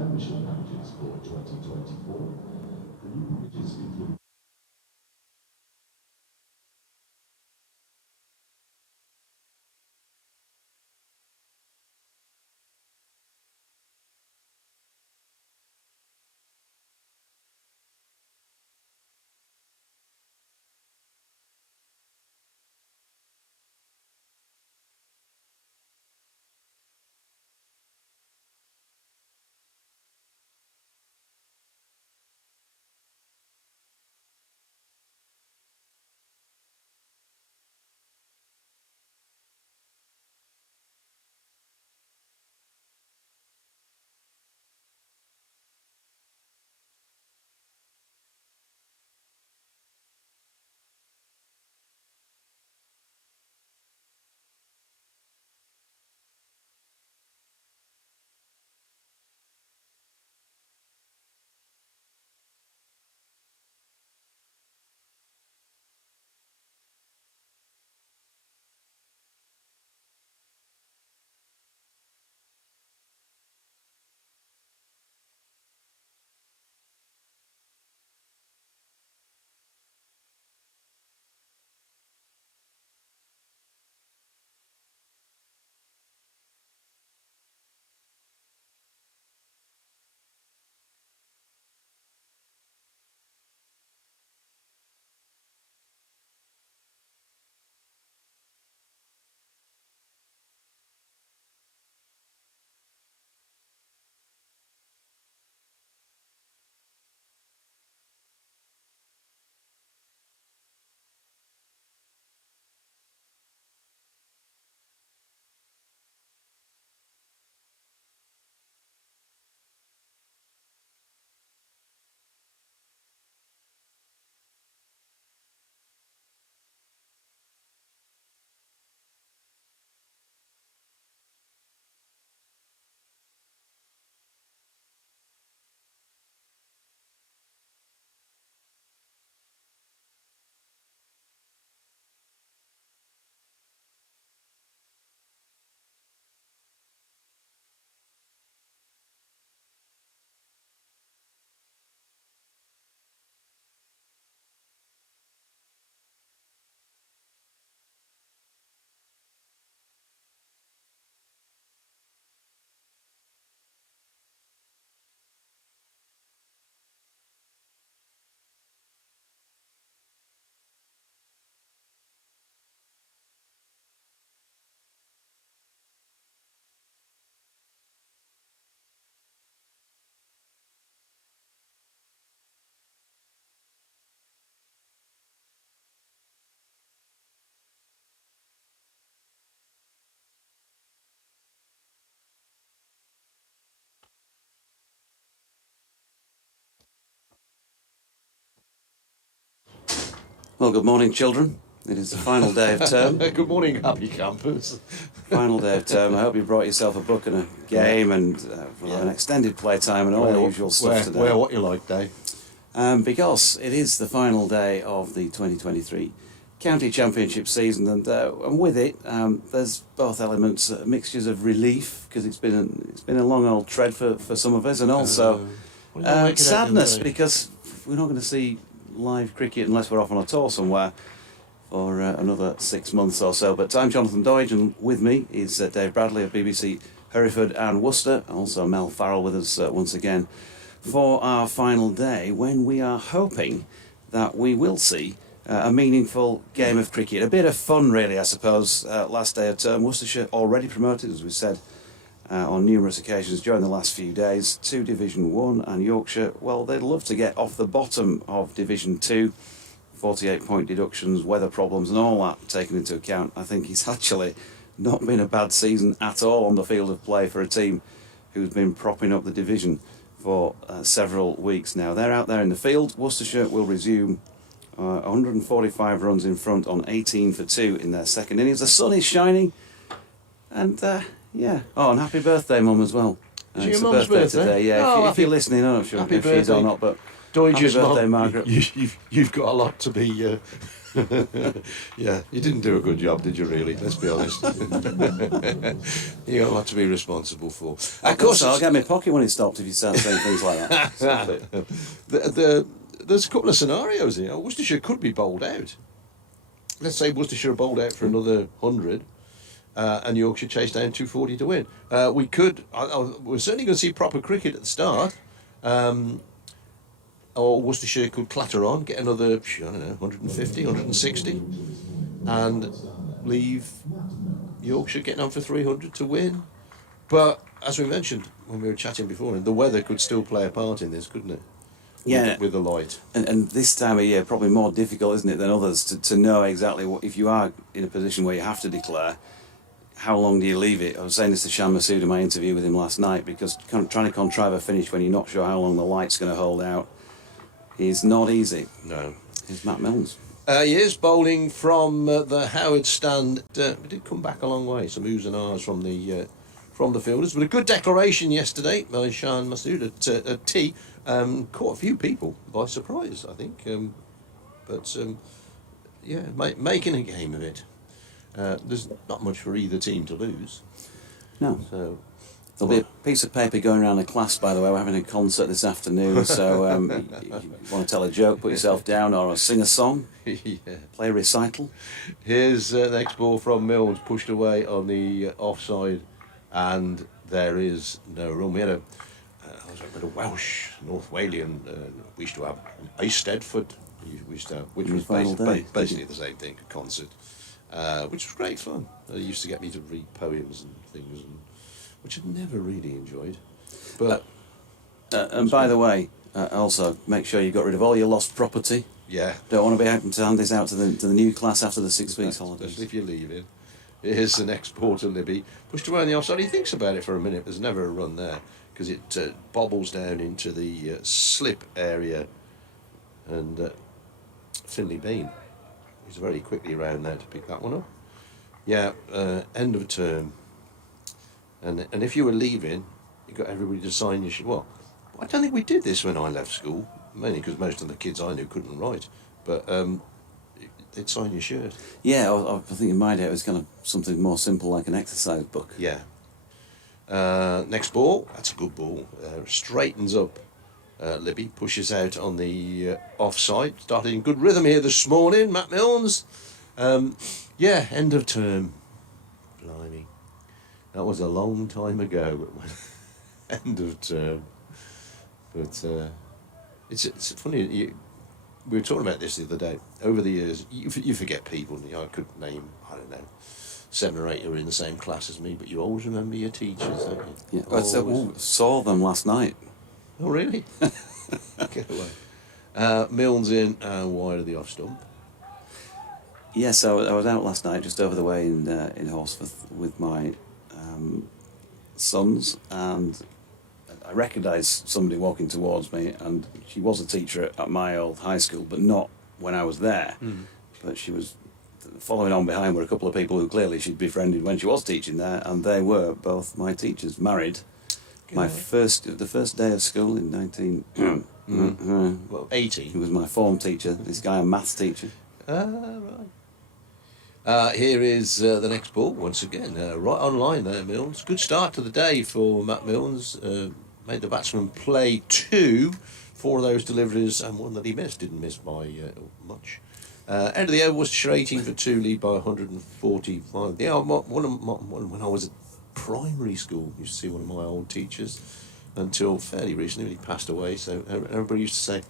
membership packages for 2024. The new packages include Well, good morning, children. It is the final day of term. Good morning, happy campers. Final day of term. I hope you brought yourself a book and a game and an extended playtime and all the usual stuff today. Wear what you like, Dave. Because it is the final day of the 2023 County Championship season, and with it, there's both elements, mixtures of relief because it's been a long old tread for some of us, and also sadness because we're not going to see live cricket unless we're off on a tour somewhere for another 6 months or so. But I'm Jonathan Doidge, and with me is Dave Bradley of BBC Hereford and Worcester, and also Mel Farrell with us once again for our final day, when we are hoping that we will see a meaningful game of cricket. A bit of fun, really, I suppose. Last day of term, Worcestershire already promoted, as we said, on numerous occasions during the last few days, to Division 1, and Yorkshire, well, they'd love to get off the bottom of Division 2. 48-point deductions, weather problems and all that taken into account. I think it's actually not been a bad season at all on the field of play for a team who's been propping up the division for several weeks now. They're out there in the field. Worcestershire will resume 145 runs in front on 18 for 2 in their second innings. The sun is shining, and and happy birthday, Mum, as well. Is it it's your a mum's birthday today, yeah. Oh, if you're listening, I'm not sure if she is or not, but Deutsches birthday, Mom, Margaret. you've got a lot to be. Yeah, you didn't do a good job, did you? Really? Let's be honest. You got a lot to be responsible for. Of course, I'll get my pocket when it stopped if you start saying things like that. Stop it. There's a couple of scenarios here. Worcestershire could be bowled out. Let's say Worcestershire bowled out for another 100. And Yorkshire chased down 240 to win. We're certainly going to see proper cricket at the start. Or Worcestershire could clatter on, get another, I don't know, 150, 160, and leave Yorkshire getting on for 300 to win. But as we mentioned when we were chatting before, the weather could still play a part in this, couldn't it? Yeah, with the light. And this time of year, probably more difficult, isn't it, than others, to know exactly what, if you are in a position where you have to declare, how long do you leave it? I was saying this to Shan Masood in my interview with him last night, because trying to contrive a finish when you're not sure how long the light's going to hold out is not easy. No. Here's Matt Milnes. He is bowling from the Howard stand. We did come back a long way, some oohs and ahs from the fielders, but a good declaration yesterday by Shan Masood at tee. Caught a few people by surprise, I think. Yeah, making a game of it. There's not much for either team to lose. No. So there'll be a piece of paper going around the class, by the way. We're having a concert this afternoon, so you want to tell a joke, put yourself down, or sing a song, yeah. play a recital. Here's the next ball from Mills, pushed away on the offside, and there is no run. We had a bit of Welsh, North Walian. We used to have Eisteddfod, which was basically the same thing, a concert, which was great fun. They used to get me to read poems and things, which I'd never really enjoyed. But and by the way, also make sure you got rid of all your lost property. yeah, Don't want to be having to hand this out to the new class after the 6 weeks holidays. especially if you're leaving. Here's the next ball to Libby, pushed away on the offside. He thinks about it for a minute. There's never a run there because it bobbles down into the slip area, and Finley Bean, he's very quickly around there to pick that one up. Yeah, end of term. And if you were leaving, you got everybody to sign your well, I don't think we did this when I left school, mainly because most of the kids I knew couldn't write, but they'd sign your shirt. Yeah, I think in my day it was kind of something more simple like an exercise book. Yeah. Next ball, that's a good ball. Straightens up Libby, pushes out on the offside. Started in good rhythm here this morning, Matt Milnes. Yeah, end of term. Blimey. That was a long time ago. End of term. But it's funny, we were talking about this the other day. Over the years, you forget people. I could name, I don't know, 7 or 8 who were in the same class as me, but you always remember your teachers, don't you? Yeah, saw them last night. Oh, really? Get away. Milnes in, wide of the off stump. Yes, so I was out last night, just over the way in Horsforth with my sons, and I recognised somebody walking towards me, and she was a teacher at my old high school, but not when I was there. Mm. But she was following on behind were a couple of people who clearly she'd befriended when she was teaching there, and they were both my teachers, married. The first day of school in 80. He was my form teacher. This guy, a maths teacher. Right. Here is the next ball once again, right on line there, Milnes. Good start to the day for Matt Milnes. Made the batsman play 2, 4 of those deliveries, and one that he missed. Didn't miss by much. End of the over, Worcestershire 18 for 2, lead by 145. Yeah, when I was at primary school, I used to see one of my old teachers until fairly recently. He passed away, so everybody used to say,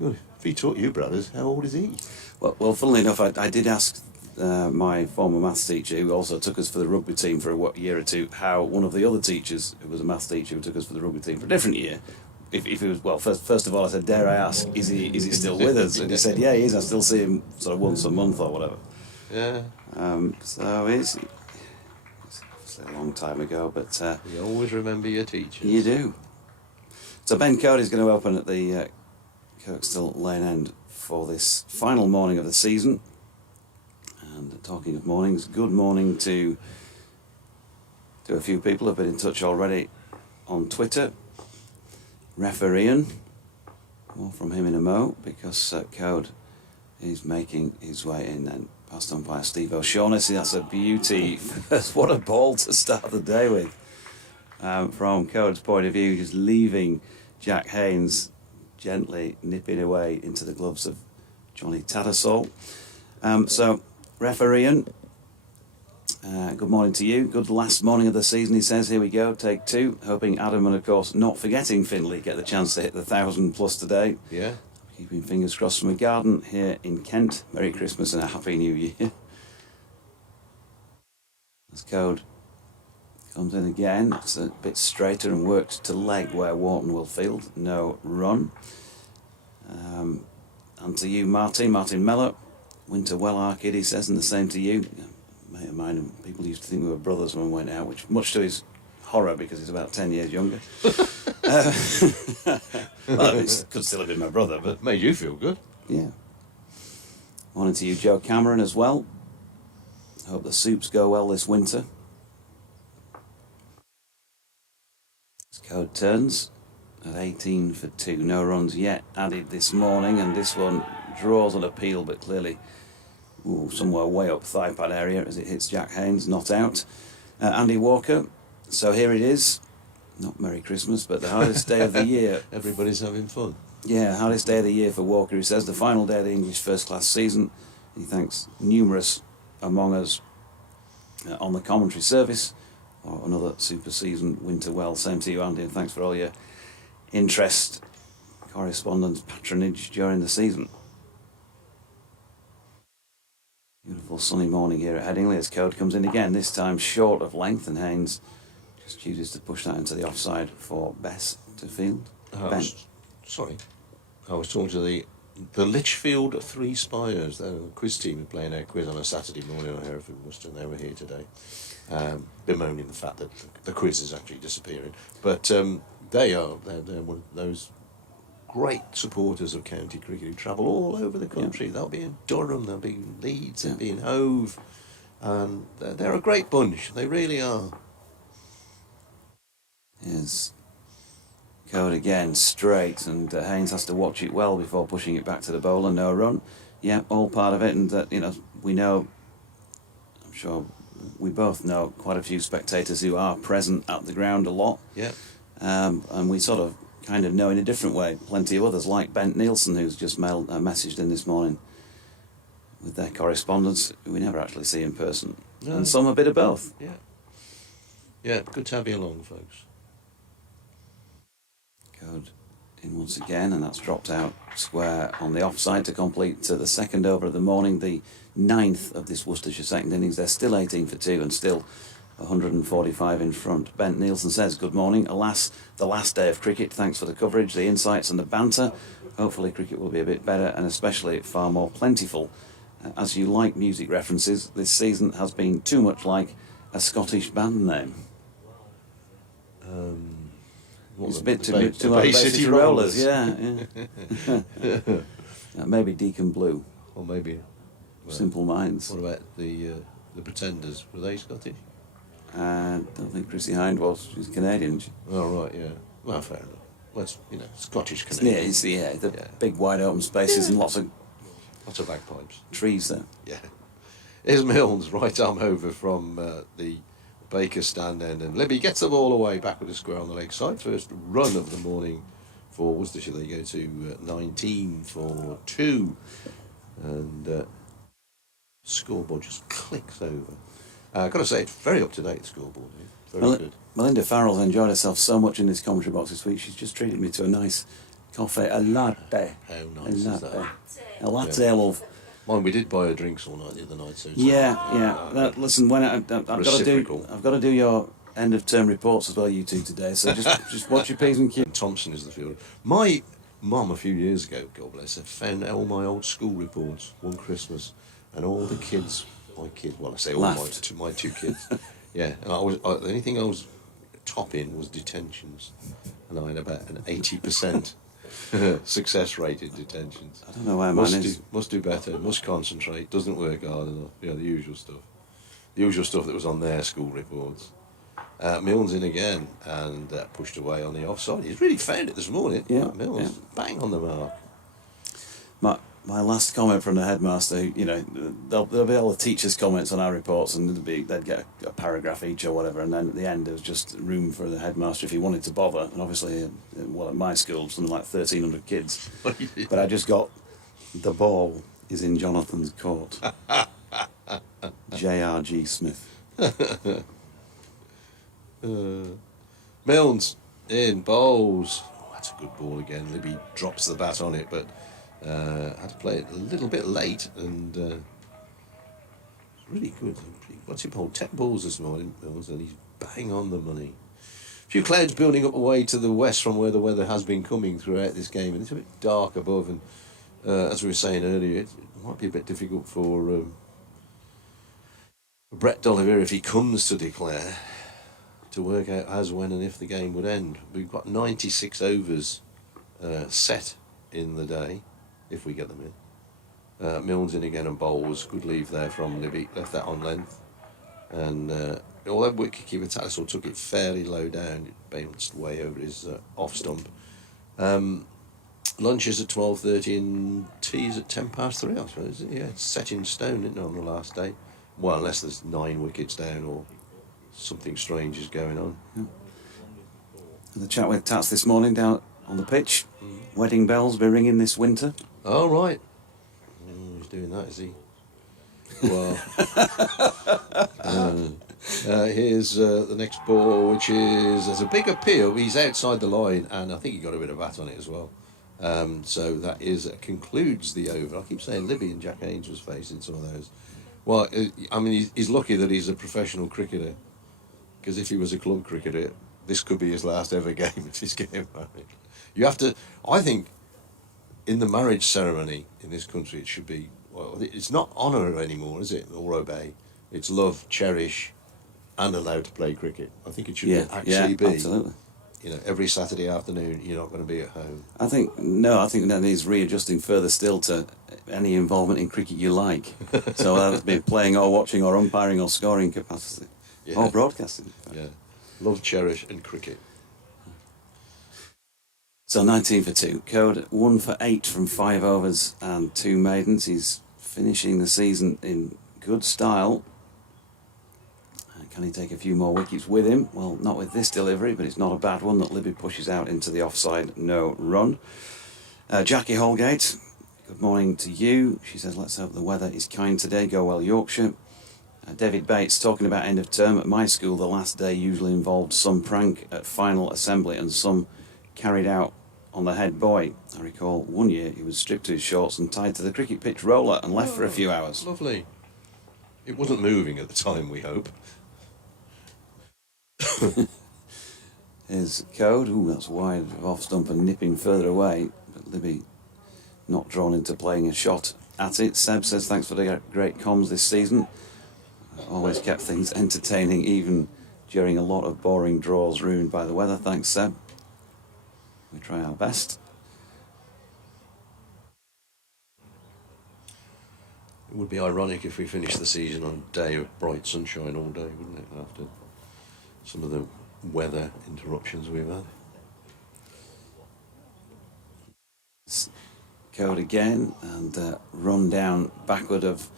if he taught you brothers, how old is he? Well, funnily enough, I did ask my former maths teacher, who also took us for the rugby team for a year or two, how one of the other teachers, who was a maths teacher who took us for the rugby team for a different year, if he was, well, first of all I said, dare I ask, is he still with us? And he said, yeah, he is. I still see him sort of once a month or whatever. Yeah. So it's obviously a long time ago, but you always remember your teachers. You do. So Ben Cody's going to open at the Kirkstall Lane End for this final morning of the season. And talking of mornings, good morning to a few people who've been in touch already on Twitter. Refereean, More from him in a mo, because Code is making his way in and passed on by Steve O'Shaughnessy. That's a beauty. What a ball to start the day with. From Code's point of view, just leaving Jack Haynes gently nipping away into the gloves of Johnny Tattersall. So, refereeing, good morning to you. Good last morning of the season, he says. Here we go, take two. Hoping Adam and, of course, not forgetting Findlay, get the chance to hit the 1,000 plus today. Yeah. Keeping fingers crossed from a garden here in Kent. Merry Christmas and a Happy New Year. As Code comes in again, it's a bit straighter and worked to leg where Wharton will field. No run. And to you, Martin Mello. Winter well, our kid, he says, and the same to you. A mate of mine, and people used to think we were brothers when we went out, which much to his horror because he's about 10 years younger. Well, he could still have been my brother, but... Made you feel good. Yeah. Morning to you, Joe Cameron, as well. Hope the soups go well this winter. As Code turns at 18 for 2. No runs yet added this morning, and this one draws on appeal, but clearly somewhere way up thigh pad area as it hits Jack Haynes, not out. Andy Walker, so here it is. Not Merry Christmas, but the hardest day of the year. Everybody's having fun. Yeah, hardest day of the year for Walker, he says. The final day of the English first-class season. He thanks numerous among us on the commentary service for another super season winter well. Same to you, Andy, and thanks for all your interest, correspondence, patronage during the season. Beautiful sunny morning here at Headingley as Code comes in again, this time short of length, and Haynes just chooses to push that into the offside for Bess to field. Sorry, I was talking to the Lichfield Three Spires, the quiz team, are playing their quiz on a Saturday morning on Hereford Worcester, and they were here today, bemoaning the fact that the quiz is actually disappearing. But they're one of those great supporters of county cricket who travel all over the country. Yeah. They'll be in Durham, they'll be in Leeds, they'll be in Hove, and they're a great bunch. They really are. Here's Code again, straight, and Haynes has to watch it well before pushing it back to the bowler. No run. Yeah, all part of it, and we know, I'm sure we both know quite a few spectators who are present at the ground a lot. Yeah. And we sort of kind of know in a different way. Plenty of others, like Bent Nielsen, who's just messaged in this morning with their correspondence, who we never actually see in person. No. And some a bit of both. Yeah. Yeah, good to have you along, folks. Code in once again, and that's dropped out square on the offside to complete the second over of the morning, the 9th of this Worcestershire second innings. They're still 18 for 2 and still 145 in front. Bent Nielsen says, good morning. Alas, the last day of cricket. Thanks for the coverage, the insights and the banter. Hopefully cricket will be a bit better and especially far more plentiful. As you like music references, this season has been too much like a Scottish band name. It's a bit too like the Bay City Rollers. Yeah. Maybe Deacon Blue. Or maybe... Simple Minds. What about the Pretenders? Were they Scottish? I don't think Chrissy Hind was. She's Canadian. Oh, right, yeah. Well, fair enough. Well, it's, Scottish Canadian. The big wide open spaces and lots of bagpipes. Trees there. Yeah. Here's Milnes, right arm over from the Baker stand end, and Libby gets the ball away back with a square on the leg side. First run of the morning for Worcestershire. They go to 19 for 2, and scoreboard just clicks over. I've got to say, it's very up-to-date scoreboard here. Very good. Melinda Farrell's enjoyed herself so much in this commentary box this week. She's just treated me to a nice coffee, a latte. How nice is that? A latte, love. Mine, we did buy her drinks all night the other night. So listen, when I've got to do your end of term reports as well, you two today. So just watch your P's and Q's. Thompson is the fielder. My mum a few years ago, God bless her, found all my old school reports one Christmas, and all the kids. My two kids. Yeah, and the only thing I was topping was detentions, and I had about an 80% success rate in detentions. I don't know why mine is. Must do better. Must concentrate. Doesn't work hard enough. The usual stuff. The usual stuff that was on their school reports. Milnes in again and pushed away on the offside. He's really found it this morning. Yeah, Milnes, yeah. bang on the mark. My last comment from the headmaster, you know, there'll be all the teachers' comments on our reports, and they'd get a paragraph each or whatever, and then at the end there was just room for the headmaster if he wanted to bother. And obviously, well, at my school, something like 1,300 kids. But I just got, the ball is in Jonathan's court. J.R.G. Smith. Milnes in, bowls. Oh, that's a good ball again. Libby drops the bat on it, but had to play it a little bit late, and really good. What's he bowled? 10 balls this morning, Milnes, and he's bang on the money. A few clouds building up away to the west from where the weather has been coming throughout this game, and it's a bit dark above, and as we were saying earlier, it might be a bit difficult for Brett Dolliver, if he comes to declare, to work out as, when and if the game would end. We've got 96 overs set in the day, if we get them in. Milnes in again and bowls. Good leave there from Libby, left that on length. And although wicketkeeper Tattersall took it fairly low down, it bounced way over his off stump. Lunch is at 12:30 and tea's at 3:10, I suppose. Yeah, it's set in stone, isn't it, on the last day? Well, unless there's 9 wickets down or something strange is going on. Yeah. The chat with Tats this morning down on the pitch. Wedding bells be ringing this winter. Oh, right. He's doing that, is he? Well, here's the next ball, which is, there's a big appeal. He's outside the line, and I think he got a bit of bat on it as well. So that concludes the over. I keep saying Libby and Jack Haynes was facing some of those. Well, I mean, he's lucky that he's a professional cricketer, because if he was a club cricketer, this could be his last ever game if he's getting married. You have to, I think, in the marriage ceremony in this country, it should be, well, it's not honour anymore, is it, or obey? It's love, cherish, and allowed to play cricket. I think it should actually be. Absolutely. You know, every Saturday afternoon, you're not going to be at home. I think that needs readjusting further still to any involvement in cricket you like. So that'll be playing or watching or umpiring or scoring capacity. Yeah. Or broadcasting. Yeah. Love, cherish, and cricket. So 19 for 2. Code 1 for 8 from 5 overs and 2 maidens. He's finishing the season in good style. Can he take a few more wickets with him? Well, not with this delivery, but it's not a bad one that Libby pushes out into the offside no run. Jackie Holgate, good morning to you. She says, let's hope the weather is kind today. Go well, Yorkshire. David Bates, talking about end of term. At my school, the last day usually involved some prank at final assembly and some carried out on the head boy. I recall one year he was stripped to his shorts and tied to the cricket pitch roller and left for a few hours. Lovely. It wasn't moving at the time, we hope. His code, that's wide off stump and nipping further away, but Libby not drawn into playing a shot at it. Seb says, thanks for the great comms this season. Always kept things entertaining, even during a lot of boring draws ruined by the weather. Thanks, Seb. We try our best. It would be ironic if we finished the season on a day of bright sunshine all day, wouldn't it, after some of the weather interruptions we've had. Code again and run down backward of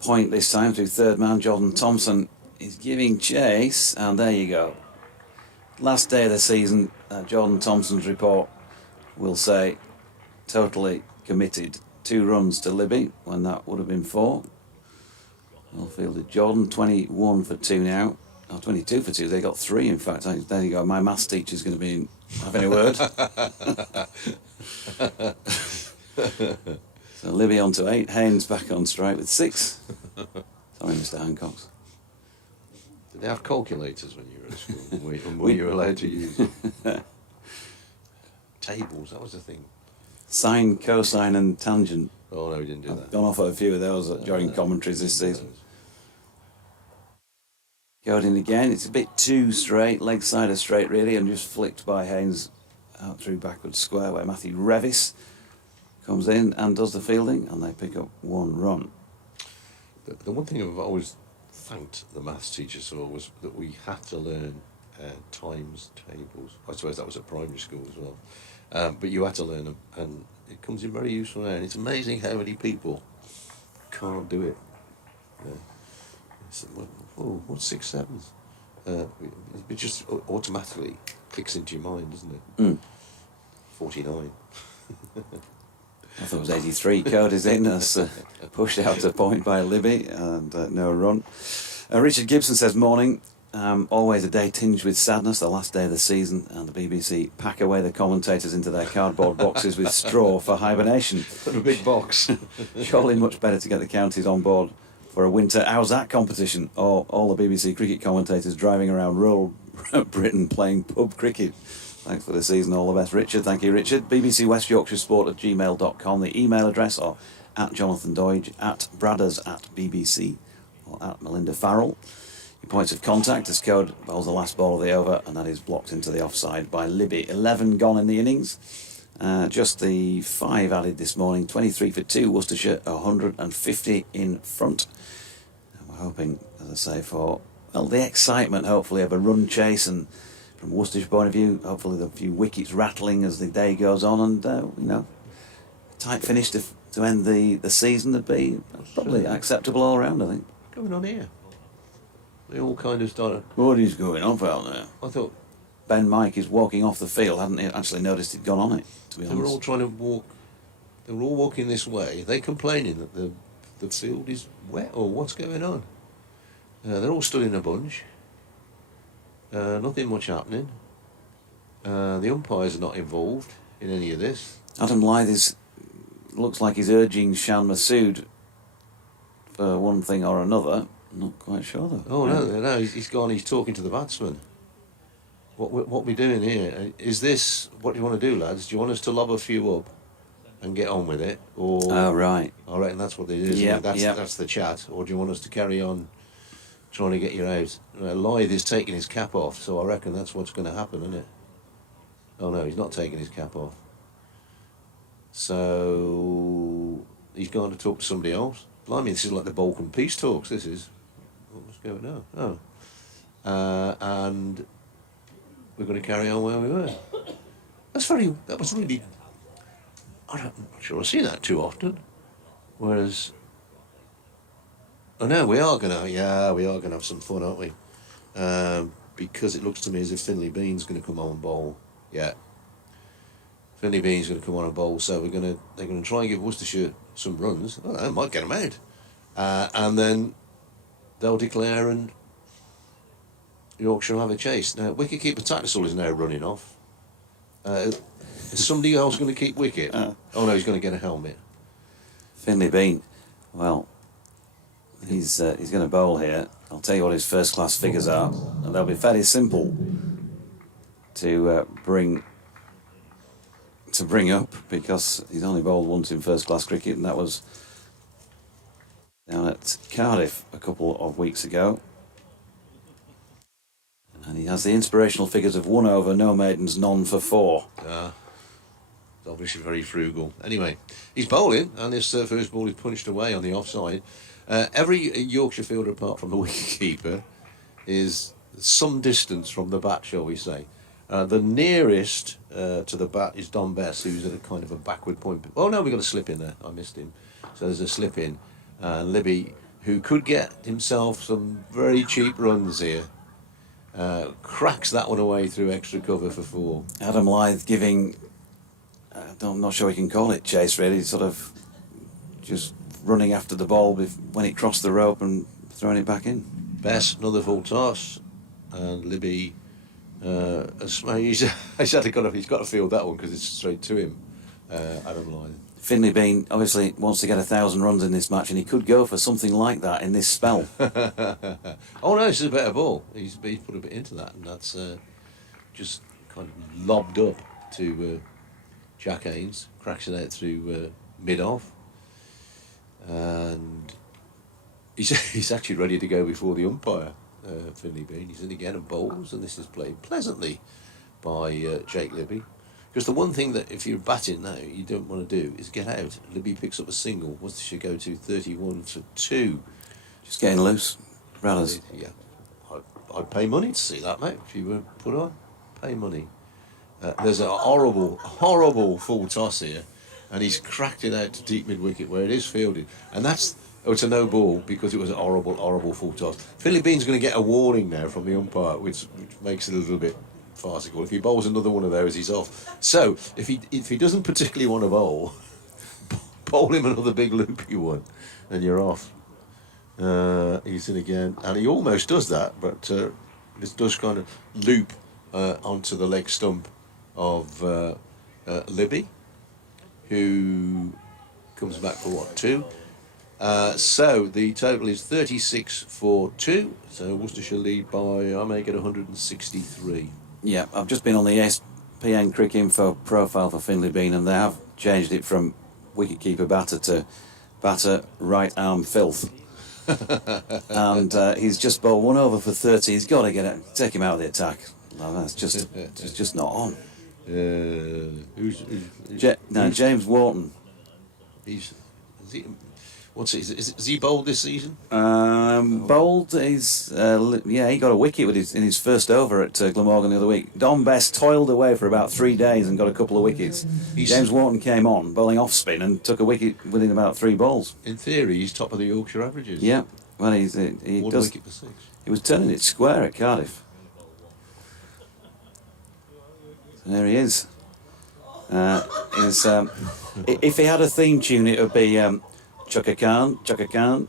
point this time through third man. Jordan Thompson is giving chase, and there you go. Last day of the season, Jordan Thompson's report will say totally committed. 2 runs to Libby when that would have been 4. Well fielded Jordan, 21 for 2 now. Oh, 22 for 2, they got 3 in fact. There you go, my maths teacher's going to be having a word. So Libby on to 8, Haynes back on strike with 6. Sorry, Mr. Hancox. Did they have calculators when you were at school? And were you allowed to use them? Tables, that was the thing. Sine, cosine and tangent. Oh no, we didn't do I've that. gone off at a few of those during commentaries this season. Going in again, it's a bit too straight, leg side of straight really, and just flicked by Haynes out through backward square where Matthew Revis comes in and does the fielding, and they pick up 1 run. The one thing I've always thanked the maths teachers for was that we had to learn times tables. I suppose that was at primary school as well. But you had to learn them, and it comes in very useful now. And it's amazing how many people can't do it. What's 6 sevens? It just automatically clicks into your mind, doesn't it? 49. I thought it was 83. Cody's in us, pushed out to point by Libby, and no run. Richard Gibson says, morning. Always a day tinged with sadness, the last day of the season, and the BBC pack away the commentators into their cardboard boxes with straw for hibernation. Put a big box. Surely much better to get the counties on board for a winter How's That competition, or all the BBC cricket commentators driving around rural Britain playing pub cricket. Thanks for the season, all the best, Richard. Thank you, Richard. BBC West Yorkshire Sport at gmail.com, the email address, or at Jonathan Doidge, at Bradders at BBC, or at Melinda Farrell. Your points of contact as Code bowls the last ball of the over, and that is blocked into the offside by Libby. 11 gone in the innings. Just the 5 added this morning. 23 for 2, Worcestershire 150 in front. And we're hoping, as I say, for the excitement, hopefully, of a run chase, and from Worcestershire point of view, hopefully a few wickets rattling as the day goes on, and a tight finish to end the season would be probably acceptable all round, I think. What's going on here? They all kind of started. What is going on out there? I thought Ben Mike is walking off the field. Hadn't actually noticed he'd gone on it, to be honest. they were all trying to walk. They were all walking this way. Are they complaining that the field is wet, or what's going on? They're all stood in a bunch. Nothing much happening. The umpires are not involved in any of this. Adam Lythe looks like he's urging Shan Masood for one thing or another. Not quite sure though. Oh no! He's gone. He's talking to the batsman. What we doing here? Is this what do you want to do, lads? Do you want us to lob a few up and get on with it, or? Oh right. I reckon that's what it is. Yeah, that's the chat. Or do you want us to carry on trying to get you out? Lythe is taking his cap off, so I reckon that's what's going to happen, isn't it? Oh no, he's not taking his cap off. So he's going to talk to somebody else. Blimey, this is like the Balkan peace talks. This is what's going on. And we're going to carry on where we were. That was really. I'm not sure I see that too often. Whereas. Oh no, we are going to have some fun, aren't we? Because it looks to me as if Finley Bean's going to come on and bowl. Yeah. Finley Bean's going to come on and bowl, so they're going to try and give Worcestershire some runs. I don't know, might get them out. And then they'll declare, and Yorkshire will have a chase. Now, wicketkeeper Tattersall is now running off. Is somebody else going to keep wicket? Oh no, he's going to get a helmet. Finley Bean, well, he's going to bowl here. I'll tell you what his first class figures are, and they'll be fairly simple to bring up, because he's only bowled once in first class cricket, and that was down at Cardiff a couple of weeks ago. And he has the inspirational figures of 1 over, no maidens, none for 4. Obviously very frugal. Anyway, he's bowling, and this first ball is punched away on the offside. Every Yorkshire fielder, apart from the wicketkeeper, is some distance from the bat, shall we say. The nearest to the bat is Don Bess, who's at a kind of a backward point. Oh no, we got a slip in there. I missed him. So there's a slip in. Libby, who could get himself some very cheap runs here, cracks that one away through extra cover for 4. Adam Lythe giving, I'm not sure we can call it chase really, sort of just running after the ball when it crossed the rope and throwing it back in. Bess, another full toss, and Libby, he's got to field that one because it's straight to him, Adam Lythe. Finley Bean obviously wants to get 1,000 runs in this match, and he could go for something like that in this spell. Oh no, this is a better ball. He's put a bit into that, and that's just kind of lobbed up to Jack Haynes, cracks it out through mid-off, and he's actually ready to go before the umpire. Finley Bean, he's in again and bowls, and this is played pleasantly by Jake Libby. Because the one thing that if you're batting now you don't want to do is get out. Libby picks up a single. Worcestershire go to 31 for 2. Just getting loose. Ratters. Yeah, I'd pay money to see that, mate. If you were put on, pay money. There's a horrible full toss here, and he's cracked it out to deep mid wicket where it is fielded, and it's a no ball because it was a horrible full toss. Finley Bean's going to get a warning now from the umpire, which makes it a little bit farcical. If he bowls another one of those, he's off. So if he doesn't particularly want to bowl him another big loopy one, and you're off. He's in again, and he almost does that, but this does kind of loop onto the leg stump of Libby, who comes back for what, 2? So the total is 36 for 2. So Worcestershire lead by, I make it 163. Yeah, I've just been on the ESPN Cricket Info profile for Finley Bean, and they have changed it from wicketkeeper batter to batter right arm filth. And he's just bowled 1 over for 30. He's got to take him out of the attack. No, that's just not on. James Wharton. Is he bowled this season? Bowled. He got a wicket in his first over at Glamorgan the other week. Don Best toiled away for about 3 days and got a couple of wickets. James Wharton came on bowling off spin and took a wicket within about 3 balls. In theory, he's top of the Yorkshire averages. Yeah, well, he does. Wicket for 6. He was turning it square at Cardiff. So there he is. If he had a theme tune, it would be Chukka Khan.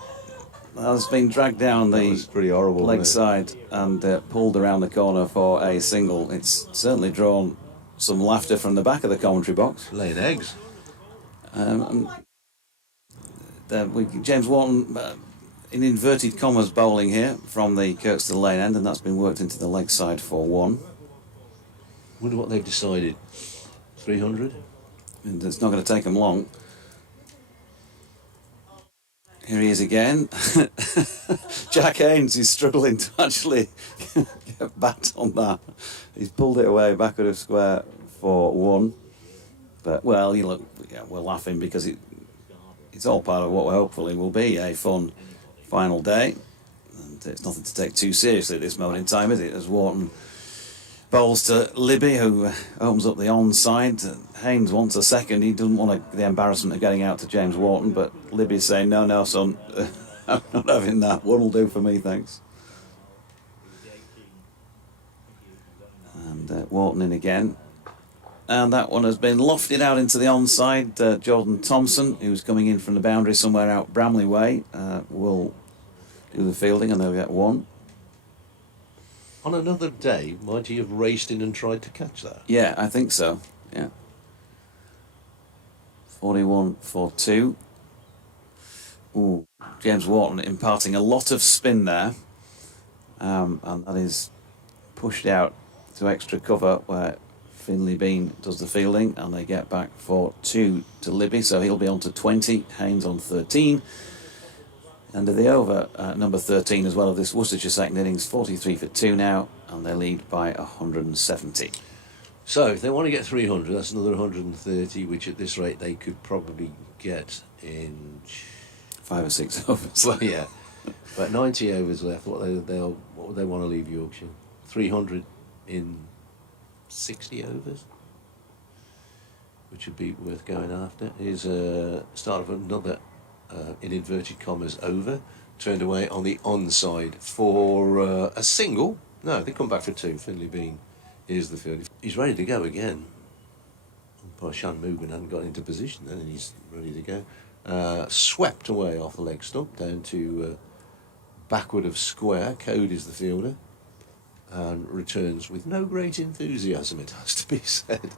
Has been dragged down the pretty horrible, leg side and pulled around the corner for a single. It's certainly drawn some laughter from the back of the commentary box. Laying eggs. James Wharton, in inverted commas, bowling here from the Kirkstall Lane end, and that's been worked into the leg side for 1. Wonder what they've decided. 300? And it's not going to take them long. Here he is again. Jack Haynes is struggling to actually get back on that. He's pulled it away backward of square for 1. But, well, we're laughing because it's all part of what hopefully will be a fun final day. And it's nothing to take too seriously at this moment in time, is it? As Wharton bowls to Libby, who opens up the onside. Haynes wants a second. He doesn't want the embarrassment of getting out to James Wharton, but Libby's saying, no, son, I'm not having that. 1 will do for me, thanks. And Wharton in again. And that one has been lofted out into the onside. Jordan Thompson, who's coming in from the boundary somewhere out Bramley way, will do the fielding, and they'll get 1. On another day, might he have raced in and tried to catch that? Yeah, I think so. Yeah. 41 for 2. Ooh, James Wharton imparting a lot of spin there. And that is pushed out to extra cover where Finley Bean does the fielding, and they get back for 2 to Libby, so he'll be on to 20. Haynes on 13. And the over number 13 as well of this Worcestershire second innings, 43 for 2 now, and they lead by 170. So if they want to get 300, that's another 130, which at this rate they could probably get in 5 or 6 overs. Well, yeah, but 90 overs left. What would they want to leave Yorkshire? 300 in 60 overs, which would be worth going after. Here's a start of another. In inverted commas, over, turned away on the onside for a single. No, they come back for 2. Finley Bean is the field. He's ready to go again. Shan Mugen hadn't got into position then, and he's ready to go. Swept away off the leg stump down to backward of square. Code is the fielder, and returns with no great enthusiasm, it has to be said.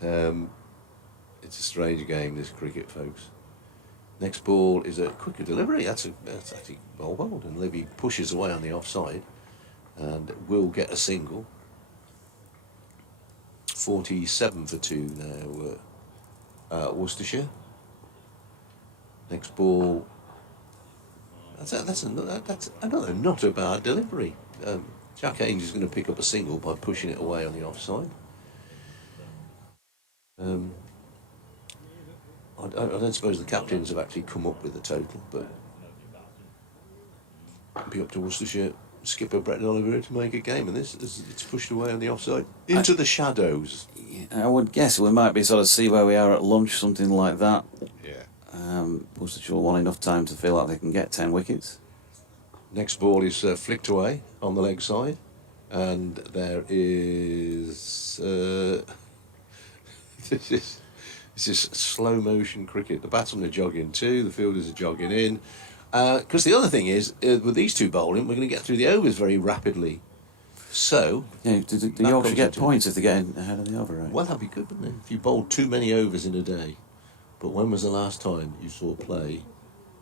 It's a strange game, this cricket, folks. Next ball is a quicker delivery. That's actually well bowled, and Libby pushes away on the offside and will get a single. 47 for 2 now, Worcestershire. Next ball. That's another not a bad delivery. Jack Haynes is going to pick up a single by pushing it away on the offside. I don't suppose the captains have actually come up with the total, but be up to Worcestershire skipper Brett Oliver to make a game of this. It's pushed away on the offside into the shadows. I would guess we might be sort of see where we are at lunch, something like that. Yeah. Worcestershire want enough time to feel like they can get 10 wickets. Next ball is flicked away on the leg side, and there is this is slow motion cricket. The batsmen are jogging too, the fielders are jogging in. Because the other thing is, with these two bowling, we're going to get through the overs very rapidly. So, Yeah, do Yorkshire get points if they get ahead of the over, right? well, that'd be good, wouldn't it? If you bowled too many overs in a day. But when was the last time you saw play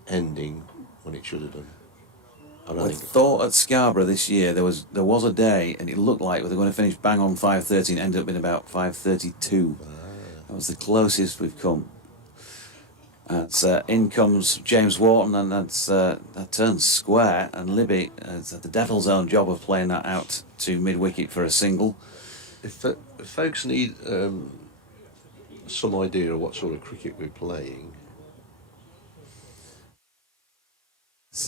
ending when it should have done? I thought at Scarborough this year there was a day and it looked like they were going to finish bang on 5:30 and ended up in about 5:32. That was the closest we've come. In comes James Wharton, and that turns square, and Libby has had the devil's own job of playing that out to mid-wicket for a single. If folks need some idea of what sort of cricket we're playing.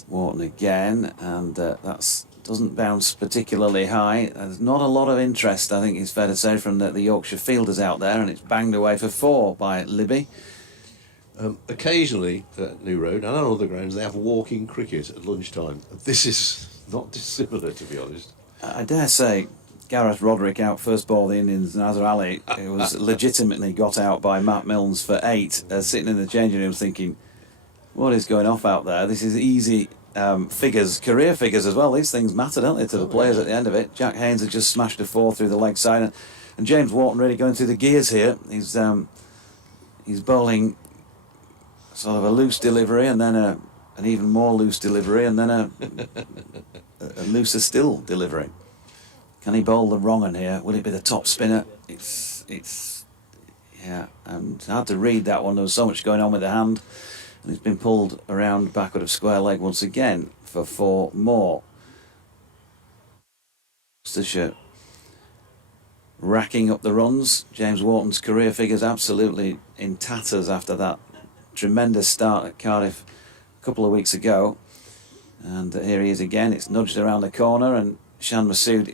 Wharton again, and that doesn't bounce particularly high. There's not a lot of interest, I think it's fair to say, from the Yorkshire fielders out there, and it's banged away for 4 by Libby. Occasionally at New Road and on other grounds they have walking cricket at lunchtime. This is not dissimilar, to be honest. I dare say Gareth Roderick out first ball the Indians, Nazar Ali, who was legitimately got out by Matt Milnes for 8, sitting in the changing room thinking, what is going off out there? This is easy figures, career figures as well. These things matter, don't they, to the players at the end of it. Jack Haynes had just smashed a 4 through the leg side, and James Wharton really going through the gears here. He's bowling sort of a loose delivery, and then an even more loose delivery, and then a looser still delivery. Can he bowl the wrong one here? Will it be the top spinner? It's and hard to read that one. There was so much going on with the hand, and it's been pulled around backward of square leg once again for 4 more. Worcestershire racking up the runs. James Wharton's career figures absolutely in tatters after that tremendous start at Cardiff a couple of weeks ago, and here he is again. It's nudged around the corner, and Shan Masood,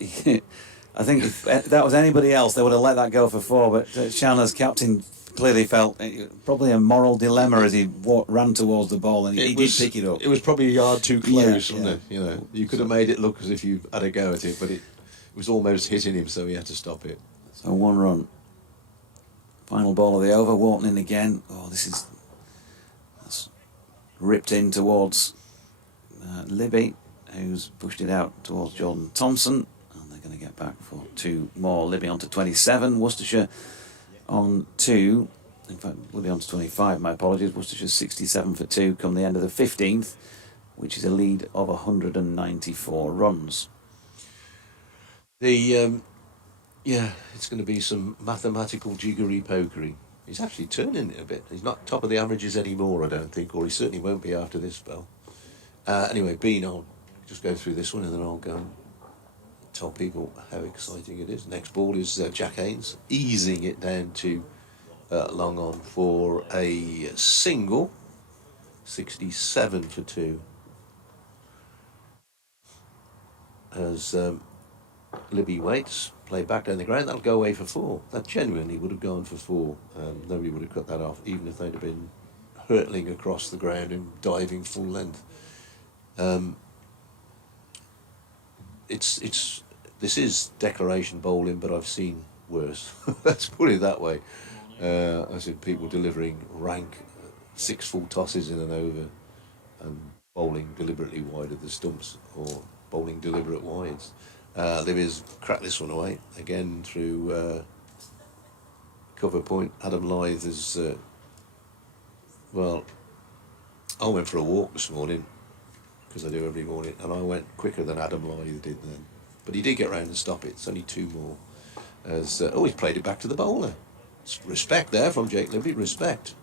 I think if that was anybody else they would have let that go for 4, but Shan as captain clearly felt probably a moral dilemma as he ran towards the ball, and he did pick it up. It was probably a yard too close, wasn't it? Yeah. You could have made it look as if you had a go at it, but it was almost hitting him, so he had to stop it. So 1 run. Final ball of the over. Wharton in again. That's ripped in towards Libby, who's pushed it out towards Jordan Thompson, and they're going to get back for 2 more. Libby on to 27, Worcestershire on 2, in fact Libby on to 25, my apologies. Worcestershire 67 for 2 come the end of the 15th, which is a lead of 194 runs. It's going to be some mathematical jiggery-pokery. He's actually turning it a bit. He's not top of the averages anymore, I don't think, or he certainly won't be after this spell. Anyway, Bean, I'll just go through this one and then I'll go and tell people how exciting it is. Next ball is Jack Haynes, easing it down to long on for a single, 67 for 2. As Libby waits, play back down the ground, that'll go away for 4. That genuinely would have gone for 4. Nobody would have cut that off, even if they'd have been hurtling across the ground and diving full length. This is declaration bowling, but I've seen worse. Let's put it that way. I've seen people delivering rank 6 full tosses in an over and bowling deliberately wide of the stumps, or bowling deliberate wides. Libby's cracked this one away again through cover point. Adam Lyth is I went for a walk this morning, because I do every morning, and I went quicker than Adam Lyth did then, but he did get round and stop it. It's only 2 more. As he's played it back to the bowler. Respect there from Jake Libby. Respect.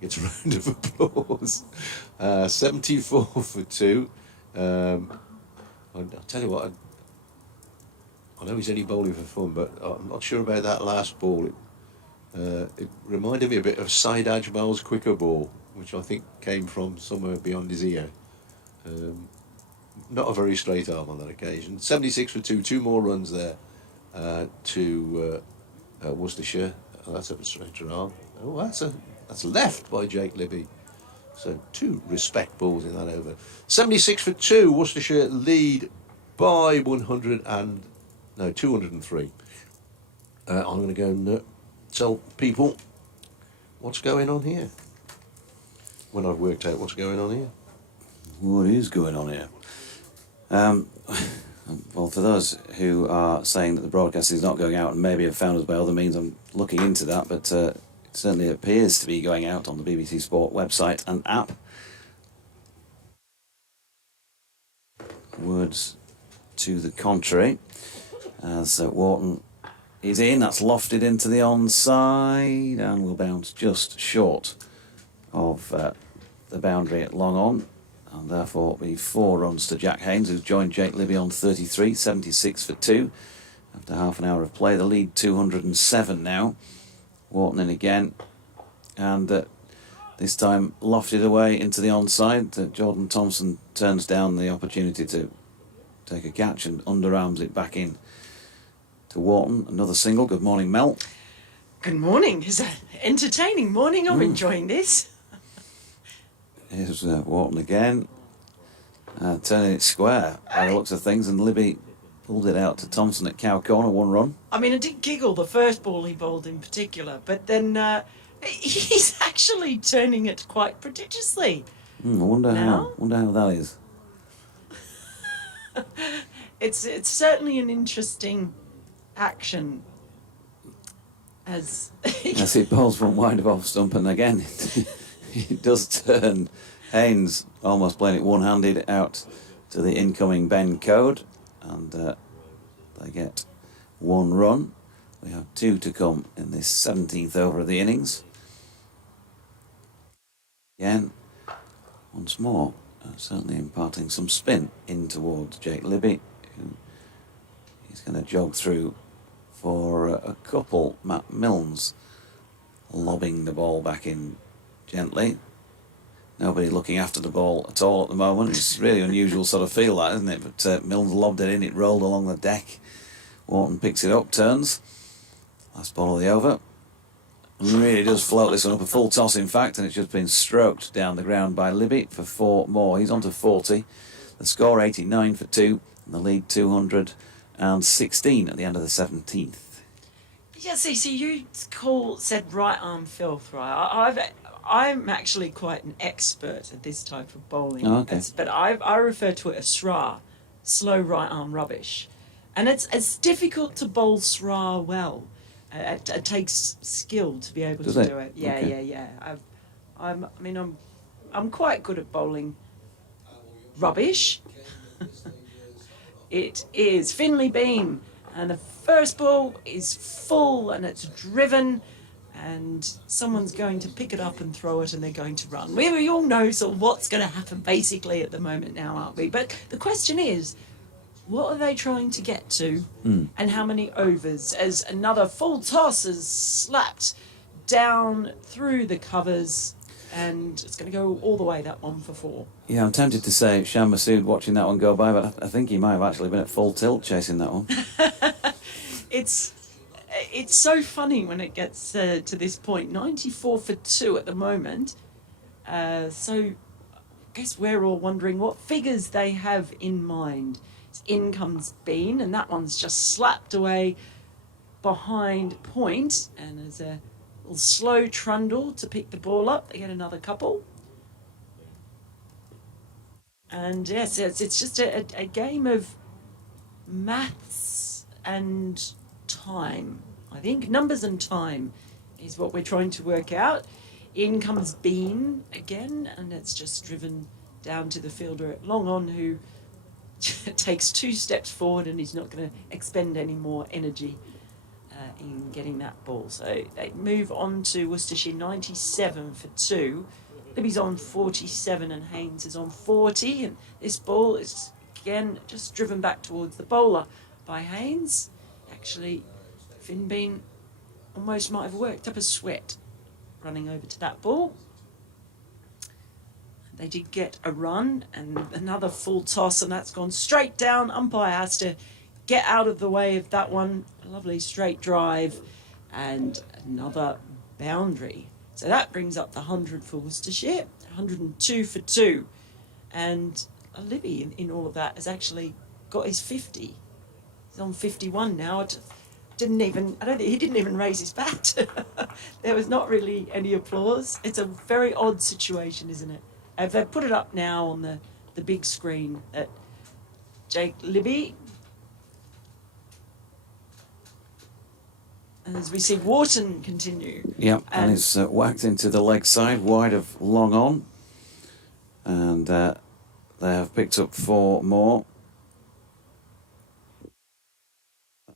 Gets a round of applause. 74 for 2. I'll tell you what, I know he's only bowling for fun, but I'm not sure about that last ball. It reminded me a bit of Saeed Ajmal's quicker ball, which I think came from somewhere beyond his ear. not a very straight arm on that occasion. 76 for 2, 2 more runs there to Worcestershire. Oh, that's a straighter arm. Oh, that's left by Jake Libby. So 2 respect balls in that over. 76 for 2, Worcestershire lead by 203. I'm going to go and tell people what's going on here. When I've worked out what's going on here. What is going on here? Well, for those who are saying that the broadcast is not going out and maybe have found us by other means, I'm looking into that, but it certainly appears to be going out on the BBC Sport website and app. Words to the contrary, as Wharton is in, that's lofted into the onside and will bounce just short of the boundary at long on, and therefore be 4 runs to Jack Haynes, who's joined Jake Libby on 33, 76 for 2. After half an hour of play, the lead 207 now. Wharton in again, and this time lofted away into the onside. Jordan Thompson turns down the opportunity to take a catch and underarms it back in to Wharton. Another single. Good morning, Mel. Good morning. It's an entertaining morning. I'm enjoying this. Here's Wharton again, turning it square by the looks of things, and Libby pulled it out to Thompson at Cow Corner, 1 run. I mean, I did giggle the first ball he bowled in particular, but then he's actually turning it quite prodigiously. I wonder how that is. It's certainly an interesting action. As it bowls from wide of off stump, and again it does turn. Haynes almost playing it one-handed out to the incoming Ben Code, and they get 1 run. We have 2 to come in this 17th over of the innings. Again, once more, certainly imparting some spin in towards Jake Libby, who he's going to jog through for a couple. Matt Milnes lobbing the ball back in gently. Nobody looking after the ball at all at the moment. It's really unusual sort of feel, that, isn't it? But Milnes lobbed it in, it rolled along the deck. Wharton picks it up, turns. Last ball of the over. Really does float this one up, a full toss in fact, and it's just been stroked down the ground by Libby for 4 more. He's on to 40. The score 89 for 2, and the lead 216 at the end of the 17th. yeah, see, you said right arm filth, right? I'm actually quite an expert at this type of bowling. Oh, okay. But I refer to it as SRA, slow right arm rubbish. And it's difficult to bowl SRA well. It takes skill to be able Does to it? do it. Yeah, Okay. yeah. I'm quite good at bowling rubbish. It is Finley Beam, and the first ball is full and it's driven, and someone's going to pick it up and throw it, and they're going to run. We all know sort of what's going to happen basically at the moment now, aren't we? But the question is, what are they trying to get to, and how many overs? As another full toss is slapped down through the covers, and it's going to go all the way, that one, for 4. Yeah, I'm tempted to say Sham Masood watching that one go by, but I think he might have actually been at full tilt chasing that one. It's so funny when it gets to this point. 94 for 2 at the moment. So I guess we're all wondering what figures they have in mind. In comes Bean, and that one's just slapped away behind point, and there's a little slow trundle to pick the ball up. They get another couple. And yes, it's just a game of maths and time. I think numbers and time is what we're trying to work out. In comes Bean again, and it's just driven down to the fielder at long on, who takes 2 steps forward, and he's not going to expend any more energy in getting that ball. So they move on to Worcestershire 97 for 2. Libby's on 47 and Haynes is on 40, and this ball is again just driven back towards the bowler by Haynes. Actually, Finbean almost might have worked up a sweat running over to that ball. they did get a run and another full toss, and that's gone straight down. Umpire has to get out of the way of that one. A lovely straight drive and another boundary. So that brings up the 100 for Worcestershire, 102 for 2. And Libby in all of that has actually got his 50. He's on 51 now. I don't think he didn't even raise his bat. There was not really any applause. It's a very odd situation, isn't it? They've put it up now on the big screen that Jake Libby, and as we see Wharton continue. Yep, and he's whacked into the leg side, wide of long on. And they have picked up 4 more.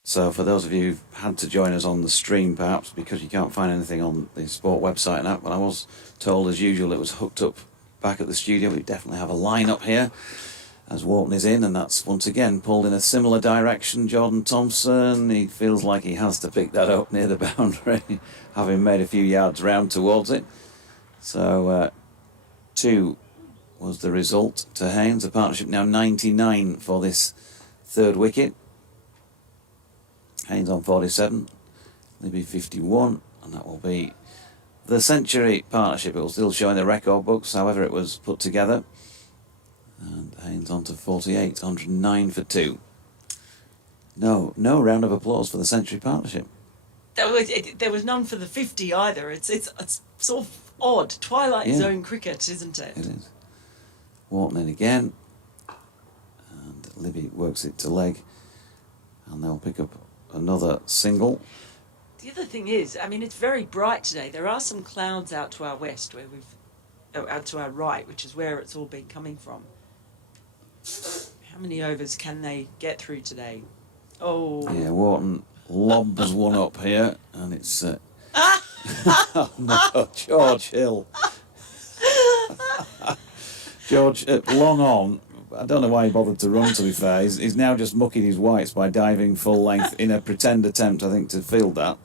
So for those of you who've had to join us on the stream, perhaps because you can't find anything on the sport website and app, but I was told as usual it was hooked up back at the studio. We definitely have a line up here as Wharton is in, and that's once again pulled in a similar direction. Jordan Thompson, he feels like he has to pick that up near the boundary, having made a few yards round towards it. So 2 was the result to Haynes. The partnership now 99 for this 3rd wicket. Haynes on 47, Libby 51, and that will be the century partnership. It will still show in the record books, however it was put together. And Haynes on to 48, 109 for 2. No round of applause for the century partnership. There was none for the 50 either. It's sort of odd. Twilight Zone cricket, isn't it? It is. Wharton in again, and Libby works it to leg, and they'll pick up another single. The other thing is, I mean, it's very bright today. There are some clouds out to our west, out to our right, which is where it's all been coming from. How many overs can they get through today? Oh. Yeah, Wharton lobs one up here, and it's... oh, no, George Hill. George, long on, I don't know why he bothered to run, to be fair. He's now just mucking his whites by diving full length in a pretend attempt, I think, to field that.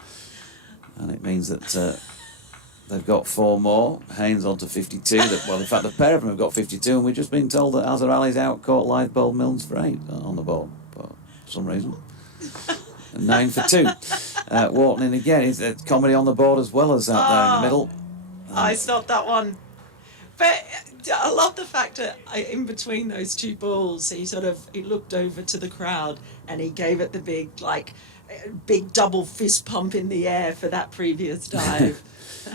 And it means that they've got 4 more. Haynes on to 52. Well, in fact, the pair of them have got 52, and we've just been told that Azhar Ali's out, caught live bowled Milnes for 8 on the ball, for some reason. And 9 for 2. Wharton in again. It's comedy on the board as well as that there in the middle. I stopped that one. But I love the fact that in between those 2 balls, he looked over to the crowd and he gave it the big double fist pump in the air for that previous dive.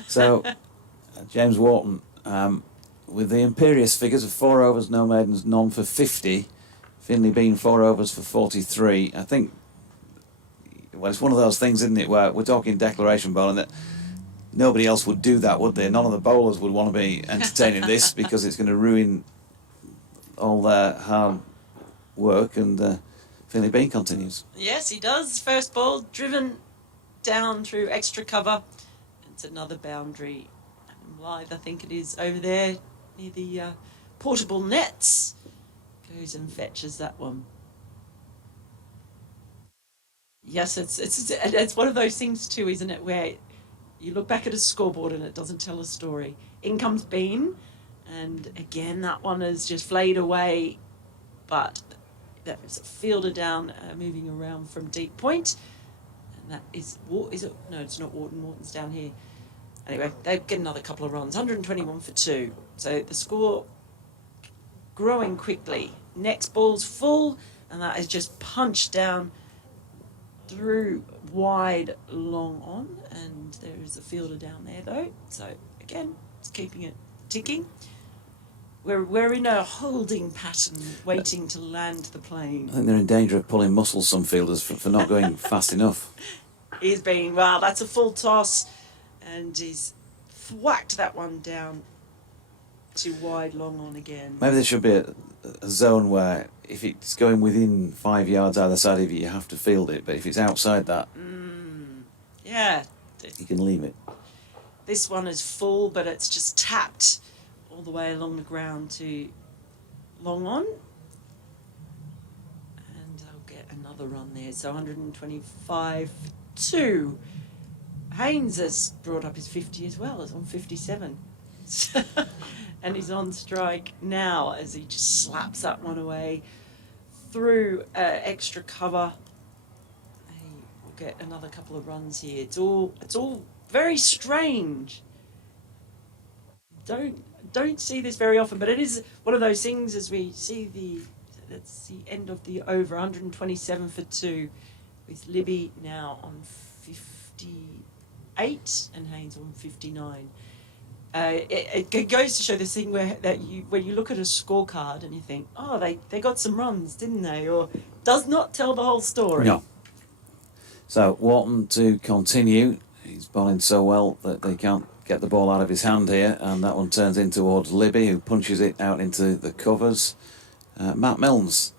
So, James Wharton, with the imperious figures of 4 overs, no maidens, none for 50. Finley Bean 4 overs for 43. I think, well, it's one of those things, isn't it, where we're talking declaration bowling that nobody else would do that, would they? None of the bowlers would want to be entertaining this because it's going to ruin all their hard work, and Finley Bean continues. Yes, he does. First ball driven down through extra cover. It's another boundary. Live, I think it is, over there near the portable nets. Goes and fetches that one. Yes, it's one of those things too, isn't it, where you look back at a scoreboard and it doesn't tell a story. In comes Bean, and again that one is just flayed away, but that was a fielder down, moving around from deep point, and that is it? No, it's not Wharton. Wharton's down here. Anyway, they get another couple of runs, 121 for 2. So the score growing quickly. Next ball's full, and that is just punched down through wide long on, and there is a fielder down there though, so again it's keeping it ticking. We're in a holding pattern waiting to land the plane. I think they're in danger of pulling muscles, some fielders, for not going fast enough. He's been, well, that's a full toss, and he's whacked that one down to wide long on again. Maybe there should be a zone where if it's going within 5 yards either side of you, you have to field it. But if it's outside that, yeah, you can leave it. This one is full, but it's just tapped all the way along the ground to long on. And I'll get another run there. So 125 2. Haynes has brought up his 50 as well. It's on 57. And is on strike now as he just slaps that one away through extra cover. He will get another couple of runs here. It's all very strange. Don't see this very often, but it is one of those things as we see that's the end of the over, 127 for 2, with Libby now on 58 and Haynes on 59. It goes to show this thing when you look at a scorecard and you think, oh, they got some runs, didn't they? Or does not tell the whole story. No. So Wharton to continue. He's bowling so well that they can't get the ball out of his hand here, and that one turns in towards Libby, who punches it out into the covers. Matt Milnes,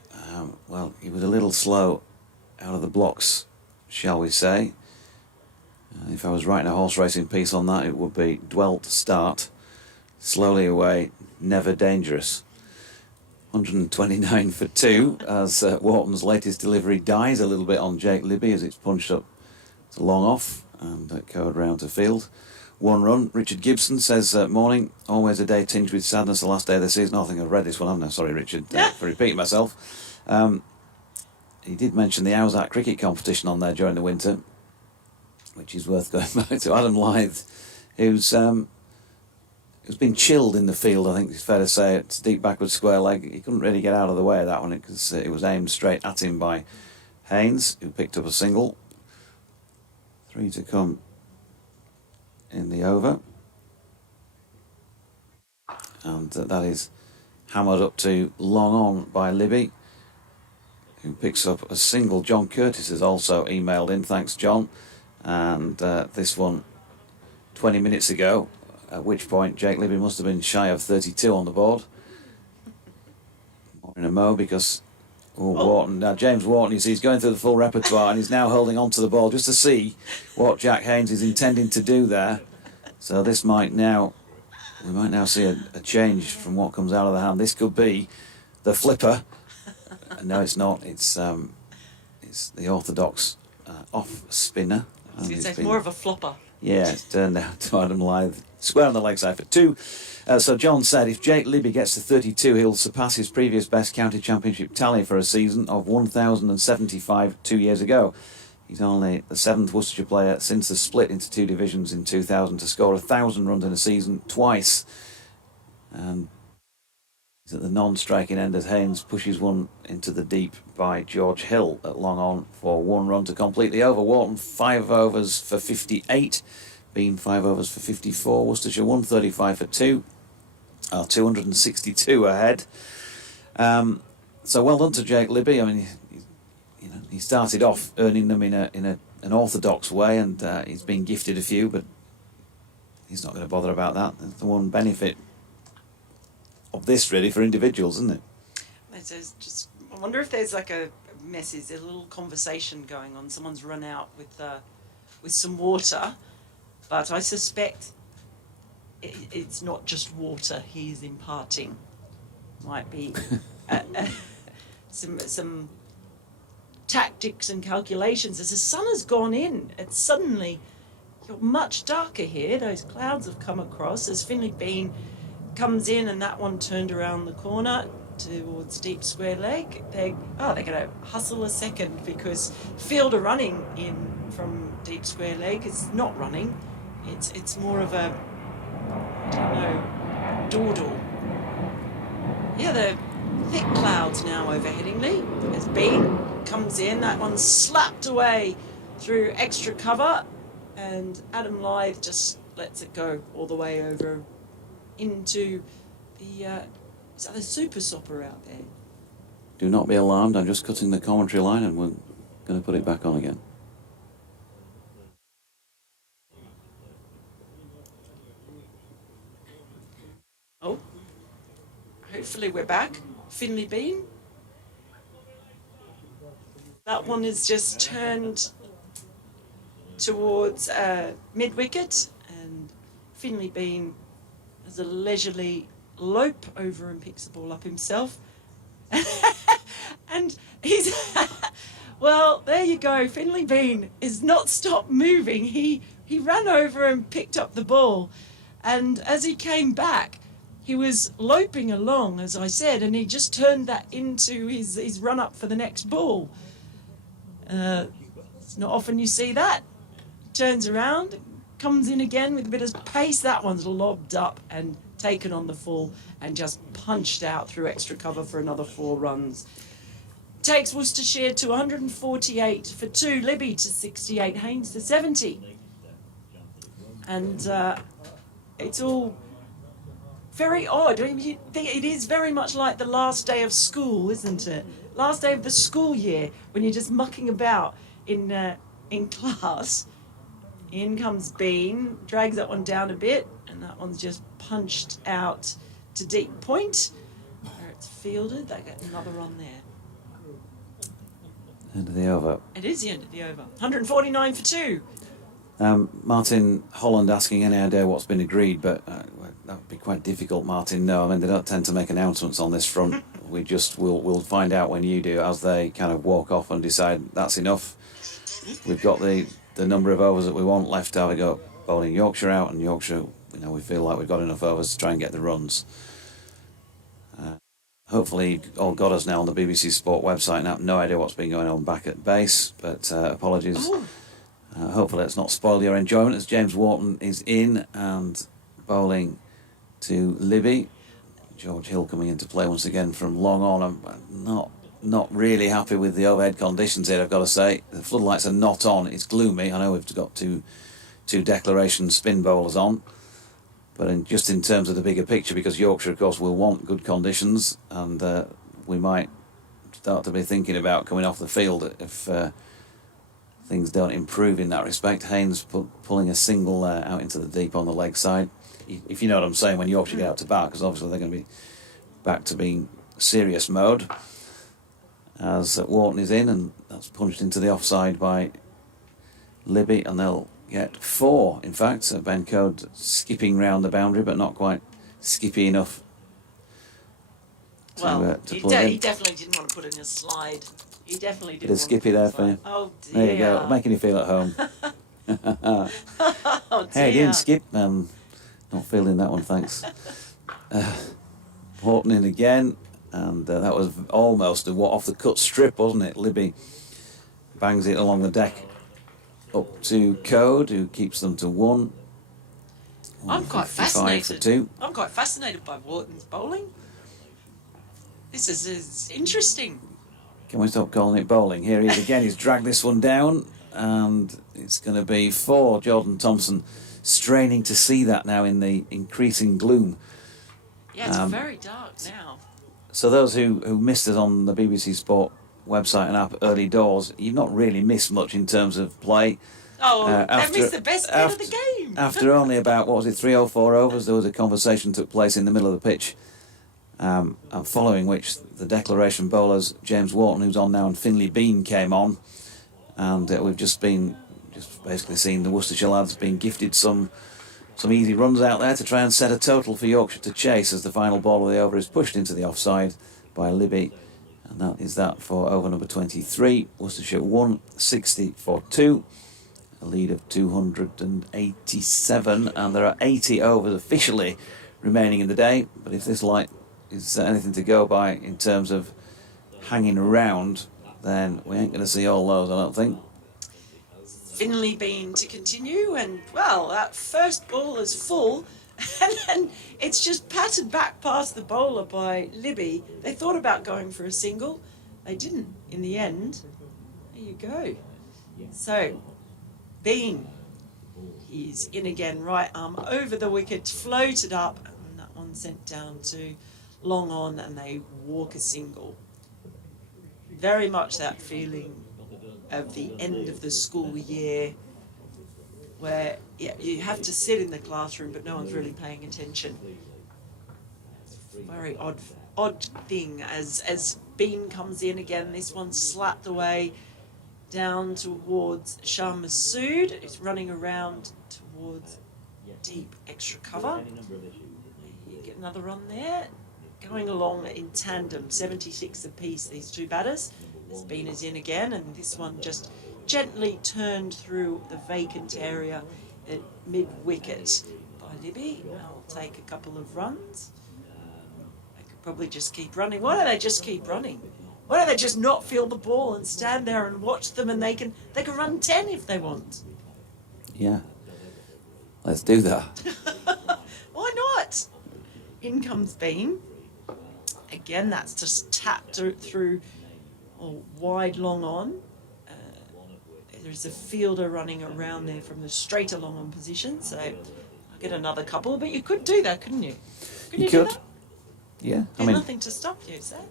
well, he was a little slow out of the blocks, shall we say. If I was writing a horse racing piece on that, it would be dwell to start, slowly away, never dangerous. 129 for 2 as Wharton's latest delivery dies a little bit on Jake Libby as it's punched up to long off and covered round to field. 1 run. Richard Gibson says, morning, always a day tinged with sadness, the last day of the season. I think I've read this one, haven't I? Sorry, Richard, for repeating myself. He did mention the Owsat cricket competition on there during the winter, which is worth going back to. Adam Lyth, who's been chilled in the field, I think it's fair to say. It's deep backward square leg. He couldn't really get out of the way of that one because it was aimed straight at him by Haynes, who picked up a single. 3 to come in the over. And that is hammered up to long on by Libby, who picks up a single. John Curtis has also emailed in, thanks John. And this one 20 minutes ago, at which point Jake Libby must have been shy of 32 on the board. More in a mo because Wharton, now James Wharton, you see, he's going through the full repertoire and he's now holding on to the ball just to see what Jack Haynes is intending to do there. So this might now, we might now see a change from what comes out of the hand. This could be the flipper. No, it's not. It's the orthodox off spinner. It's more of a flopper. Yeah, it's turned out to Adam Lyth. Square on the leg side for 2. So John said if Jake Libby gets to 32, he'll surpass his previous best county championship tally for a season of 1,075 2 years ago. He's only the 7th Worcestershire player since the split into 2 divisions in 2000 to score 1,000 runs in a season twice. And he's at the non-striking end as Haynes pushes one into the deep by George Hill at long on for 1 run to complete the over. Wharton 5 overs for 58. Bean 5 overs for 54. Worcestershire 135 for 2. 262 ahead. So well done to Jake Libby. I mean, he started off earning them in an orthodox way, and he's been gifted a few, but he's not going to bother about that. That's the one benefit of this, really, for individuals, isn't it? I wonder if there's like a message, a little conversation going on. Someone's run out with some water, but I suspect it's not just water he's imparting. Might be some tactics and calculations. As the sun has gone in, it's suddenly got much darker here. Those clouds have come across as Finley Bean comes in, and that one turned around the corner towards deep square leg. They're going to hustle a second because fielder running in from deep square leg is not running. It's more of a, I don't know, dawdle. Yeah, the thick clouds now over Headingley as Bean comes in. That one's slapped away through extra cover, and Adam Lyth just lets it go all the way over into the super sopper out there. Do not be alarmed, I'm just cutting the commentary line and we're going to put it back on again. Oh, hopefully we're back. Finley Bean. That one is just turned towards mid-wicket, and Finley Bean has a leisurely lope over and picks the ball up himself. And he's... well, there you go. Finley Bean is not stopped moving. He ran over and picked up the ball. And as he came back, he was loping along, as I said, and he just turned that into his run-up for the next ball. It's not often you see that. Turns around, comes in again with a bit of pace. That one's lobbed up and taken on the full and just punched out through extra cover for another 4 runs. Takes Worcestershire to 148 for 2, Libby to 68, Haynes to 70. And it's all very odd. I mean, it is very much like the last day of school, isn't it? Last day of the school year, when you're just mucking about in class. In comes Bean, drags that one down a bit, and that one's just punched out to deep point, where it's fielded. They get another run there. End of the over. It is the end of the over. 149 for 2. Martin Holland asking any idea what's been agreed, but that would be quite difficult, Martin. No, I mean, they don't tend to make announcements on this front. We'll find out when you do, as they kind of walk off and decide that's enough. We've got the number of overs that we want left out. We've got bowling Yorkshire out, and Yorkshire, we feel like we've got enough overs to try and get the runs. Hopefully, all got us now on the BBC Sport website. Now, no idea what's been going on back at base, but apologies. Hopefully, it's not spoiled your enjoyment as James Wharton is in and bowling to Libby. George Hill coming into play once again from long on. I'm not really happy with the overhead conditions here, I've got to say. The floodlights are not on. It's gloomy. I know we've got two declaration spin bowlers on. But just in terms of the bigger picture, because Yorkshire, of course, will want good conditions, and we might start to be thinking about coming off the field if things don't improve in that respect. Haynes pulling a single out into the deep on the leg side. If you know what I'm saying, when Yorkshire get out to bat, because obviously they're going to be back to being serious mode. As Wharton is in, and that's punched into the offside by Libby, and they'll get 4, in fact. So Ben Code skipping round the boundary, but not quite skippy enough to he pull in. He definitely didn't want to put in a slide. He definitely didn't. Bit of skippy there for you. Oh dear. There you go, making you feel at home. Oh dear. Hey, again, Skip. Not feeling that one, thanks. Wharton in again, and that was almost a off-the-cut strip, wasn't it? Libby bangs it along the deck up to Code, who keeps them to 1. I'm quite 55 fascinated. for 2. I'm quite fascinated by Wharton's bowling. This is interesting. Can we stop calling it bowling? Here he is again. He's dragged this one down, and it's going to be 4. Jordan Thompson straining to see that now in the increasing gloom. Yeah, it's very dark now. So those who missed us on the BBC Sport website and app early doors, you've not really missed much in terms of play. Oh, they've missed the best bit of the game. After only about, 3 or 4 overs, there was a conversation took place in the middle of the pitch, and following which the declaration bowlers, James Wharton, who's on now, and Finlay Bean came on, and we've just basically seen the Worcestershire lads being gifted some easy runs out there to try and set a total for Yorkshire to chase as the final ball of the over is pushed into the offside by Libby. And that is that for over number 23. Worcestershire 160 for 2. A lead of 287. And there are 80 overs officially remaining in the day. But if this light is anything to go by in terms of hanging around, then we ain't going to see all those, I don't think. Finlay Bean to continue, and well, that first ball is full, and then it's just patted back past the bowler by Libby. They thought about going for a single, they didn't in the end. There you go. So, Bean, he's in again, right arm over the wicket, floated up, and that one sent down to long on, and they walk a single. Very much that feeling of the end of the school year, where you have to sit in the classroom but no one's really paying attention. Very odd thing as Bean comes in again. This one's slapped away down towards Shah Massoud, who's running around towards deep extra cover. You get another run there. Going along in tandem, 76 apiece, these two batters. This Bean is in again, and this one just gently turned through the vacant area at mid-wicket by Libby. I'll take a couple of runs. probably just keep running. Why don't they just keep running? Why don't they just not field the ball and stand there and watch them, and they can run 10 if they want? Yeah. Let's do that. Why not? In comes Bean. Again, that's just tapped through or wide long on. There's a fielder running around there from the straight along on position, so I'll get another couple. But you could do that, couldn't you? Could you do could. that? Yeah. There's nothing to stop you, is there?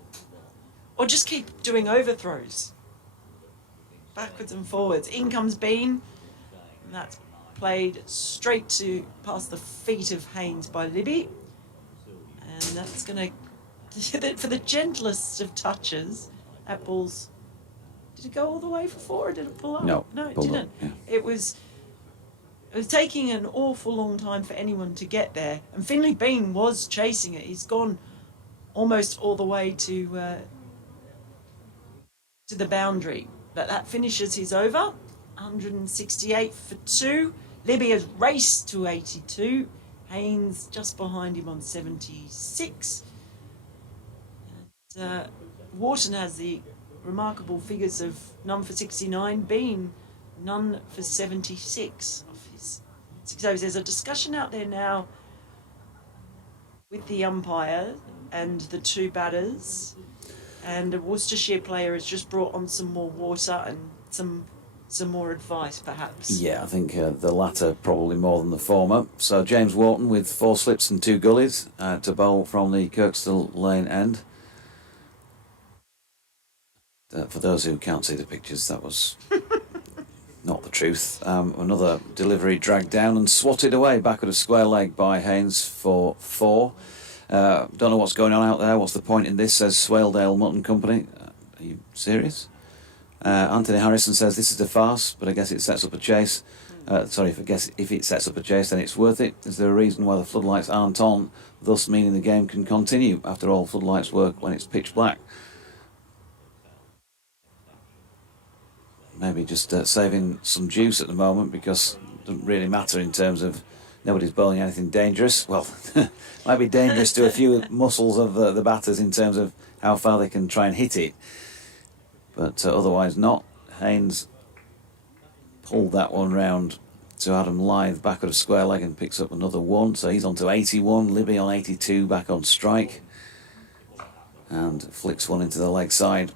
Or just keep doing overthrows. Backwards and forwards. In comes Bean. And that's played straight to past the feet of Haynes by Libby. And that's going to, for the gentlest of touches, that ball's... Did it go all the way for 4 or did it pull up? No, it pulled didn't. up, yeah. It was taking an awful long time for anyone to get there. And Finley Bean was chasing it. He's gone almost all the way to the boundary. But that finishes his over. 168 for 2. Libby has raced to 82. Haynes just behind him on 76. And, Wharton has the remarkable figures of none for 69, Bean none for 76 of his 6 overs. There's a discussion out there now with the umpire and the 2 batters, and a Worcestershire player has just brought on some more water and some more advice, perhaps. Yeah, I think the latter probably more than the former. So James Wharton with 4 slips and 2 gullies to bowl from the Kirkstall Lane end. For those who can't see the pictures, that was not the truth. Another delivery dragged down and swatted away back at a square leg by Haynes for 4. Don't know what's going on out there. What's the point in this, says Swaledale Mutton Company. Are you serious? Anthony Harrison says this is a farce, but I guess it sets up a chase. If it sets up a chase, then it's worth it. Is there a reason why the floodlights aren't on, thus meaning the game can continue? After all, floodlights work when it's pitch black. Maybe just saving some juice at the moment, because it doesn't really matter in terms of nobody's bowling anything dangerous. Well, might be dangerous to a few muscles of the batters in terms of how far they can try and hit it, but otherwise not. Haynes pulled that one round to Adam Lythe back at a square leg and picks up another 1, so he's on to 81. Libby on 82 back on strike and flicks one into the leg side.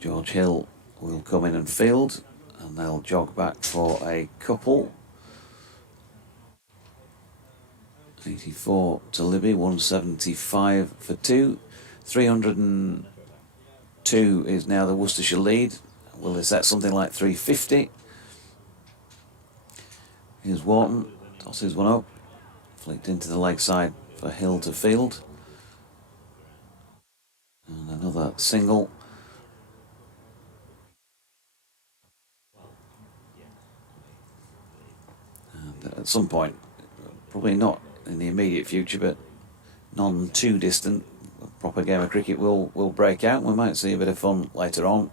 George Hill will come in and field, and they'll jog back for a couple. 84 to Libby, 175 for 2. 302 is now the Worcestershire lead. Will they set something like 350? Here's Wharton, tosses one up, flicked into the leg side for Hill to field. And another single. At some point, probably not in the immediate future, but none too distant, a proper game of cricket will break out. We might see a bit of fun later on.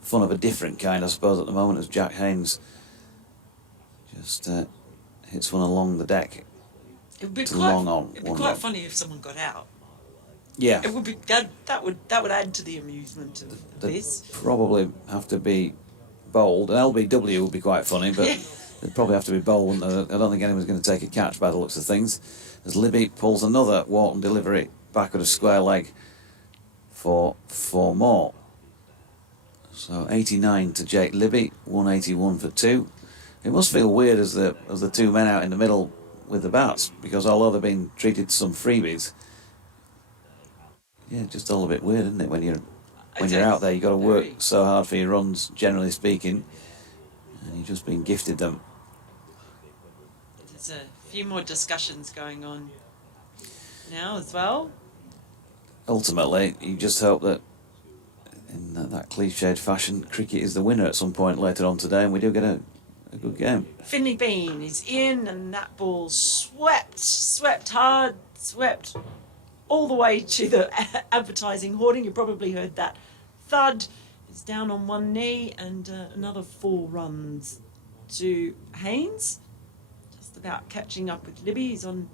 Fun of a different kind, I suppose, at the moment, as Jack Haynes just hits one along the deck. It would be It'd be quite funny if someone got out. Yeah. It would be that would add to the amusement of this. Probably have to be bowled. An LBW would be quite funny, but they'd probably have to be bowled. I don't think anyone's going to take a catch by the looks of things. As Libby pulls another Wharton delivery back at a square leg for 4 more. So 89 to Jake Libby, 181 for 2. It must feel weird as the 2 men out in the middle with the bats, because although they've been treated to some freebies, yeah, just all a bit weird, isn't it? When you're out there, you've got to work so hard for your runs, generally speaking, and you've just been gifted them. There's a few more discussions going on now as well. Ultimately, you just hope that in that cliched fashion, cricket is the winner at some point later on today, and we do get a good game. Finley Bean is in, and that ball swept hard, swept all the way to the advertising hoarding. You probably heard that thud. It's down on one knee, and another 4 runs to Haynes. Just about catching up with Libby. He's on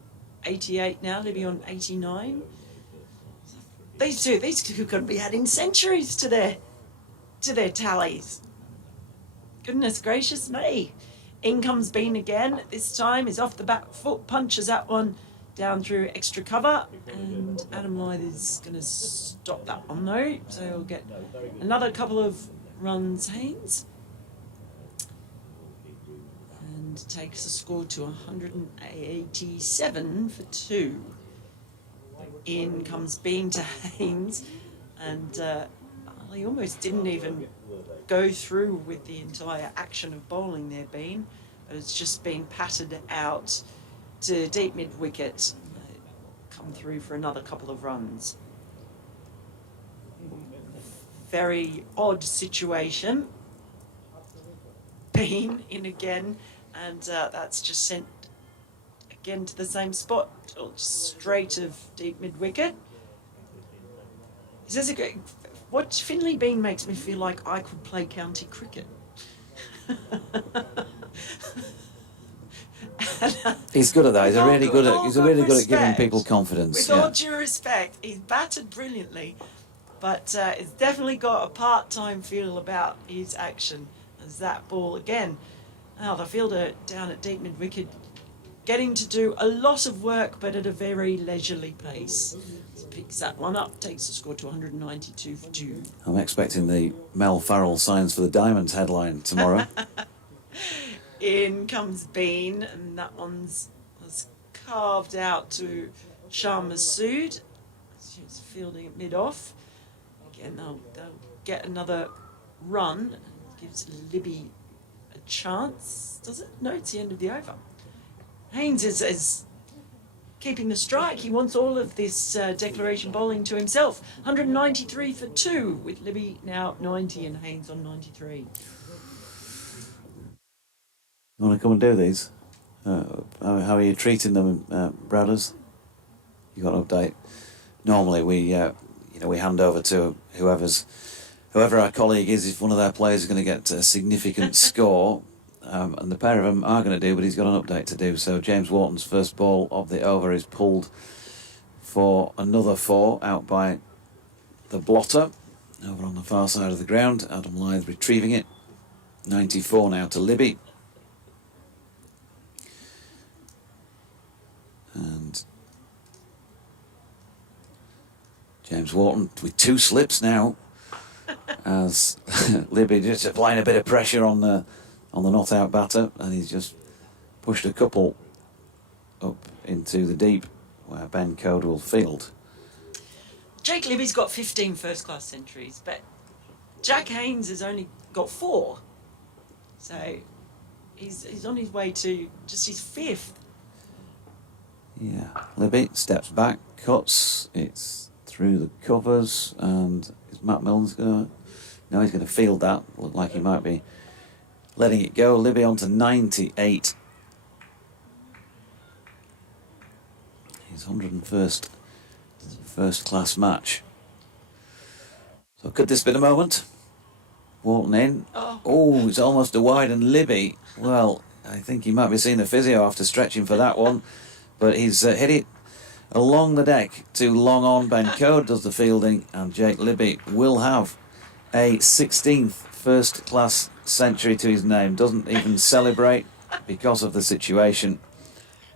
88 now, Libby on 89. These two could be adding centuries to their tallies. Goodness gracious me. In comes Bean again. This time is off the back foot, punches that one down through extra cover, and Adam Lythe is going to stop that one though, so he'll get another couple of runs, Haynes, and takes the score to 187 for 2. In comes Bean to Haynes, and he almost didn't even go through with the entire action of bowling there, Bean, but it's just been patted out to deep mid wicket. Come through for another couple of runs. Very odd situation. Bean in again, and that's just sent again to the same spot, straight of deep mid wicket. Is this a great? What Finley Bean makes me feel like I could play county cricket. He's good at that. He's really good at giving people confidence. With all due respect, he's batted brilliantly, but it's definitely got a part-time feel about his action. As that ball again, now the fielder down at deep mid wicket, getting to do a lot of work, but at a very leisurely pace. Picks that one up, takes the score to 192 for 2. I'm expecting the Mel Farrell signs for the Diamonds headline tomorrow. In comes Bean, and that one's was carved out to Shah Massood. She's fielding at mid-off. Again, they'll get another run. Gives Libby a chance. Does it? No, it's the end of the over. Haynes is keeping the strike. He wants all of this declaration bowling to himself. 193 for 2, with Libby now 90 and Haynes on 93. You want to come and do these? How are you treating them, Bradders? You got an update? Normally we hand over to whoever our colleague is if one of their players is going to get a significant score, and the pair of them are going to do, but he's got an update to do. So James Wharton's first ball of the over is pulled for another 4 out by the blotter over on the far side of the ground. Adam Lythe retrieving it. 94 now to Libby. And James Wharton with 2 slips now, as Libby just applying a bit of pressure on the not out batter, and he's just pushed a couple up into the deep where Ben Code will field. Jake Libby's got 15 first-class centuries, but Jack Haynes has only got 4. So he's on his way to just his 5th. Yeah, Libby steps back, cuts, it's through the covers, and is Matt Milne's going to... No, he's going to field that. Look like he might be letting it go. Libby on to 98. His 101st first-class match. So could this be the moment? Wharton in. Oh, it's almost a wide, and Libby, well, I think he might be seeing the physio after stretching for that one. But he's hit it along the deck to long on. Ben Code does the fielding, and Jake Libby will have a 16th first-class century to his name. Doesn't even celebrate because of the situation.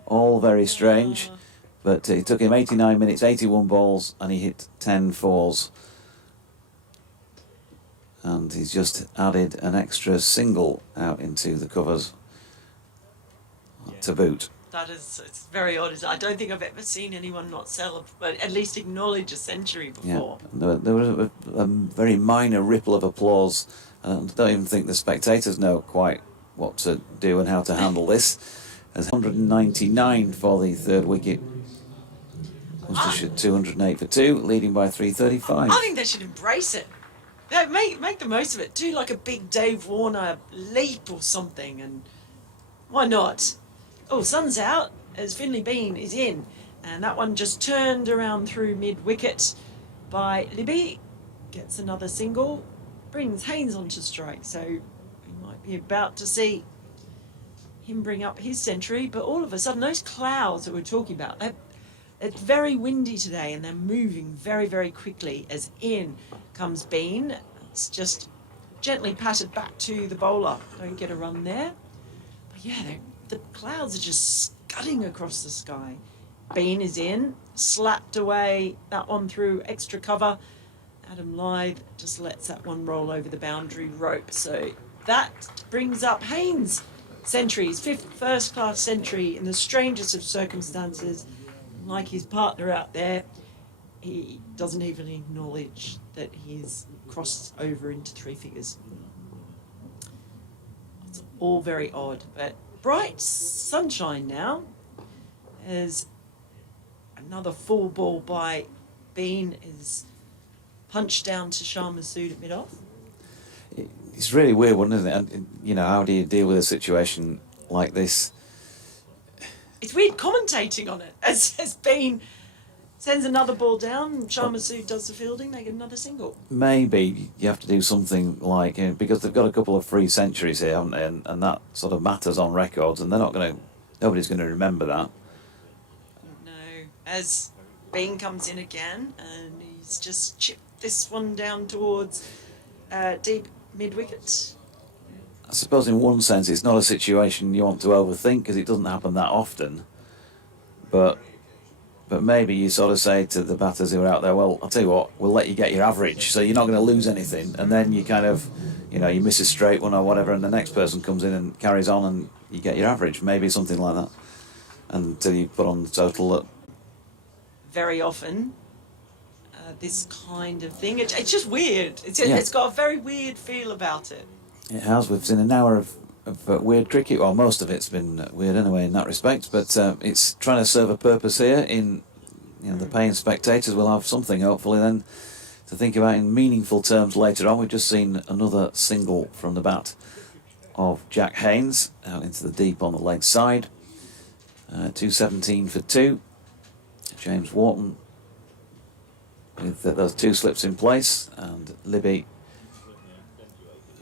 All very strange. But it took him 89 minutes, 81 balls, and he hit 10 fours. And he's just added an extra single out into the covers to boot. It's very odd. I don't think I've ever seen anyone not celebrate, at least acknowledge a century before. Yeah. There was a very minor ripple of applause. I don't even think the spectators know quite what to do and how to handle this. As 199 for the third wicket. Worcestershire 208 for 2, leading by 335. I think they should embrace it. Make the most of it. Do like a big Dave Warner leap or something, and why not? Oh, sun's out as Finley Bean is in, and that one just turned around through mid-wicket by Libby. Gets another single, brings Haynes onto strike, so we might be about to see him bring up his century, but all of a sudden those clouds that we're talking about, it's very windy today and they're moving very, very quickly as in comes Bean. It's just gently patted back to the bowler. Don't get a run there. But yeah, the clouds are just scudding across the sky. Bean is in, slapped away that one through extra cover. Adam Lythe just lets that one roll over the boundary rope. So that brings up Haynes' centuries, fifth first-class century in the strangest of circumstances. Like his partner out there, he doesn't even acknowledge that he's crossed over into three figures. It's all very odd, but bright sunshine now as another full ball by Bean is punched down to Shah Massoud at mid-off. It's really weird one, isn't it? And, you know, how do you deal with a situation like this? It's weird commentating on it as Bean sends another ball down, Shah Massoud does the fielding, they get another single. Maybe you have to do something like, because they've got a couple of free centuries here, haven't they? And that sort of matters on records, and nobody's going to remember that. No, as Bean comes in again, and he's just chipped this one down towards deep mid-wicket. I suppose in one sense it's not a situation you want to overthink because it doesn't happen that often. But maybe you sort of say to the batters who are out there, well, I'll tell you what, we'll let you get your average, so you're not going to lose anything. And then you kind of, you know, you miss a straight one or whatever, and the next person comes in and carries on and you get your average. Maybe something like that. Until you put on the total that... Very often, this kind of thing, it's just weird. It's got a very weird feel about it. It has. We've seen an hour of weird cricket. Well, most of it's been weird anyway in that respect. But it's trying to serve a purpose here. In the paying spectators will have something hopefully then to think about in meaningful terms later on. We've just seen another single from the bat of Jack Haynes out into the deep on the leg side. 217 for 2. James Wharton with those two slips in place, and Libby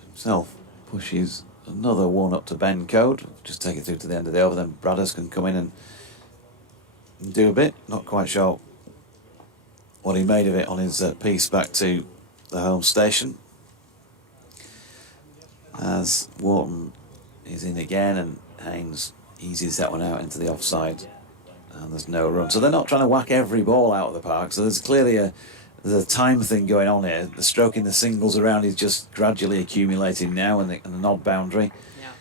himself pushes another one up to Ben Code. Just take it through to the end of the over, then Bradders can come in and do a bit. Not quite sure what he made of it on his piece back to the home station. As Wharton is in again and Haynes eases that one out into the offside, and there's no run. So they're not trying to whack every ball out of the park, so there's clearly a time thing going on here. The stroking the singles around is just gradually accumulating now, and the odd boundary. Yeah.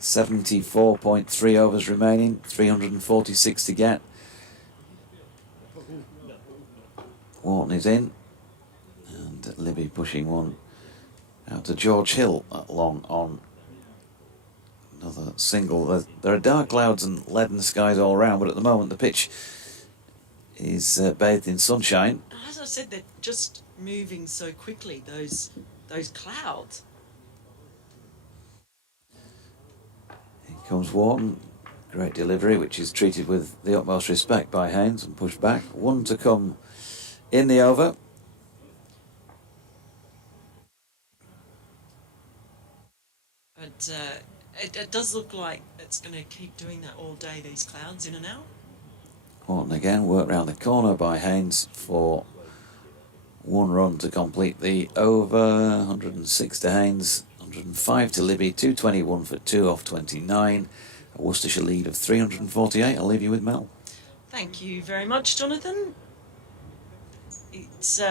74.3 overs remaining, 346 to get. Wharton is in, and Libby pushing one out to George Hill at long on. Another single. There are dark clouds and leaden skies all around, but at the moment the pitch is bathed in sunshine. As I said, they're just moving so quickly, those clouds. Here comes Wharton. Great delivery, which is treated with the utmost respect by Haynes and pushed back. One to come in the over. But it does look like it's going to keep doing that all day, these clouds in and out. Wharton again, worked round the corner by Haynes for one run to complete the over. 106 to Haynes, 105 to Libby, 221 for 2 off 29. A Worcestershire lead of 348. I'll leave you with Mel. Thank you very much, Jonathan. It's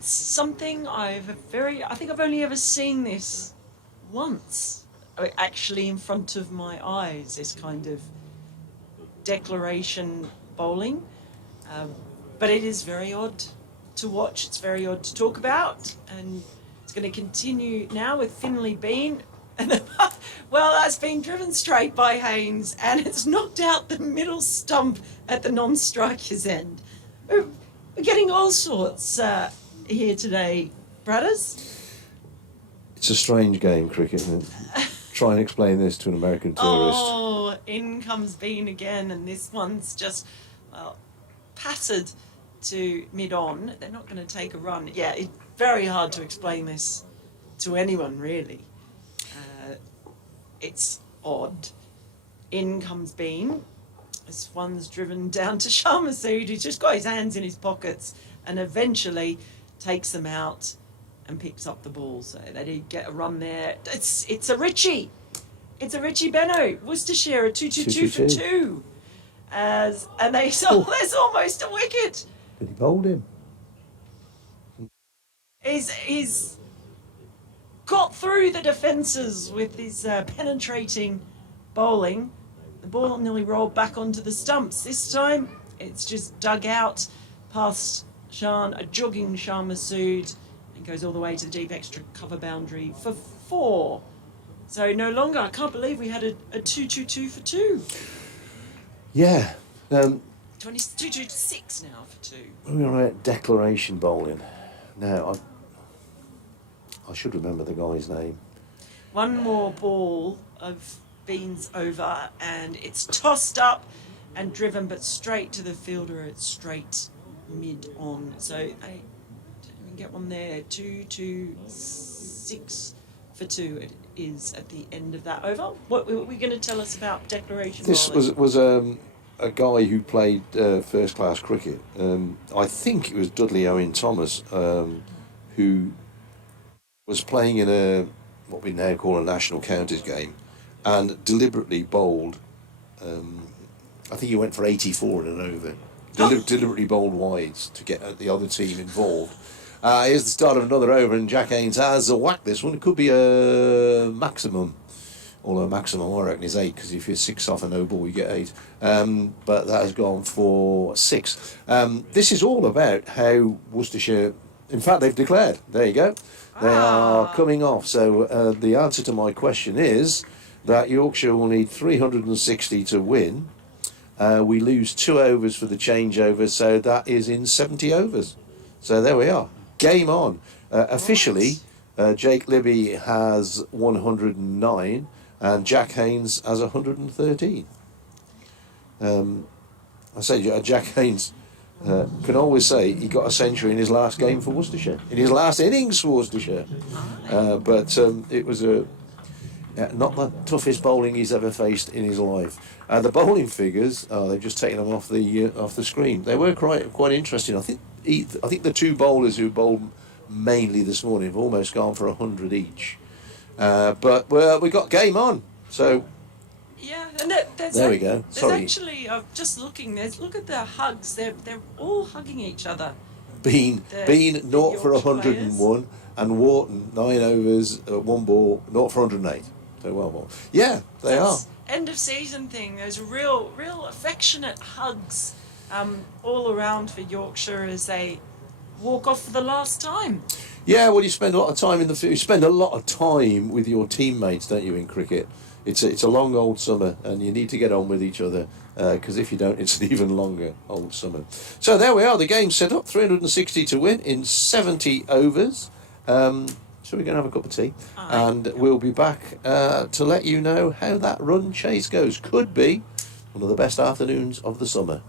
something I think I've only ever seen this once, actually in front of my eyes, this kind of declaration bowling. But it is very odd to watch, it's very odd to talk about, and it's going to continue now with Finley Bean. And well, that's been driven straight by Haynes, and it's knocked out the middle stump at the non-striker's end. We're getting all sorts here today, Bradders. It's a strange game, cricket, isn't it? Try and explain this to an American tourist. Oh, in comes Bean again, and this one's just, well, pattered to mid-on. They're not going to take a run. Yeah, it's very hard to explain this to anyone, really. it's odd. In comes Bean. This one's driven down to Shah Massoud, who's just got his hands in his pockets and eventually takes them out and picks up the ball. So they did get a run there. It's a Richie. It's a Richie Benno. Worcestershire a 2-2-2 for 2. And they saw there's almost a wicket. But he bowled him. He's got through the defences with his penetrating bowling. The ball nearly rolled back onto the stumps. This time, it's just dug out past a jogging Shah Massoud, and goes all the way to the deep extra cover boundary for 4. So no longer, I can't believe we had a 2-2-2 for 2. Yeah. 2-2-6 now for 2. We're at declaration bowling. Now, I should remember the guy's name. One more ball of Beans over, and it's tossed up and driven, but straight to the fielder. It's straight mid on. So I didn't even get one there. 2-2-6 for 2. It is at the end of that over. What were we going to tell us about declaration This bowling? was a guy who played first class cricket. I think it was Dudley Owen Thomas, who was playing in what we now call a national counties game, and deliberately bowled. I think he went for 84 in an over. Deliberately bowled wides to get the other team involved. Here's the start of another over, and Jack Haynes has whacked this one. It could be a maximum. Although maximum, I reckon, is 8, because if you're 6 off a no ball, you get 8. But that has gone for 6. This is all about how Worcestershire, in fact, they've declared. There you go. They are coming off. So the answer to my question is that Yorkshire will need 360 to win. We lose 2 overs for the changeover, so that is in 70 overs. So there we are. Game on. Officially, Jake Libby has 109 and Jack Haynes has 113. I say Jack Haynes can always say he got a century in his last game for Worcestershire, in his last innings for Worcestershire. But it was not the toughest bowling he's ever faced in his life. The bowling figures, they've just taken them off the screen. They were quite interesting. I think the 2 bowlers who bowled mainly this morning have almost gone for 100 each. But we got game on. So Yeah, and there we go. Sorry. There's actually, just looking, look at the hugs. They're all hugging each other. Bean 0 for Yorkshire 101, and Wharton 9 overs, 1 ball, 0 for 108. So well ball. Yeah, they are. End of season thing. There's real affectionate hugs all around for Yorkshire as they walk off for the last time. Yeah, well, you spend a lot of time in the field. You spend a lot of time with your teammates, don't you, in cricket? It's a long old summer, and you need to get on with each other, because if you don't, it's an even longer old summer. So there we are. The game's set up. 360 to win in 70 overs. So we're going to have a cup of tea, and we'll be back to let you know how that run chase goes. Could be one of the best afternoons of the summer.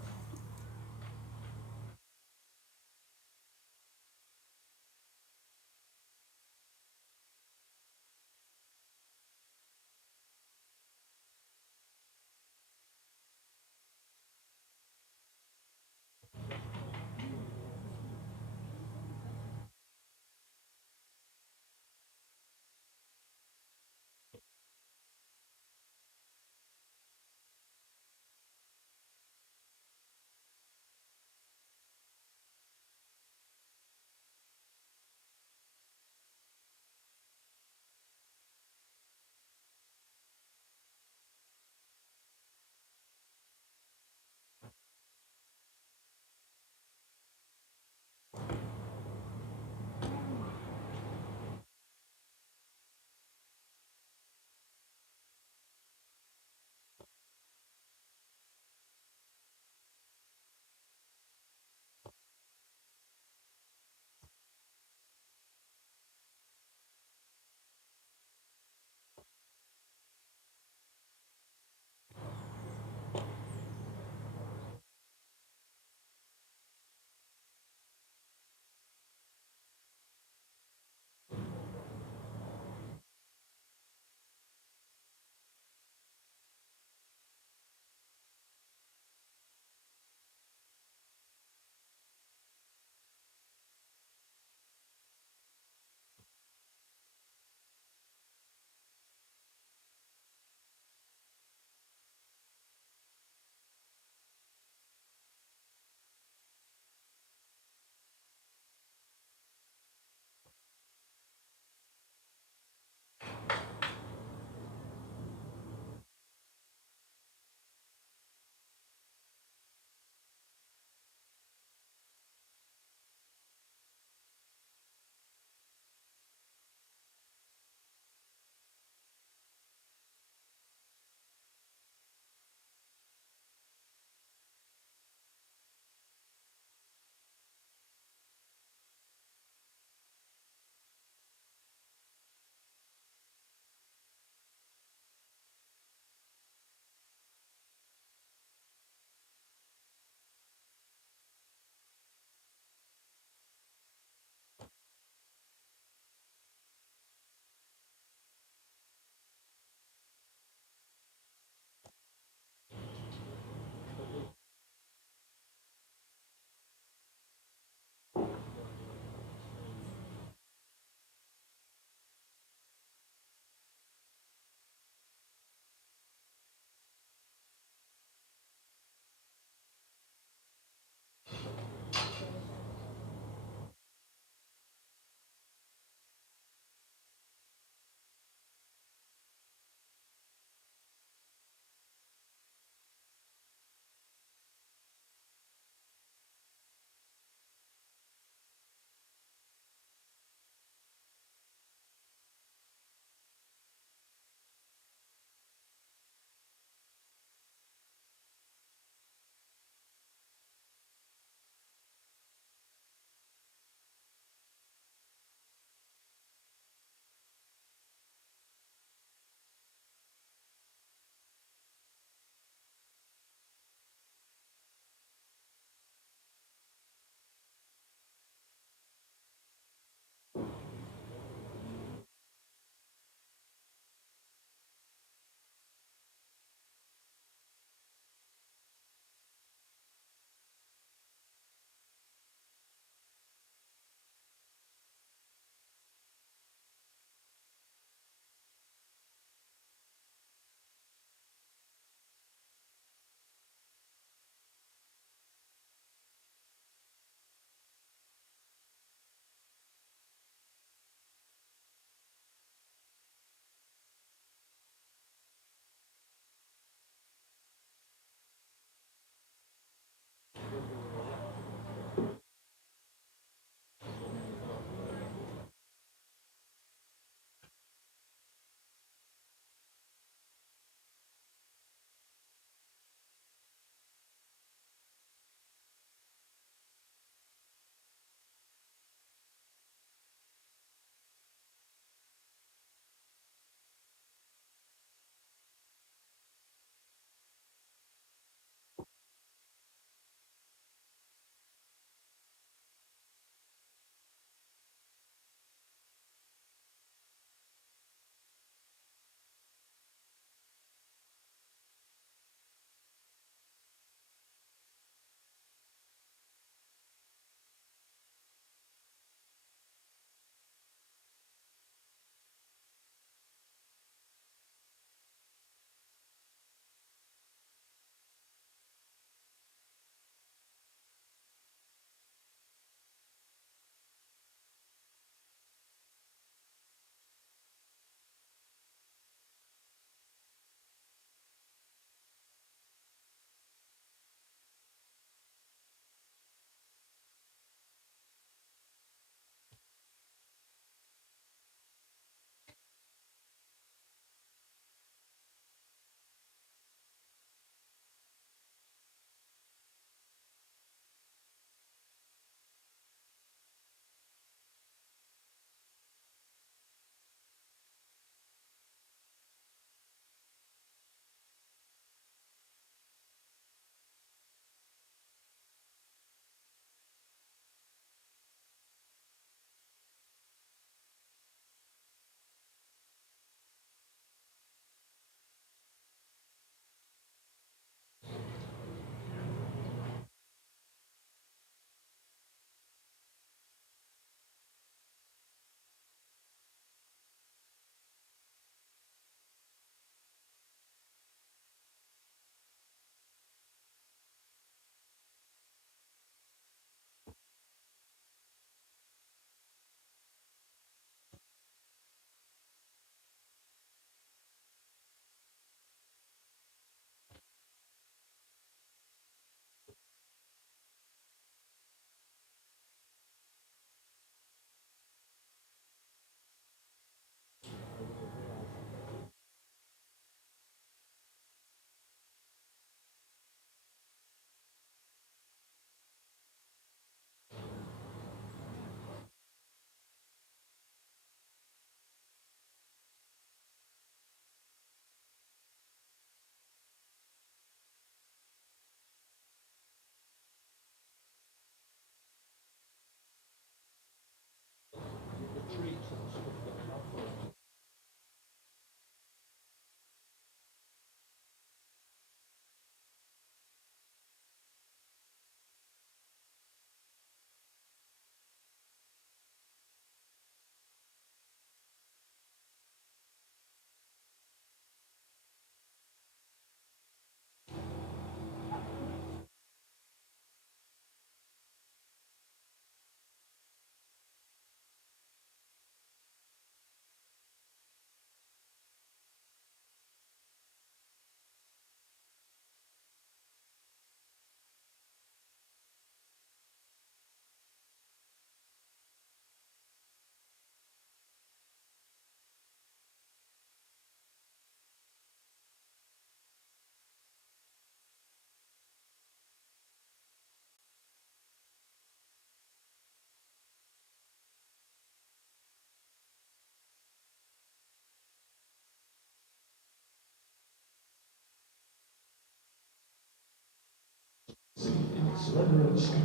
Worcestershire.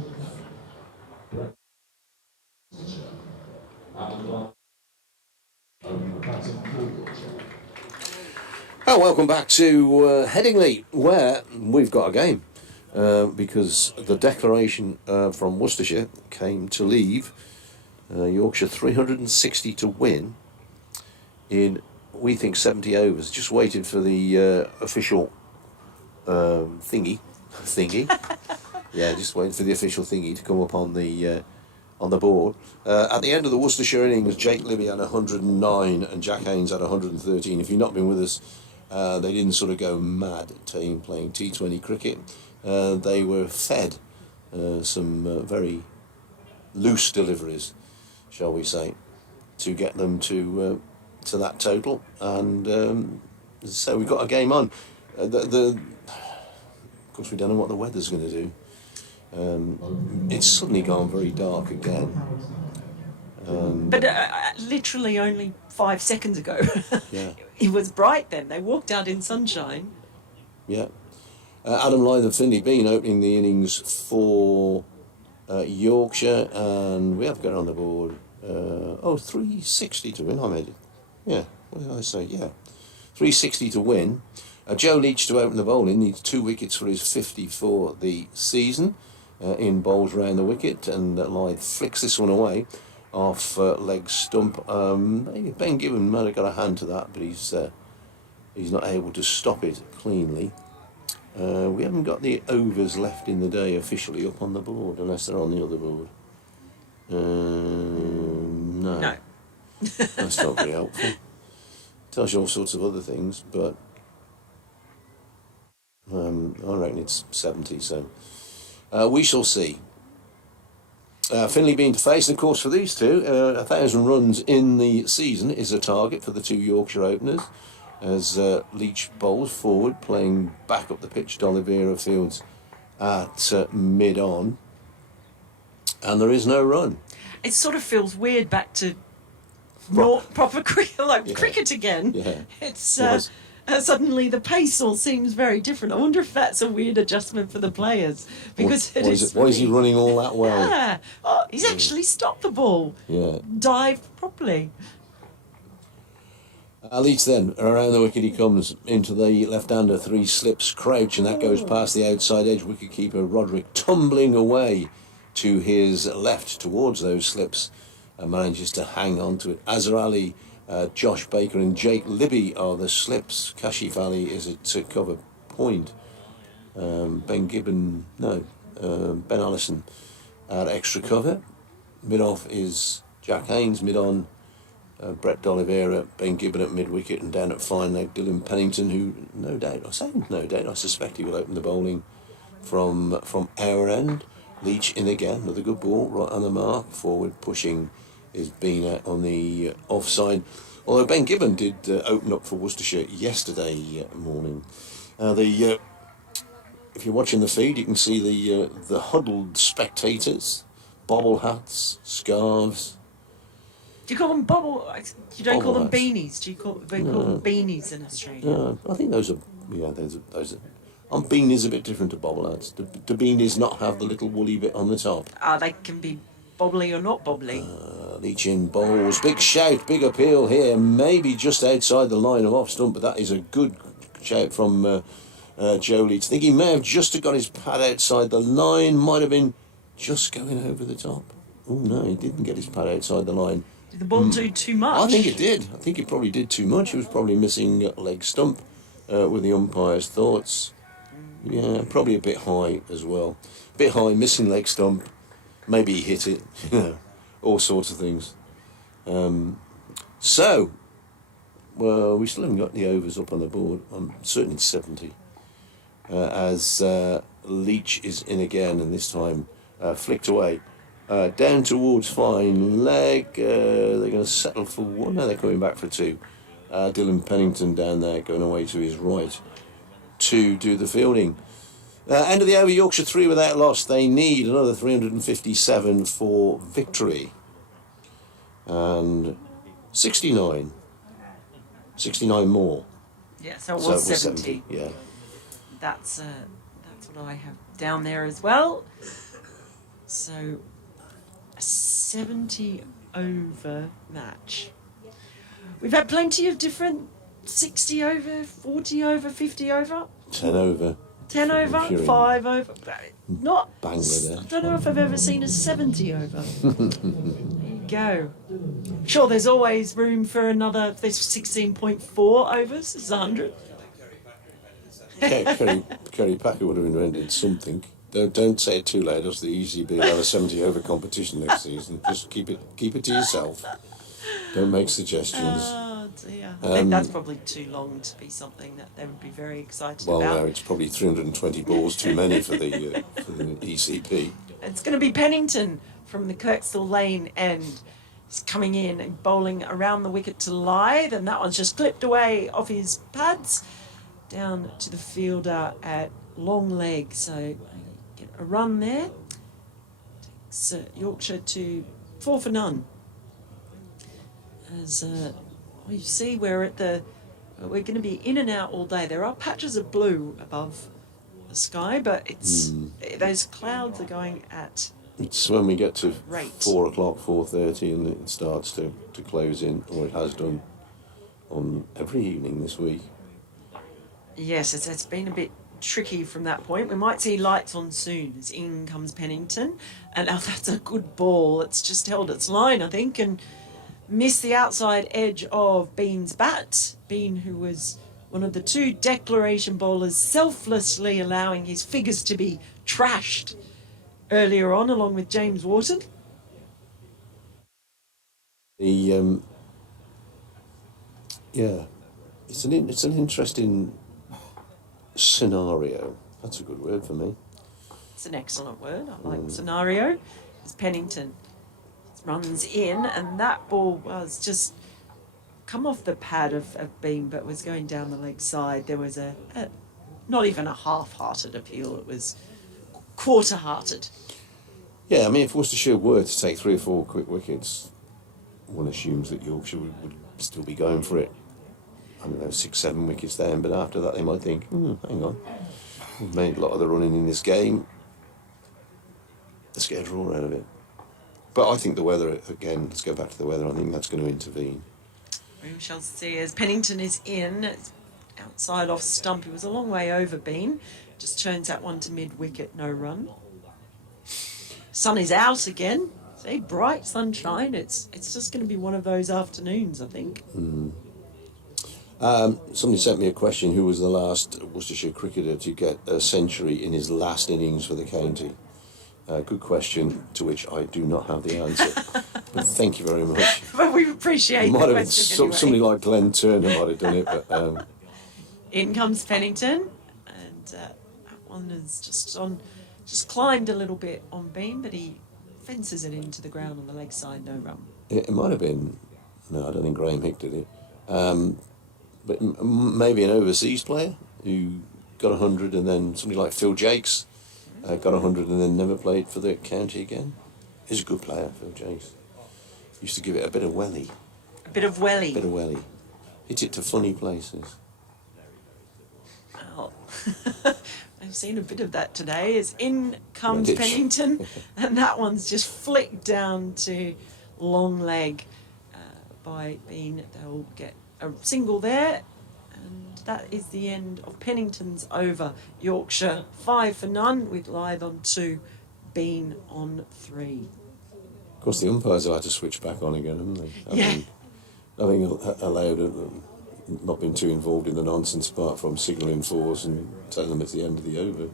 And open batting for Yorkshire. Oh, welcome back to Headingley, where we've got a game. Because the declaration from Worcestershire came to leave Yorkshire 360 to win in, we think, 70 overs. Just waited for the official thingy. Yeah, just waiting for the official thingy to come up on the board. At the end of the Worcestershire innings, Jake Libby had 109 and Jack Haynes had 113. If you've not been with us, they didn't sort of go mad playing T20 cricket. They were fed some very loose deliveries, shall we say, to get them to that total. And so we've got a game on. Of course, we don't know what the weather's going to do. It's suddenly gone very dark again. But literally only 5 seconds ago, Yeah. it was bright then. They walked out in sunshine. Yeah. Adam Lythe of Finley Bean opening the innings for Yorkshire, and we have got on the board 360 to win. I made it. Yeah, what did I say? Yeah, 360 to win. Joe Leach to open the bowling, needs 2 wickets for his 50 for the season. In bowls round the wicket, and Lythe flicks this one away off leg stump. Maybe Ben Gibbon might have got a hand to that, but he's not able to stop it cleanly. We haven't got the overs left in the day officially up on the board, unless they're on the other board. No. That's not very helpful. Tells you all sorts of other things, but I reckon it's 70, so we shall see. Finley Bean to face, and of course for these two, 1,000 runs in the season is a target for the two Yorkshire openers, as Leach bowls forward, playing back up the pitch. D'Oliveira fields at mid-on, and there is no run. It sort of feels weird back to proper cricket, cricket again. Yeah. It's Was- suddenly the pace all seems very different. I wonder if that's a weird adjustment for the players, because Why is he running all that well? Yeah. Oh, he's actually stopped the ball. Yeah. Dived properly. Leach then, around the wicket he comes, into the left-hander, 3 slips, crouch, and that goes past the outside edge. Wicket-keeper Roderick tumbling away to his left towards those slips and manages to hang on to it. Azhar Ali, Josh Baker and Jake Libby are the slips. Kashif Ali is at cover point. Ben Allison at extra cover. Mid-off is Jack Haynes, mid-on Brett D'Oliveira, Ben Gibbon at mid-wicket, and down at fine leg Dylan Pennington, who I suspect he will open the bowling from our end. Leach in again, another good ball, right on the mark. Forward pushing is being out on the offside. Although Ben Gibbon did open up for Worcestershire yesterday morning. If you're watching the feed, you can see the huddled spectators, bobble hats, scarves. Do you call them You don't call them Bobble hats. beanies. Do you call them beanies in Australia? I think those are. Bean is a bit different to bobble hats. Do beanies not have the little woolly bit on the top? They can be bobbly or not bobbly. Leach in bowls, big shout, big appeal here, maybe just outside the line of off stump, but that is a good shout from Joe Leach. I think he may have just got his pad outside the line, might have been just going over the top. Oh no, he didn't get his pad outside the line. Did the ball do too much? I think it did. I think it probably did too much. He was probably missing leg stump with the umpire's thoughts. Yeah, probably a bit high as well. Bit high, missing leg stump. Maybe he hit it. All sorts of things. So, well, we still haven't got the overs up on the board. I'm certain it's 70. As Leach is in again, and this time flicked away. Down towards fine leg. They're going to settle for 1. No, they're coming back for 2. Dylan Pennington down there going away to his right to do the fielding. End of the over, Yorkshire 3 without loss. They need another 357 for victory. And 69 more. Yeah, so it was 70. 70. Yeah. That's what I have down there as well. So a 70 over match. We've had plenty of different 60 over, 40 over, 50 over. 10 over. 10 over, If you're in 5 over. Not. Bangladesh. I don't know if I've ever seen a 70 over. There you go. Sure, there's always room for another. If there's 16.4 overs, it's 100. Kerry Packer would have invented something. Don't say it too loud, else the easy be another 70 over competition next season. Just keep it to yourself. Don't make suggestions. Oh dear. I think that's probably too long to be something that they would be very excited about. Well, no, it's probably 320 balls too many for the ECP. It's going to be Pennington from the Kirkstall Lane end. He's coming in and bowling around the wicket to Lythe, and that one's just clipped away off his pads down to the fielder at long leg. So get a run there. Takes Yorkshire to 4 for none. As you see, we're going to be in and out all day. There are patches of blue above the sky, but it's those clouds are going at. It's when we get to Rate. 4 o'clock, 4:30, and it starts to close in, or it has done on every evening this week. Yes, it's been a bit tricky from that point. We might see lights on soon as in comes Pennington, and now that's a good ball. It's just held its line, I think, and missed the outside edge of Bean's bat. Bean, who was one of the 2 declaration bowlers, selflessly allowing his figures to be trashed earlier on, along with James Wharton. The it's an interesting scenario. That's a good word for me. It's an excellent word. I like the scenario. It's Pennington runs in, and that ball was just come off the pad of Bean, but was going down the leg side. There was a not even a half-hearted appeal. It was quarter-hearted. Yeah, I mean, if Worcestershire were to take 3 or 4 quick wickets, one assumes that Yorkshire would still be going for it. I don't know, 6, 7 wickets then, but after that they might think, hang on, we've made a lot of the running in this game. Let's get a draw out of it. But I think the weather, again, let's go back to the weather, I think that's going to intervene. We shall see as Pennington is in. It's outside off stump. He was a long way over Bean. Just turns that one to mid-wicket, no run. Sun is out again. See, bright sunshine. It's just going to be one of those afternoons, I think. Somebody sent me a question, who was the last Worcestershire cricketer to get a century in his last innings for the county? Good question, to which I do not have the answer. But thank you very much. But we appreciate It might the have been question anyway. somebody like Glenn Turner might have done it, but In comes Pennington, and that one is just climbed a little bit on Bean, but he fences it into the ground on the leg side, no run. it might have been. No, I don't think Graham Hick did it. But maybe an overseas player who got 100, and then somebody like Phil Jakes got 100 and then never played for the county again. He's a good player, Phil Jakes. Used to give it a bit of welly. A bit of welly. Bit of welly. Hit it to funny places. Well, I've seen a bit of that today. As in comes Ditch. Pennington, and that one's just flicked down to long leg by Bean. They'll get a single there, and that is the end of Pennington's over. Yorkshire 5 for none with Lythe on 2, Bean on 3. Of course, the umpires have had to switch back on again, haven't they? Yeah. Having allowed not been too involved in the nonsense apart from signalling fours and telling them it's the end of the over.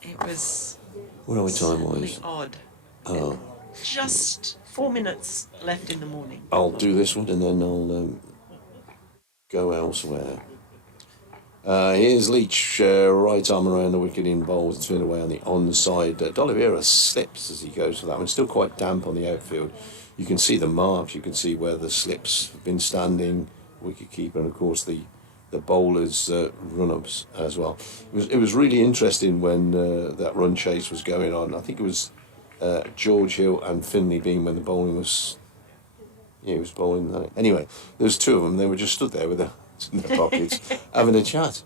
It was Where are we certainly time-wise? odd. Oh. Just 4 minutes left in the morning. I'll do this one and then I'll go elsewhere. Here's Leach, right arm around the wicket in bowls, turned away on the onside. D'Oliveira slips as he goes for that one. Still quite damp on the outfield. You can see the marks, you can see where the slips have been standing, wicket keeper, and of course the bowlers' run-ups as well. It was really interesting when that run chase was going on. I think it was George Hill and Finley Bean when the bowling was... Yeah, he was bowling that. Anyway, there was 2 of them. They were just stood there with their in their pockets having a chat.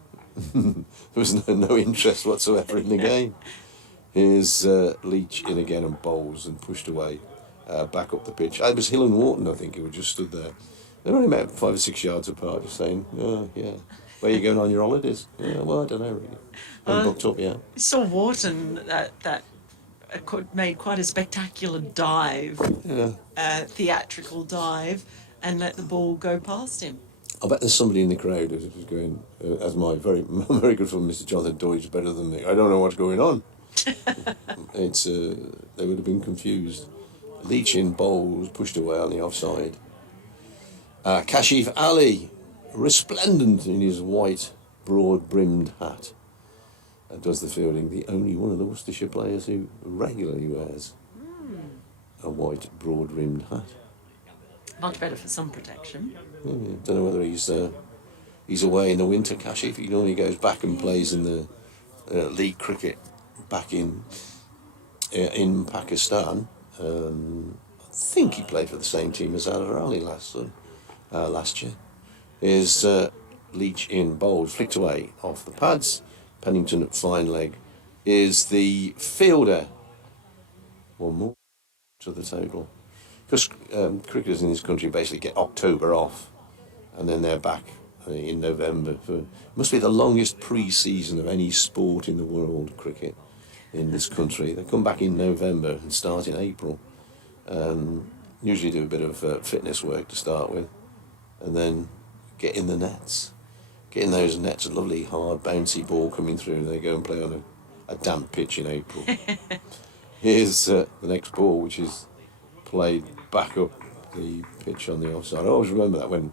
there was no interest whatsoever in the game. Here's Leach in again and bowls and pushed away back up the pitch. It was Hill and Wharton, I think, who had just stood there. They're only about 5 or 6 yards apart, just saying, oh, yeah, where are you going on your holidays? Yeah, well, I don't know, really. I'm booked up yet. Saw Wharton made quite a spectacular dive, theatrical dive, and let the ball go past him. I bet there's somebody in the crowd who's going, as my very very good friend Mr. Jonathan Deutsch, better than me. I don't know what's going on. It's they would have been confused. Leach in bowls, pushed away on the offside. Kashif Ali, resplendent in his white, broad-brimmed hat, does the fielding. The only one of the Worcestershire players who regularly wears a white, broad-brimmed hat. Much better for sun protection. Don't know whether he's away in the winter, Kashif. He normally goes back and plays in the league cricket back in Pakistan. I think he played for the same team as Adar Ali last year. Is Leach in bowled, flicked away off the pads. Pennington at fine leg is the fielder. One more to the total. Because cricketers in this country basically get October off, and then they're back in November. Must be the longest pre-season of any sport in the world, cricket, in this country. They come back in November and start in April. Usually do a bit of fitness work to start with, and then get in the nets. Get in those nets, a lovely hard bouncy ball coming through, and they go and play on a damp pitch in April. Here's the next ball, which is played back up the pitch on the offside. I always remember that when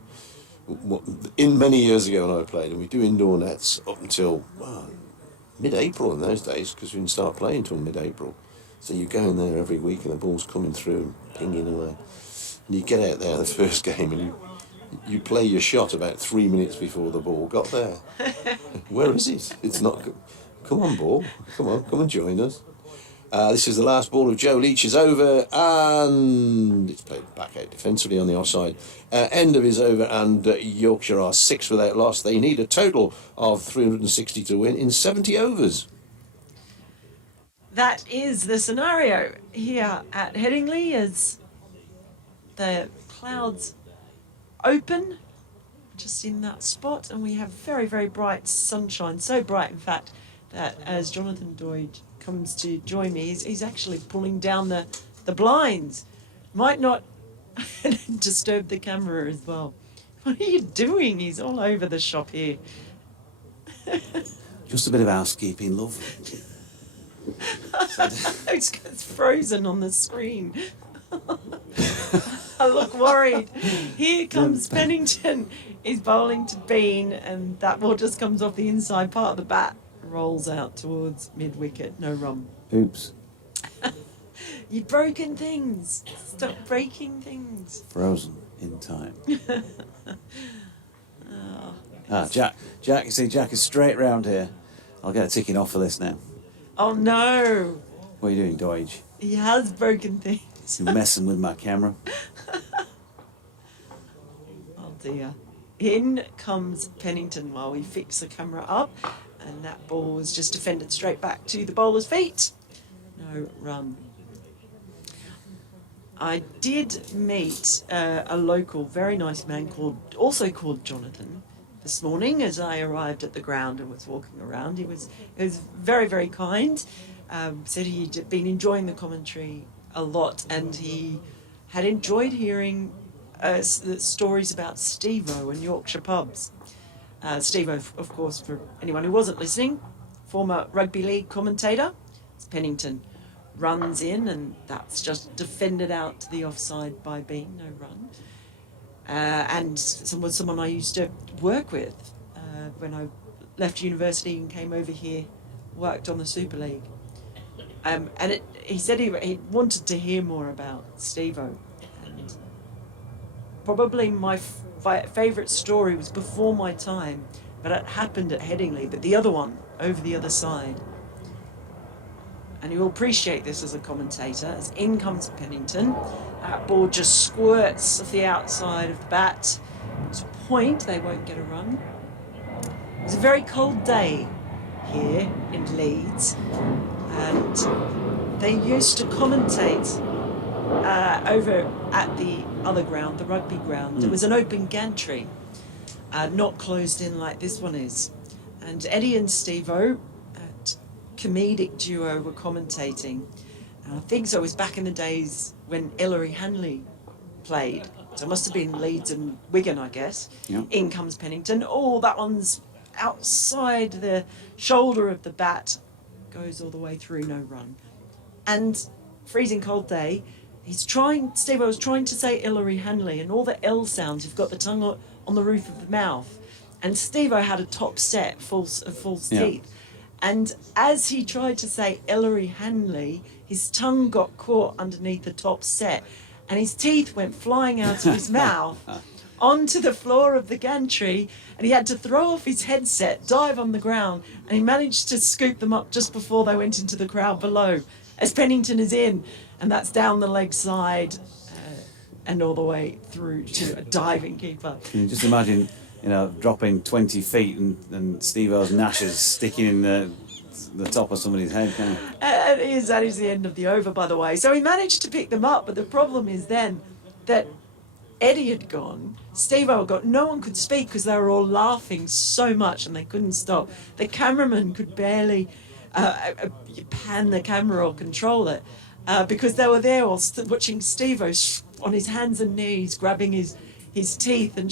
in many years ago when I played, and we do indoor nets up until mid-April in those days, because we didn't start playing until mid-April. So you go in there every week and the ball's coming through and pinging away. And you get out there the first game and you play your shot about 3 minutes before the ball got there. Where is it? It's not... Come on, ball. Come and join us. This is the last ball of Joe Leach's over, and it's played back out defensively on the offside. End of his over, and Yorkshire are 6 without loss. They need a total of 360 to win in 70 overs. That is the scenario here at Headingley as the clouds open just in that spot, and we have very, very bright sunshine. So bright, in fact, that as Jonathan Deutsch comes to join me, he's actually pulling down the blinds. Might not disturb the camera as well. What are you doing? He's all over the shop here. Just a bit of housekeeping, love. It's frozen on the screen. I look worried. Here comes Pennington. He's bowling to Bean, and that ball just comes off the inside part of the bat, rolls out towards mid-wicket. No run. Oops. You've broken things. Stop breaking things. Frozen in time. Jack, you see, Jack is straight round here. I'll get a ticking off for this now. Oh no! What are you doing, Deutsch? He has broken things. You're messing with my camera. Oh dear. In comes Pennington while we fix the camera up, and that ball was just defended straight back to the bowler's feet. No run. I did meet a local, very nice man also called Jonathan this morning as I arrived at the ground and was walking around. He was very, very kind. Said he'd been enjoying the commentary a lot, and he had enjoyed hearing the stories about Steve-O and Yorkshire pubs. Steve-O, of course, for anyone who wasn't listening, former rugby league commentator. It's Pennington. Runs in, and that's just defended out to the offside by Bean, no run. And someone I used to work with when I left university and came over here, worked on the Super League. And he said he wanted to hear more about Steve-O. And probably my favourite story was before my time, but it happened at Headingley, but the other one, over the other side. And you'll appreciate this as a commentator, as in comes Pennington. That ball just squirts off the outside of the bat. To point, they won't get a run. was a very cold day here in Leeds, and they used to commentate over at the other ground, the rugby ground. There was an open gantry, not closed in like this one is. And Eddie and Steve-O, comedic duo, were commentating. And I think so, it was back in the days when Ellery Hanley played. So it must have been Leeds and Wigan, I guess. Yeah. In comes Pennington. Oh, that one's outside the shoulder of the bat. Goes all the way through, no run. And freezing cold day, Steve-O was trying to say Ellery Hanley, and all the L sounds, you've got the tongue on the roof of the mouth. And Steve-O had a top set, false teeth. And as he tried to say Ellery Hanley, his tongue got caught underneath the top set, and his teeth went flying out of his mouth onto the floor of the gantry, and he had to throw off his headset, dive on the ground, and he managed to scoop them up just before they went into the crowd below, as Pennington is in, and that's down the leg side and all the way through to a diving keeper. Can you just imagine, dropping 20 feet and Steve-O's gnashes sticking in the top of somebody's head, can you? That is the end of the over, by the way. So he managed to pick them up, but the problem is then that Eddie had gone, Steve-O had gone, no one could speak because they were all laughing so much and they couldn't stop. The cameraman could barely pan the camera or control it because they were there all watching Steve-O on his hands and knees, grabbing his teeth and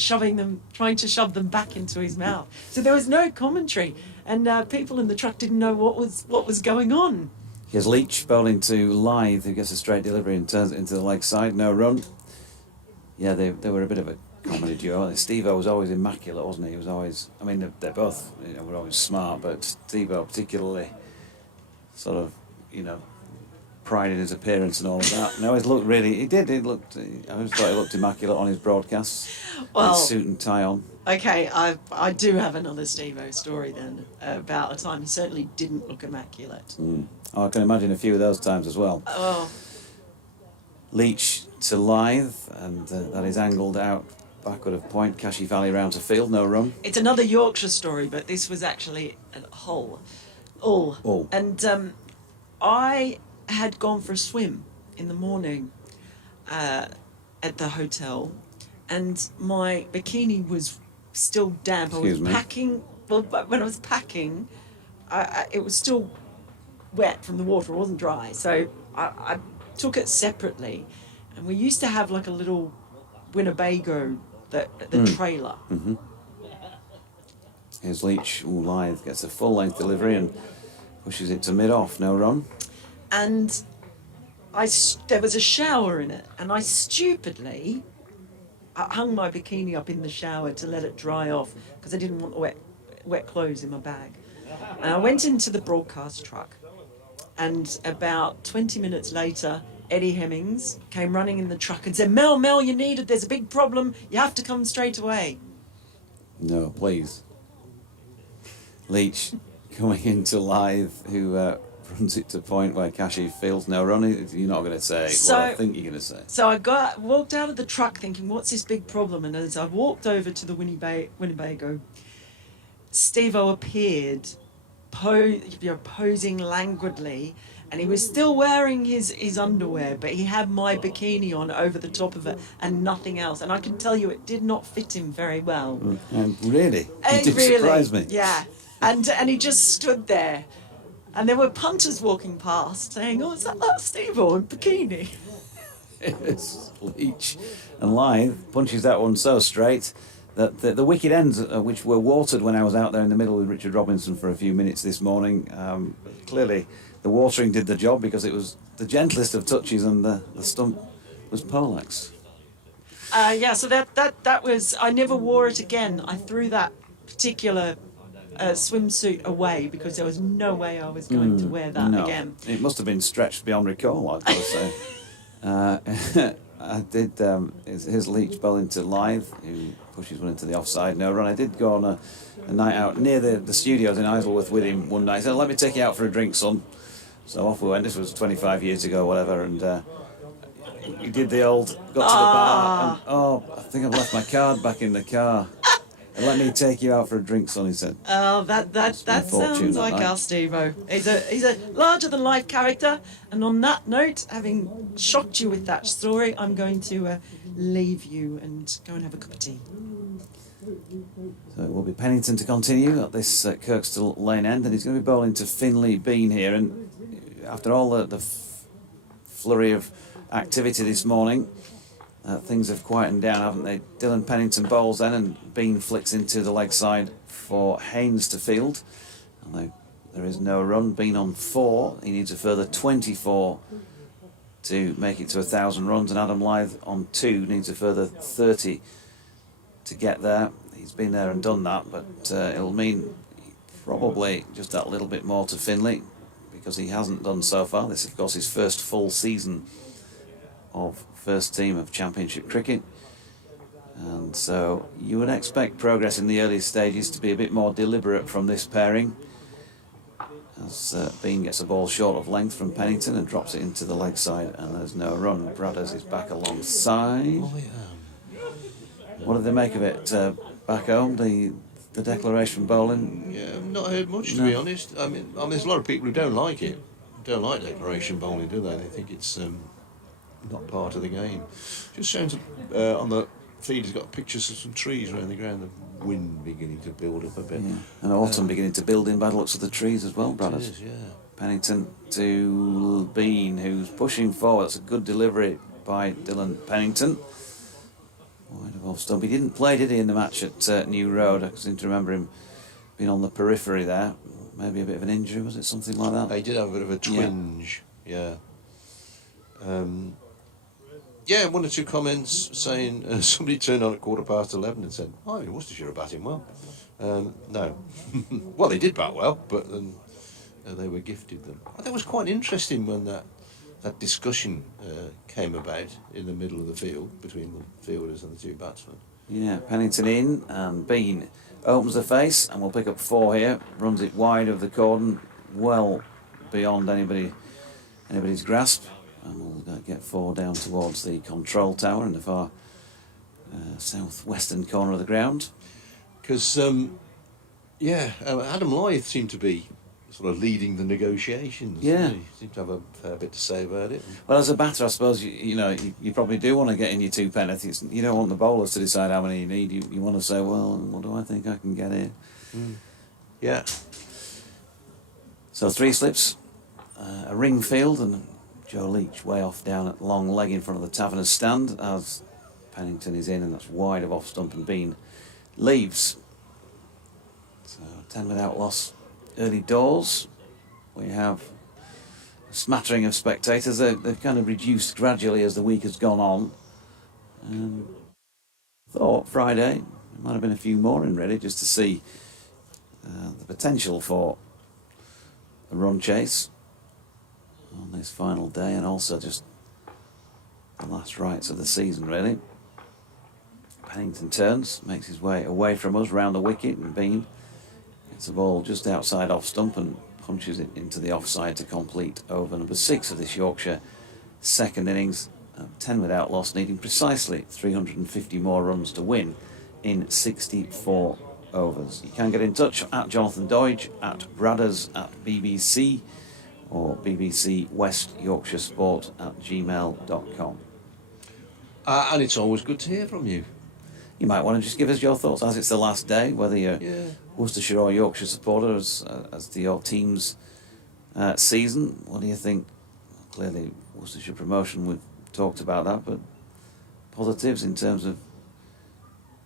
trying to shove them back into his mouth. So there was no commentary, and people in the truck didn't know what was going on. Here's Leach bowling to Lythe, who gets a straight delivery and turns it into the leg side, no run. Yeah, they were a bit of a comedy duo. Steve-O was always immaculate, wasn't he? He was always, they're both, were always smart, but Steve-O particularly sort of, pride in his appearance and all of that. And I always looked I always thought he looked immaculate on his broadcasts. Well, with suit and tie on. Okay, I do have another Steve-O story then about a time he certainly didn't look immaculate. Oh, I can imagine a few of those times as well. Oh. Leach to Lythe, and that is angled out backward of point. Cashy Valley round to field, no run. It's another Yorkshire story, but this was actually a hole. And I had gone for a swim in the morning at the hotel, and my bikini was still damp. Excuse me. Packing. Well, but when I was packing, it was still wet from the water. It wasn't dry, so I took it separately. And we used to have like a little Winnebago, the trailer. Mm-hmm. Here's Leach. Lythe gets a full-length delivery and pushes it to mid-off, no run. And there was a shower in it, and I stupidly hung my bikini up in the shower to let it dry off because I didn't want wet clothes in my bag. And I went into the broadcast truck, and about 20 minutes later, Eddie Hemmings came running in the truck and said, Mel, you're needed, there's a big problem, you have to come straight away. No, please. Leach coming into Lythe, who runs it to point where Cashy feels no run. You're not going to say what I think you're going to say. So I walked out of the truck thinking, what's this big problem? And as I walked over to the Winnebago, Steve-O appeared, posing languidly, and he was still wearing his underwear, but he had my bikini on over the top of it and nothing else. And I can tell you it did not fit him very well. Really? It did surprise me. Yeah. And he just stood there. And there were punters walking past saying, oh, is that Steve-O in bikini? It's Leach. And Lythe punches that one so straight that the wicket ends, which were watered when I was out there in the middle with Richard Robinson for a few minutes this morning, clearly the watering did the job because it was the gentlest of touches and the stump was poleaxed. So that was, I never wore it again. I threw that particular swimsuit away because there was no way I was going to wear that again. It must have been stretched beyond recall, I've got to say. I did, here's Leach bowling to Lythe, who pushes one into the offside, no run. I did go on a night out near the studios in Isleworth with him one night. He said, let me take you out for a drink, son. So off we went. This was 25 years ago, whatever, and he did the old, got to the bar, and I think I've left my card back in the car. Let me take you out for a drink, Sonny said. Oh, that my fortune sounds that like night. our Steve-O. He's a larger than life character. And on that note, having shocked you with that story, I'm going to leave you and go and have a cup of tea. So it will be Pennington to continue at this Kirkstall Lane end, and he's going to be bowling to Finley Bean here. And after all the flurry of activity this morning, things have quietened down, haven't they? Dylan Pennington bowls then, and Bean flicks into the leg side for Haynes to field. Although there is no run, Bean on 4. He needs a further 24 to make it to 1,000 runs, and Adam Lyth on 2 needs a further 30 to get there. He's been there and done that, but it'll mean probably just that little bit more to Finley, because he hasn't done so far. This is, of course, his first full season of first team of Championship cricket, and so you would expect progress in the early stages to be a bit more deliberate from this pairing, as Bean gets a ball short of length from Pennington and drops it into the leg side, and there's no run. Bradders is back alongside. What did they make of it back home, the declaration bowling? Yeah, I've not heard much, to be honest. I mean, there's a lot of people who don't like it. Don't like declaration bowling, do they? They think it's not part of the game. Just sounds on the feed has got pictures of some trees around the ground, the wind beginning to build up a bit. Yeah. And autumn beginning to build in by the looks of the trees as well, Bradders. It is, yeah. Pennington to Bean, who's pushing forward. That's a good delivery by Dylan Pennington. Wide of off stump. He didn't play, did he, in the match at New Road? I seem to remember him being on the periphery there. Maybe a bit of an injury, was it? Something like that? He did have a bit of a twinge, yeah. Yeah, one or two comments saying somebody turned on at 11:15 and said, "Oh, Worcestershire are batting well." No. Well, they did bat well, but then they were gifted them. I think it was quite interesting when that discussion came about in the middle of the field between the fielders and the two batsmen. Yeah, Pennington in, and Bean opens the face, and we'll pick up 4 here. Runs it wide of the cordon, well beyond anybody's grasp. And we'll get 4 down towards the control tower in the far southwestern corner of the ground. Because, Adam Lyth seemed to be sort of leading the negotiations. Yeah. He seemed to have a fair bit to say about it. Well, as a batter, I suppose, you probably do want to get in your 2 penalties. You don't want the bowlers to decide how many you need. You want to say, well, what do I think I can get here? Yeah. So 3 slips, a ring field, and Joe Leach way off down at long leg in front of the Taverners stand as Pennington is in, and that's wide of off stump, and Bean leaves. So 10 without loss. Early doors, we have a smattering of spectators. They've kind of reduced gradually as the week has gone on. Thought Friday there might have been a few more in ready, just to see the potential for a run chase on this final day, and also just the last rites of the season, really. Pennington turns, makes his way away from us, round the wicket, and Bean gets the ball just outside off stump and punches it into the offside to complete over number 6 of this Yorkshire second innings. 10 without loss, needing precisely 350 more runs to win in 64 overs. You can get in touch at Jonathan Doidge, at Bradders, at BBC, or BBC West Yorkshire Sport at gmail.com. And it's always good to hear from you. You might want to just give us your thoughts as it's the last day, whether you're Worcestershire or Yorkshire supporter as to your team's season. What do you think? Clearly, Worcestershire promotion, we've talked about that, but positives in terms of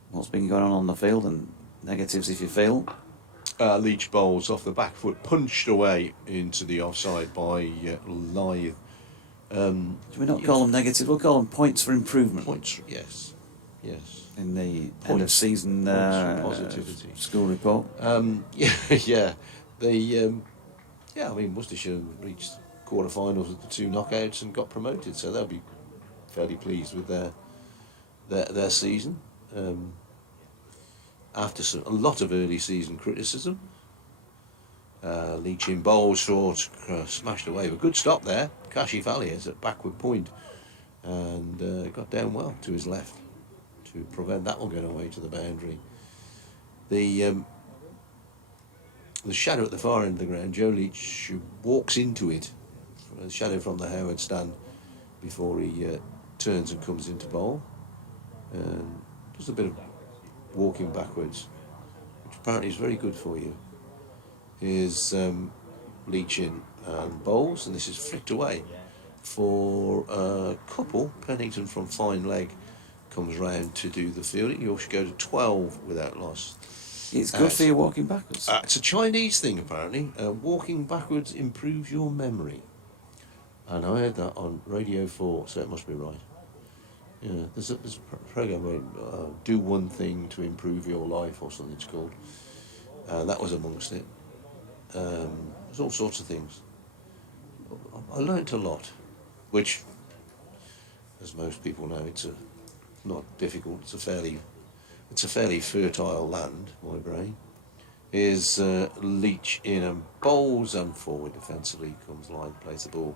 what's been going on the field, and negatives if you feel. Leach bowls off the back foot, punched away into the offside by Lyth. Should we not call them negative? We'll call them points for improvement. Points, yes. In the end of season positivity school report. I mean, Worcestershire reached quarter-finals with the 2 knockouts and got promoted, so they'll be fairly pleased with their season. After a lot of early season criticism, Leach in bowl short, smashed away. A good stop there. Kashif Ali is at backward point, and got down well to his left to prevent that one going away to the boundary. the shadow at the far end of the ground, Joe Leach walks into it, the shadow from the Howard stand, before he turns and comes into bowl. And does a bit of walking backwards, which apparently is very good for you. Is Leach in and bowls, and this is flicked away for a couple. Pennington from fine leg comes round to do the fielding. Yorkshire go to 12 without loss. It's good for you walking backwards. It's a Chinese thing, apparently. Walking backwards improves your memory. And I heard that on Radio 4, so it must be right. Yeah, there's a program where do one thing to improve your life, or something it's called. That was amongst it. There's all sorts of things. I learnt a lot, which, as most people know, it's not difficult. It's a fairly fertile land. My brain is Leach in and bowls and forward defensively, comes line, plays the ball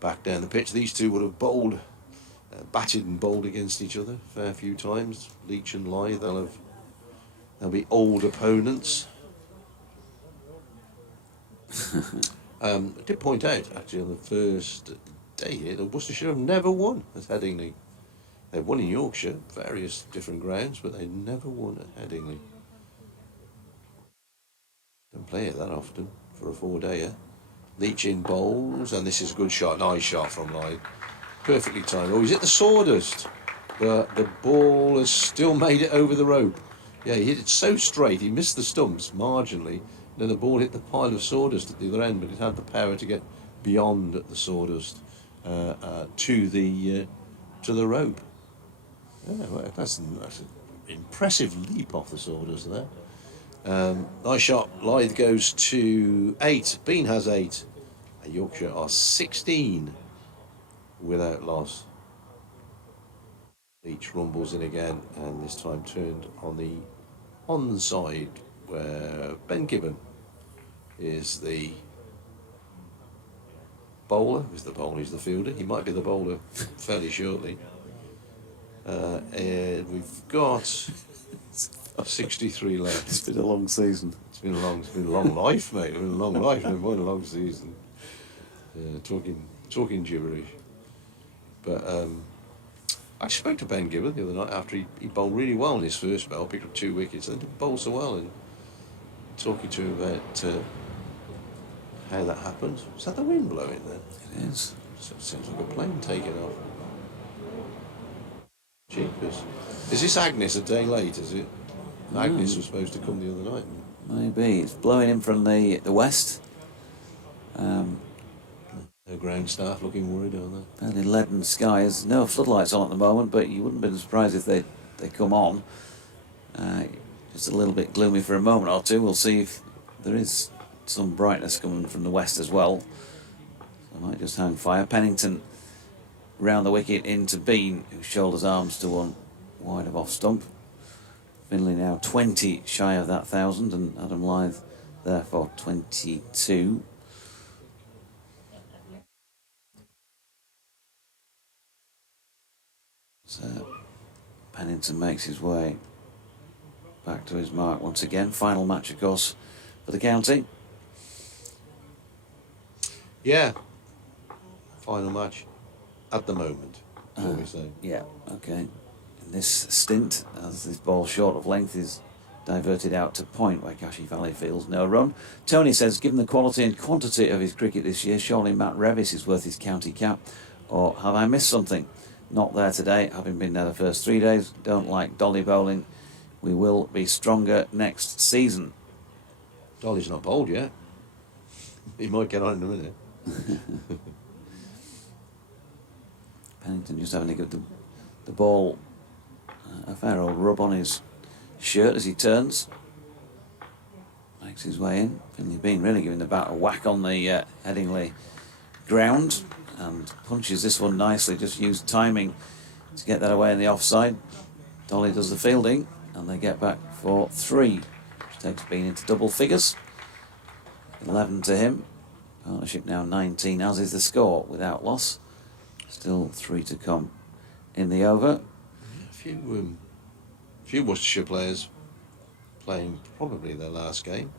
back down the pitch. These two would have bowled, batted and bowled against each other a fair few times. Leach and Lythe, they'll be old opponents. I did point out, actually, on the first day here, that Worcestershire have never won at Headingley. They've won in Yorkshire, various different grounds, but they never won at Headingley. Don't play it that often for a 4-dayer. Leach in bowls, and this is a good shot, nice shot from Lythe. Perfectly timed. Oh, he's hit the sawdust, but the ball has still made it over the rope. Yeah, he hit it so straight, he missed the stumps marginally. Then the ball hit the pile of sawdust at the other end, but it had the power to get beyond the sawdust to the rope. Yeah, well, that's an impressive leap off the sawdust there. Nice shot. Lythe goes to 8. Bean has 8. Yorkshire are 16 without loss. Leach rumbles in again, and this time turned on the onside, where Ben Gibbon is the bowler. Who's the bowler? He's the fielder. He might be the bowler fairly shortly. And we've got 63 left. It's been a long season. It's been a long life, mate. It's been a long life. Never mind a long season. Talking gibberish. But I spoke to Ben Gibbon the other night after he bowled really well in his first spell, picked up 2 wickets, and didn't bowl so well. And talking to him about how that happened. Is that the wind blowing there? It is. So it sounds like a plane taking off. Jeepers. Is this Agnes a day late, is it? Agnes was supposed to come the other night. Maybe. It's blowing in from the west. No ground staff looking worried, aren't they? Fairly leaden skies. No floodlights on at the moment, but you wouldn't be surprised if they come on. Just a little bit gloomy for a moment or two. We'll see if there is some brightness coming from the west as well. So I might just hang fire. Pennington round the wicket into Bean, who shoulders arms to one wide of off stump. Finley now 20 shy of that 1,000, and Adam Lythe therefore 22. So Pennington makes his way back to his mark once again. Final match, of course, for the county. Yeah. Final match at the moment, is what we say. Yeah, okay. In this stint, as this ball short of length is diverted out to point where Kashi Valley feels no run. Tony says, given the quality and quantity of his cricket this year, surely Matt Revis is worth his county cap. Or have I missed something? Not there today, having been there the first 3 days. Don't like Dolly bowling. We will be stronger next season. Dolly's not bowled yet. He might get on in a minute. Pennington just having to give the ball a fair old rub on his shirt as he turns. Makes his way in. Finley Bean really giving the bat a whack on the Headingley ground, and punches this one nicely. Just used timing to get that away in the offside. Dolly does the fielding, and they get back for 3, which takes Bean into double figures. 11 to him. Partnership now 19, as is the score without loss. Still 3 to come in the over. A few Worcestershire players playing probably their last game.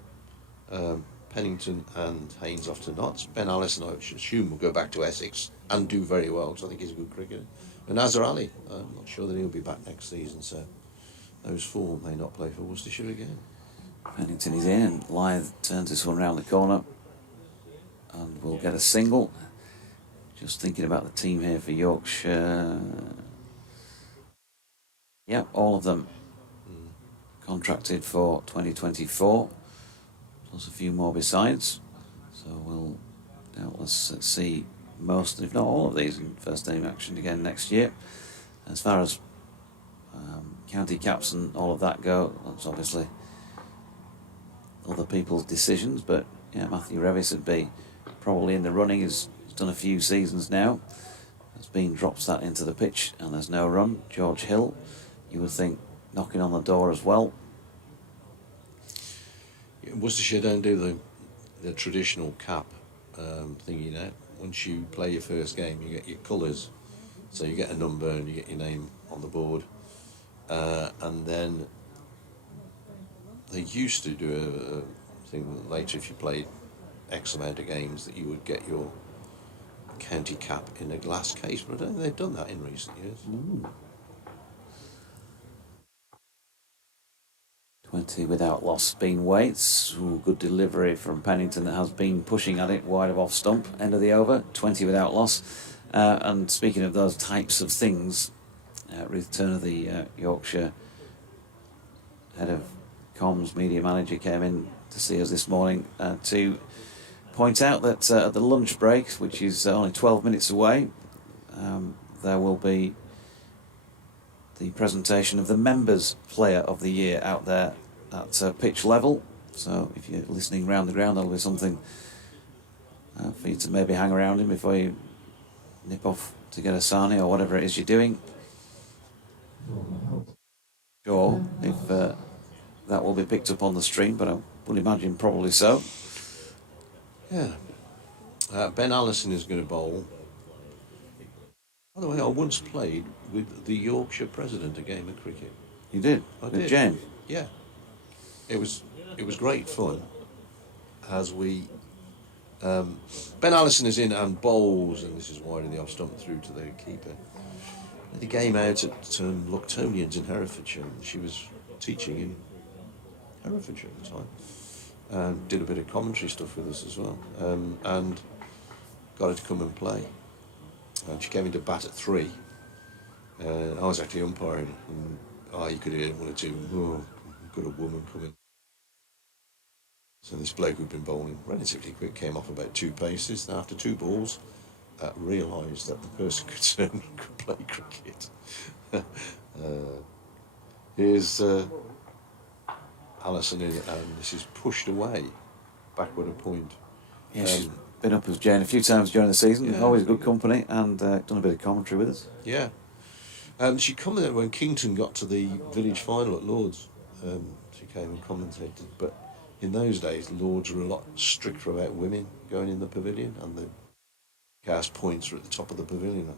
Pennington and Haynes off to Notts. Ben Allison, I should assume, will go back to Essex and do very well, because I think he's a good cricketer. And Nazar Ali, I'm not sure that he'll be back next season, so those four may not play for Worcestershire again. Pennington is in, and Lyth turns this one round the corner and will get a single. Just thinking about the team here for Yorkshire. Yeah, all of them contracted for 2024, plus a few more besides. So we'll doubtless see most, if not all of these in first team action again next year. As far as county caps and all of that go, that's obviously other people's decisions, but yeah, Matthew Revis would be probably in the running. He's done a few seasons now. Has been drops that into the pitch and there's no run. George Hill, you would think, knocking on the door as well. Yeah, Worcestershire don't do the traditional cap thingy now. Once you play your first game, you get your colours, so you get a number and you get your name on the board, and then they used to do a thing that later, if you played X amount of games, that you would get your county cap in a glass case, but I don't think they've done that in recent years. 20 without loss, Bean Waits. Ooh, good delivery from Pennington that has been pushing at it wide of off stump, end of the over, 20 without loss. And speaking of those types of things, Ruth Turner, the Yorkshire head of comms media manager, came in to see us this morning to point out that at the lunch break, which is only 12 minutes away, there will be the presentation of the Members Player of the Year out there at pitch level. So if you're listening round the ground, that'll be something for you to maybe hang around in before you nip off to get a sarnie or whatever it is you're doing. Sure, if that will be picked up on the stream, but I would imagine probably so. Yeah. Ben Allison is going to bowl. By the way, I once played with the Yorkshire president a game of cricket. You did? I With did. Jane? Yeah. It was great fun. As we Ben Allison is in and bowls, and this is wide in the off stump through to the keeper. The game out at Lucktonians in Herefordshire. She was teaching in Herefordshire at the time. Did a bit of commentary stuff with us as well, and got her to come and play. And she came into bat at 3. I was actually umpiring, and you could hear one or two, got a woman coming. So this bloke who'd been bowling relatively quick came off about 2 paces, and after 2 balls, realised that the person concerned could play cricket. Here's Allison in, and this is pushed away, backward a point. Yeah, she's been up with Jane a few times during the season, Yeah, always good company, and done a bit of commentary with us. Yeah. She commented when Kington got to the village final at Lord's. She came and commentated, but in those days, Lord's were a lot stricter about women going in the pavilion, and the cast points were at the top of the pavilion.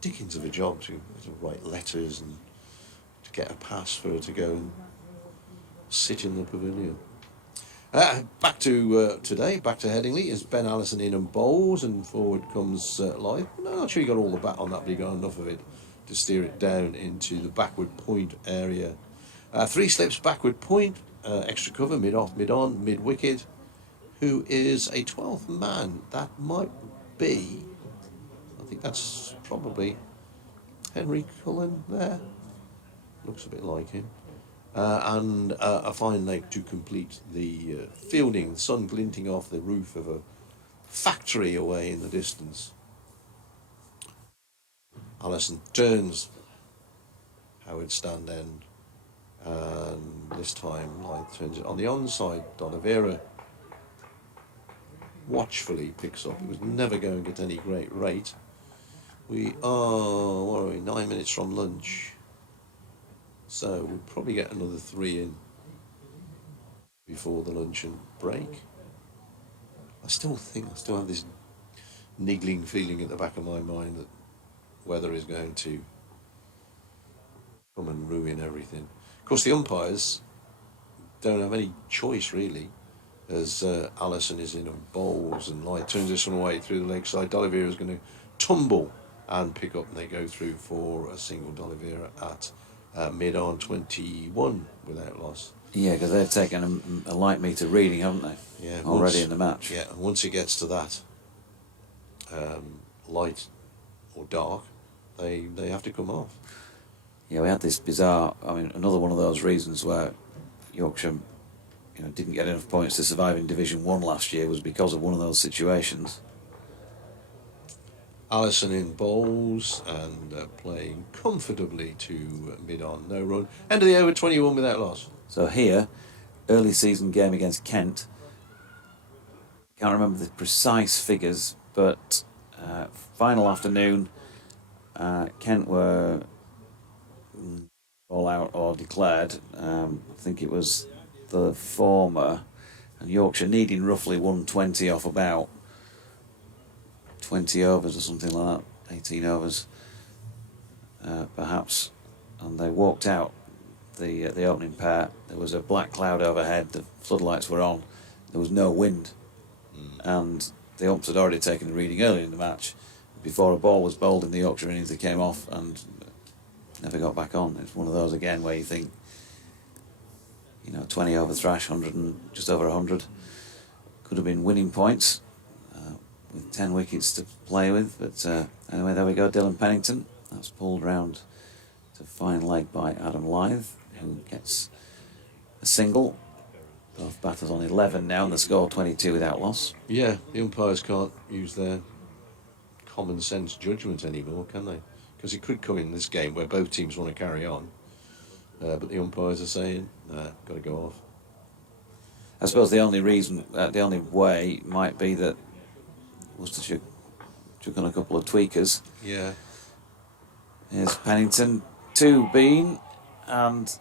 Dickens of a job to write letters and to get a pass for her to go and sit in the pavilion. Back to today, back to Headingley, is Ben Allison in and bowls, and forward comes Lyth. No, not sure he got all the bat on that, but he got enough of it to steer it down into the backward point area. 3 slips, backward point, extra cover, mid-off, mid-on, mid-wicket. Who is a 12th man? That might be, I think that's probably Henry Cullen there. Looks a bit like him. And a fine leg to complete the fielding, the sun glinting off the roof of a factory away in the distance. Allison turns Howard stand end, and this time Lyth turns it on the onside. Donavera watchfully picks up. It was never going to get any great rate. We are, what are we, 9 minutes from lunch. So we'll probably get another 3 in before the luncheon break. I still have this niggling feeling at the back of my mind that weather is going to come and ruin everything. Of course, the umpires don't have any choice really, as Allison is in on bowls and Light turns this one away through the leg side. D'Oliveira is going to tumble and pick up, and they go through for a single. D'Oliveira at mid-on 21 without loss. Yeah, because they've taken a light meter reading, haven't they? Yeah, already in the match. Yeah, and once it gets to that light or dark, they have to come off. Yeah, we had this bizarre. I mean, another one of those reasons where Yorkshire, didn't get enough points to survive in Division 1 last year was because of one of those situations. Allison in bowls and playing comfortably to mid-on, no run. End of the over 21 without loss. So here, early season game against Kent. Can't remember the precise figures, but final afternoon, Kent were all out or declared. I think it was the former, and Yorkshire needing roughly 120 off about 20 overs or something like that, 18 overs perhaps, and they walked out the opening pair. There was a black cloud overhead, the floodlights were on, there was no wind, and the umps had already taken the reading early in the match before a ball was bowled in the Yorkshire innings. They came off and never got back on. It's one of those again where you think, 20 over thrash, 100 and just over 100 could have been winning points with 10 wickets to play with, but anyway, there we go. Dylan Pennington, that's pulled round to fine leg by Adam Lythe, who gets a single. Both batters on 11 now, and the score 22 without loss. Yeah, the umpires can't use their common sense judgment anymore, can they? Because it could come in this game where both teams want to carry on, but the umpires are saying, got to go off. I suppose the only reason, the only way might be that Worcestershire took on a couple of tweakers. Yeah. Here's Pennington, 2 been, and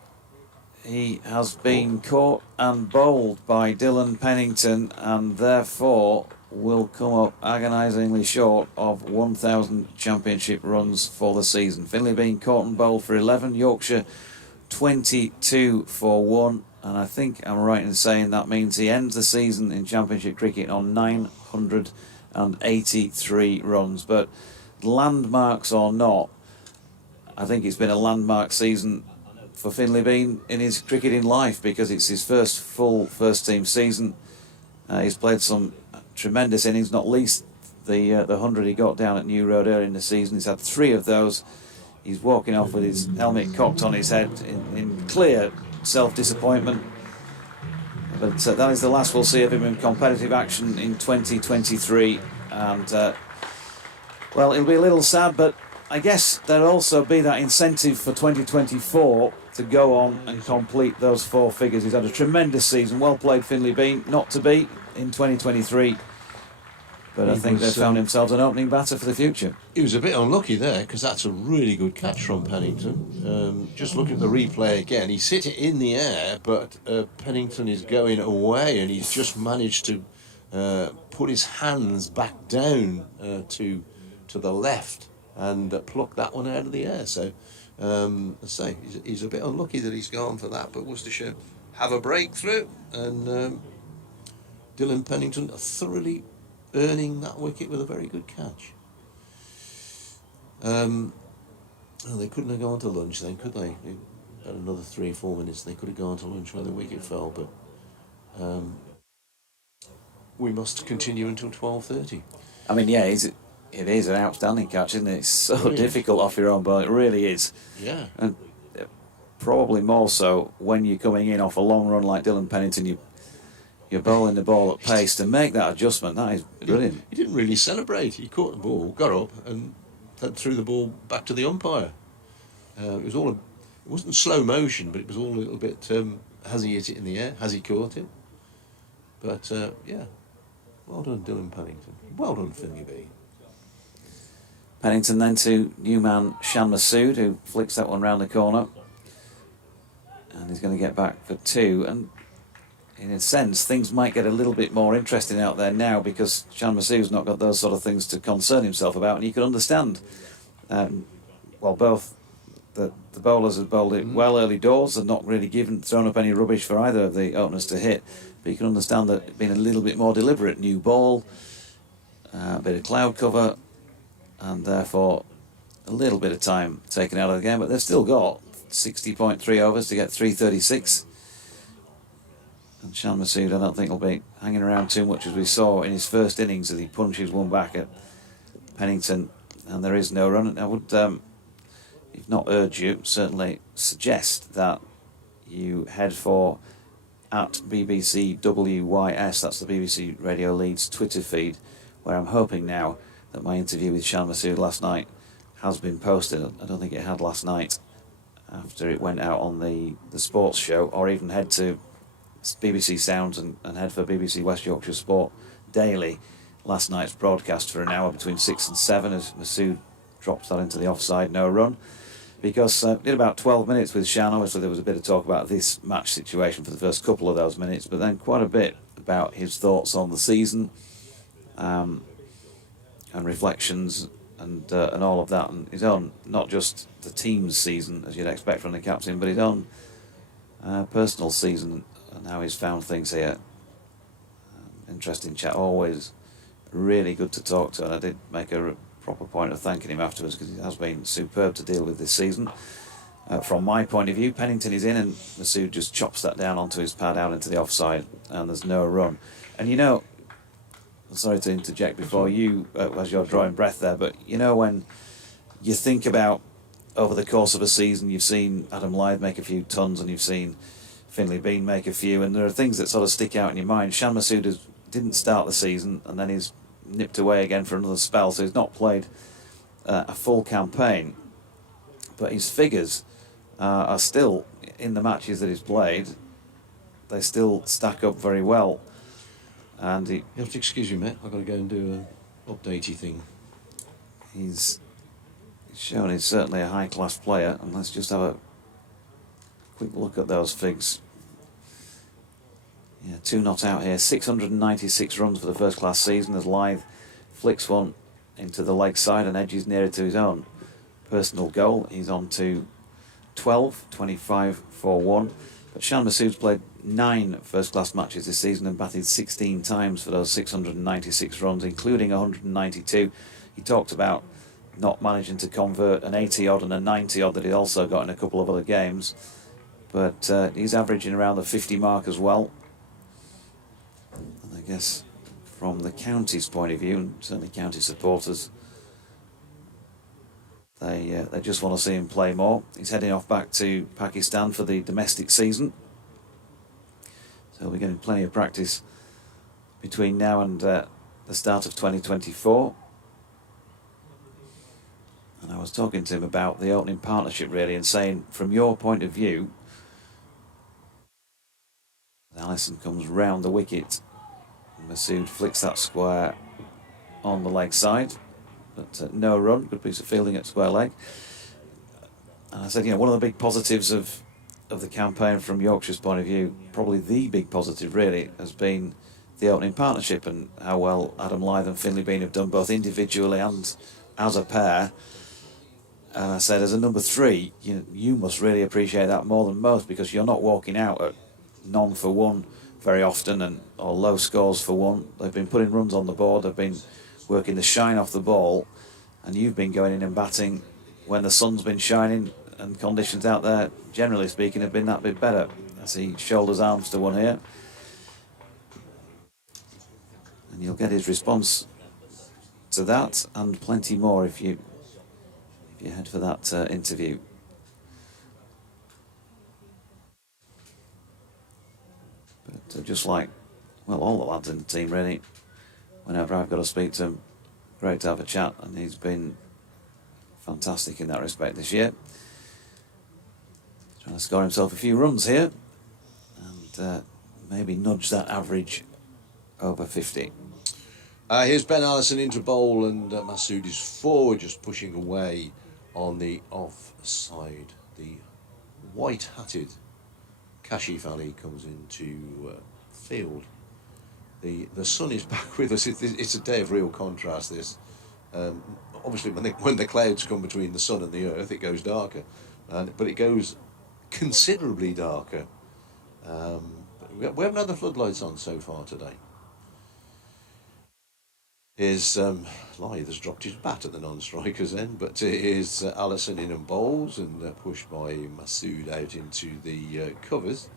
he has been caught and bowled by Dylan Pennington, and therefore will come up agonisingly short of 1,000 championship runs for the season. Finley being caught and bowled for 11, Yorkshire 22 for 1, and I think I'm right in saying that means he ends the season in championship cricket on 983 runs. But landmarks or not, I think it's been a landmark season for Finley Bean in his cricketing life, because it's his first full first team season. He's played some tremendous innings, not least the 100 he got down at New Road early in the season. He's had 3 of those. He's walking off with his helmet cocked on his head in clear self-disappointment. But that is the last we'll see of him in competitive action in 2023. And, well, it'll be a little sad, but I guess there'll also be that incentive for 2024 to go on and complete those 4 figures. He's had a tremendous season. Well played, Finley Bean. Not to beat in 2023. But I think they've found themselves an opening batter for the future. He was a bit unlucky there, because that's a really good catch from Pennington. Just looking at the replay again, he's hit it in the air, but Pennington is going away, and he's just managed to put his hands back down to the left and pluck that one out of the air. So, I say, he's a bit unlucky that he's gone for that, but Worcestershire have a breakthrough, and Dylan Pennington thoroughly earning that wicket with a very good catch. Well, they couldn't have gone to lunch then, could they? About another 3 or 4 minutes they could have gone to lunch where the wicket fell, but we must continue until 12:30. I mean, yeah, it is an outstanding catch, isn't it? It's so difficult off your own ball, it really is. Yeah. And probably more so when you're coming in off a long run like Dylan Pennington, you're bowling the ball at pace. To make that adjustment, that is brilliant. He didn't really celebrate. He caught the ball, got up, and then threw the ball back to the umpire. It wasn't slow motion, but it was all a little bit. Has he hit it in the air? Has he caught it? But yeah, well done, Dylan Pennington. Well done, Finley Bean. Pennington then to new man Shan Masood, who flicks that one round the corner, and he's going to get back for 2. And in a sense, things might get a little bit more interesting out there now, because Shan Masood's not got those sort of things to concern himself about, and you can understand. Well, both that the bowlers have bowled it well early doors and not really thrown up any rubbish for either of the openers to hit. But you can understand that it being a little bit more deliberate. New ball, a bit of cloud cover, and therefore a little bit of time taken out of the game. But they've still got 60.3 overs to get 336. And Shan Masood, I don't think will be hanging around too much, as we saw in his first innings as he punches one back at Pennington, and there is no run. I would, if not urge you, certainly suggest that you head for at BBC WYS, that's the BBC Radio Leeds Twitter feed, where I'm hoping now that my interview with Shan Masood last night has been posted. I don't think it had last night after it went out on the sports show, or even head to BBC Sounds and head for BBC West Yorkshire Sport Daily. Last night's broadcast for an hour between 6 and 7 as Masood drops that into the offside, no run. Because did about 12 minutes with Shan. Obviously there was a bit of talk about this match situation for the first couple of those minutes, but then quite a bit about his thoughts on the season and reflections and all of that, and his own, not just the team's season as you'd expect from the captain, but his own personal season and how he's found things here. Interesting chat, always really good to talk to, and I did make a proper point of thanking him afterwards because he has been superb to deal with this season. From my point of view, Pennington is in and Masood just chops that down onto his pad out into the offside, and there's no run. And you know, sorry to interject before you, as you're drawing breath there, but you know, when you think about over the course of a season, you've seen Adam Lyth make a few tons and you've seen Finlay Bean make a few, and there are things that sort of stick out in your mind. Shan Masood didn't start the season and then he's nipped away again for another spell, so he's not played a full campaign, but his figures are still, in the matches that he's played, they still stack up very well. And You have to excuse me, mate, I've got to go and do an updatey thing. he's shown he's certainly a high-class player, and let's just have a quick look at those figs. Yeah, 2 not out here, 696 runs for the first-class season as Lyth flicks one into the leg side and edges nearer to his own personal goal. He's on to 12, 25 for 1. But Shan Masood's played 9 first-class matches this season and batted 16 times for those 696 runs, including 192. He talked about not managing to convert an 80-odd and a 90-odd that he also got in a couple of other games. But he's averaging around the 50 mark as well. And I guess from the county's point of view, and certainly county supporters, they just want to see him play more. He's heading off back to Pakistan for the domestic season, so he'll be getting plenty of practice between now and the start of 2024. And I was talking to him about the opening partnership really, and saying, from your point of view, Allison comes round the wicket, and Masood flicks that square on the leg side, but no run, good piece of fielding at square leg. And I said, you know, one of the big positives of the campaign from Yorkshire's point of view, probably the big positive really, has been the opening partnership and how well Adam Lyth and Finlay Bean have done both individually and as a pair. And I said, as a number 3, you must really appreciate that more than most, because you're not walking out at none for 1 very often, or low scores for 1. They've been putting runs on the board, they've been working the shine off the ball, and you've been going in and batting when the sun's been shining and conditions out there, generally speaking, have been that bit better. As he shoulders arms to 1 here, and you'll get his response to that and plenty more if you head for that interview. But just like, well, all the lads in the team really, whenever I've got to speak to him, great to have a chat, and he's been fantastic in that respect this year. Trying to score himself a few runs here and maybe nudge that average over 50. Here's Ben Allison into bowl, and Masood is forward, just pushing away on the offside. The white-hatted Kashif Ali comes into field. The sun is back with us. It's a day of real contrast, this. Obviously, when the clouds come between the sun and the earth, it goes darker. but it goes considerably darker. But we haven't had the floodlights on so far today. Here's Lyth has dropped his bat at the non-strikers end, but here's Allison in and bowls and pushed by Masood out into the covers,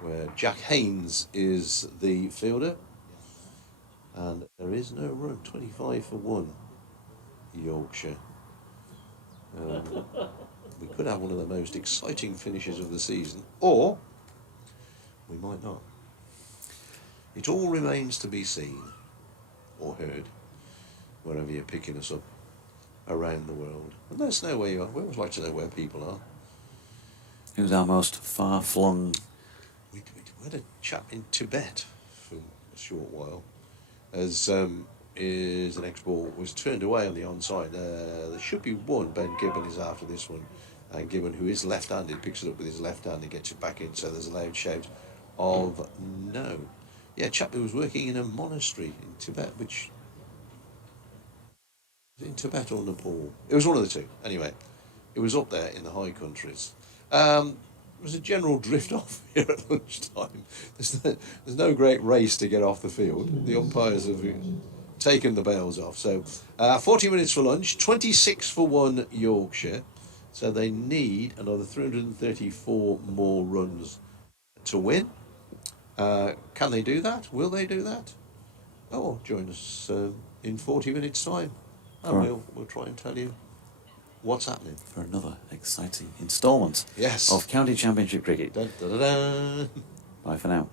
where Jack Haynes is the fielder. And there is no run, 25 for 1, Yorkshire. We could have one of the most exciting finishes of the season, or we might not. It all remains to be seen or heard, wherever you're picking us up around the world. And let us know where you are. We always like to know where people are. Who's our most far-flung? We had a chap in Tibet for a short while, as is an ex-ball was turned away on the onside. There should be one. Ben Gibbon is after this one, and Gibbon, who is left-handed, picks it up with his left hand and gets it back in. So there's a loud shout of no. Yeah, a chap who was working in a monastery in Tibet, which in Tibet or Nepal. It was one of the two. Anyway, it was up there in the high countries. There was a general drift off here at lunchtime. There's no great race to get off the field. The umpires have taken the bails off. So 40 minutes for lunch, 26 for 1 Yorkshire. So they need another 334 more runs to win. Can they do that? Will they do that? Oh, join us in 40 minutes' time. And we'll try and tell you what's happening. For another exciting instalment Yes. of County Championship cricket. Dun, dun, dun, dun. Bye for now.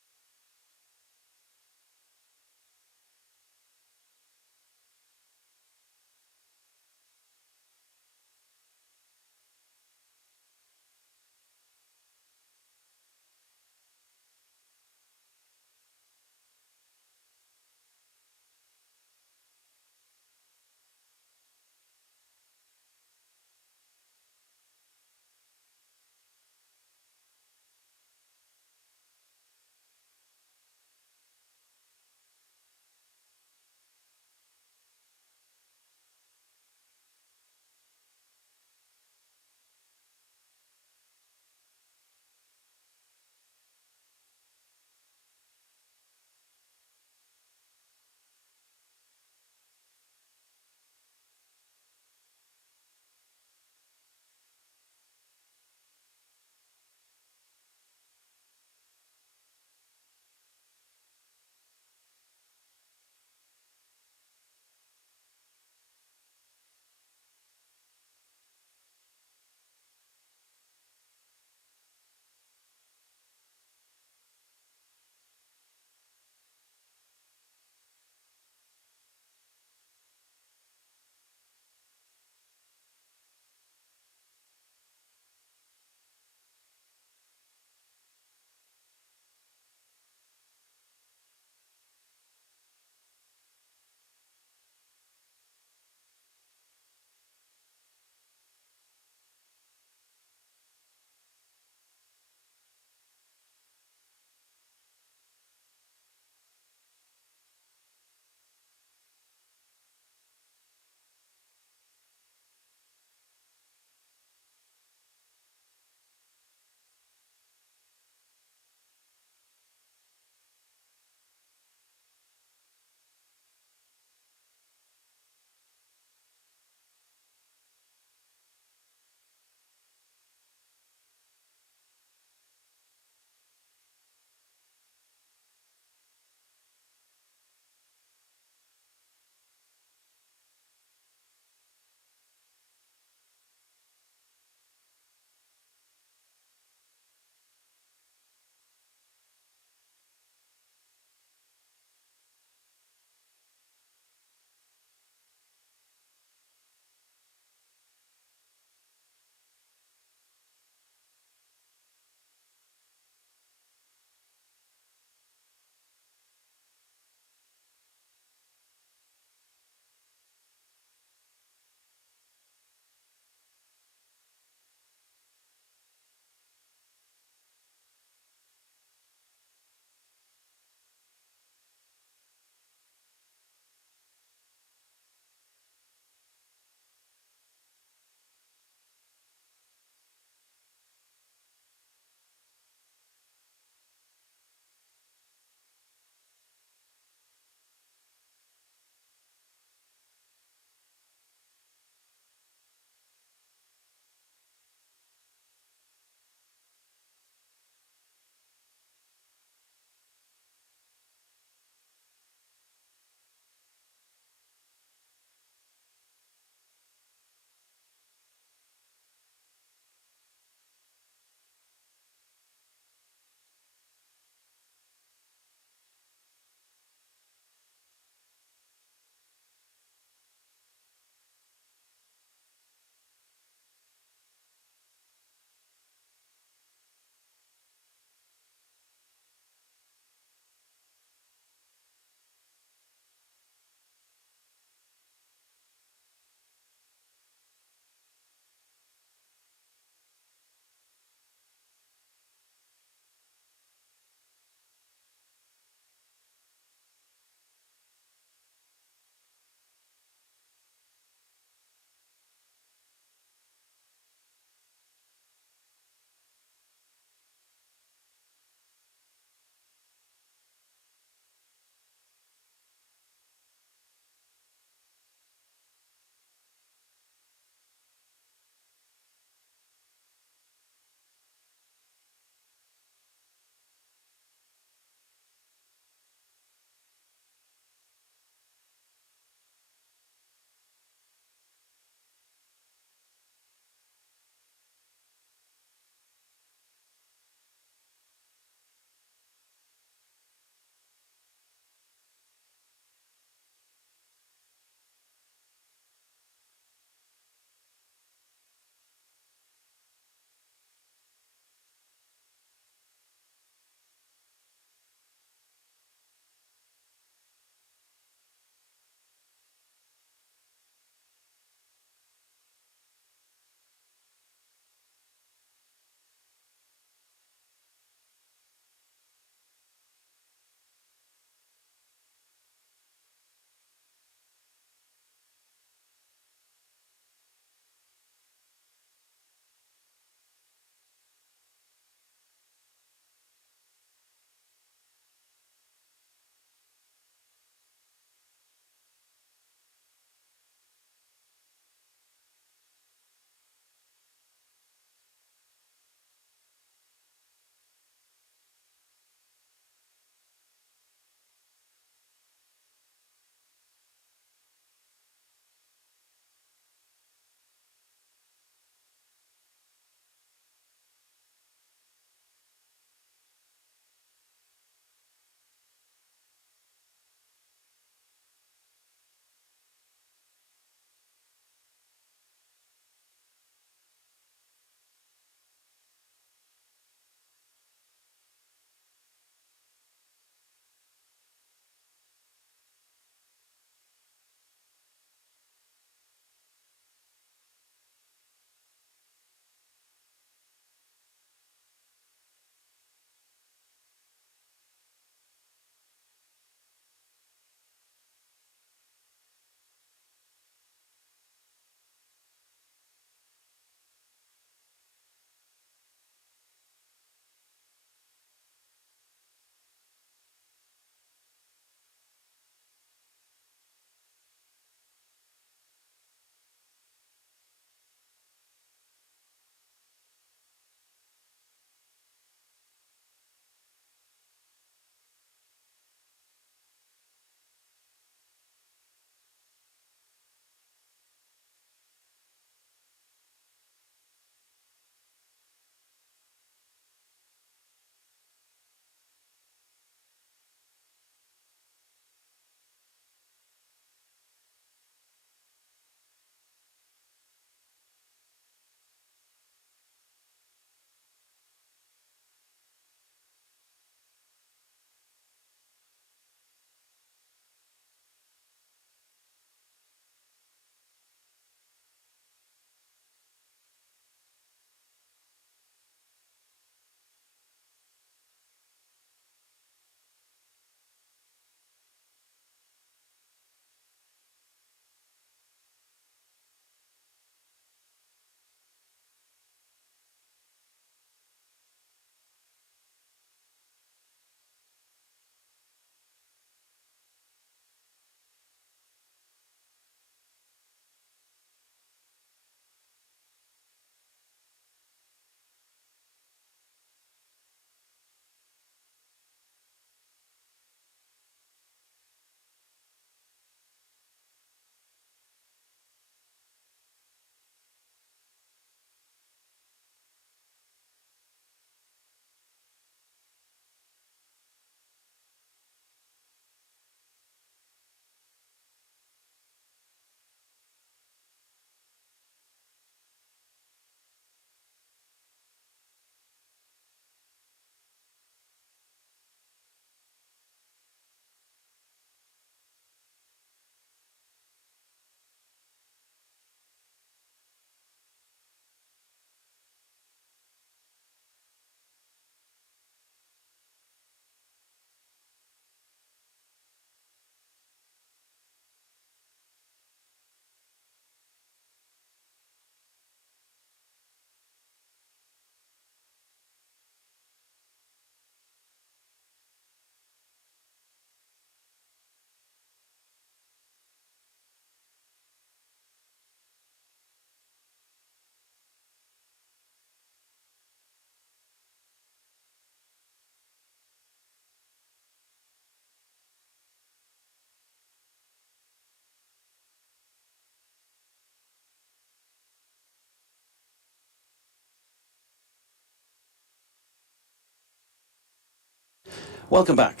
Welcome back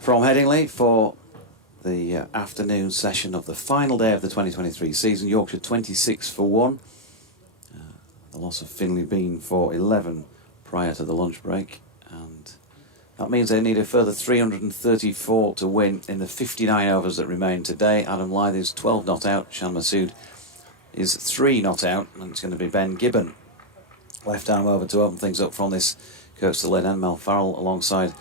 from Headingley for the afternoon session of the final day of the 2023 season. Yorkshire 26 for 1. The loss of Finley Bean for 11 prior to the lunch break. And that means they need a further 334 to win in the 59 overs that remain today. Adam Lythe is 12 not out. Shan Masood is 3 not out. And it's going to be Ben Gibbon left arm over to open things up from this coastal lead end. Mel Farrell alongside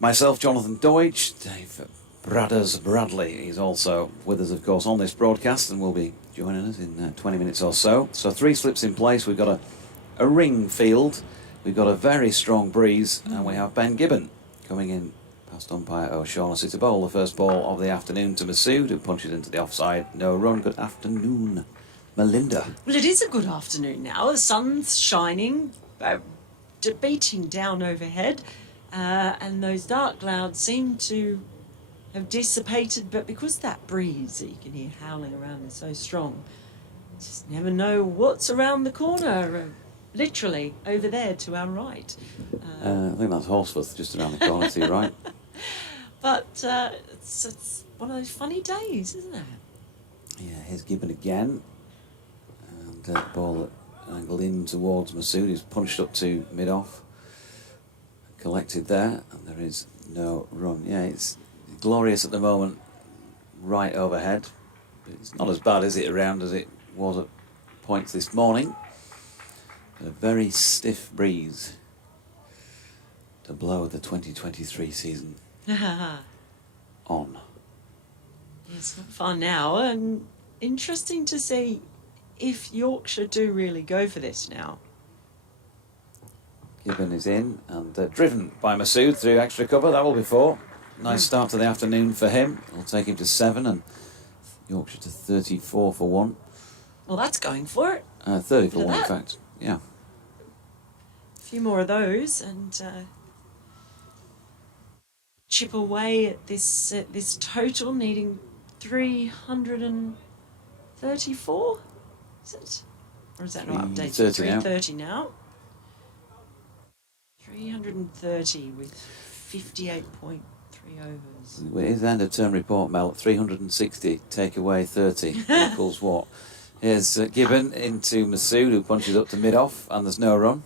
myself, Jonathan Deutsch. Dave Bradley is also with us, of course, on this broadcast and will be joining us in 20 minutes or so. So 3 slips in place. We've got a ring field. We've got a very strong breeze, and we have Ben Gibbon coming in past umpire O'Shaughnessy to bowl the first ball of the afternoon to Masood, who punches into the offside. No run. Good afternoon, Melinda. Well, it is a good afternoon now. The sun's shining, beating down overhead, and those dark clouds seem to have dissipated, but because that breeze that you can hear howling around is so strong, you just never know what's around the corner, literally over there to our right. I think that's Horsforth just around the corner to your right. But it's one of those funny days, isn't it? Yeah, here's Gibbon again. And the ball angled in towards Masood, who's punched up to mid-off. Collected there, and there is no run. Yeah, it's glorious at the moment, right overhead. But it's not as bad, is it, around as it was at points this morning. But a very stiff breeze to blow the 2023 season on. It's not fun now, and interesting to see if Yorkshire do really go for this now. Gibbon is in and driven by Masood through extra cover. That will be 4. Nice start to the afternoon for him. It'll take him to 7 and Yorkshire to 34 for 1. Well, that's going for it. 30 for Look 1, at in that. fact. Yeah. A few more of those, and chip away at this total, needing 334. Is it? Or is that not updated? 330 now. 330 now. 330 with 58.3 overs. With his end of term report, Mel, 360, take away 30 equals what? Here's Gibbon into Masood, who punches up to mid-off, and there's no run.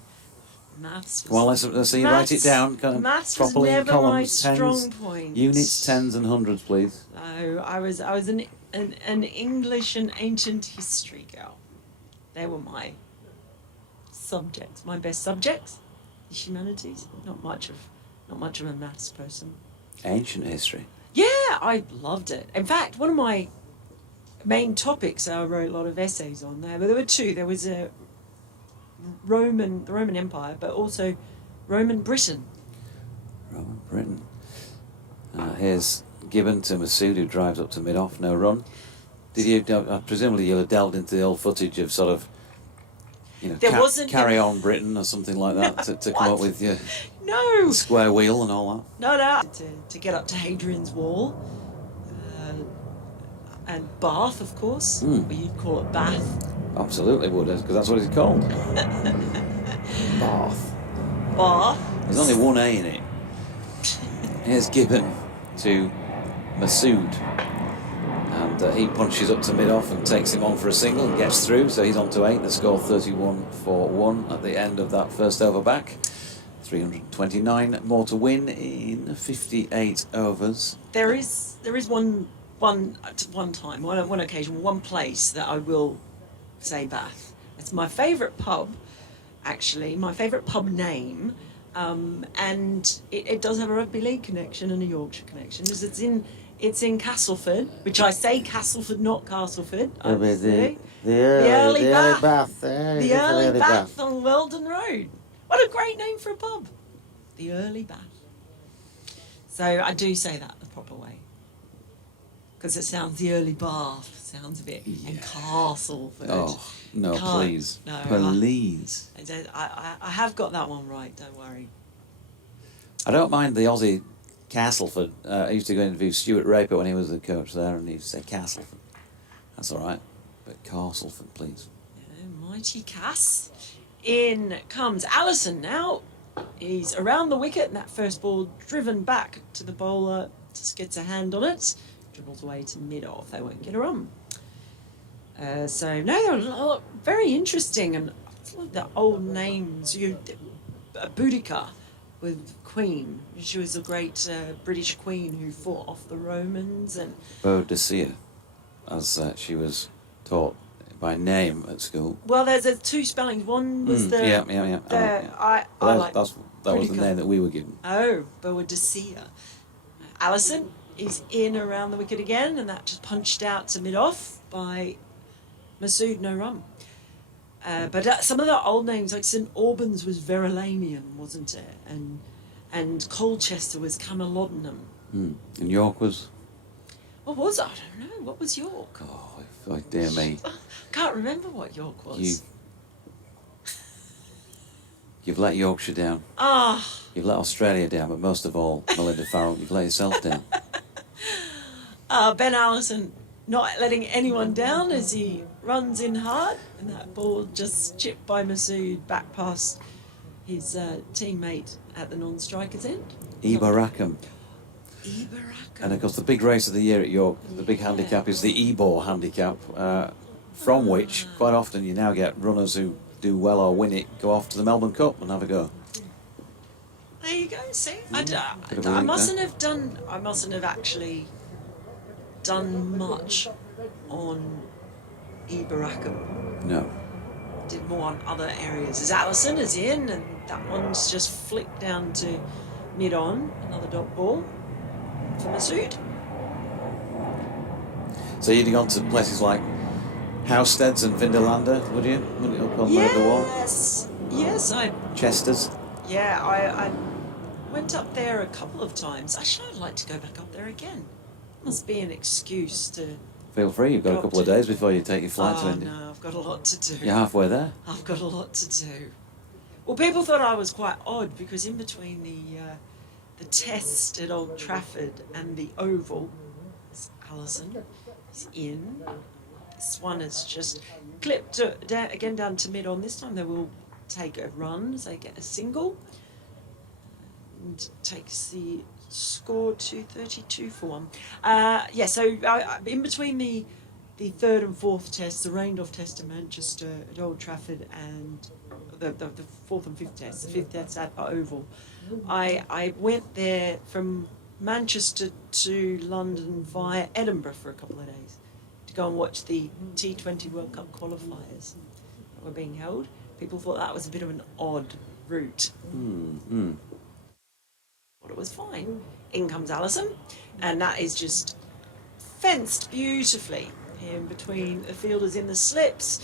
Maths was, Well, let's see you write it down kind of maths was properly in never my columns, strong tens, point. units, tens and hundreds, please. No, I was an English and ancient history girl. They were my subjects, my best subjects. The humanities. Not much of a maths person. Ancient history. Yeah, I loved it. In fact, one of my main topics I wrote a lot of essays on there, but there were 2. There was the Roman Empire, but also Roman Britain. Roman Britain. Here's Gibbon to Masood, who drives up to mid-off, no run. Did you, presumably you'll have delved into the old footage of sort of, you know, carry on Britain or something like that to come up with your square wheel and all that? No. To get up to Hadrian's Wall. And Bath, of course. Or you'd call it Bath. Absolutely would, because that's what it's called. Bath. Bath. There's only 1 A in it. Here's Gibbon to Masood. And he punches up to mid-off and takes him on for a single and gets through, so he's on to 8. The score 31 for 1 at the end of that first over back. 329 more to win in 58 overs. There is one occasion, one place that I will say Bath. It's my favourite pub, actually, my favourite pub name, and it does have a rugby league connection and a Yorkshire connection. It's in Castleford, which I say Castleford, not Castleford. The early Bath. The early Bath on Weldon Road. What a great name for a pub. The early Bath. So I do say that the proper way. Because it sounds the early Bath, sounds a bit, and Castleford. Oh, no, please. No, please. I have got that one right, don't worry. I don't mind the Aussie Castleford. I used to go interview Stuart Raper when he was the coach there, and he used to say Castleford. That's all right. But Castleford, please. Yeah, mighty Cass. In comes Alison now. He's around the wicket, and that first ball driven back to the bowler, just gets a hand on it, dribbles away to mid-off. They won't get a run. So no, they're very interesting, and I love the old names. Boudica with Queen. She was a great British queen who fought off the Romans, and Boadicea, as she was taught by name at school. well, there's two spellings. One was the Yeah. That was the Boudica. name that we were given. Oh, Boadicea. Allison is in around the wicket again, and that just punched out to mid-off by Masood, no run. But some of the old names, like St Albans was Verulamium, wasn't it? And Colchester was Camelodunum. And York was... What was it? I don't know. What was York? Oh, dear me. Can't remember what York was. You've let Yorkshire down. Ah. You've let Australia down, but most of all, Melinda Farrell, you've let yourself down. Ben Allison not letting anyone down as he runs in hard, and that ball just chipped by Masood back past his teammate at the non-striker's end. Eba Rackham. And of course, the big race of the year at York, the big handicap is the Ebor handicap, from which quite often you now get runners who do well or win it go off to the Melbourne Cup and have a go. There you go. See, I mustn't have actually done much on Ibaracum. No. Did more on other areas. As Allison is in, and that one's just flicked down to mid-on. Another dot ball for Masood. So you'd have gone to places like Housesteads and Vindolanda, would you? Up on the wall? Yes, Chester's? Yeah, I went up there a couple of times. Actually, I'd like to go back up there again. Must be an excuse to... Feel free, you've got a couple of days before you take your flight to India. No, I've got a lot to do. You're halfway there. I've got a lot to do. Well, people thought I was quite odd because in between the test at Old Trafford and the Oval, Allison is in. This one has just clipped down to mid-on. This time they will take a run as they get a single. And takes the score to 32 for 1. So in between the third and fourth test, the rained-off test in Manchester at Old Trafford, and the fourth and fifth test, the fifth test at Oval, I went there from Manchester to London via Edinburgh for a couple of days to go and watch the T20 World Cup qualifiers that were being held. People thought that was a bit of an odd route. But it was fine. In comes Allison, and that is just fenced beautifully in between the fielders in the slips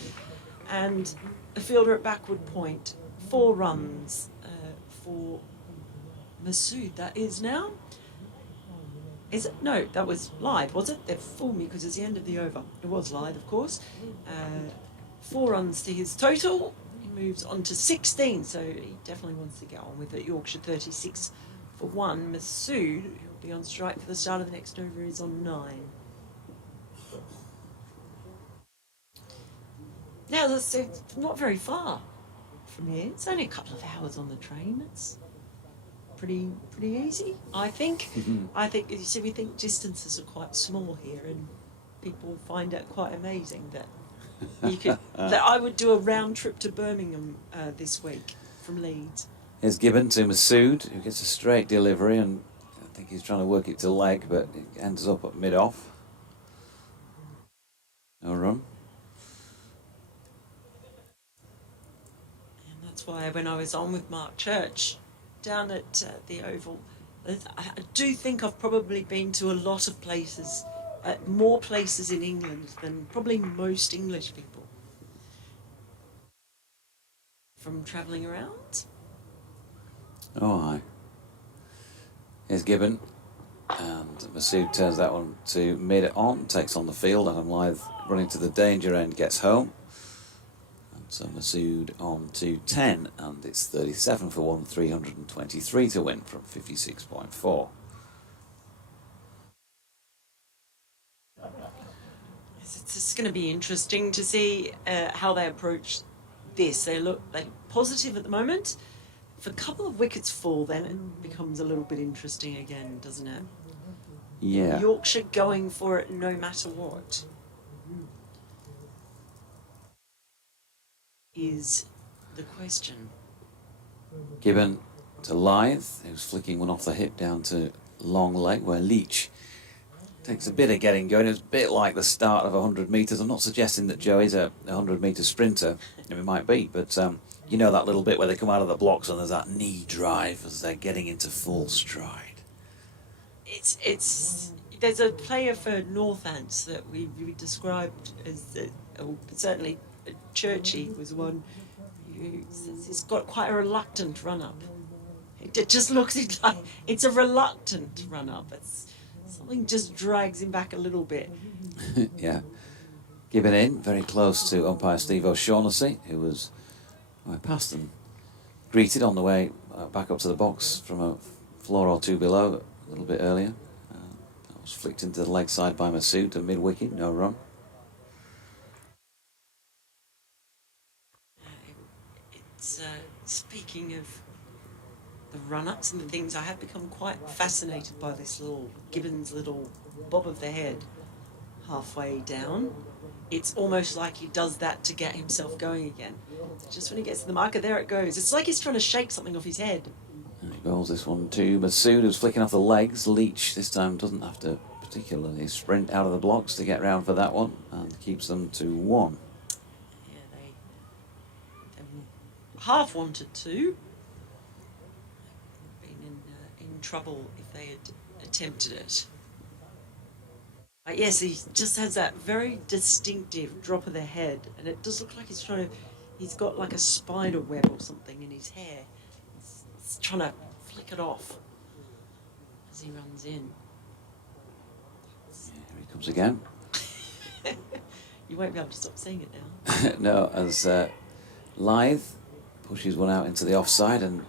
and the fielder at backward point. 4 runs for Masood. That is now. Is it? No, that was live, was it? They've fooled me because it's the end of the over. It was live, of course. 4 runs to his total. He moves on to 16, so he definitely wants to get on with it. Yorkshire 36 for 1. Masood, who will be on strike for the start of the next over, is on 9. Now, that's not very far from here. It's only a couple of hours on the train. It's pretty easy, I think. I think, you see, we think distances are quite small here, and people find it quite amazing that you could. That I would do a round trip to Birmingham this week from Leeds. Here's Gibbon to Masood, who gets a straight delivery, and I think he's trying to work it to leg, but it ends up at mid-off. No run. And that's why when I was on with Mark Church down at the Oval, I do think I've probably been to a lot of places, more places in England than probably most English people from travelling around. Oh, aye. Here's Gibbon, and Masood turns that one to mid-on, takes on the field, and Lythe running to the danger end gets home. And so Masood on to 10, and it's 37 for 1, 323 to win from 56.4. It's going to be interesting to see how they approach this. They look positive at the moment. if a couple of wickets fall, then it becomes a little bit interesting again, doesn't it? Yeah. Yorkshire going for it no matter what is the question. Gibbon to Lythe, who's flicking one off the hip down to long leg, where Leach takes a bit of getting going. It's a bit like the start of 100 metres. I'm not suggesting that Joe is a 100-metre sprinter. He might be, but you know that little bit where they come out of the blocks and there's that knee drive as they're getting into full stride. It's there's a player for Northants that we described as certainly Churchy was one who says he's got quite a reluctant run up. It just looks like it's a reluctant run up. It's something just drags him back a little bit. Yeah. Gibbon in, very close to umpire Steve O'Shaughnessy, who was past and greeted on the way back up to the box from a floor or two below a little bit earlier. That was flicked into the leg side by Masood to mid-wicket, no run. It's speaking of the run-ups and the things, I have become quite fascinated by this little Gibbon's little bob of the head halfway down. It's almost like he does that to get himself going again. Just when he gets to the marker, there it goes. It's like he's trying to shake something off his head. And he bowls this one to Masood, who's flicking off the legs. Leach this time doesn't have to particularly sprint out of the blocks to get round for that one, and keeps them to 1. Yeah, they half wanted to. Been in trouble if they had attempted it. But yes, he just has that very distinctive drop of the head, and it does look like he's got like a spider web or something in his hair. He's trying to flick it off as he runs in. Yeah, here he comes again. You won't be able to stop seeing it now. No, as Lythe pushes one out into the offside and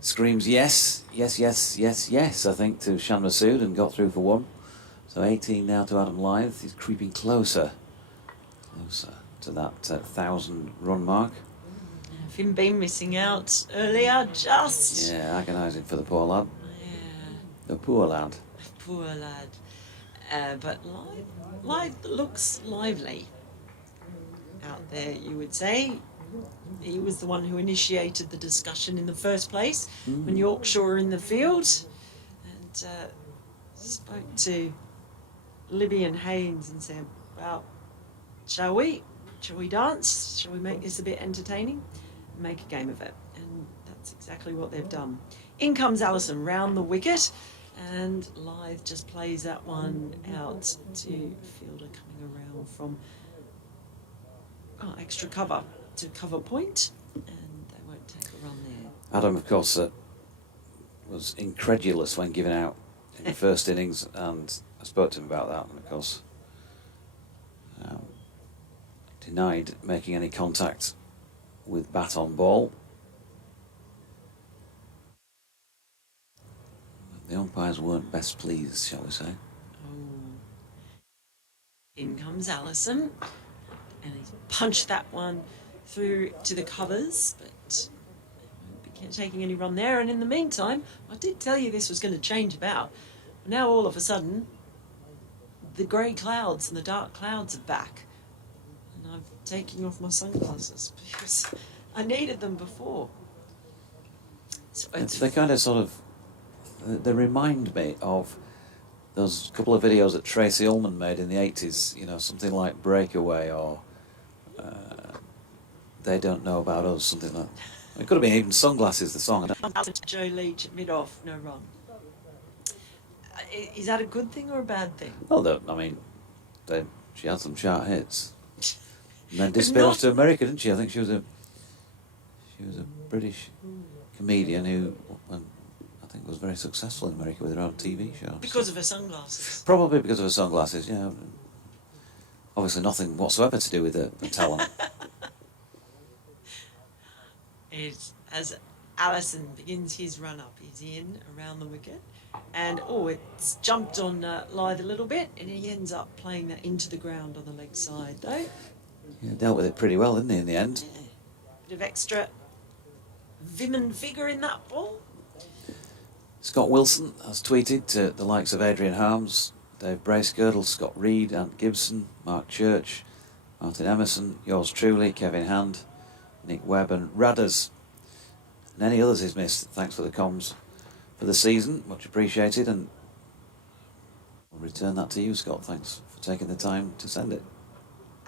screams yes, yes, yes, yes, yes, I think, to Shan Masood, and got through for 1. So 18 now to Adam Lythe. He's creeping closer to that 1,000-run mark. Finn Bean missing out earlier, just. Yeah, agonising for the poor lad. Yeah, The poor lad. poor lad. But Lythe looks lively out there, you would say. He was the one who initiated the discussion in the first place when Yorkshire were in the field, and spoke to Libby and Haynes and said, well, shall we dance? Shall we make this a bit entertaining? Make a game of it. And that's exactly what they've done. In comes Allison round the wicket, and Lythe just plays that one out to fielder coming around from extra cover to cover point, and they won't take a run there. Adam, of course, was incredulous when given out in the first innings, and I spoke to him about that, and of course denied making any contact with bat on ball. The umpires weren't best pleased, shall we say. In comes Allison, and he's punched that one through to the covers, but they won't be taking any run there. And in the meantime, I did tell you this was going to change about. Now all of a sudden, the grey clouds and the dark clouds are back, and I'm taking off my sunglasses because I needed them before. So They kind of sort of, they remind me of those couple of videos that Tracy Ullman made in the 80s, you know, something like Breakaway or They Don't Know About Us, something like that. It could have been even Sunglasses, the song. Joe Leach at mid-off, no run. Is that a good thing or a bad thing? Well, I mean, she had some chart hits. And then disappeared off to America, didn't she? I think she was a British comedian who I think was very successful in America with her own TV show. Because of her sunglasses. Probably because of her sunglasses, yeah. Obviously nothing whatsoever to do with her talent. As Allison begins his run-up, he's in around the wicket. And, it's jumped on Lythe a little bit, and he ends up playing that into the ground on the leg side, though. Yeah, dealt with it pretty well, didn't he, in the end? Yeah. Bit of extra vim and vigour in that ball. Scott Wilson has tweeted to the likes of Adrian Harms, Dave Bracegirdle, Scott Reed, Ant Gibson, Mark Church, Martin Emerson, yours truly, Kevin Hand, Nick Webb and Radders. And any others he's missed, thanks for the comms for the season, much appreciated, and I'll return that to you, Scott. Thanks for taking the time to send it.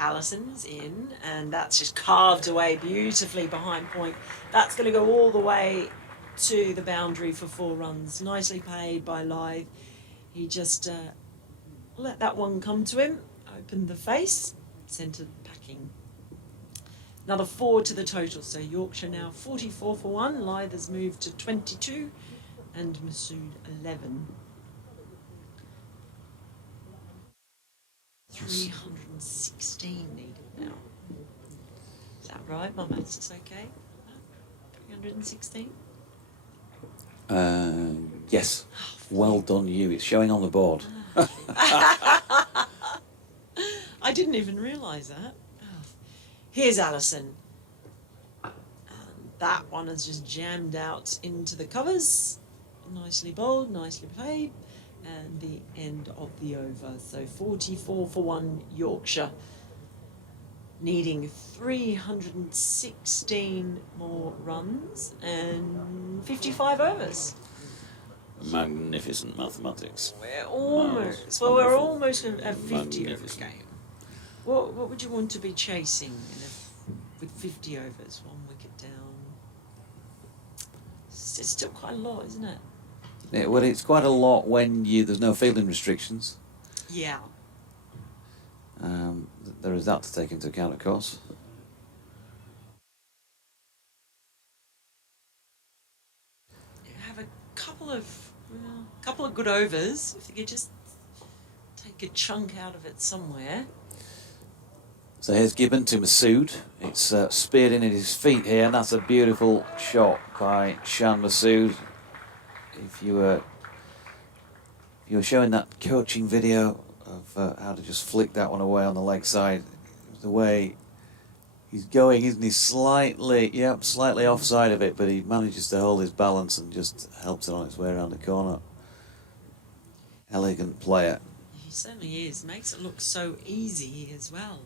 Alison's in, and that's just carved away beautifully behind point. That's going to go all the way to the boundary for 4 runs. Nicely played by Lythe. He just let that one come to him, opened the face, sent it packing. Another 4 to the total, so Yorkshire now 44 for 1. Lythe has moved to 22 and Masood 11. 316 needed now. Is that right? My maths is okay? 316? Yes. Well done you. It's showing on the board. I didn't even realise that. Oh. Here's Alison. And that one has just jammed out into the covers. Nicely bowled, nicely played. And the end of the over. So 44 for 1 Yorkshire. Needing 316 more runs and 55 overs. Magnificent mathematics. We're almost at 50 over Magnificent. game. What would you want to be chasing with 50 overs, 1 wicket down? It's still quite a lot, isn't it? Yeah, well, it's quite a lot when there's no fielding restrictions. Yeah. There is that to take into account, of course. You have a couple of good overs. If you could just take a chunk out of it somewhere. So here's Gibbon to Masood. It's speared in at his feet here, and that's a beautiful shot by Shan Masood. If you were showing that coaching video of how to just flick that one away on the leg side, the way he's going, isn't he? Slightly offside of it, but he manages to hold his balance and just helps it on its way around the corner. Elegant player. He certainly is. Makes it look so easy as well.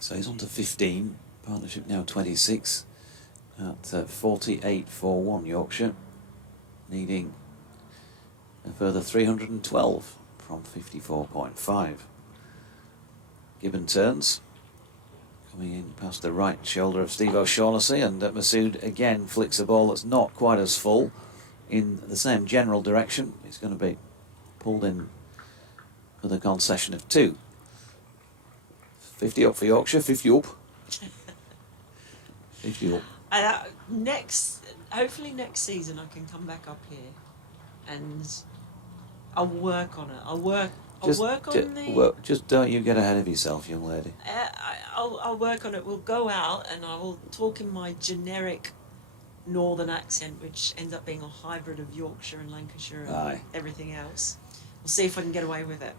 So he's on to 15. Partnership now 26 at 48 for 1 Yorkshire, needing a further 312 from 54.5. Gibbon turns, coming in past the right shoulder of Steve O'Shaughnessy, and Masood again flicks a ball that's not quite as full in the same general direction. It's going to be pulled in with a concession of 2. 50 up for Yorkshire, 50 up. 50 up. Hopefully next season I can come back up here and I'll work on it. Just don't you get ahead of yourself, young lady. I'll work on it. We'll go out and I will talk in my generic northern accent, which ends up being a hybrid of Yorkshire and Lancashire and everything else. We'll see if I can get away with it.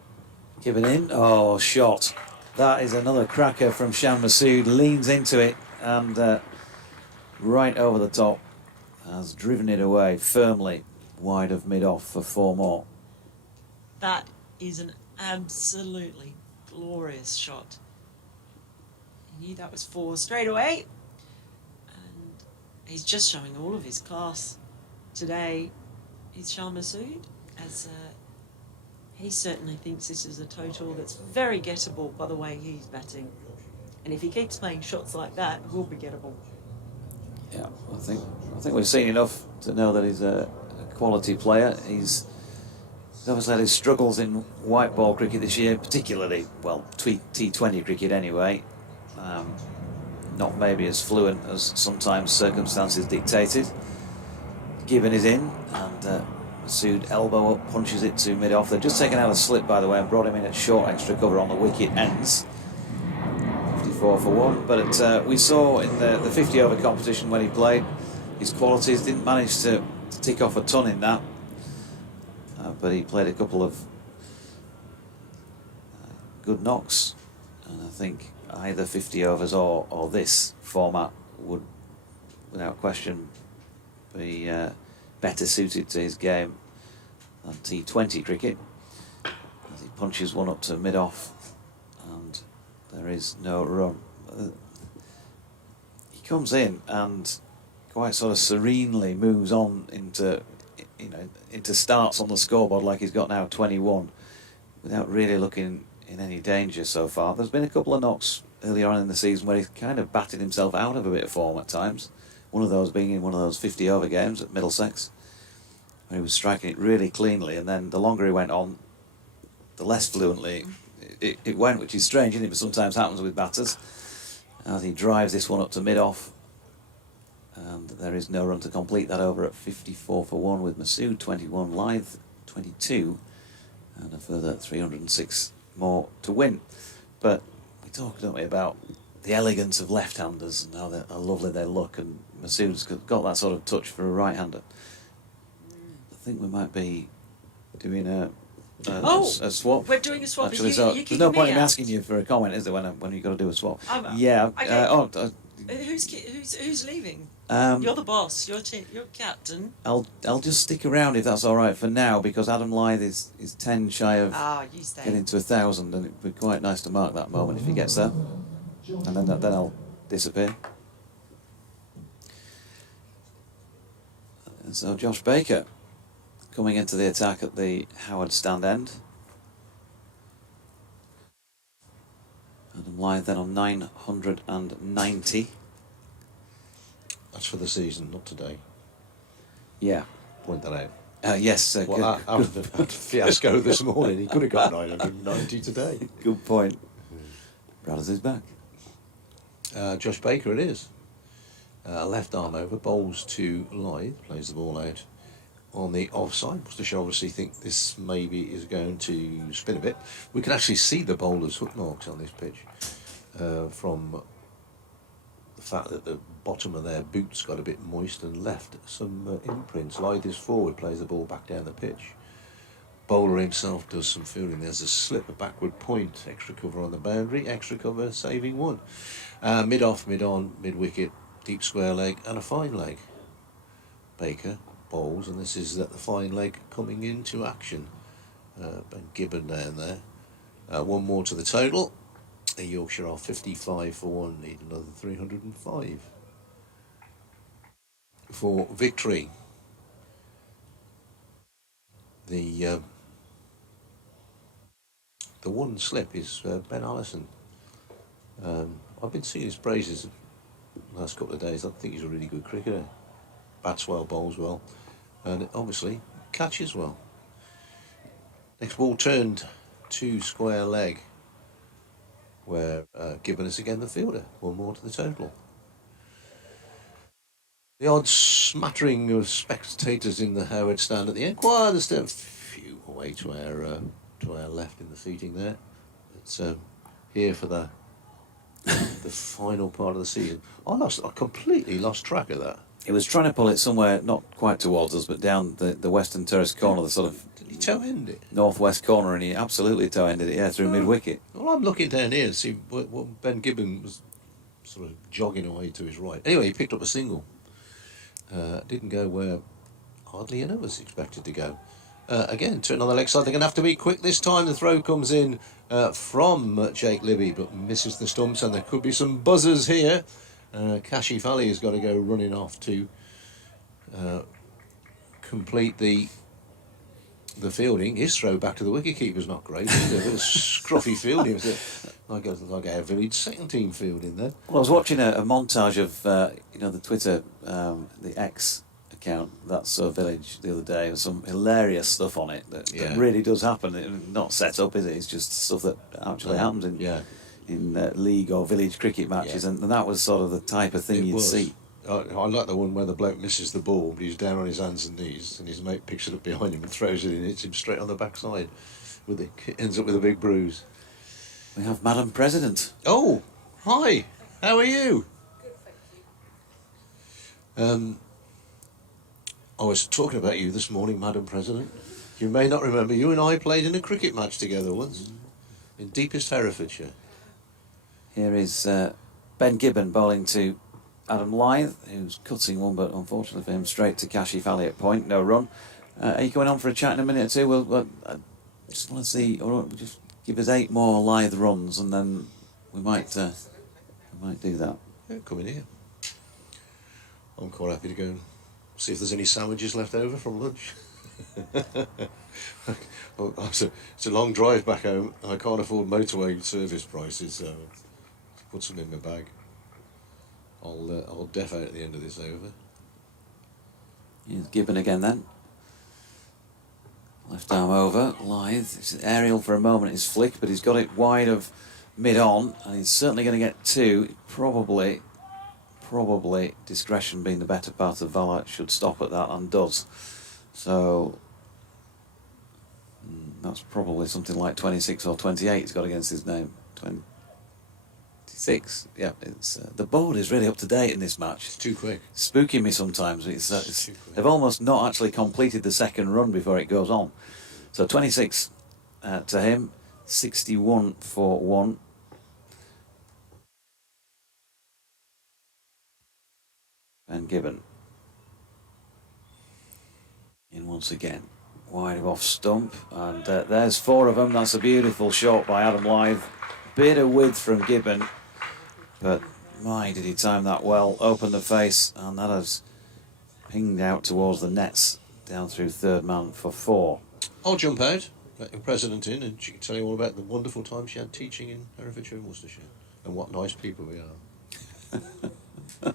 Given in. Oh, shot. That is another cracker from Shan Masood. Leans into it and right over the top. Has driven it away firmly wide of mid-off for 4 more. That is an absolutely glorious shot. He knew that was 4 straight away. And he's just showing all of his class today. Is Shan Masood, as he certainly thinks this is a total that's very gettable by the way he's batting. And if he keeps playing shots like that, it will be gettable. Yeah, I think we've seen enough to know that he's a quality player. He's obviously had his struggles in white ball cricket this year, particularly, well, T20 cricket anyway. Not maybe as fluent as sometimes circumstances dictated. Gibbon is in, and Masood elbow up, punches it to mid-off. They've just taken out a slip, by the way, and brought him in at short extra cover on the wicket ends. 54 for 1, but we saw in the 50 over competition when he played, his qualities didn't manage to tick off a ton in that, but he played a couple of good knocks, and I think either 50 overs or this format would without question, be better suited to his game than T20 cricket. As he punches one up to mid-off, and there is no run. He comes in and quite sort of serenely moves on into, into starts on the scoreboard like he's got now 21, without really looking in any danger so far. There's been a couple of knocks earlier on in the season where he's kind of batted himself out of a bit of form at times. One of those being in one of those 50-over games at Middlesex, where he was striking it really cleanly, and then the longer he went on, the less fluently it went, which is strange, isn't it? But sometimes happens with batters. As he drives this one up to mid-off, and there is no run to complete that over at 54 for 1 with Masood 21, Lyth 22, and a further 306 more to win. But we talk, don't we, about the elegance of left-handers and how lovely they look, and Masood's got that sort of touch for a right-hander. I think we might be doing a swap. We're doing a swap. Actually, you there's no point in asking you for a comment, is there, when you've got to do a swap? Yeah. Okay. Who's leaving? You're the boss. You're captain. I'll just stick around if that's all right for now, because Adam Lyth is 10 shy of You stay. getting to 1,000, and it'd be quite nice to mark that moment if he gets there, and then I'll disappear. And so Josh Baker coming into the attack at the Howard stand end. Adam Lyth then on 990. That's for the season, not today. Yeah. Point that out. Yes. After the fiasco this morning, he could have got 990 today. Good point. Brothers is back. Josh Baker it is. Left arm over, bowls to Lyth, plays the ball out on the offside. Worcestershire obviously think this maybe is going to spin a bit. We can actually see the bowler's hook marks on this pitch from the fact that the bottom of their boots got a bit moist and left some imprints. Lyth is forward, plays the ball back down the pitch. Bowler himself does some fielding. There's a slip, a backward point, extra cover on the boundary, extra cover saving one. Mid-off, mid-on, mid-wicket, deep square leg and a fine leg. Baker bowls, and this is that the fine leg coming into action. Ben Gibbon down there. One more to the total. The Yorkshire are 55 for 1, need another 305 for victory. The one slip is Ben Allison. I've been seeing his praises the last couple of days. I think he's a really good cricketer. Bats well, bowls well, and obviously catches well. Next ball turned to square leg, where Gibbon is again the fielder. One more to the total. The odd smattering of spectators in the Howard stand at the end. Quite there's still a few away to our left in the seating there. It's here for the final part of the season. I completely lost track of that. He was trying to pull it somewhere not quite towards us, but down the western terrace corner, the sort of Did he toe end it? northwest corner, and he absolutely toe ended it, through mid-wicket. Well, I'm looking down here to see what Ben Gibbon was sort of jogging away to his right. Anyway, he picked up a single. Didn't go where hardly any of us expected to go. Again, turn on the leg side. They're going to have to be quick this time. The throw comes in from Jake Libby, but misses the stumps, and there could be some buzzers here. Kashif Ali has got to go running off to complete the fielding. His throw back to the wicketkeeper's not great. It's a bit of scruffy fielding. It's like our village second team fielding there. Well, I was watching a montage of the Twitter, the X account, That's So Village, the other day, with some hilarious stuff on it that really does happen. It's not set up, is it? It's just stuff that actually happens in league or village cricket matches, and that was sort of the type of thing you'd see. I like the one where the bloke misses the ball, but he's down on his hands and knees, and his mate picks it up behind him and throws it in, hits him straight on the backside, ends up with a big bruise. We have Madam President. Oh, hi, how are you? Good, thank you. I was talking about you this morning, Madam President. You may not remember, you and I played in a cricket match together once, in deepest Herefordshire. Here is Ben Gibbon bowling to Adam Lythe, who's cutting one, but unfortunately for him, straight to Kashif Ali at point, no run. Are you going on for a chat in a minute or two? Well, I just want to see, or just give us 8 more Lythe runs, and then we might do that. Yeah, come in here. I'm quite happy to go and see if there's any sandwiches left over from lunch. Well, it's a long drive back home. I can't afford motorway service prices, so put some in my bag. I'll def out at the end of this over. Here's Gibbon again then. Left arm over, Lythe. It's aerial for a moment, his flick, but he's got it wide of mid-on, and he's certainly going to get 2. Probably discretion being the better part of Valor, should stop at that, and does. So that's probably something like 26 or 28 he's got against his name. 26, yeah. It's the board is really up to date in this match. It's too quick. Spooking me sometimes. It's Too quick. they've almost not actually completed the second run before it goes on. So 26 to him, 61 for 1. And Gibbon in once again, wide of off stump, and there's 4 of them. That's a beautiful shot by Adam Lythe. Bit of width from Gibbon, but my, did he time that well. Open the face, and that has pinged out towards the nets, down through third man for 4. I'll jump out, let your president in, and she can tell you all about the wonderful time she had teaching in Herefordshire and Worcestershire, and what nice people we are.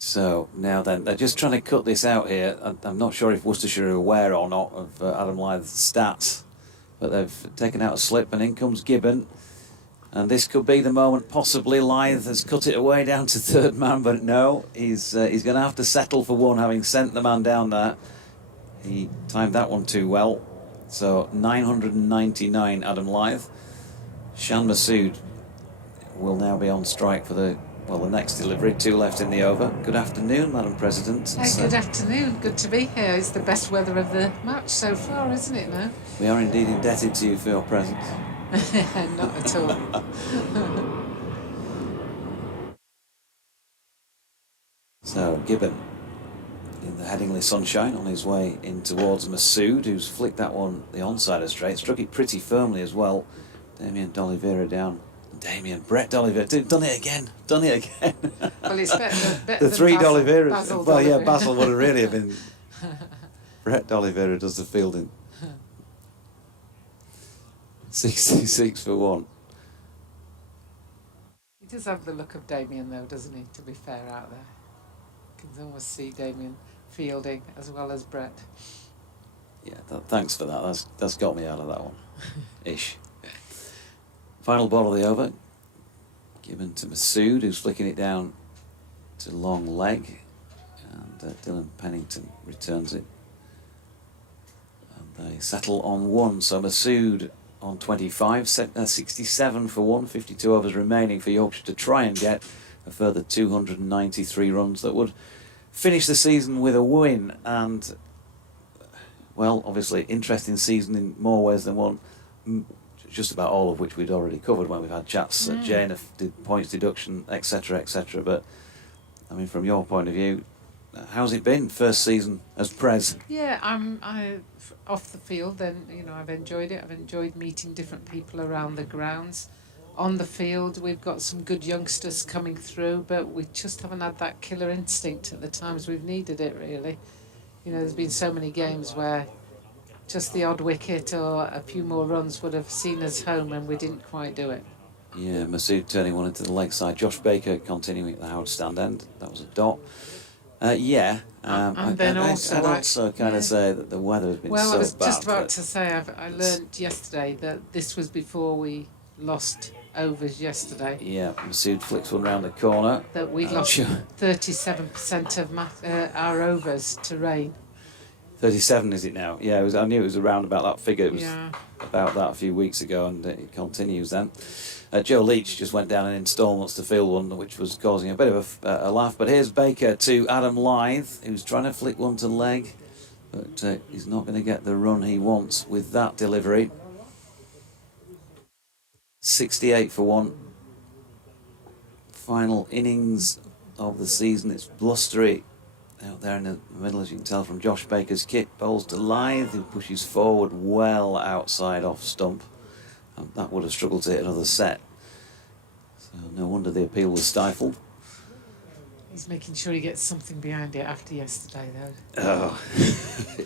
So now then, they're just trying to cut this out here. I'm not sure if Worcestershire are aware or not of Adam Lythe's stats, but they've taken out a slip, and in comes Gibbon. And this could be the moment, possibly. Lythe has cut it away down to third man, but no, he's going to have to settle for 1, having sent the man down there. He timed that one too well. So 999, Adam Lythe. Shan Masood will now be on strike for the next delivery. 2 left in the over. Good afternoon, Madam President. Good afternoon. Good to be here. It's the best weather of the match so far, isn't it now? We are indeed indebted to you for your presence. Not at all. So Gibbon in the Headingley sunshine on his way in towards Masood, who's flicked that one the onside straight, struck it pretty firmly as well. Damien D'Oliveira down. Brett D'Oliveira, done it again. Well, it's better The than 3 Basil, D'Oliveiras. Basil Well, yeah, D'Oliveira. Basil would have really have been. Brett D'Oliveira does the fielding. 66 for 1. He does have the look of Damien, though, doesn't he, to be fair out there? You can almost see Damien fielding as well as Brett. Yeah, thanks for that. That's got me out of that one. Ish. Final ball of the over. Given to Masood, who's flicking it down to long leg. And Dylan Pennington returns it. And they settle on 1. So Masood on 25, 67 for 1, 52 overs remaining for Yorkshire to try and get a further 293 runs that would finish the season with a win. And, well, obviously, interesting season in more ways than one. Just about all of which we'd already covered when we've had chats. Jane did points deduction, etc., etc. But, I mean, from your point of view, how's it been, first season as Prez? Yeah, I off the field, then, I've enjoyed it. I've enjoyed meeting different people around the grounds. On the field, we've got some good youngsters coming through, but we just haven't had that killer instinct at the times we've needed it, really. There's been so many games where just the odd wicket or a few more runs would have seen us home, and we didn't quite do it. Yeah, Masood turning one into the leg side. Josh Baker continuing at the Howard stand end. That was a dot. And then I'd also kind of say that the weather has been well, so bad. I was just about to say, I learned yesterday that this was before we lost overs yesterday. Yeah, Masood flicks one round the corner. That we lost 37% of our overs to rain. 37 is it now? Yeah, I knew it was around about that figure. It was Yeah. about that a few weeks ago, and it continues then. Joe Leach just went down in instalments to field one, which was causing a bit of a laugh. But here's Baker to Adam Lythe, who's trying to flick one to leg. but he's not going to get the run he wants with that delivery. 68 for 1. Final innings of the season. It's blustery out there in the middle, as you can tell from Josh Baker's kit. Bowls to Lyth, who pushes forward well outside off stump. And that would have struggled to hit another set. So no wonder the appeal was stifled. He's making sure he gets something behind it after yesterday, though. Oh,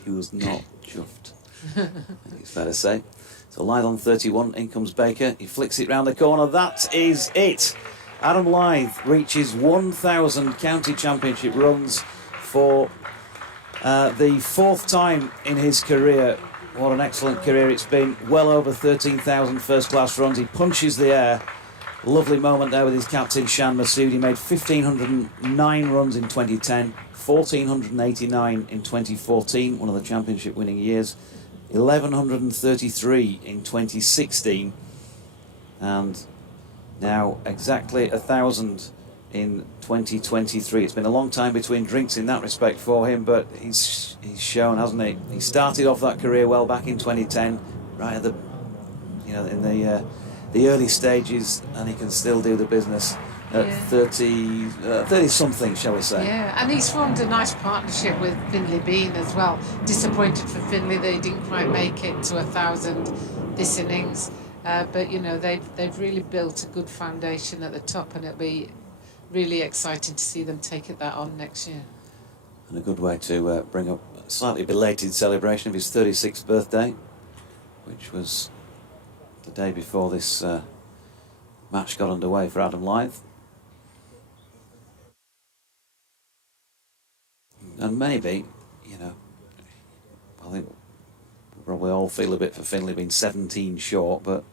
he was not chuffed, I think it's fair to say. So Lyth on 31, in comes Baker. He flicks it round the corner. That is it. Adam Lyth reaches 1,000 county championship runs for the 4th time in his career. What an excellent career it's been. Well over 13,000 first-class runs. He punches the air. Lovely moment there with his captain, Shan Massoud. He made 1,509 runs in 2010, 1,489 in 2014, one of the championship winning years, 1,133 in 2016, and now exactly 1,000 in 2023. It's been a long time between drinks in that respect for him, but he's shown, hasn't he? He started off that career well back in 2010, right at the, in the early stages, and he can still do the business at 30 something, shall we say. Yeah, and he's formed a nice partnership with Finley Bean as well. Disappointed for Finley they didn't quite make it to 1,000 this innings, but they've really built a good foundation at the top, and it'll be really exciting to see them take that on next year. And a good way to bring up a slightly belated celebration of his 36th birthday, which was the day before this match got underway for Adam Lyth. And maybe, I think we'll probably all feel a bit for Finley being 17 short, but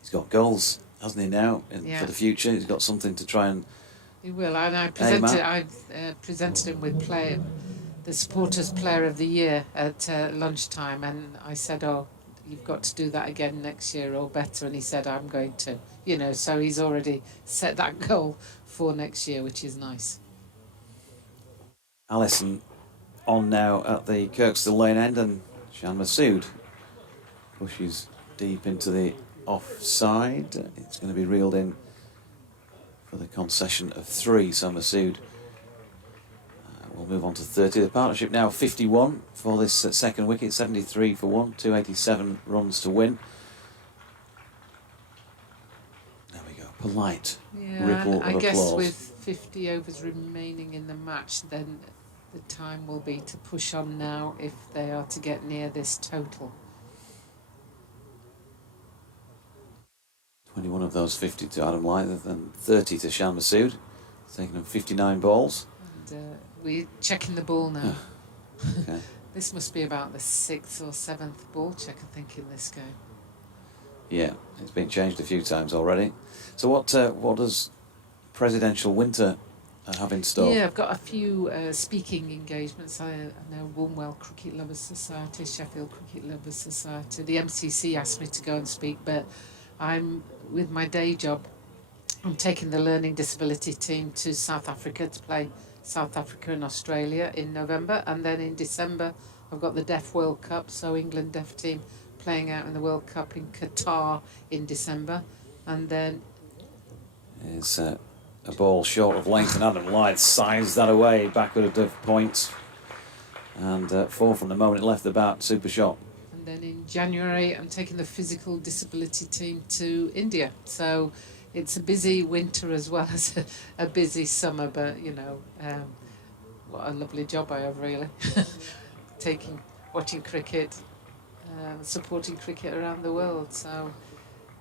he's got goals, hasn't he, now, for the future? He's got something to try and... He will, and I presented him with the Supporters Player of the Year at lunchtime, and I said, you've got to do that again next year or better, and he said, I'm going to. So he's already set that goal for next year, which is nice. Allison on now at the Kirkstall Lane end, and Shan Massoud pushes deep into the offside. It's going to be reeled in for the concession of 3, so Massoud will move on to 30. The partnership now 51 for this second wicket, 73 for 1, 287 runs to win. There we go, polite ripple of applause. I guess with 50 overs remaining in the match, then the time will be to push on now if they are to get near this total. 21 of those 50 to Adam Lyth and 30 to Shan Massoud, taking them 59 balls. And we're checking the ball now. Okay. This must be about the 6th or 7th ball check, I think, in this game. Yeah, it's been changed a few times already. So what does Presidential Winter have in store? Yeah, I've got a few speaking engagements. I know Woolwell Cricket Lovers Society, Sheffield Cricket Lovers Society. The MCC asked me to go and speak, but I'm, with my day job, I'm taking the learning disability team to South Africa to play South Africa and Australia in November, and then in December I've got the Deaf World Cup, so England Deaf team playing out in the World Cup in Qatar in December, and then it's a ball short of length, and Adam Lyth sized that away backward of points, and 4 from the moment it left the bat, super shot. And then in January I'm taking the physical disability team to India, so it's a busy winter as well as a busy summer, but what a lovely job I have, really. Watching cricket, supporting cricket around the world. So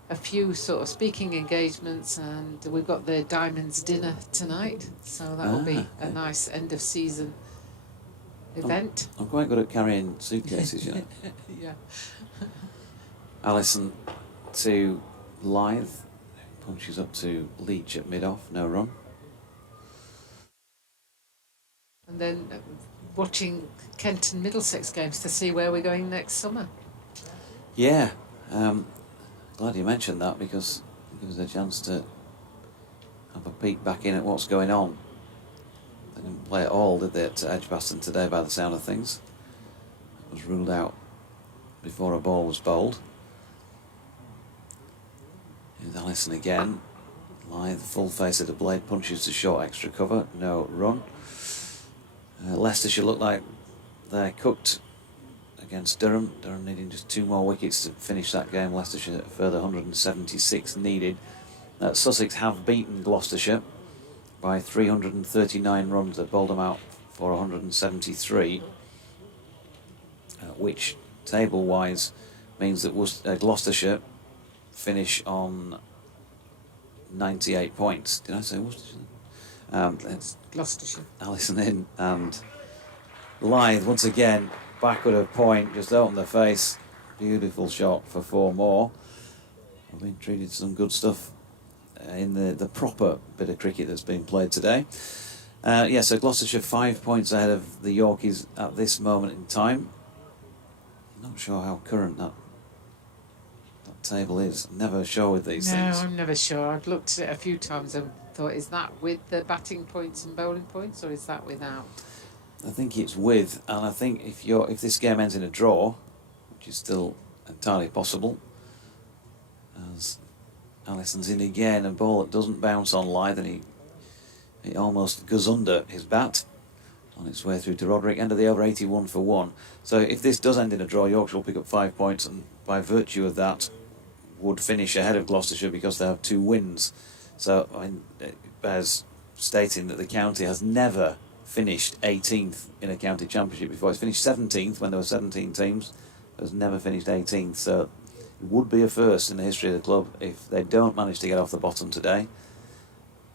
a few sort of speaking engagements, and we've got the Diamonds dinner tonight, so that'll be a nice end of season event. I'm quite good at carrying suitcases, Yeah. Allison to Lyth, punches up to Leach at mid-off, no run. And then watching Kent and Middlesex games to see where we're going next summer. Yeah, glad you mentioned that, because it gives us a chance to have a peek back in at what's going on They didn't play at all, did they, at Edgbaston today, by the sound of things. It was ruled out before a ball was bowled. Here's Allison again. Lyth, full face of the blade, punches to short extra cover, no run. Leicestershire look like they're cooked against Durham. Durham needing just 2 more wickets to finish that game. Leicestershire a further 176 needed. Sussex have beaten Gloucestershire by 339 runs. They bowled them out for 173, which table-wise means that Gloucestershire finish on 98 points. Did I say Worcestershire? It's Gloucestershire. Allison in, and Lyth once again backward of point, just opened the face. Beautiful shot for 4 more. I've been treated some good stuff in the proper bit of cricket that's been played today. So Gloucestershire 5 points ahead of the Yorkies at this moment in time. Not sure how current that table is. Never sure with these things. No, I'm never sure. I've looked at it a few times and thought, is that with the batting points and bowling points, or is that without? I think it's with, and I think if this game ends in a draw, which is still entirely possible, as Allison's in again, a ball that doesn't bounce on Lyth, and he almost goes under his bat on its way through to Roderick. End of the over, 81 for 1. So if this does end in a draw, Yorkshire will pick up 5 points, and by virtue of that would finish ahead of Gloucestershire because they have 2 wins. So I mean, it bears stating that the county has never finished 18th in a county championship before. It's finished 17th when there were 17 teams. It has never finished 18th. So it would be a first in the history of the club if they don't manage to get off the bottom today.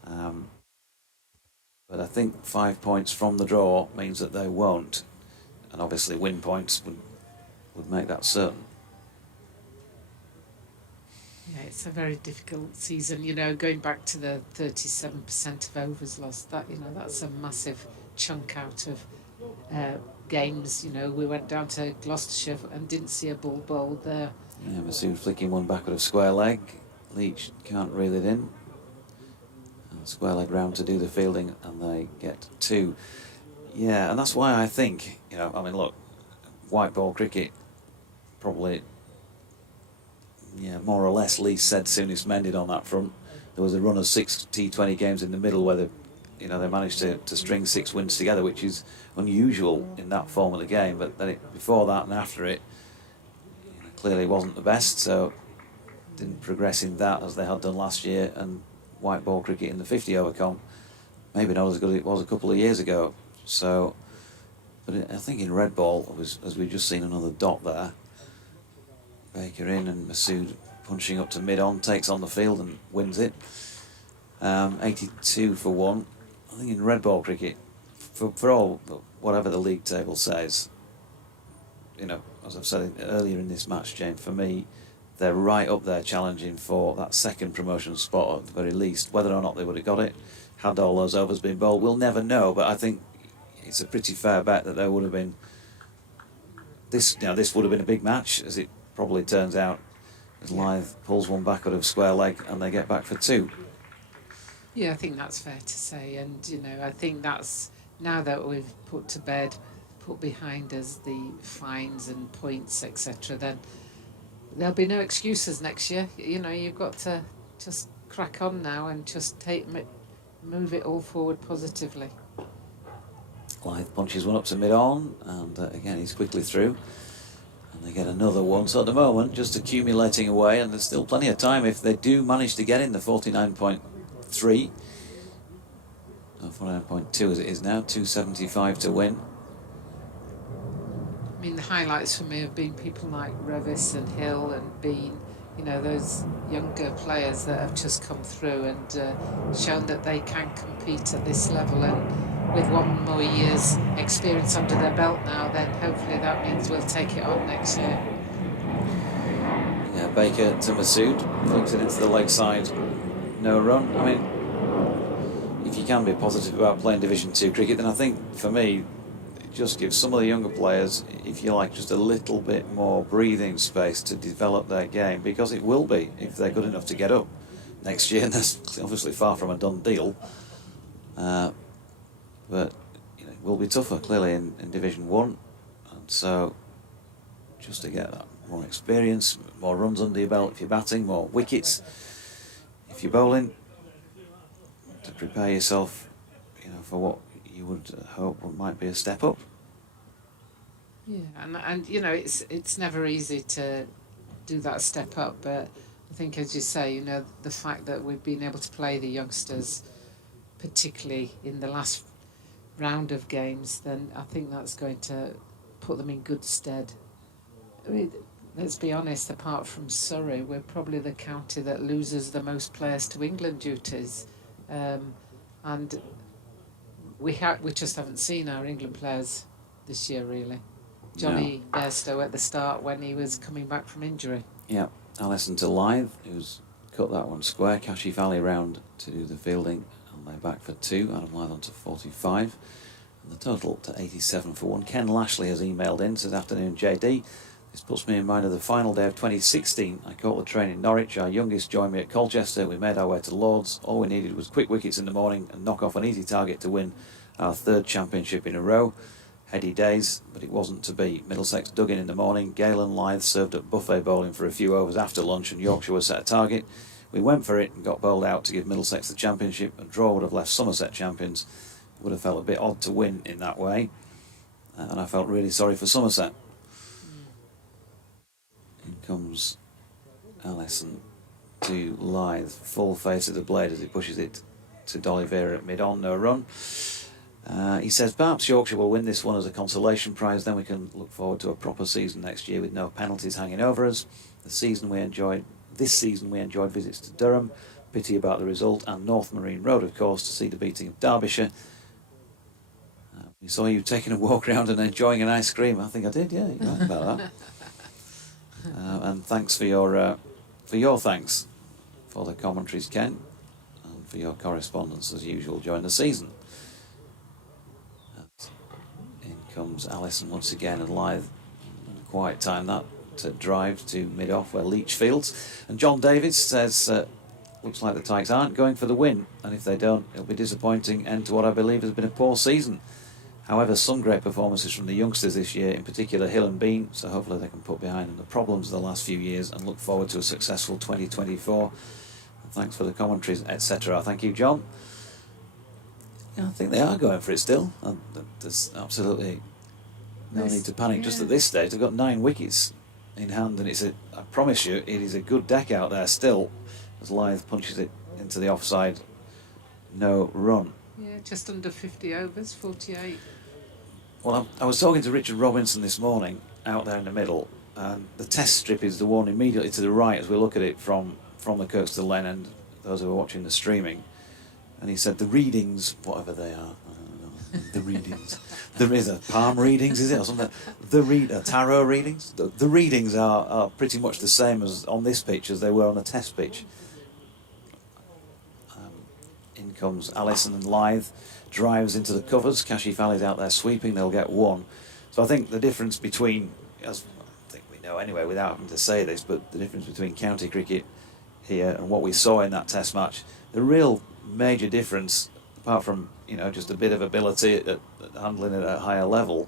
But I think 5 points from the draw means that they won't, and obviously win points would make that certain. Yeah, it's a very difficult season. You know, going back to the 37% of overs lost, that's a massive chunk out of games. You know, we went down to Gloucestershire and didn't see a ball bowled there. Yeah, Masood flicking one backward of square leg. Leach can't reel it in. And square leg round to do the fielding, and they get 2. Yeah, and that's why I think, look, white ball cricket probably, more or less, Lee said soonest mended on that front. There was a run of 6 T20 games in the middle where they managed to string 6 wins together, which is unusual in that form of the game. But then before that and after it, clearly wasn't the best, so didn't progress in that as they had done last year. And white ball cricket in the 50 over comp, maybe not as good as it was a couple of years ago. So, but I think in red ball, as we've just seen another dot there. Baker in and Masood punching up to mid-on, takes on the field and wins it. 82 for 1. I think in red ball cricket, for all, whatever the league table says, as I've said earlier in this match, Jane, for me, they're right up there challenging for that second promotion spot at the very least. Whether or not they would have got it, had all those overs been bowled, we'll never know, but I think it's a pretty fair bet that there would have been, this would have been a big match, as it probably turns out, as Lyth pulls one backward of square leg and they get back for 2. Yeah, I think that's fair to say, and I think that's, now that we've put behind us the fines and points, etc., then there'll be no excuses next year. You've got to just crack on now and just move it all forward positively. Lyth punches one up to mid-on, and again he's quickly through. And they get another one. So at the moment, just accumulating away, and there's still plenty of time if they do manage to get in the 49.3. Or 49.2 as it is now, 275 to win. I mean, the highlights for me have been people like Revis and Hill and Bean, those younger players that have just come through and shown that they can compete at this level. And with 1 more year's experience under their belt now, then hopefully that means we'll take it on next year. Yeah, Baker to Masood, flicks it into the leg side, no run. I mean, if you can be positive about playing Division 2 cricket, then I think, for me, it just gives some of the younger players, if you like, just a little bit more breathing space to develop their game, because it will be, if they're good enough to get up next year, and that's obviously far from a done deal. But will be tougher, clearly, in Division 1. And so, just to get that more experience, more runs under your belt if you're batting, more wickets if you're bowling, to prepare yourself, for what you would hope might be a step up. Yeah, and it's never easy to do that step up, but I think, as you say, the fact that we've been able to play the youngsters, particularly in the last round of games, then I think that's going to put them in good stead. I mean, let's be honest, apart from Surrey, we're probably the county that loses the most players to England duties. And we just haven't seen our England players this year, really. Johnny Bairstow at the start when he was coming back from injury. Yeah, Alison to Lythe, who's cut that one square. Cashy Valley round to do the fielding, and they're back for 2. Adam Lythe on to 45. And the total to 87 for 1. Ken Lashley has emailed in, says, "Afternoon, JD. This puts me in mind of the final day of 2016. I caught the train in Norwich. Our youngest joined me at Colchester. We made our way to Lords. All we needed was quick wickets in the morning and knock off an easy target to win our 3rd championship in a row. Heady days, but it wasn't to be. Middlesex dug in the morning. Gale and Lythe served up buffet bowling for a few overs after lunch, and Yorkshire was set a target. We went for it and got bowled out to give Middlesex the championship. A draw would have left Somerset champions. It would have felt a bit odd to win in that way, and I felt really sorry for Somerset." In comes Allison to Lythe, full face of the blade as he pushes it to D'Oliveira at mid-on, no run. He says, "Perhaps Yorkshire will win this one as a consolation prize, then we can look forward to a proper season next year with no penalties hanging over us. This season we enjoyed visits to Durham, pity about the result, and North Marine Road, of course, to see the beating of Derbyshire. We saw you taking a walk around and enjoying an ice cream." I think I did, yeah, you're right about that. And thanks for your thanks for the commentaries, Ken, and for your correspondence as usual during the season. In comes Alison once again, and Lythe, quiet time that, to drive to mid-off where Leach fields. And John Davies says, "Looks like the Tykes aren't going for the win, and if they don't, it'll be disappointing end to what I believe has been a poor season. However, some great performances from the youngsters this year, in particular Hill and Bean, so hopefully they can put behind them the problems of the last few years and look forward to a successful 2024. Thanks for the commentaries, etc." Thank you, John. Yeah, I think they are going for it still. And there's absolutely no need to panic just at this stage. They've got 9 wickets in hand, and I promise you, it is a good deck out there still, as Lythe punches it into the offside, no run. Yeah, just under 50 overs, 48. Well, I was talking to Richard Robinson this morning, out there in the middle, and the test strip is the one immediately to the right as we look at it from the Kirkstall Lane and those who are watching the streaming. And he said the readings, whatever they are, I don't know, the readings. There is a palm readings, is it, or something? Tarot readings? The readings are pretty much the same as on this pitch as they were on the test pitch. In comes Alison and Lythe, drives into the covers. Cashy Valley's out there sweeping, they'll get 1. So I think the difference between, as I think we know anyway without having to say this, but the difference between county cricket here and what we saw in that test match, the real major difference, apart from just a bit of ability at handling it at a higher level,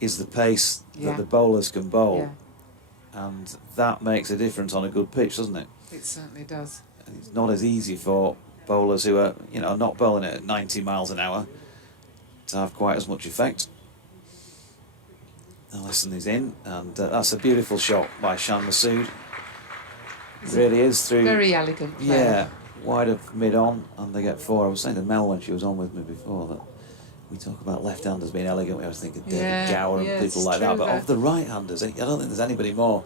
is the pace that the bowlers can bowl. Yeah. And that makes a difference on a good pitch, doesn't it? It certainly does. And it's not as easy for bowlers who are, not bowling it at 90 miles an hour to have quite as much effect. Alison is in, and that's a beautiful shot by Shan Masood. It really is through. Very elegant play. Yeah, wide of mid-on, and they get 4. I was saying to Mel when she was on with me before that we talk about left-handers being elegant. We always think of David Gower and people like that, but of the right-handers, I don't think there's anybody more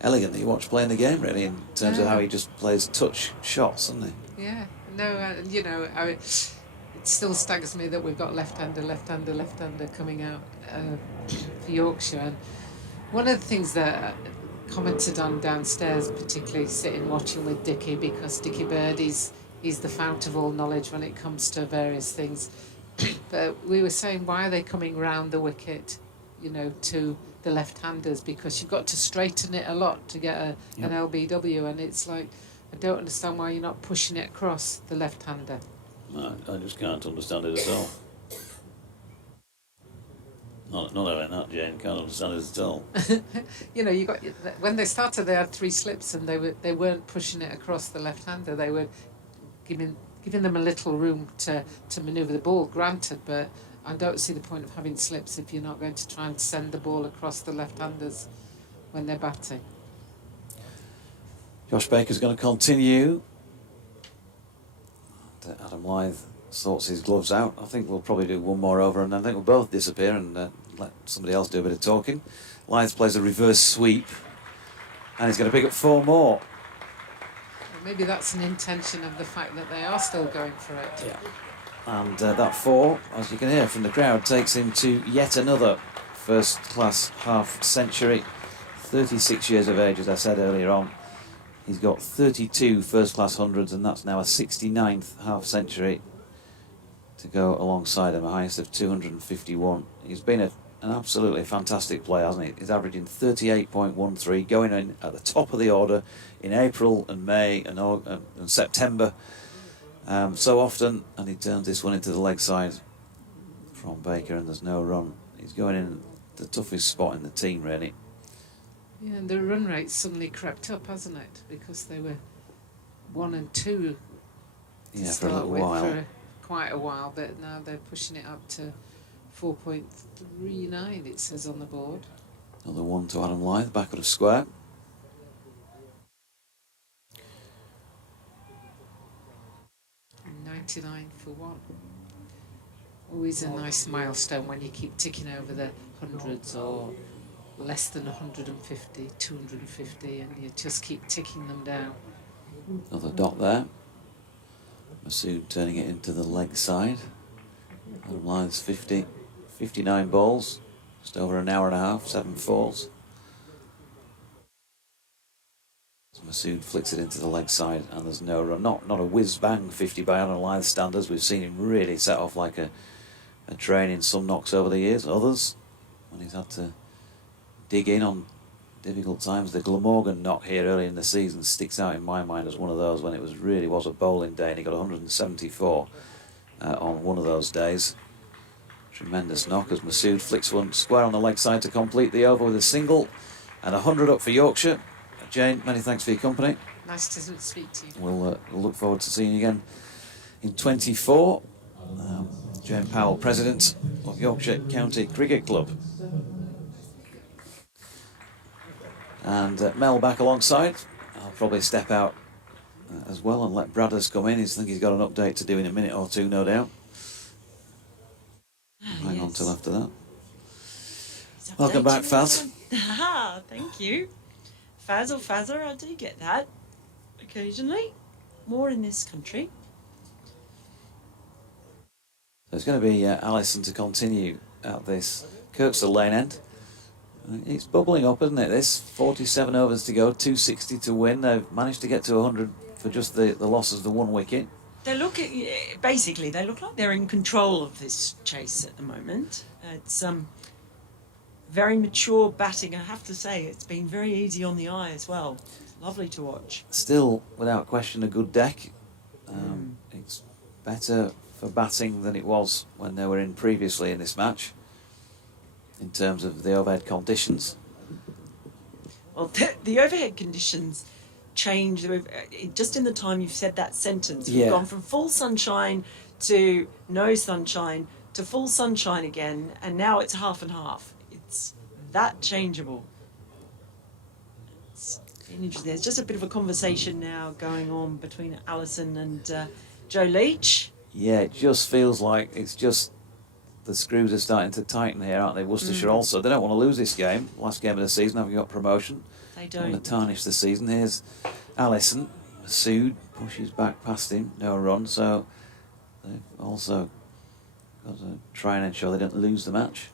elegant that you watch playing the game, really, in terms of how he just plays touch shots, doesn't he? Yeah. No, it still staggers me that we've got left-hander coming out for Yorkshire. And one of the things that I commented on downstairs, particularly sitting watching with Dickie, because Dickie Bird he's the fount of all knowledge when it comes to various things. But we were saying, why are they coming round the wicket, to the left-handers? Because you've got to straighten it a lot to get an LBW, and it's like, I don't understand why you're not pushing it across the left-hander. No, I just can't understand it at all. Not having that, Jane. Can't understand it at all. You know, you got when they started, they had 3 slips, and they weren't pushing it across the left-hander. They were giving them a little room to manoeuvre the ball. Granted, but I don't see the point of having slips if you're not going to try and send the ball across the left-handers when they're batting. Josh Baker's going to continue. Adam Lyth sorts his gloves out. I think we'll probably do one more over, and then I think we'll both disappear and let somebody else do a bit of talking. Lyth plays a reverse sweep, and he's going to pick up 4 more. Well, maybe that's an intention of the fact that they are still going for it. Yeah. And that 4, as you can hear from the crowd, takes him to yet another first-class half-century. 36 years of age, as I said earlier on. He's got 32 first-class hundreds, and that's now a 69th half-century to go alongside him, a highest of 251. He's been an absolutely fantastic player, hasn't he? He's averaging 38.13, going in at the top of the order in April and May and September so often, and he turns this one into the leg side from Baker, and there's no run. He's going in the toughest spot in the team, really. Yeah, and the run rate suddenly crept up, hasn't it? Because they were 1 and 2 to For a little with while. for quite a while, but now they're pushing it up to 4.39, it says on the board. Another one to Adam Lyth, back of the square. And 99 for 1. Always a nice milestone when you keep ticking over the hundreds or less than 150, 250, and you just keep ticking them down. Another dot there. Masood turning it into the leg side. Adam Lyth's 59 balls, just over an hour and a half, 7 falls. Masood flicks it into the leg side, and there's no run. Not a whiz-bang 50 by Adam Lyth standards. We've seen him really set off like a train in some knocks over the years. Others, when he's had to dig in on difficult times. The Glamorgan knock here early in the season sticks out in my mind as one of those when it really was a bowling day, and he got 174 on one of those days. Tremendous knock as Masood flicks one square on the leg side to complete the over with a single, and 100 up for Yorkshire. Jane, many thanks for your company. Nice to speak to you. We'll look forward to seeing you again in 24. Jane Powell, President of Yorkshire County Cricket Club. And Mel back alongside. I'll probably step out as well and let Bradders come in. I think he's got an update to do in a minute or two, no doubt. Hang on till after that. Welcome back, Faz. Thank you. Faz or Fazzer, I do get that occasionally. More in this country. So it's going to be Alison to continue at this Kirkstall Lane end. It's bubbling up, isn't it, this? 47 overs to go, 260 to win. They've managed to get to 100 for just the loss of the 1 wicket. They look basically they look like they're in control of this chase at the moment. It's very mature batting, I have to say. It's been very easy on the eye as well. It's lovely to watch. Still, without question, a good deck. It's better for batting than it was when they were in previously in this match, in terms of the overhead conditions. Well, the overhead conditions change just in the time you've said that sentence. We've gone from full sunshine to no sunshine to full sunshine again, and now it's half and half. It's that changeable. It's interesting. There's just a bit of a conversation now going on between Alison and Joe Leach. Yeah, it just feels like it's just the screws are starting to tighten here, aren't they? Worcestershire also. They don't want to lose this game. Last game of the season, having got promotion. They Don't want don't. to tarnish the season. Here's Alison. Masood pushes back past him. No run. So they've also got to try and ensure they don't lose the match.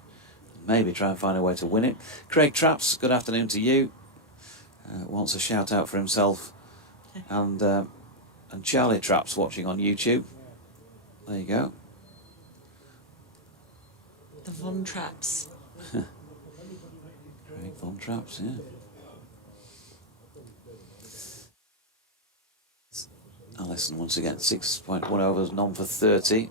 Maybe try and find a way to win it. Craig Traps, good afternoon to you. Wants a shout out for himself. And Charlie Traps watching on YouTube. There you go. The Von Traps. Craig Von Traps, yeah. Alison once again, 6.1 overs, none for 30.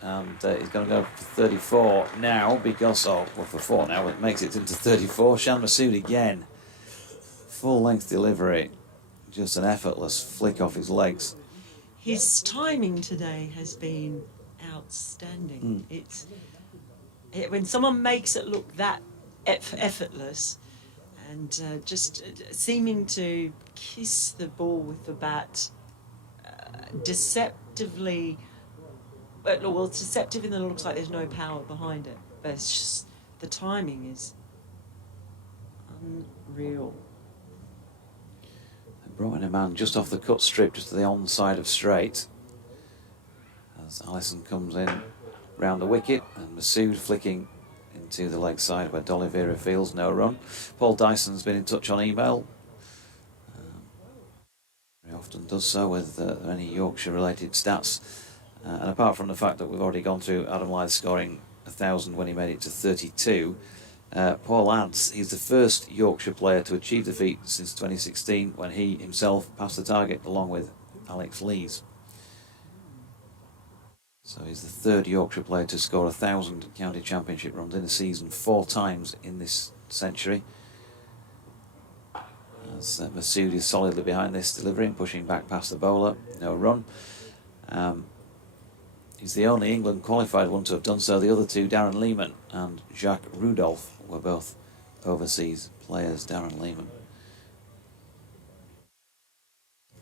and he's going to go for 34 now because, for 4 now, it makes it into 34. Shan Masood again. Full length delivery. Just an effortless flick off his legs. His timing today has been outstanding. When someone makes it look that effortless and just seeming to kiss the ball with the bat deceptively, well, it's deceptive in that it looks like there's no power behind it, but it's just the timing is unreal. They brought in a man just off the cut strip, just to the onside of straight, as Allison comes in round the wicket, and Masood flicking into the leg side where D'Oliveira fields, no run. Paul Dyson's been in touch on email. He often does so with any Yorkshire related stats. And apart from the fact that we've already gone through Adam Lyth scoring 1,000 when he made it to 32, Paul adds he's the first Yorkshire player to achieve the feat since 2016 when he himself passed the target along with Alex Lees. So he's the third Yorkshire player to score 1,000 county championship runs in a season 4 times in this century. As Masood is solidly behind this delivery and pushing back past the bowler, no run. He's the only England qualified one to have done so. The other two, Darren Lehman and Jacques Rudolph, were both overseas players. Darren Lehman.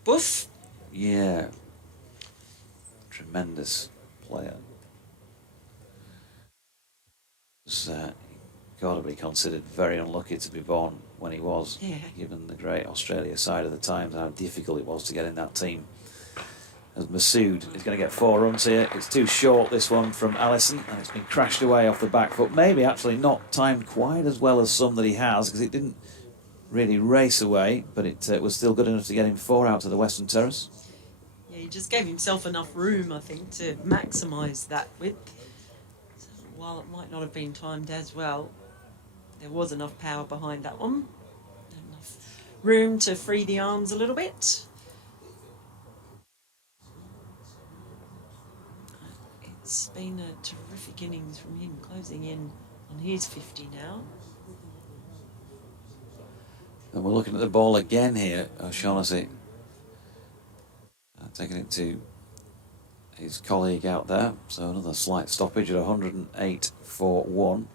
Boof. Yeah. Tremendous player. He's got to be considered very unlucky to be born when he was, given the great Australia side of the times and how difficult it was to get in that team. As Masood is going to get 4 runs here. It's too short, this one from Allison, and it's been crashed away off the back foot. Maybe actually not timed quite as well as some that he has, because it didn't really race away, but it was still good enough to get him 4 out to the Western Terrace. Yeah, he just gave himself enough room, I think, to maximise that width. So while it might not have been timed as well, there was enough power behind that one. Enough room to free the arms a little bit. It's been a terrific innings from him, closing in on his 50 now. And we're looking at the ball again here, O'Shaughnessy. Taking it to his colleague out there, so another slight stoppage at 108 for 1.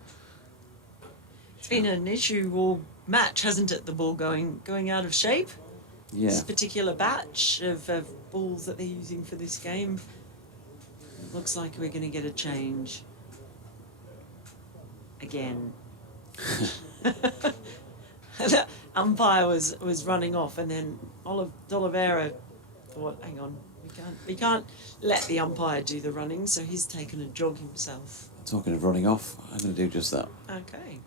It's been an issue all match, hasn't it, the ball going out of shape? Yeah. This particular batch of balls that they're using for this game. Looks like we're going to get a change again. The umpire was running off, and then D'Oliveira thought, "Hang on, we can't let the umpire do the running." So he's taken a jog himself. Talking of running off, I'm going to do just that. Okay.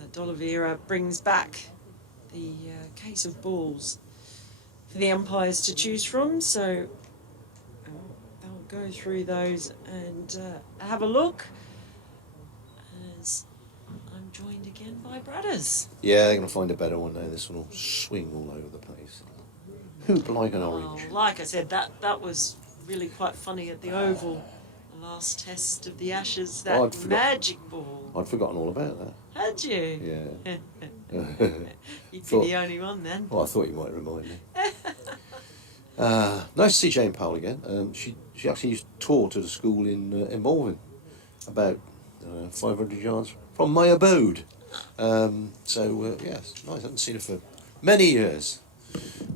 And D'Oliveira brings back the case of balls for the umpires to choose from. So go through those and have a look as I'm joined again by Bradders. Yeah, they're going to find a better one now. This one will swing all over the place. Hoop like an orange. Like I said, that was really quite funny at the Oval, the last test of the Ashes, that magic ball. I'd forgotten all about that. Had you? Yeah. You'd be the only one then. Well, I thought you might remind me. Nice to see Jane Powell again. She actually taught at a school in Malvern, about 500 yards from my abode. Yes, nice. I haven't seen her for many years.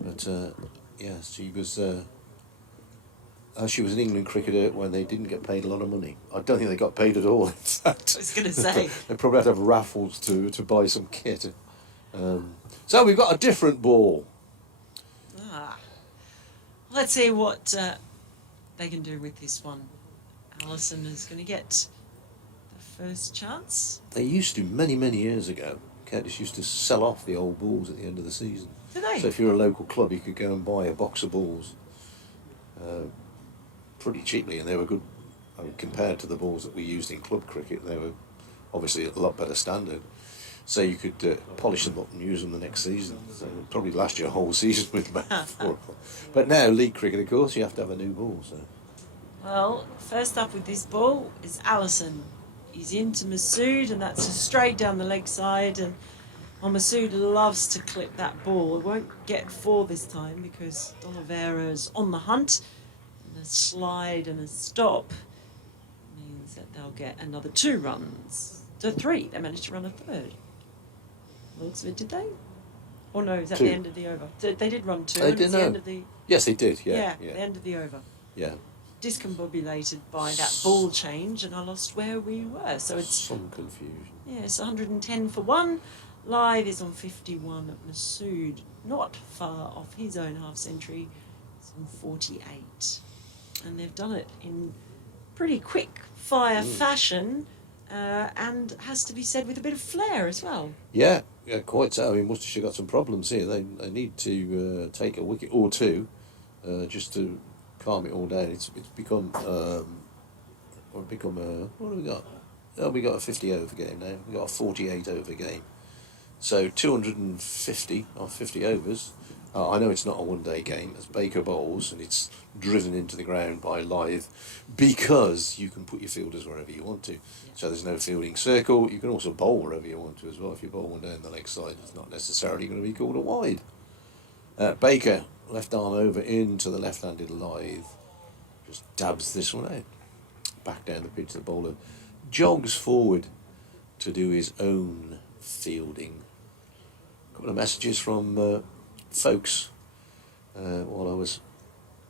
But yes, she was an England cricketer when they didn't get paid a lot of money. I don't think they got paid at all, in fact. I was going to say. They probably had to have raffles to buy some kit. So we've got a different ball. Let's see what they can do with this one. Allison is going to get the first chance. They used to, many years ago, Curtis used to sell off the old balls at the end of the season. Did they? So if you're a local club, you could go and buy a box of balls pretty cheaply, and they were good. I mean, compared to the balls that we used in club cricket, they were obviously a lot better standard. So you could polish them up and use them the next season. So it would probably last you a whole season with about 4 of them. But now, league cricket, of course, you have to have a new ball. So Well, first up with this ball is Allison. He's into Masood, and that's just straight down the leg side. And Masood loves to clip that ball. It won't get 4 this time because D'Oliveira's on the hunt. And a slide and a stop means that they'll get another 2 runs. To 3. They managed to run a third. Looks of it, did they? Or no, is that 2. the end of the over? They did run 2. They and did, it's the no. end of the Yes, they did. Yeah. the end of the over. Yeah. Discombobulated by that ball change, and I lost where we were. So it's Some confusion. it's 110 for 1. Live is on 51 at Masood, not far off his own half century. It's on 48, and they've done it in pretty quick fire fashion, and has to be said with a bit of flair as well. Yeah, quite so. I mean, Worcestershire got some problems here. They need to take a wicket or 2 just to calm it all down. It's become what have we got? Oh, we got a 50 over game now. We got a 48 over game. So 250 off 50 overs. I know it's not a 1 day game as Baker bowls, and it's driven into the ground by Live because you can put your fielders wherever you want to. So there's no fielding circle. You can also bowl wherever you want to as well. If you bowl one down the leg side, it's not necessarily going to be called a wide. Baker, left arm over into the left-handed Live. Just dabs this one out. Back down the pitch, the bowler jogs forward to do his own fielding. A couple of messages from folks while I was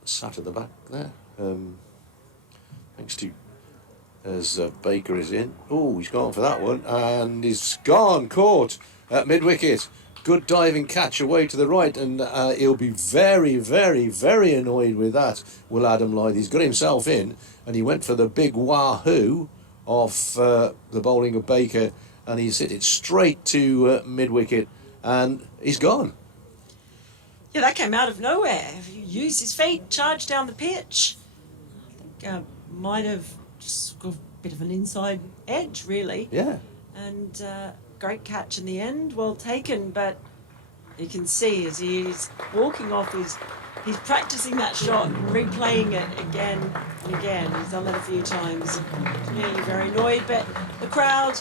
sat at the back there. Thanks to as Baker is in. Oh, he's gone for that one, and he's gone, caught at mid-wicket. Good diving catch away to the right, and he'll be very, very, very annoyed with that, will Adam Lythe. He's got himself in, and he went for the big wahoo off the bowling of Baker, and he's hit it straight to mid-wicket, and he's gone. Yeah, that came out of nowhere. He used his feet, charged down the pitch. I think might have just got a bit of an inside edge, really. Yeah. And great catch in the end, well taken, but you can see as he's walking off, he's practicing that shot and replaying it again and again. He's done that a few times. Clearly very annoyed, but the crowd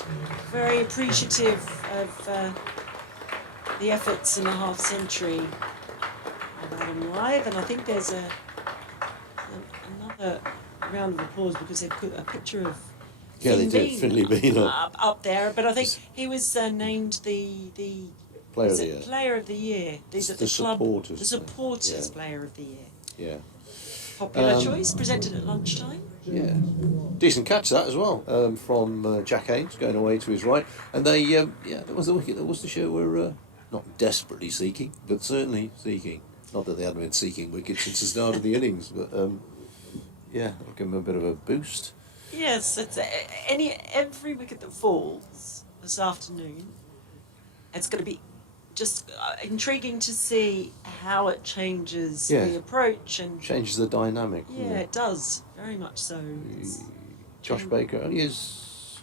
very appreciative of the efforts in the half century of Adam Lythe, and I think there's another round of applause because they've put a picture of Yeah, they did. Finley Bean up there, but I think he was named the Player of the Year. Player of the Year. These are the club, supporters. the supporters Yeah. Player of the Year. Yeah. Popular choice, presented at lunchtime. Yeah, decent catch that as well from Jack Haynes going away to his right, and they that was the wicket that Worcestershire were not desperately seeking, but certainly seeking. Not that they hadn't been seeking wickets since the start of the innings, but yeah, I'll give them a bit of a boost. Yes, it's every wicket that falls this afternoon. It's going to be just intriguing to see how it changes the approach and Changes the dynamic. yeah, it does very much so. Josh Baker only his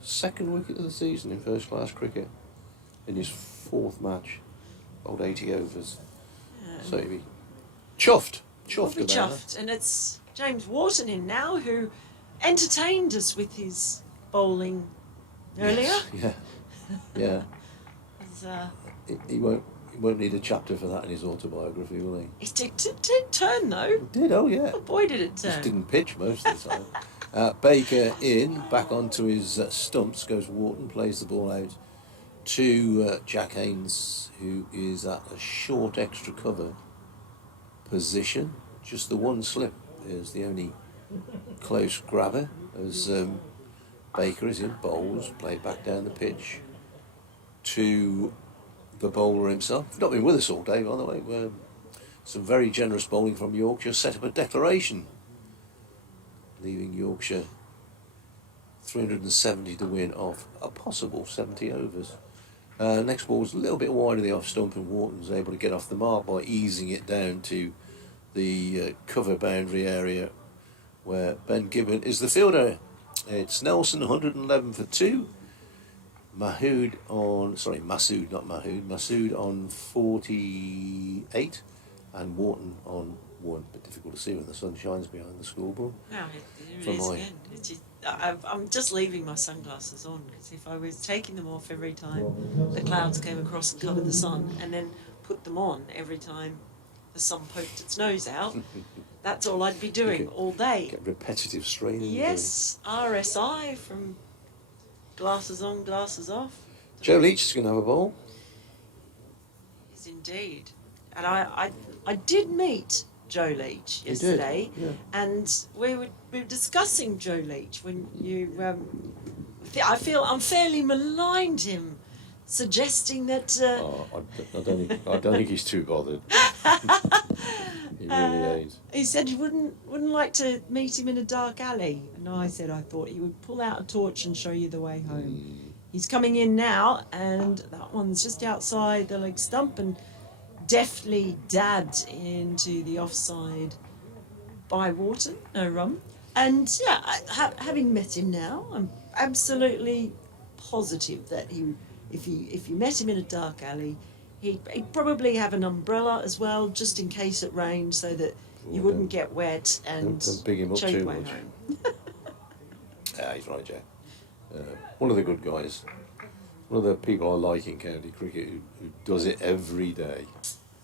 second wicket of the season in first class cricket in his 4th match, bowled 80 overs. Yeah, So he'd be chuffed we'll be about chuffed, and it's James Wharton in now who entertained us with his bowling that. earlier. Yes, yeah. It He won't need a chapter for that in his autobiography, will he? did turn though. He did, oh yeah. Oh boy, did it Just turn. didn't pitch most of the time. Baker in, back onto his stumps, goes Wharton, plays the ball out to Jack Haynes, who is at a short extra cover position. Just the one slip is the only close grabber as Baker is in, bowls, played back down the pitch to the bowler himself. Not been with us all day, by the way. Some very generous bowling from Yorkshire set up a declaration, leaving Yorkshire 370 to win off a possible 70 overs. Next ball was a little bit wide of the off stump, and Wharton's able to get off the mark by easing it down to the cover boundary area where Ben Gibbon is the fielder. It's Nelson 111 for 2. Masood on 48 and Wharton on one, but difficult to see when the sun shines behind the scoreboard. Now it For is my- again. It's just, I'm just leaving my sunglasses on because if I was taking them off every time the clouds came across and covered the sun, and then put them on every time the sun poked its nose out, that's all I'd be doing Okay. all day. Get repetitive straining. Yes, RSI from glasses on, glasses off. Joe Leach is going to have a ball. Yes, indeed. And I did meet Joe Leach You did, yesterday, yeah. and we were discussing Joe Leach when you, I feel unfairly maligned him, suggesting that. I don't think he's too bothered. He really ain't. He said you wouldn't like to meet him in a dark alley, and I said I thought he would pull out a torch and show you the way home. He's coming in now, and that one's just outside the leg stump and deftly dabbed into the offside by Wharton, no run. And yeah, having met him now, I'm absolutely positive that if you met him in a dark alley, he'd probably have an umbrella as well, just in case it rained, so that you Oh, wouldn't get wet and don't big him up show your too way much. home. He's right, Joe. One of the good guys. One of the people I like in county cricket who does it every day.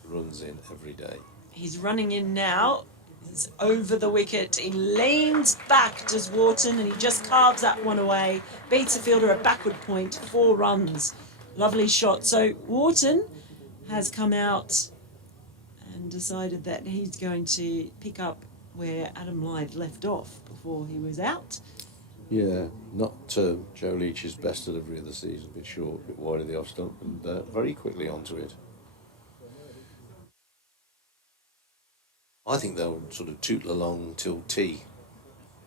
Runs in every day. He's running in now. He's over the wicket. He leans back, does Wharton, and he just carves that one away. Beats the fielder at backward point, 4 runs. Lovely shot. So Wharton has come out and decided that he's going to pick up where Adam Lyde left off before he was out. Yeah, not Joe Leach's best delivery of the season. A bit short, a bit wide of the off stump, and very quickly onto it. I think they'll sort of tootle along till tea.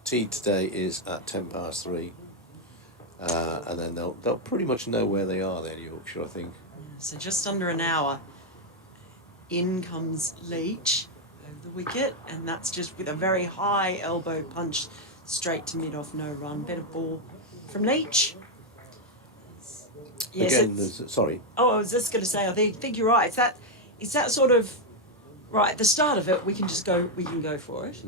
Tea today is at 3:10, and then they'll pretty much know where they are there in Yorkshire, I think. So just under an hour, in comes Leach over the wicket, and that's just with a very high elbow punch straight to mid-off, no run. Better ball from Leach. Yes, Again, it's- sorry. Oh, I was just going to say, I think you're right. It's that sort of right at the start of it. We can go for it,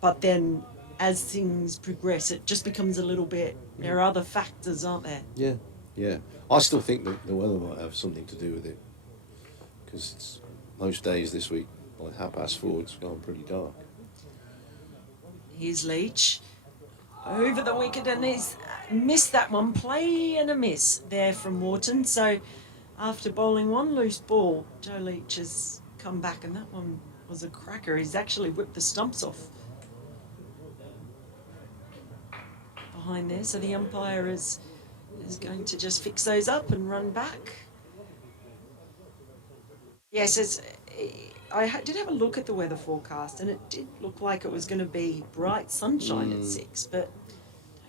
but then as things progress, it just becomes a little bit. There are other factors, aren't there? Yeah. I still think that the weather might have something to do with it, because it's most days this week by 4:30 it's gone pretty dark. Here's Leach over the wicket, and he's missed that one. Play and a miss there from Wharton. So after bowling one loose ball, Joe Leach has come back, and that one was a cracker. He's actually whipped the stumps off behind there. So the umpire is going to just fix those up and run back. Yes, I did have a look at the weather forecast, and it did look like it was going to be bright sunshine at 6, but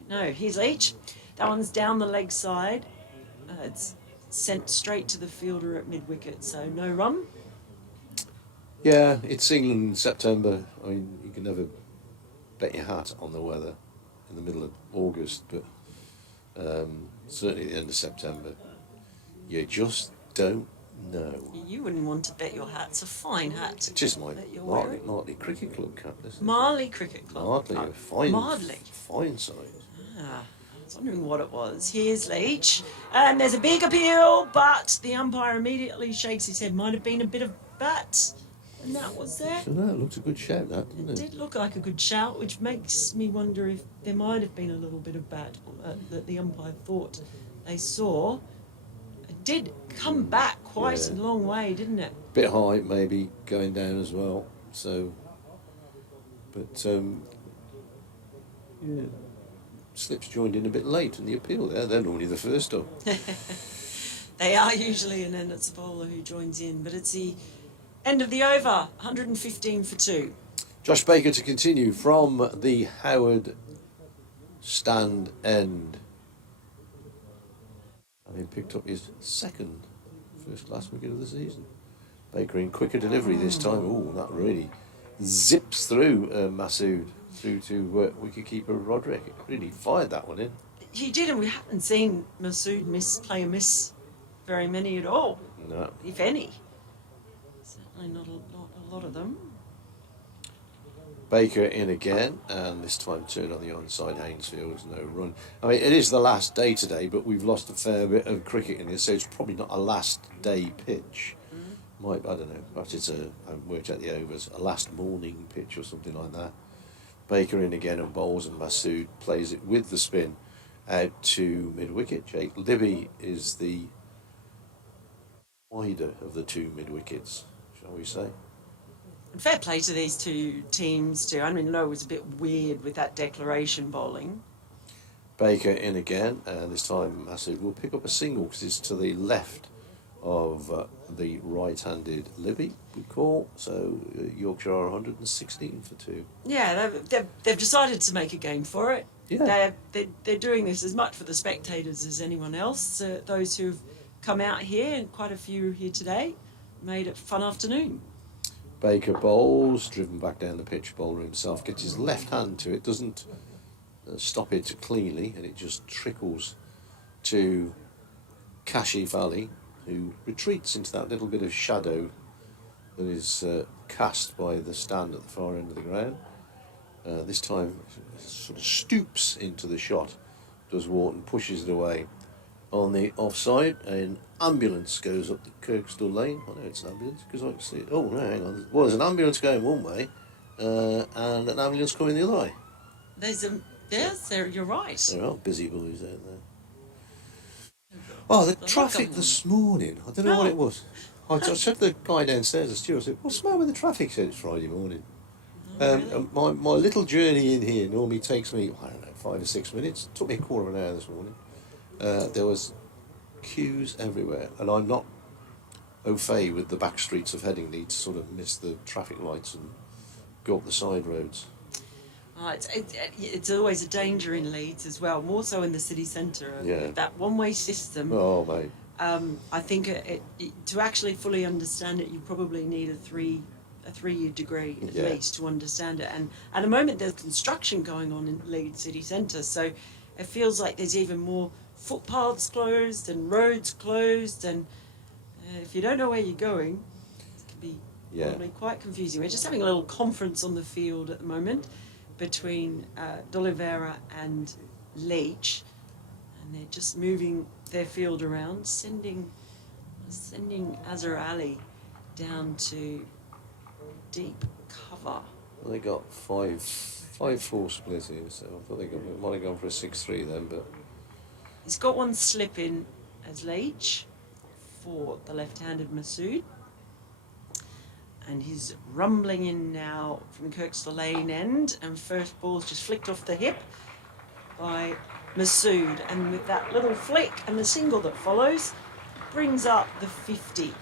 I don't know. Here's Leach. That one's down the leg side. It's sent straight to the fielder at mid-wicket, so no run. Yeah, it's England in September. I mean, you can never bet your hat on the weather in the middle of August, but certainly at the end of September, you just don't know. You wouldn't want to bet your hat. It's a fine hat. It's just my that you're Martley Cricket Club cap, isn't it? Marley Cricket Club. Martley, a fine, Mardley. fine size. Ah, I was wondering what it was. Here's Leach. And there's a big appeal, but the umpire immediately shakes his head. Might have been a bit of bat. And that was there. So no, it looked a good shout, that, It didn't it? did look like a good shout, which makes me wonder if there might have been a little bit of bat that the umpire thought they saw. It did come back quite Yeah. a long way, didn't it? Bit high, maybe going down as well. So, but yeah, Slips joined in a bit late in the appeal there. They're normally the first up. They are usually, and then it's the bowler who joins in. But it's the end of the over, 115 for 2. Josh Baker to continue from the Howard stand end. Having picked up his second first-class wicket of the season. Baker in quicker delivery this time. Oh, that really zips through Masood through to wicketkeeper Roderick. Really fired that one in. He did, and we haven't seen Masood play a miss very many at all, No. if any. Certainly not a lot of them. Baker in again, and this time turned on the onside. Hainsfield's no run. I mean, it is the last day today, but we've lost a fair bit of cricket in this, so it's probably not a last day pitch. I don't know, perhaps it's I haven't worked out the overs, a last morning pitch or something like that. Baker in again and bowls, and Masood plays it with the spin out to mid-wicket. Jake Libby is the wider of the two mid-wickets, shall we say. And fair play to these two teams too. I mean, Lowe was a bit weird with that declaration bowling. Baker in again, and this time Masood will pick up a single because it's to the left of the right-handed Libby, we call. So Yorkshire are 116 for 2. Yeah, they've decided to make a game for it. Yeah. They're doing this as much for the spectators as anyone else. Those who've come out here, and quite a few here today, made it a fun afternoon. Baker bowls, driven back down the pitch, bowler himself, gets his left hand to it, doesn't stop it cleanly, and it just trickles to Kashif Ali, who retreats into that little bit of shadow that is cast by the stand at the far end of the ground. This time sort of stoops into the shot, does Wharton, pushes it away. On the offside, an ambulance goes up the Kirkstall Lane. I know it's an ambulance because I can see it. Oh, no, hang on. Well, there's an ambulance going one way and an ambulance coming the other way. Yes, you're right. There are busy boys out there. Oh, the traffic this morning. I don't know what it was. I said to the guy downstairs, the steward, I said, what's the matter with the traffic? He said, it's Friday morning. Really? My little journey in here normally takes me, I don't know, 5 or 6 minutes. It took me a quarter of an hour this morning. There was queues everywhere, and I'm not au fait with the back streets of Headingley to sort of miss the traffic lights and go up the side roads. It's always a danger in Leeds as well, more so in the city centre. Yeah. That one-way system. Oh, mate. I think to actually fully understand it, you probably need a three-year degree at least to understand it. And at the moment, there's construction going on in Leeds city centre, so it feels like there's even more footpaths closed and roads closed, and if you don't know where you're going, it can be probably quite confusing. We're just having a little conference on the field at the moment between D'Oliveira and Leach, and they're just moving their field around, sending Azhar Ali down to deep cover. Well, they got 5-4 split here, so I thought they might have gone for a 6-3 then, but He's got one slip in as Leach for the left-handed Masood. And he's rumbling in now from Kirkstall Lane end, and first ball's just flicked off the hip by Masood. And with that little flick and the single that follows, brings up the 50.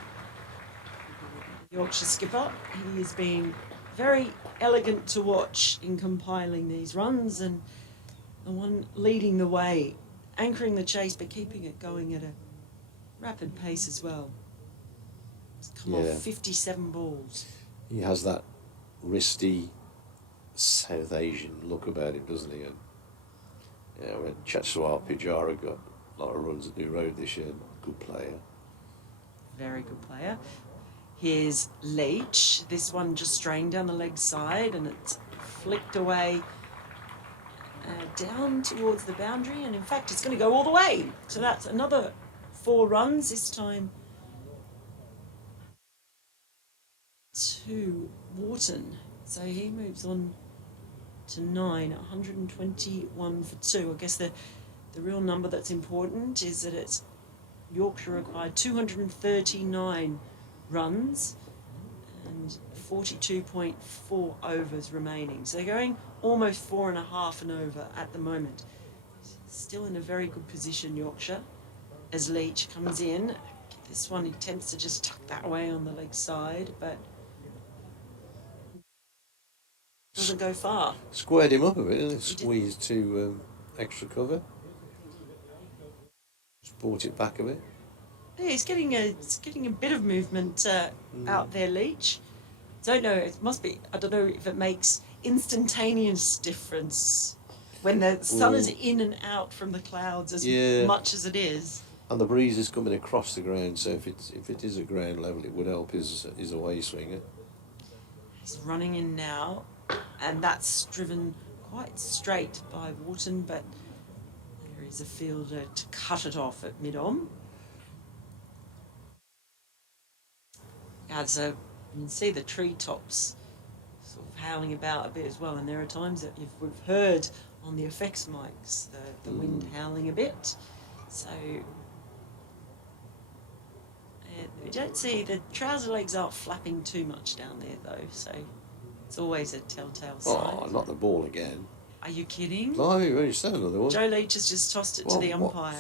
Yorkshire skipper, he has been very elegant to watch in compiling these runs, and the one leading the way, anchoring the chase but keeping it going at a rapid pace as well. He's come off 57 balls. He has that wristy South Asian look about him, doesn't he? And when Chetshwar Pujara got a lot of runs at New Road this year, good player. Very good player. Here's Leach. This one just straying down the leg side, and it's flicked away down towards the boundary, and in fact it's going to go all the way. So that's another 4 runs, this time to Wharton. So he moves on to 9, 121 for 2. I guess the real number that's important is that it's Yorkshire required 239 runs and 42.4 overs remaining. So they're going almost 4.5 and over at the moment. Still in a very good position, Yorkshire, as Leach comes in. This one, he tends to just tuck that away on the leg side, but doesn't go far. Squared him up a bit, didn't it? Squeezed to extra cover. Just brought it back a bit. Yeah, he's getting a bit of movement out there, Leach. Don't know, it must be, I don't know if it makes instantaneous difference when the sun is in and out from the clouds as much as it is. And the breeze is coming across the ground, so if it is at ground level, it would help his away swinger. He's running in now and that's driven quite straight by Wharton, but there is a fielder to cut it off at mid-on. Yeah, so you can see the treetops sort of howling about a bit as well, and there are times that we've heard on the effects mics the wind howling a bit. So we don't see the trouser legs aren't flapping too much down there though, so it's always a telltale sign. Oh, not the ball again. Are you kidding? No, you already said another one. Joe Leach has just tossed it to the umpire,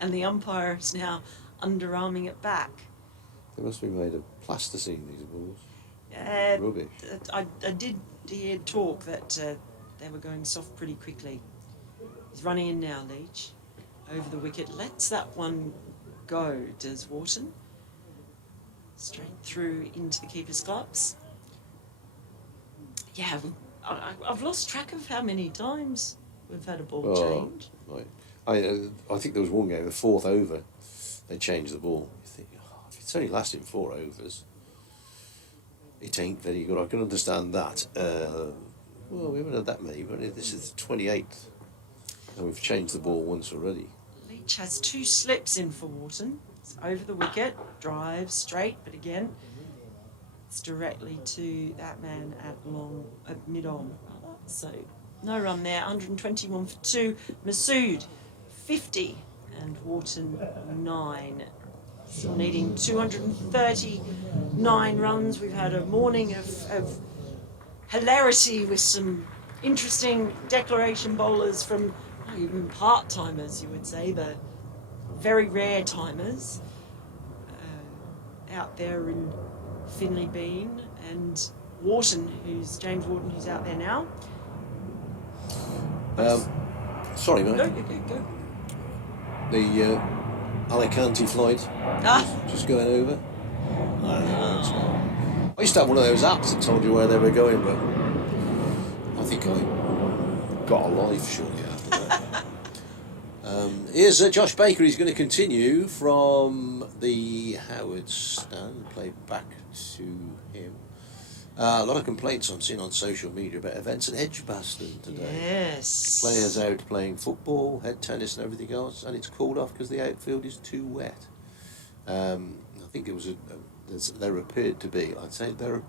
and the umpire is now underarming it back. They must be made of plasticine, these balls. Rubbish. I did hear talk that they were going soft pretty quickly. He's running in now, Leach, over the wicket. Lets that one go, does Wharton. Straight through into the keeper's gloves. Yeah, I've lost track of how many times we've had a ball change. Right. I think there was one game, the fourth over, they changed the ball. You think, if it's only lasting 4 overs, it ain't very good. I can understand that. Well, we haven't had that many, but this is the 28th, and we've changed the ball once already. Leach has 2 slips in for Wharton. It's over the wicket, drives straight, but again, it's directly to that man at mid-on. So no run there. 121 for 2. Masood 50 and Wharton 9. Still needing 239 runs. We've had a morning of hilarity with some interesting declaration bowlers from even part-timers, you would say, the very rare timers out there in Finley Bean, and Wharton, James Wharton, who's out there now. Sorry, mate. Go. The Alicante flight just going over. I used to have one of those apps that told you where they were going, but I think I got a life shortly after that. Here's Josh Baker. He's going to continue from the Howard stand, play back to him. A lot of complaints I'm seeing on social media about events at Edgbaston today. Yes. Players out playing football, head tennis and everything else, and it's called off because the outfield is too wet. I think it was there appeared to be, I'd say there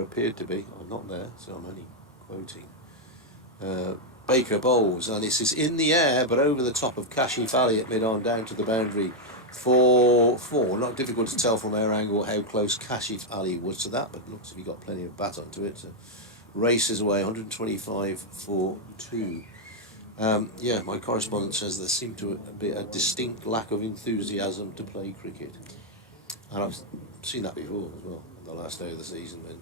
appeared to be, I'm not there, so I'm only quoting. Baker bowls, and this is in the air, but over the top of Kashif Ali at mid-on, down to the boundary for 4. Not difficult to tell from our angle how close Kashif Ali was to that, but looks as if he got plenty of bat onto it. So races away, 125 for 2. My correspondent says there seemed to be a distinct lack of enthusiasm to play cricket. And I've seen that before as well, the last day of the season when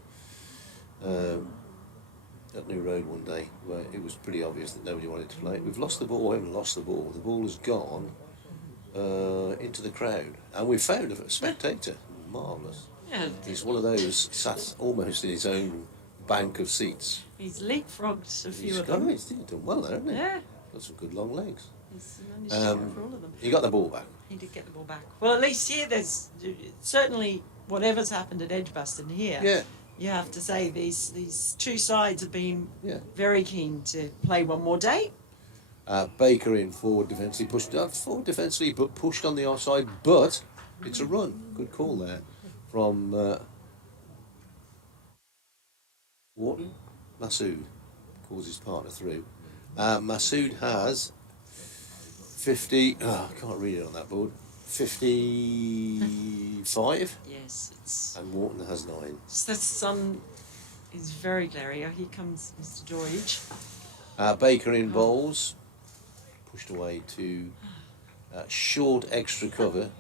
at New Road one day, where it was pretty obvious that nobody wanted to play. We've lost the ball, we haven't lost the ball. The ball has gone into the crowd, and we found a spectator. Marvellous. Yeah. He's one of those sat almost in his own bank of seats. He's leapfrogged a few of them. He's done well there, hasn't he? Yeah. Got some good long legs. He's managed to go for all of them. He got the ball back. He did get the ball back. Well, at least here, there's certainly whatever's happened at Edgbaston here. Yeah. You have to say these 2 sides have been very keen to play one more day. Baker in forward defensively, pushed up forward defensively, but pushed on the offside. But it's a run. Good call there from Wharton. Masood calls his partner through. Masood has 50. I can't read it on that board. 55. Yes, it's. And Wharton has 9. The sun is very glary. Oh, here comes Mr. George. Baker in bowls, pushed away to short extra cover.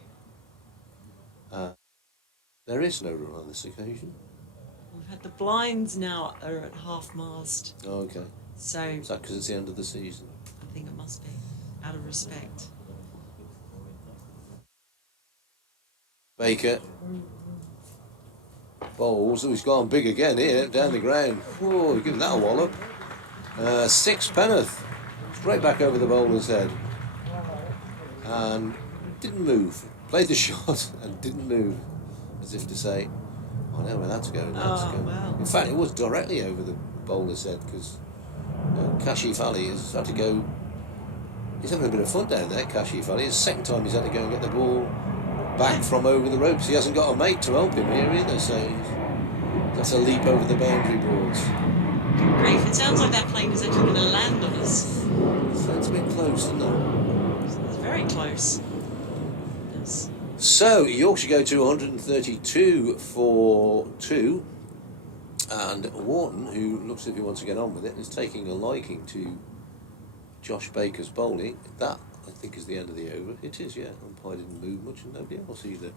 There is no run on this occasion. We've had the blinds now are at half mast. Oh, okay. So Is that because it's the end of the season? I think it must be out of respect. Baker bowls. Oh, he's gone big again here, down the ground. Whoa, give him that a wallop. 6 penneth. Straight back over the bowler's head. And didn't move. Played the shot and didn't move. As if to say, I know where that's going. Oh, wow. In fact, it was directly over the bowler said, because Kashif Ali has had to go. He's having a bit of fun down there, Kashif Ali. It's the second time he's had to go and get the ball back from over the ropes. He hasn't got a mate to help him here either, so that's a leap over the boundary boards. Good grief, it sounds like that plane is actually going to land on us. That's a bit close, isn't it? It's very close. Yes. So, Yorkshire go to 132 for 2. And Wharton, who looks as if he wants to get on with it, is taking a liking to Josh Baker's bowling. That, I think, is the end of the over. It is, yeah. Umpire didn't move much and nobody else either.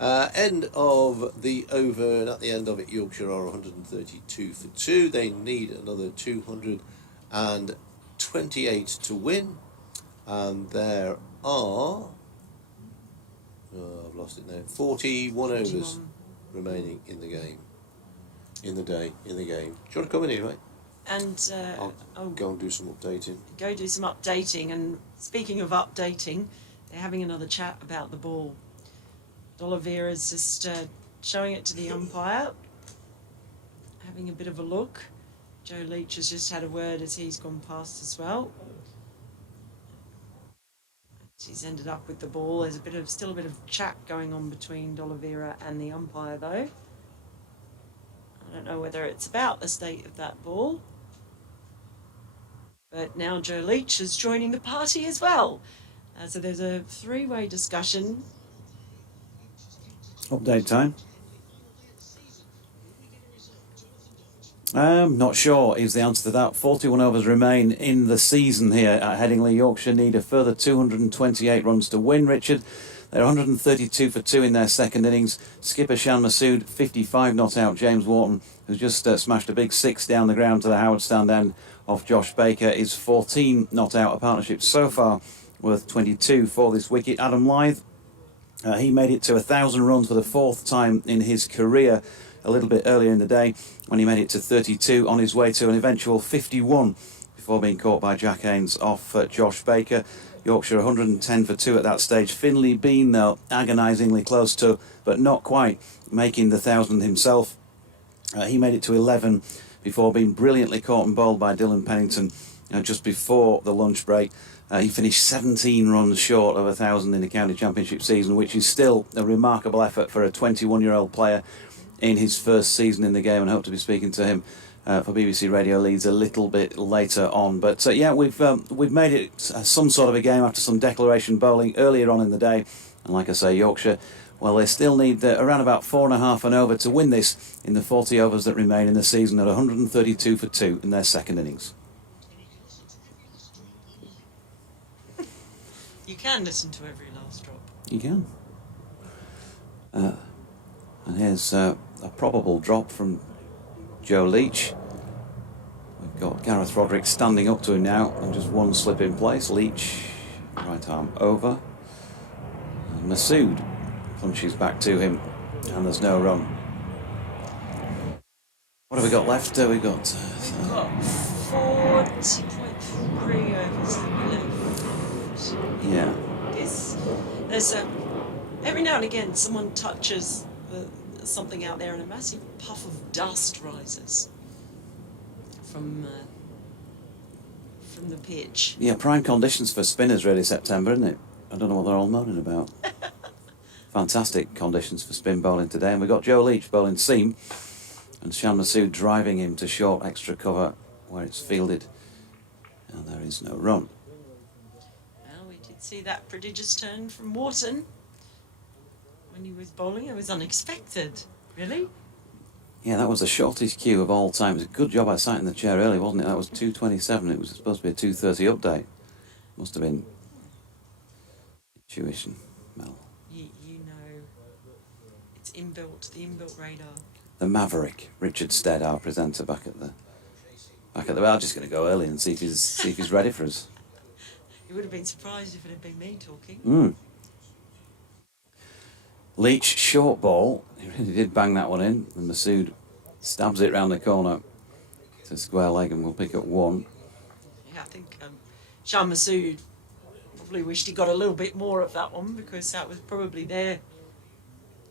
End of the over, and at the end of it, Yorkshire are 132 for 2. They need another 228 to win. And there are... I've lost it now. 41 overs remaining in the game. In the game. Do you want to come in here, mate? And I'll go and do some updating. Go do some updating. And speaking of updating, they're having another chat about the ball. D'Oliveira's just showing it to the umpire, having a bit of a look. Joe Leach has just had a word as he's gone past as well. She's ended up with the ball. There's still a bit of chat going on between D'Oliveira and the umpire, though. I don't know whether it's about the state of that ball. But now Joe Leach is joining the party as well. So there's a three-way discussion. Update time. Not sure is the answer to that. 41 overs remain in the season here at Headingley. Yorkshire need a further 228 runs to win, Richard. They're 132 for 2 in their second innings. Skipper Shan Masood, 55 not out. James Wharton, who's just smashed a big 6 down the ground to the Howard stand end of Josh Baker, is 14 not out. A partnership so far worth 22 for this wicket. Adam Lythe, he made it to 1,000 runs for the 4th time in his career a little bit earlier in the day when he made it to 32 on his way to an eventual 51 before being caught by Jack Haynes off Josh Baker. Yorkshire 110 for 2 at that stage. Finlay Bean, though, agonisingly close to, but not quite, making the 1,000 himself. He made it to 11 before being brilliantly caught and bowled by Dylan Pennington just before the lunch break. He finished 17 runs short of 1,000 in the county championship season, which is still a remarkable effort for a 21-year-old player in his first season in the game, and I hope to be speaking to him for BBC Radio Leeds a little bit later on. But yeah, we've made it some sort of a game after some declaration bowling earlier on in the day. And like I say, Yorkshire, well, they still need around about 4.5 and over to win this in the 40 overs that remain in the season at 132 for 2 in their second innings. You can listen to every last drop. You can. And here's a probable drop from Joe Leach. We've got Gareth Roderick standing up to him now, and just one slip in place. Leach, right arm over. And Masood punches back to him, and there's no run. What have we got left? We've got 40.3 overs left. yeah. There's every now and again someone touches something out there and a massive puff of dust rises from the pitch. Yeah, prime conditions for spinners really, September, isn't it? I don't know what they're all moaning about. Fantastic conditions for spin bowling today, and we've got Joe Leach bowling seam and Shan Masood driving him to short extra cover where it's fielded, and there is no run. Well, we did see that prodigious turn from Wharton when he was bowling. It was unexpected, really. Yeah, that was the shortest cue of all time. It was a good job I sat in the chair early, wasn't it? That was 2:27. It was supposed to be a 2:30 update. Must have been intuition, Mel. You know, it's inbuilt, the inbuilt radar. The Maverick, Richard Stead, our presenter, back at the. I'm just going to go early and see if he's ready for us. You would have been surprised if it had been me talking. Leach, short ball. He really did bang that one in. And Masood stabs it round the corner to square leg, and we'll pick up 1. Yeah, I think Shan Masood probably wished he got a little bit more of that one, because that was probably there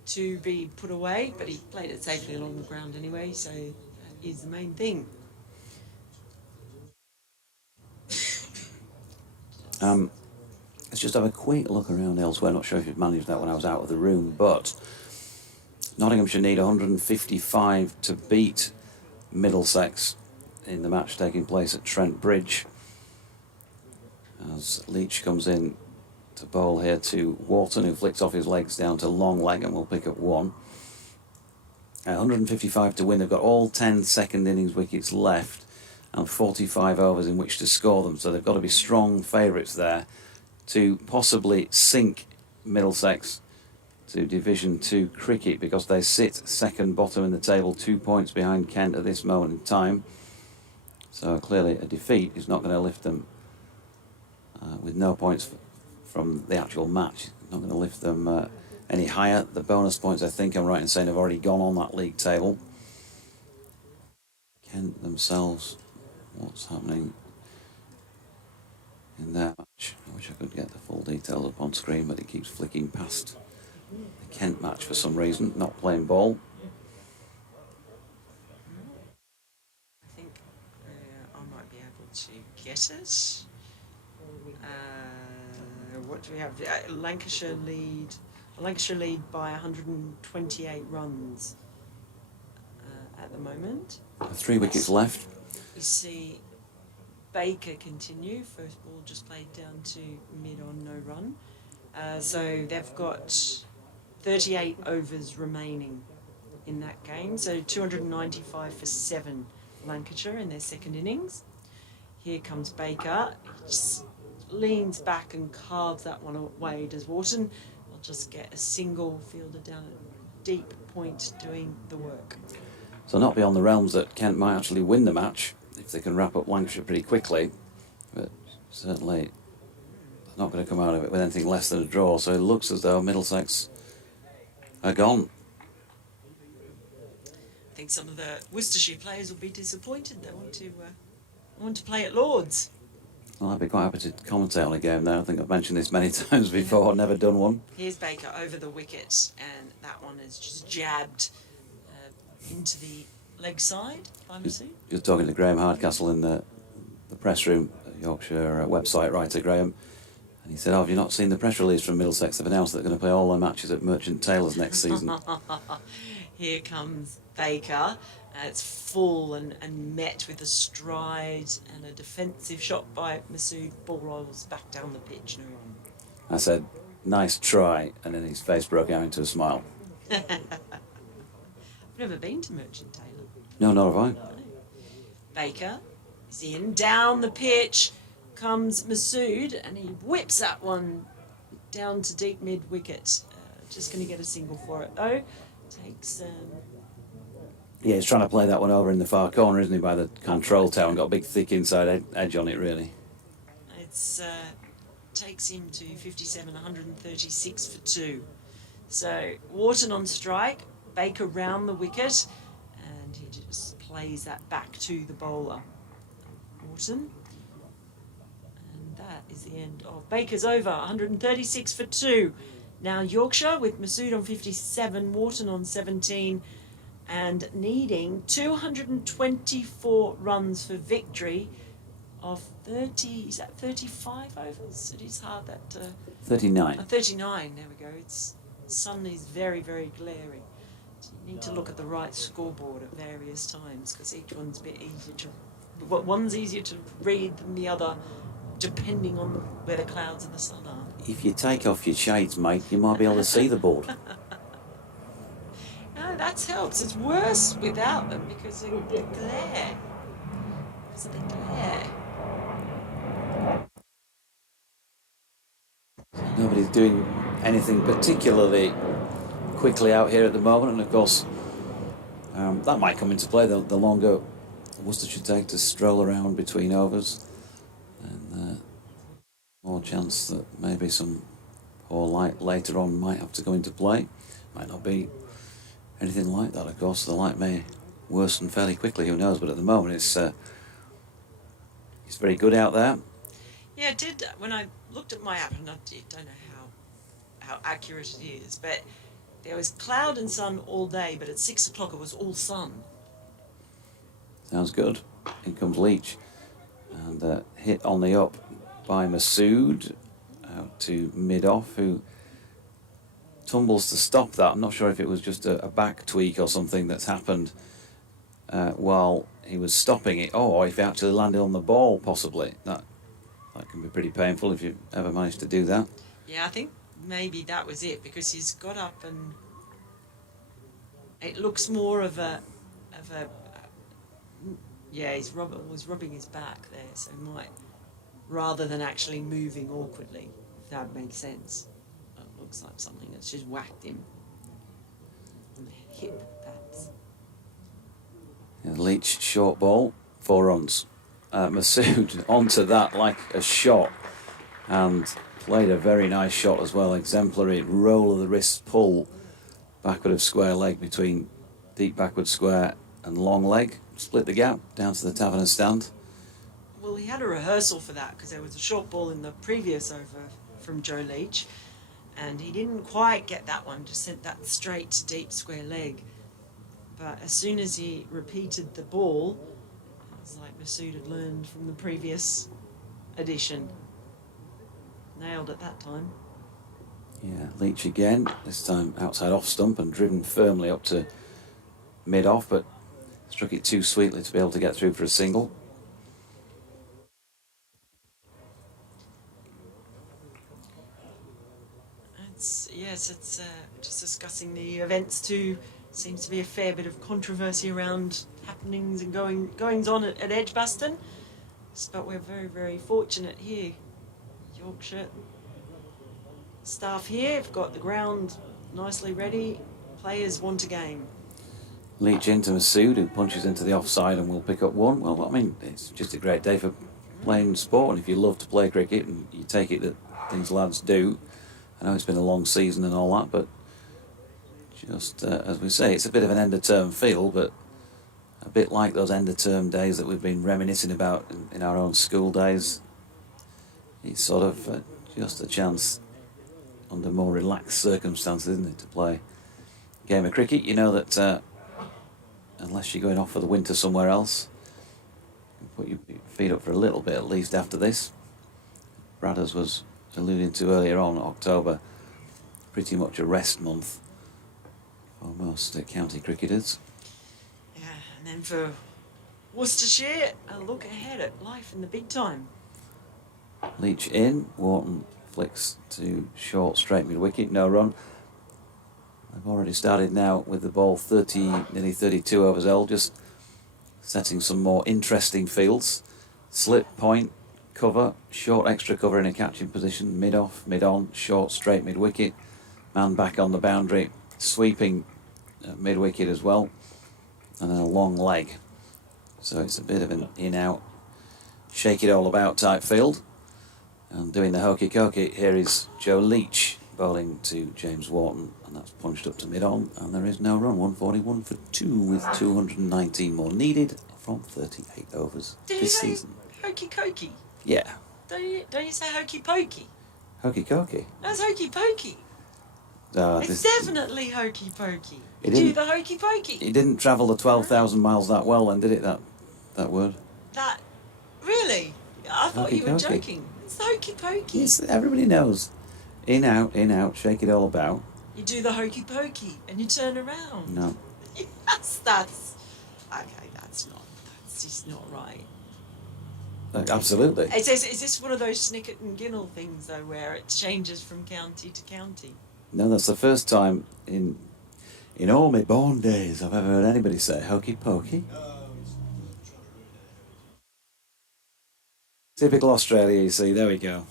to be put away, but he played it safely along the ground anyway, so that is the main thing. Let's just have a quick look around elsewhere. Not sure if you've managed that when I was out of the room, but Nottinghamshire need 155 to beat Middlesex in the match taking place at Trent Bridge. As Leach comes in to bowl here to Wharton, who flicks off his legs down to long leg and will pick up one. 155 to win. They've got all 10 second innings wickets left and 45 overs in which to score them, so they've got to be strong favourites there to possibly sink Middlesex to Division 2 cricket, because they sit second bottom in the table, 2 points behind Kent at this moment in time. So clearly a defeat is not going to lift them, with no points from the actual match, not going to lift them any higher. The bonus points, I think I'm right in saying, have already gone on that league table. Kent themselves, what's happening in their match? I wish I could get the full details up on screen, but it keeps flicking past the Kent match for some reason, not playing ball. I think I might be able to get it. What do we have? Lancashire lead by 128 runs at the moment. 3 wickets left. You see Baker continue. First ball just played down to mid on no run. So they've got 38 overs remaining in that game. So 295 for 7 Lancashire in their second innings. Here comes Baker. He just leans back and carves that one away. Does Wharton? Will just get a single fielder down at deep point doing the work. So not beyond the realms that Kent might actually win the match if they can wrap up Lancashire pretty quickly, but certainly they're not going to come out of it with anything less than a draw. So it looks as though Middlesex are gone. I think some of the Worcestershire players will be disappointed. They want to play at Lord's. Well, I'd be quite happy to commentate on a game there. I think I've mentioned this many times before, never done one. Here's Baker over the wicket, and that one is just jabbed into the leg side by Masood. You're talking to Graham Hardcastle in the press room at Yorkshire website writer, Graham, and he said, have you not seen the press release from Middlesex? They've announced they're going to play all their matches at Merchant Taylor's next season. Here comes Baker. It's full and met with a stride and a defensive shot by Masood. Ball rolls back down the pitch. No run. I said, nice try, and then his face broke out into a smile. I've never been to Merchant Taylor. No, nor have I. No. Baker is in, down the pitch comes Masood, and he whips that one down to deep mid wicket. Just going to get a single for it though. Takes. Yeah, he's trying to play that one over in the far corner, isn't he, by the control tower, and got a big thick inside edge on it, really. It's takes him to 57, 136 for 2. So Wharton on strike, Baker round the wicket, and he just plays that back to the bowler, Wharton. And that is the end of Baker's over, 136 for 2. Now Yorkshire with Masood on 57, Wharton on 17, and needing 224 runs for victory of 35 overs? It is hard that... 39. 39, there we go. It's sun is very, very glaring. So you need to look at the right scoreboard at various times, because each one's a bit easier to... One's easier to read than the other, depending on where the clouds and the sun are. If you take off your shades, mate, you might be able to see the board. No, that helps. It's worse without them because of the glare. Because of the glare. Nobody's doing anything particularly quickly out here at the moment, and of course that might come into play the longer Worcestershire take to stroll around between overs, and more chance that maybe some poor light later on might have to go into play. Might not be anything like that, of course. The light may worsen fairly quickly, who knows, but at the moment it's very good out there. Yeah, it did. When I looked at my app, and I don't know how accurate it is, but there was cloud and sun all day, but at 6 o'clock it was all sun. Sounds good. In comes Leach, and hit on the up by Masood out to mid-off, who tumbles to stop that. I'm not sure if it was just a back tweak or something that's happened while he was stopping it. Oh, if he actually landed on the ball, possibly. That can be pretty painful if you've ever managed to do that. Yeah, I think maybe that was it, because he's got up and it looks more of a yeah, was rubbing his back there, so he might, rather than actually moving awkwardly, if that makes sense. It looks like something that's just whacked him on the hip, perhaps. Yeah, Leach short ball, 4 runs. Masood onto that like a shot, and played a very nice shot as well. Exemplary roll of the wrist pull backward of square leg between deep backward square and long leg. Split the gap down to the Taverner stand. Well, he had a rehearsal for that, because there was a short ball in the previous over from Joe Leach, and he didn't quite get that one, just sent that straight to deep square leg. But as soon as he repeated the ball, it was like Masood had learned from the previous edition. Nailed it that time. Yeah, Leach again, this time outside off stump and driven firmly up to mid-off, but struck it too sweetly to be able to get through for a single. It's just discussing the events too. Seems to be a fair bit of controversy around happenings and goings on at Edgbaston. But we're very, very fortunate here. Yorkshire staff here have got the ground nicely ready. Players want a game. Leach into Masood, who punches into the offside and will pick up 1. Well, I mean, it's just a great day for playing sport, and if you love to play cricket, and you take it that these lads do. I know it's been a long season and all that, but just, as we say, it's a bit of an end-of-term feel, but a bit like those end-of-term days that we've been reminiscing about in our own school days. It's sort of just a chance, under more relaxed circumstances, isn't it, to play a game of cricket. You know that unless you're going off for the winter somewhere else, you put your feet up for a little bit at least after this. Bradders was alluding to earlier on, October, pretty much a rest month for most county cricketers. Yeah, and then for Worcestershire, a look ahead at life in the big time. Leach in, Wharton flicks to short straight mid-wicket, no run. They've already started now with the ball nearly 32 overs old, just setting some more interesting fields. Slip, point, cover, short extra cover in a catching position, mid-off, mid-on, short straight mid-wicket, man back on the boundary, sweeping mid-wicket as well, and then a long leg. So it's a bit of an in-out, shake it all about type field. And doing the hokey-cokey, here is Joe Leach bowling to James Wharton, and that's punched up to mid-on, and there is no run. 141 for 2 with 219 more needed from 38 overs this season. Hokey-cokey? Yeah. Don't you say hokey-pokey? Hokey-cokey. That's hokey-pokey. It's definitely hokey-pokey. You do the hokey-pokey. It didn't travel the 12,000 miles that well then, did it, that word? That, really? I thought you were Hokey-cokey. joking. It's the hokey-pokey. Yes, everybody knows. In, out, shake it all about. You do the hokey-pokey and you turn around. No. Yes, okay, that's just not right. Absolutely. Is this one of those Snicket and Ginnell things, though, where it changes from county to county? No, that's the first time in all my born days I've ever heard anybody say hokey-pokey. Typical Australia, you see, there we go.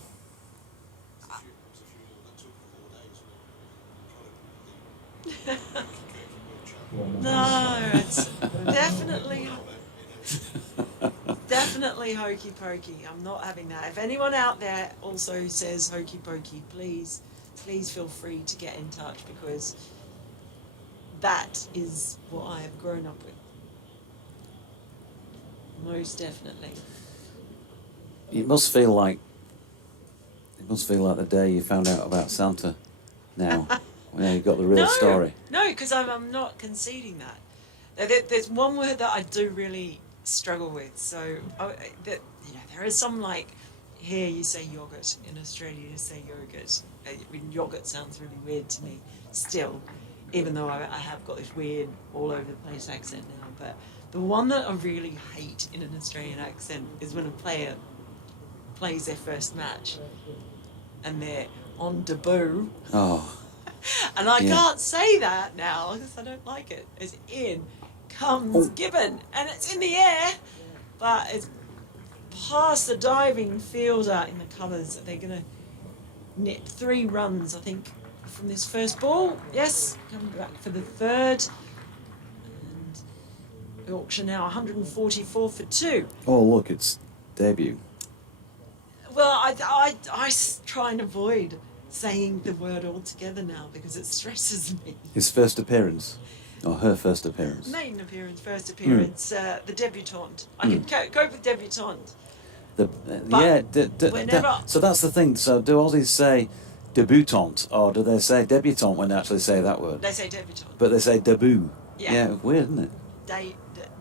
No, it's definitely hokey pokey. I'm not having that. If anyone out there also says hokey pokey, please feel free to get in touch, because that is what I have grown up with. Most definitely. It must feel like the day you found out about Santa now. When you got the real story. No, because I'm not conceding that. There's one word that I do really struggle with. So there is some, like, here you say yogurt, in Australia you say yogurt. I mean, yogurt sounds really weird to me still, even though I have got this weird all over the place accent now. But the one that I really hate in an Australian accent is when a player plays their first match and they're on debut. Oh, And I Yeah. can't say that now because I don't like it. It's in comes Gibbon, and it's in the air, but it's past the diving fielder in the colours. They're going to nip 3 runs, I think, from this first ball. Yes, coming back for the third. And Yorkshire now 144 for 2. oh, look, it's debut. Well, I try and avoid saying the word altogether now because it stresses me. His first appearance, or her first appearance. Maiden appearance, first appearance, the debutante. I could go with debutante. Whenever- So that's the thing. So do Aussies say debutante, or do they say debutante when they actually say that word? They say debutante. But they say debut. Yeah. Weird, isn't it?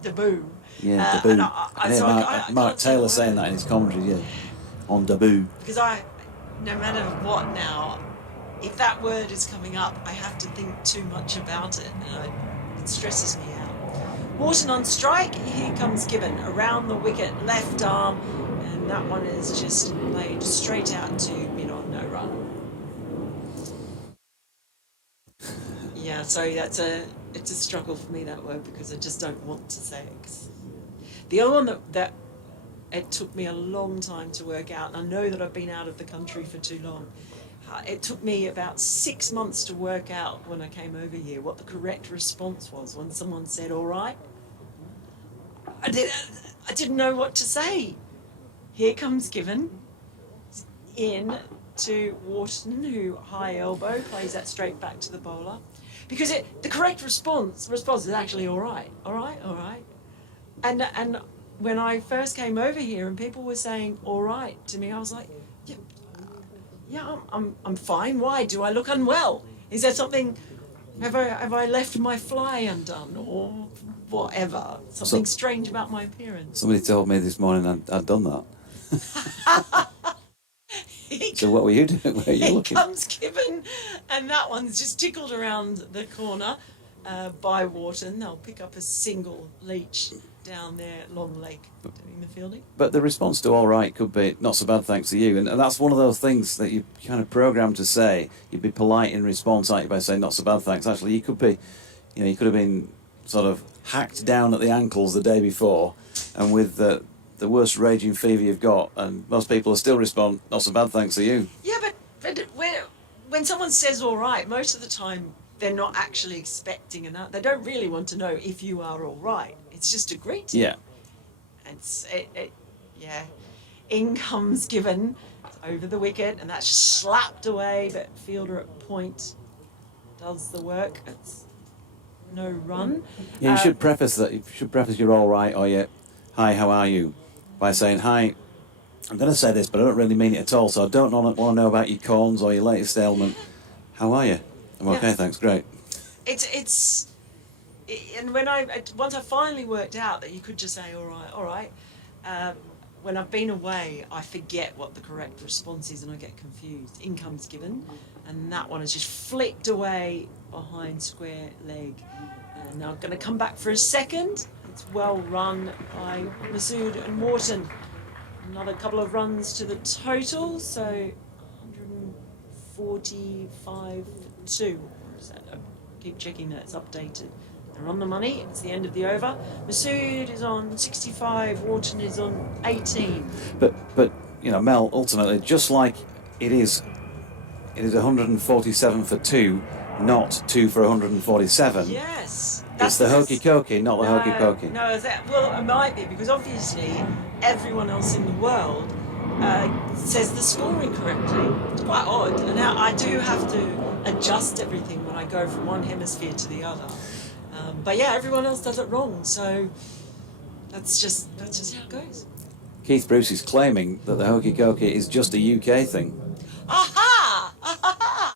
Debut. Yeah, And debut. I- so I Mark can't say Taylor the saying word. that in his commentary, yeah, on debut. Because no matter what now, if that word is coming up, I have to think too much about it, and it stresses me out. Wharton on strike, here comes Gibbon, around the wicket, left arm, and that one is just played straight out to mid-on, no run. Yeah, so it's a struggle for me, that word, because I just don't want to say it. 'Cause the other one that it took me a long time to work out, and I know that I've been out of the country for too long. It took me about 6 months to work out when I came over here what the correct response was when someone said, all right. I didn't know what to say. Here comes Given in to Wharton, who high elbow, plays that straight back to the bowler. Because the correct response is actually all right. And when I first came over here and people were saying all right to me, I was like, yeah, I'm fine. Why? Do I look unwell? Is there something? Have I left my fly undone or whatever? Something strange about my appearance? Somebody told me this morning I'd done that. So what were you doing? Where are you Here looking? comes Gibbon, and that one's just tickled around the corner by Wharton. They'll pick up a single leach down there, long leg, doing the fielding. But the response to all right could be not so bad, thanks to you, and that's one of those things that you kind of programmed to say. You'd be polite in response, aren't you, by saying not so bad, thanks. Actually, you could be, you could have been sort of hacked down at the ankles the day before, and with the worst raging fever you've got, and most people will still respond not so bad, thanks to you. Yeah, but when someone says all right, most of the time they're not actually expecting enough. They don't really want to know if you are all right. It's just a greeting. Yeah. Yeah. In comes Given over the wicket, and that's slapped away, but fielder at point does the work. It's no run. Yeah, you should preface that. You should preface you're all right or you, hi, how are you, by saying hi. I'm going to say this, but I don't really mean it at all. So I don't want to know about your corns or your latest ailment. How are you? I'm okay, Yeah. thanks. Great. And once I finally worked out that you could just say all right. When I've been away, I forget what the correct response is and I get confused. In comes Given, and that one is just flicked away behind square leg. And now I'm going to come back for a second. It's well run by Masood and Wharton. Another couple of runs to the total, so 145 for 2. So I keep checking that it's updated. They're on the money. It's the end of the over. Masood is on 65. Wharton is on 18. But Mel, ultimately, just like it is 147 for 2, not 2 for 147. Yes. It's the hokey cokey, not the hokey pokey. No, well, it might be because obviously everyone else in the world says the score incorrectly. It's quite odd. And now I do have to adjust everything when I go from one hemisphere to the other. But yeah, everyone else does it wrong. So that's just how it goes. Keith Bruce is claiming that the hokey cokey is just a UK thing. Aha! Aha!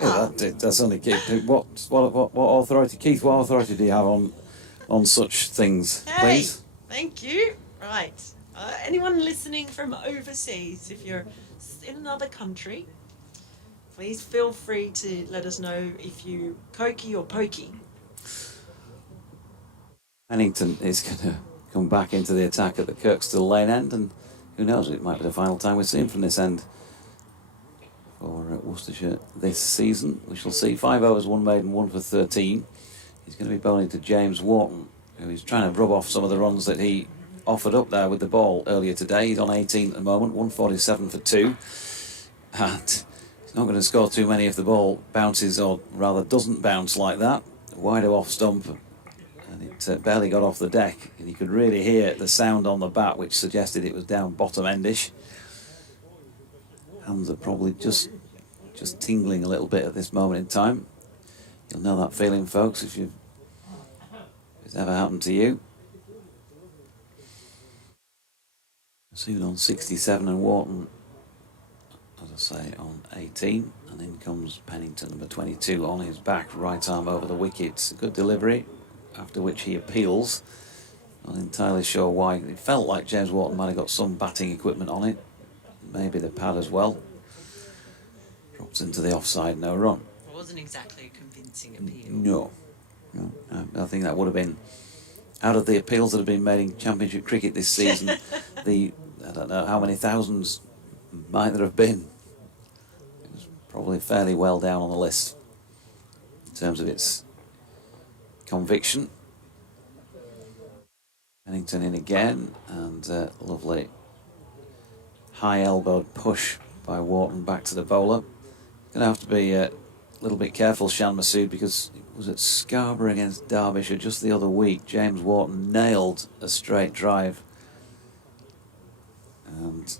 Yeah, that's only Keith. What authority, Keith? What authority do you have on such things, Hey, please? thank you. Right. Anyone listening from overseas, if you're in another country, please feel free to let us know if you cokey or pokey. Pennington is going to come back into the attack at the Kirkstall Lane end, and who knows, it might be the final time we see him from this end for Worcestershire this season. We shall see. 5 overs, 1 maiden, 1 for 13. He's going to be bowling to James Wharton, who is trying to rub off some of the runs that he offered up there with the ball earlier today. He's on 18 at the moment, 147 for 2. And he's not going to score too many if the ball bounces, or rather doesn't bounce like that. Wider off stump, and it barely got off the deck, and you could really hear the sound on the bat, which suggested it was down bottom endish. Hands are probably just tingling a little bit at this moment in time. You'll know that feeling, folks, if it's ever happened to you. Soon on 67, and Wharton, as I say, on 18, and in comes Pennington, number 22, on his back, right arm over the wicket. Good delivery, after which he appeals. Not entirely sure why. It felt like James Wharton might have got some batting equipment on it, maybe the pad as well. Drops into the offside, no run. It wasn't exactly a convincing appeal. No. I think that would have been, out of the appeals that have been made in Championship cricket this season, I don't know how many thousands might there have been. It was probably fairly well down on the list in terms of its conviction. Pennington in again, and lovely high elbowed push by Wharton back to the bowler. Going to have to be a little bit careful, Shan Masood, because it was at Scarborough against Derbyshire just the other week. James Wharton nailed a straight drive. And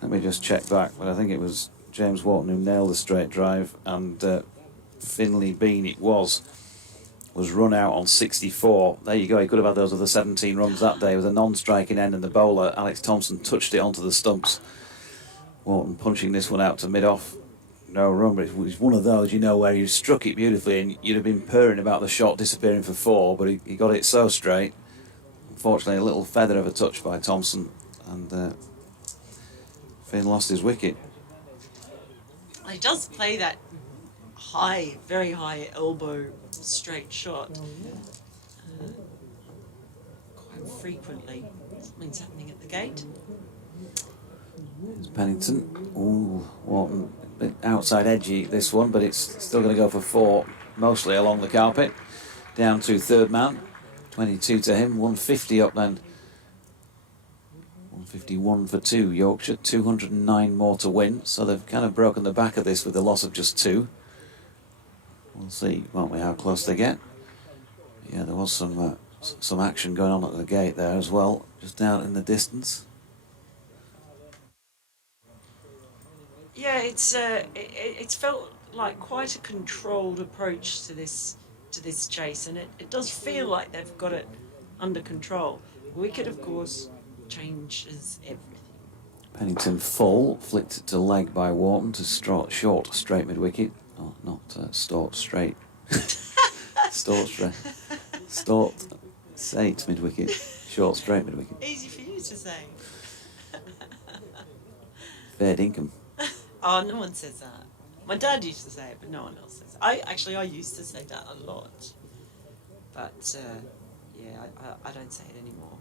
let me just check back, but I think it was James Wharton who nailed the straight drive, and Finlay Bean it was run out on 64. There you go, he could have had those other 17 runs that day with a non-striking end, and the bowler, Alex Thompson, touched it onto the stumps. Wharton punching this one out to mid-off. No run, but it was one of those, you know, where you struck it beautifully and you'd have been purring about the shot disappearing for 4, but he got it so straight. Unfortunately, a little feather of a touch by Thompson, and Finn lost his wicket. He does play that high, very high elbow straight shot quite frequently. Something's happening at the gate. Here's Pennington. Ooh, Wharton, a bit outside edgy this one, but it's still going to go for 4, mostly along the carpet. Down to third man, 22 to him, 150 up then. 151 for 2, Yorkshire, 209 more to win, so they've kind of broken the back of this with the loss of just 2. We'll see, won't we, how close they get. Yeah, there was some action going on at the gate there as well, just down in the distance. Yeah, it's felt like quite a controlled approach to this chase, and it does feel like they've got it under control. Wicket, of course, changes everything. Pennington full, flicked to leg by Wharton to short straight mid wicket. Oh, not stort straight. Stort straight. Stort straight mid wicket. Short straight mid wicket. Easy for you to say. Fair dinkum. Oh, no one says that. My dad used to say it, but no one else says it. I used to say that a lot. But, yeah, I don't say it anymore.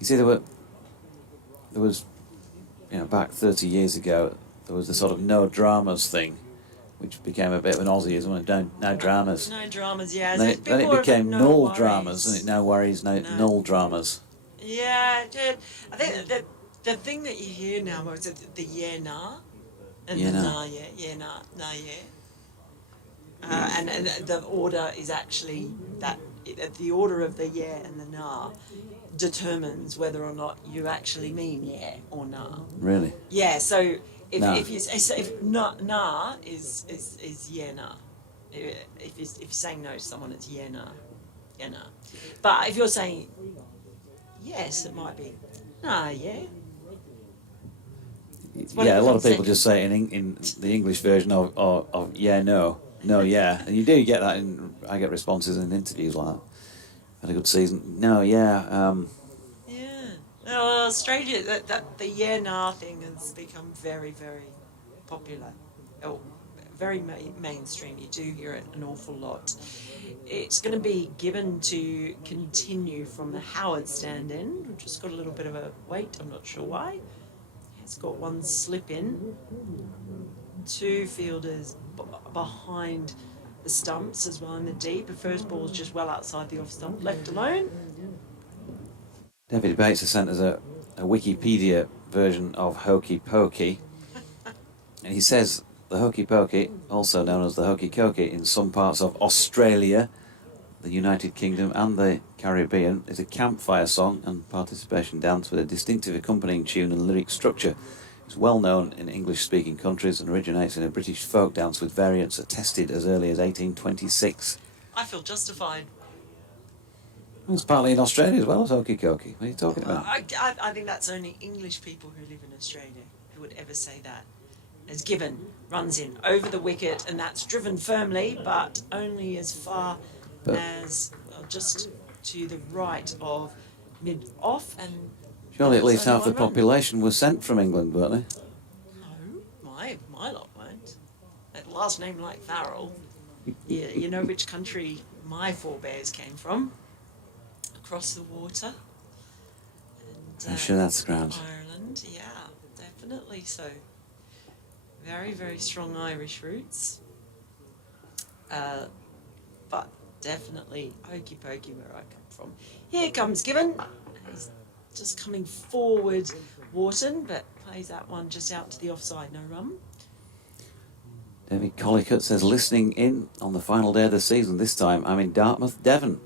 You see, there was, you know, back 30 years ago, there was the sort of no dramas thing, which became a bit of an Aussieism, and no dramas. No dramas, yeah. Then it became no null worries. dramas, and it no worries, null dramas. Yeah, I think the thing that you hear now more is the yeah, nah. And Yeah, the nah. nah, yeah, nah, yeah. And the order is actually that the order of the yeah and the nah determines whether or not you actually mean yeah or nah. Really? Yeah. So Nah. if nah is yeah nah. If you're saying no to someone, it's yeah nah, yeah nah. But if you're saying yes, it might be nah yeah. Yeah, a lot of people just say it in the English version of yeah, no, yeah. And you do get that I get responses in interviews like that. Had a good season. No, yeah. Yeah. No, Australia, that the yeah nah thing has become very, very popular. Oh, very mainstream. You do hear it an awful lot. It's going to be given to continue from the Howard stand end, which has got a little bit of a wait. I'm not sure why. It's got one slip in. Two fielders behind the stumps as well in the deep. The first ball's just well outside the off stump, left alone. David Bates has sent us a Wikipedia version of Hokey Pokey. And he says the Hokey Pokey, also known as the Hokey Cokey in some parts of Australia, the United Kingdom and the Caribbean, is a campfire song and participation dance with a distinctive accompanying tune and lyric structure. It's well known in English-speaking countries and originates in a British folk dance with variants attested as early as 1826. I feel justified. It's partly in Australia as well as Hokey Cokey. What are you talking about? I think that's only English people who live in Australia who would ever say that. As given, runs in over the wicket, and that's driven firmly, but only as far as just to the right of mid-off. And Surely at least half the only one run. population was sent from England, weren't they? No, my lot weren't. That last name like Farrell. Yeah, you know which country my forebears came from? Across the water. And, I'm sure that's grand. Ireland, yeah, definitely so. Very, very strong Irish roots. But definitely hokey pokey where I come from. Here comes Gibbon. He's just coming forward, Wharton, but plays that one just out to the offside, no run. David Collicutt says, listening in on the final day of the season. This time I'm in Dartmouth, Devon.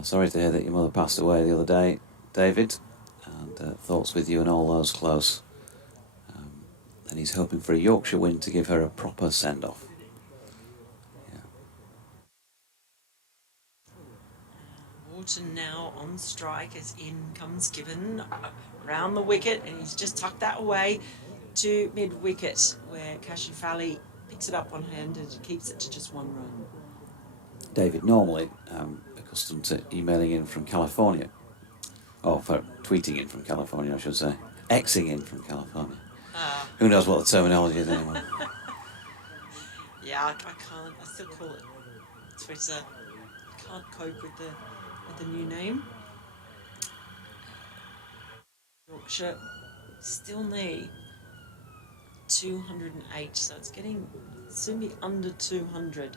Sorry to hear that your mother passed away the other day, David. And thoughts with you and all those close. And he's hoping for a Yorkshire win to give her a proper send-off. Yeah. Wharton now on strike as in comes Gibbon around the wicket, and he's just tucked that away to mid-wicket where Kashifali picks it up one hand and keeps it to just one run. David, normally accustomed to emailing in from California. Or for tweeting in from California, I should say. Xing in from California. Who knows what the terminology is anymore? Yeah, I can't. I still call it Twitter. I can't cope with the new name. Yorkshire still need 208, so it's getting soon be under 200.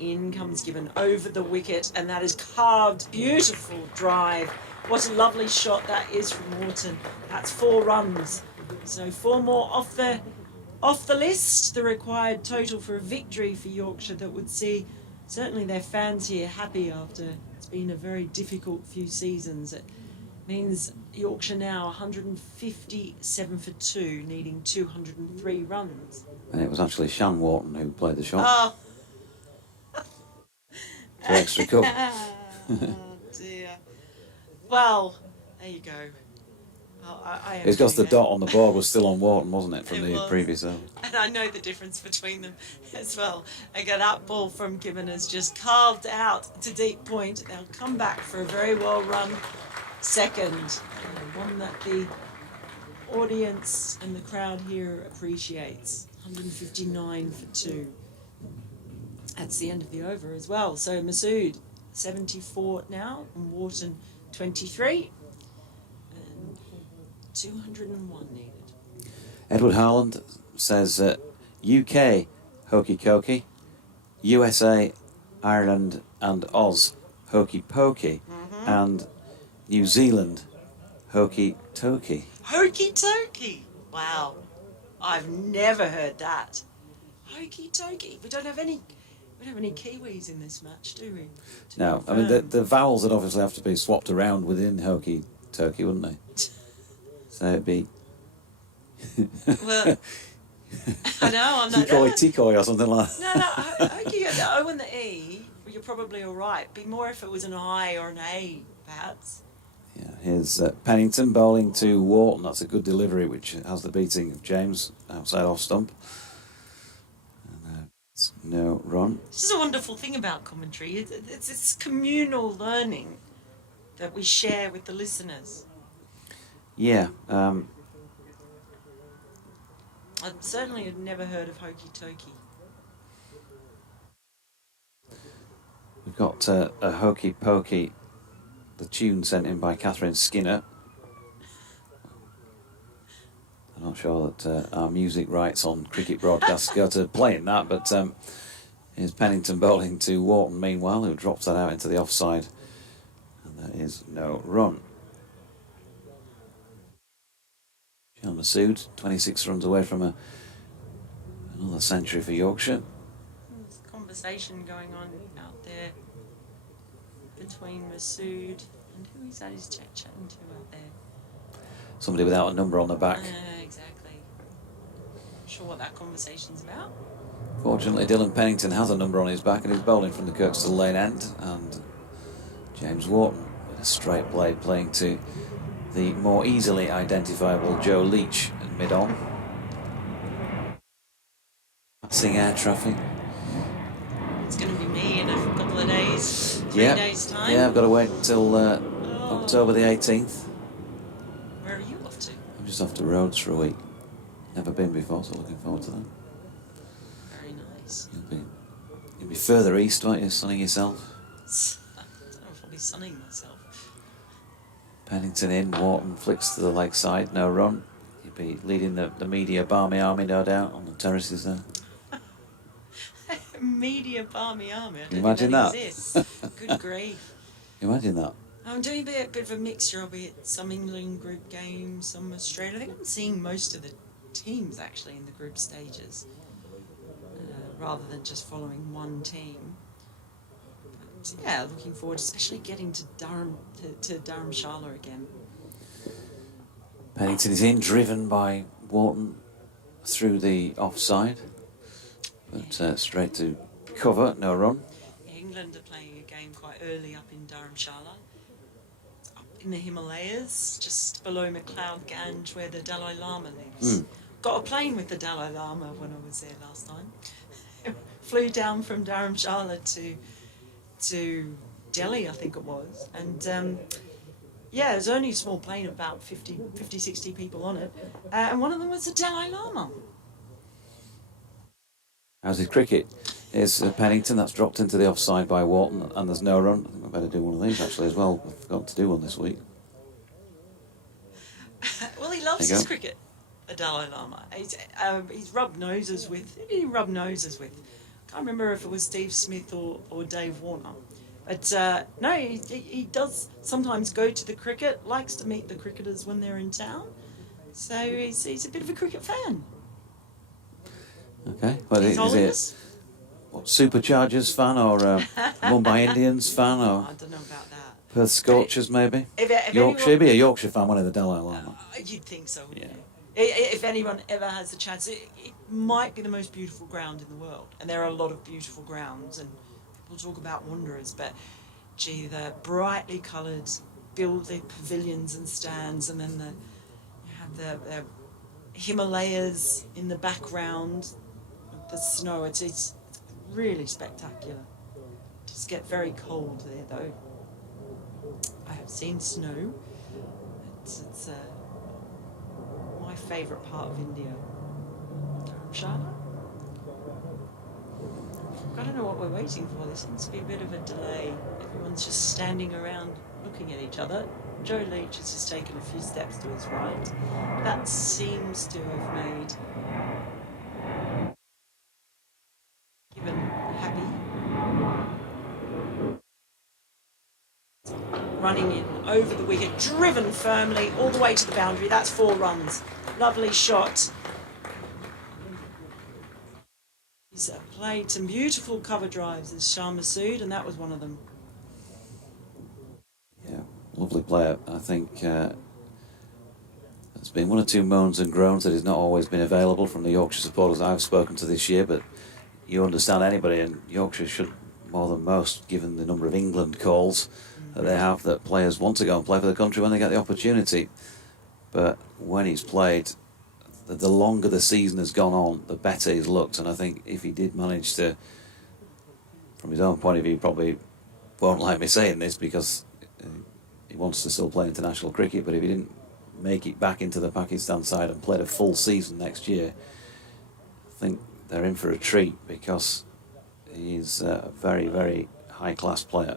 In comes Gibbon over the wicket, and that is carved. Beautiful drive. What a lovely shot that is from Wharton. That's 4 runs. So 4 more off the list. The required total for a victory for Yorkshire that would see certainly their fans here happy after it's been a very difficult few seasons. It means Yorkshire now 157 for 2, needing 203 runs. And it was actually Shan Wharton who played the shot. Oh. To extra cup. Oh dear. Well, there you go. I It's because the dot on the board was still on Wharton, wasn't it, from It the was. previous over? And I know the difference between them as well. Again, that ball from Gibbon is just carved out to deep point. They'll come back for a very well run second. One that the audience and the crowd here appreciates. 159 for 2. That's the end of the over as well. So Masood, 74 now, and Wharton, 23. 201 needed. Edward Harland says UK hokey cokey, USA, Ireland and Oz hokey pokey, and New Zealand hokey tokey. Hokey tokey! Wow. I've never heard that. Hokey tokey. We don't have any Kiwis in this match, do we? No, I mean the vowels would obviously have to be swapped around within hokey tokey, wouldn't they? So it'd be Well, I know, I'm not... Tikoi or something like that. No, hokey, the O and the E, you're probably all right. Be more if it was an I or an A, perhaps. Yeah, here's Pennington bowling to Wharton. That's a good delivery, which has the beating of James outside off stump. And it's no run. This is a wonderful thing about commentary. It's this communal learning that we share with the listeners. Yeah, I certainly had never heard of Hokey Tokey. we've got a Hokey Pokey, the tune sent in by Catherine Skinner. I'm not sure that our music rights on cricket broadcasts go to playing that, but here's Pennington bowling to Wharton meanwhile, who drops that out into the offside, and there is no run. Shah Massoud, 26 runs away from another century for Yorkshire. There's a conversation going on out there between Masood and who is that he's chatting to out there? Somebody without a number on the back. Exactly. Not sure what that conversation's about. Fortunately, Dylan Pennington has a number on his back and he's bowling from the Kirkstall Lane end, and James Wharton with a straight play playing to the more easily identifiable Joe Leach at mid-on. Passing air traffic. It's going to be me in a couple of days, 3 days' time. Yeah, I've got to wait until October the 18th. Where are you off to? I'm just off to Rhodes for a week. Never been before, so looking forward to that. Very nice. You'll be further east, won't you, sunning yourself? I don't know if I'll be sunning myself. Pennington in, Wharton flicks to the leg side, no run. He'd be leading the media barmy army, no doubt, on the terraces there. Media barmy army. I don't Imagine think that that. exists. Good grief. Imagine that. I'm doing a bit of a mixture. I'll be at some England group games, some Australia. I think I'm seeing most of the teams actually in the group stages, rather than just following one team. But yeah, looking forward, especially getting to Durham, to Dharamshala again. Pennington is in, driven by Wharton through the offside, but straight to cover, no run. England are playing a game quite early up in Dharamshala, up in the Himalayas, just below McLeod Ganj, where the Dalai Lama lives. Got a plane with the Dalai Lama when I was there last time. Flew down from Dharamshala to Delhi, I think it was, and yeah, there's only a small plane of about 50, 60 people on it, and one of them was the Dalai Lama. How's his cricket? Here's Pennington, that's dropped into the offside by Wharton, and there's no run. I think I better do one of these actually as well. I forgot to do one this week. Well, he loves his cricket, the Dalai Lama. He's rubbed noses with. Who did he rub noses with? I can't remember if it was Steve Smith or Dave Warner. But no, he does sometimes go to the cricket, likes to meet the cricketers when they're in town. So he's a bit of a cricket fan. Okay, well, His is Holiness? it what, Superchargers fan or Mumbai Indians fan or I don't know about that. Perth Scorchers maybe? If Yorkshire, he'd be a Yorkshire fan, one of the Dalai Lama. You'd think so, wouldn't Yeah. you? If anyone ever has the chance, it might be the most beautiful ground in the world. And there are a lot of beautiful grounds, and people talk about wanderers, but gee, the brightly coloured build the pavilions and stands, and then you have the Himalayas in the background with the snow. It's really spectacular. It does get very cold there though. I have seen snow. It's my favourite part of India. Dharamshala? I don't know what we're waiting for. There seems to be a bit of a delay. Everyone's just standing around looking at each other. Joe Leach has just taken a few steps to his right. That seems to have made Given happy. Running in over the wicket, driven firmly all the way to the boundary. That's 4 runs. Lovely shot. He's played some beautiful cover drives as Shah Massoud, and that was one of them. Yeah, lovely player. I think there's been one or two moans and groans that he's not always been available from the Yorkshire supporters I've spoken to this year, but you understand anybody in Yorkshire should, more than most, given the number of England calls that they have, that players want to go and play for the country when they get the opportunity. But when he's played, the longer the season has gone on, the better he's looked. And I think if he did manage to, from his own point of view, probably won't like me saying this because he wants to still play international cricket, but if he didn't make it back into the Pakistan side and played a full season next year, I think they're in for a treat, because he's a very, very high-class player.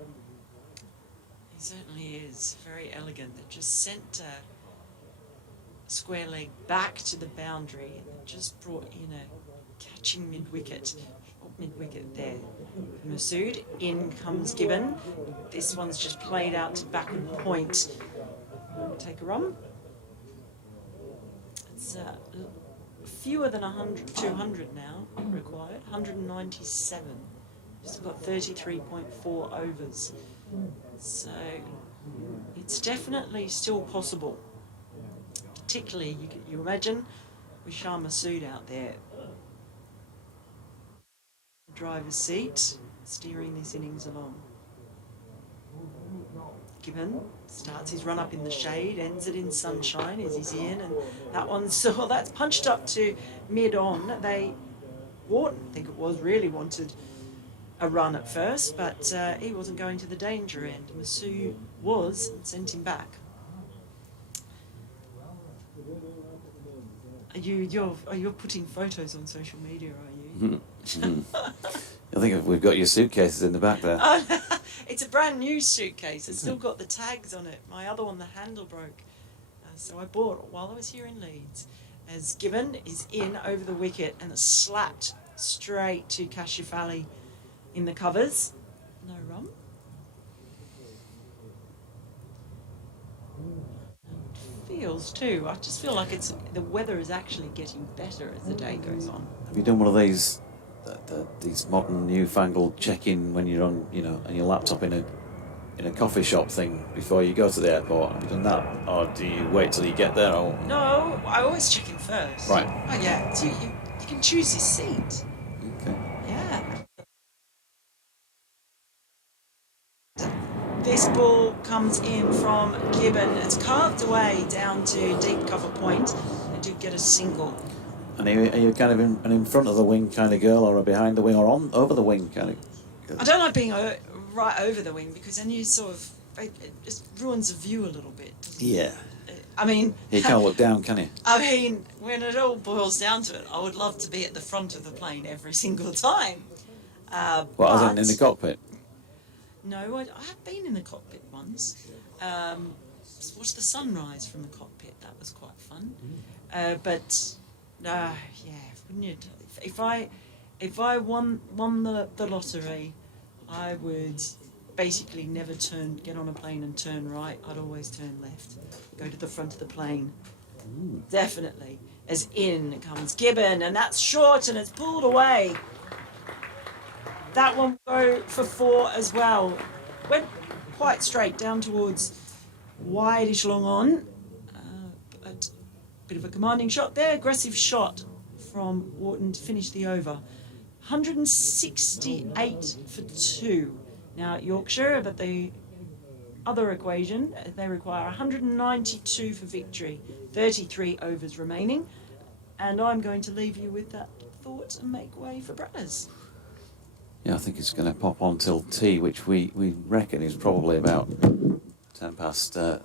He certainly is. Very elegant. They just sent square leg back to the boundary and just brought in a catching mid-wicket. Mid-wicket there. Masood, in comes Gibbon. This one's just played out to backward point. Take a run. It's fewer than 200 now required. 197. Just got 33.4 overs. So it's definitely still possible. Particularly, you imagine with Shah Masood out there, driver's seat, steering this innings along. Gibbon starts his run up in the shade, ends it in sunshine as he's in, and that one's so that's punched up to mid on. Wharton, I think it was, really wanted a run at first, but he wasn't going to the danger end. Masood was, and sent him back. You're putting photos on social media, are you? I think we've got your suitcases in the back there. It's a brand new suitcase. It's still got the tags on it. My other one, the handle broke. So I bought it while I was here in Leeds. As Gibbon is in over the wicket and it's slapped straight to Kashif Ali in the covers. No run. Feels too. I just feel like the weather is actually getting better as the day goes on. Have you done one of these modern newfangled check-in when you're on, on your laptop in a coffee shop thing before you go to the airport? Have you done that, or do you wait till you get there? Or? No, I always check in first. Right. Oh yeah. So you can choose your seat. Okay. Yeah. This ball comes in from Gibbon. It's carved away down to deep cover point. They do get a single. And are you kind of an in front of the wing kind of girl, or a behind the wing, or over the wing kind of girl? I don't like being right over the wing, because then you it just ruins the view a little bit. Yeah. I mean... You can't look down, can you? I mean, when it all boils down to it, I would love to be at the front of the plane every single time. Well, in the cockpit? No, I have been in the cockpit once. Watched the sunrise from the cockpit. That was quite fun. Yeah, wouldn't you? If I won the lottery, I would basically never get on a plane and turn right. I'd always turn left. Go to the front of the plane. Ooh. Definitely. As in comes Gibbon, and that's short and it's pulled away. That one will go for 4 as well. Went quite straight down towards wideish long on. But bit of a commanding shot there. Aggressive shot from Wharton to finish the over. 168 for 2. Now at Yorkshire, but the other equation, they require 192 for victory. 33 overs remaining. And I'm going to leave you with that thought and make way for Brothers. Yeah, I think it's going to pop on till tea, which we reckon is probably about 10 past... 20...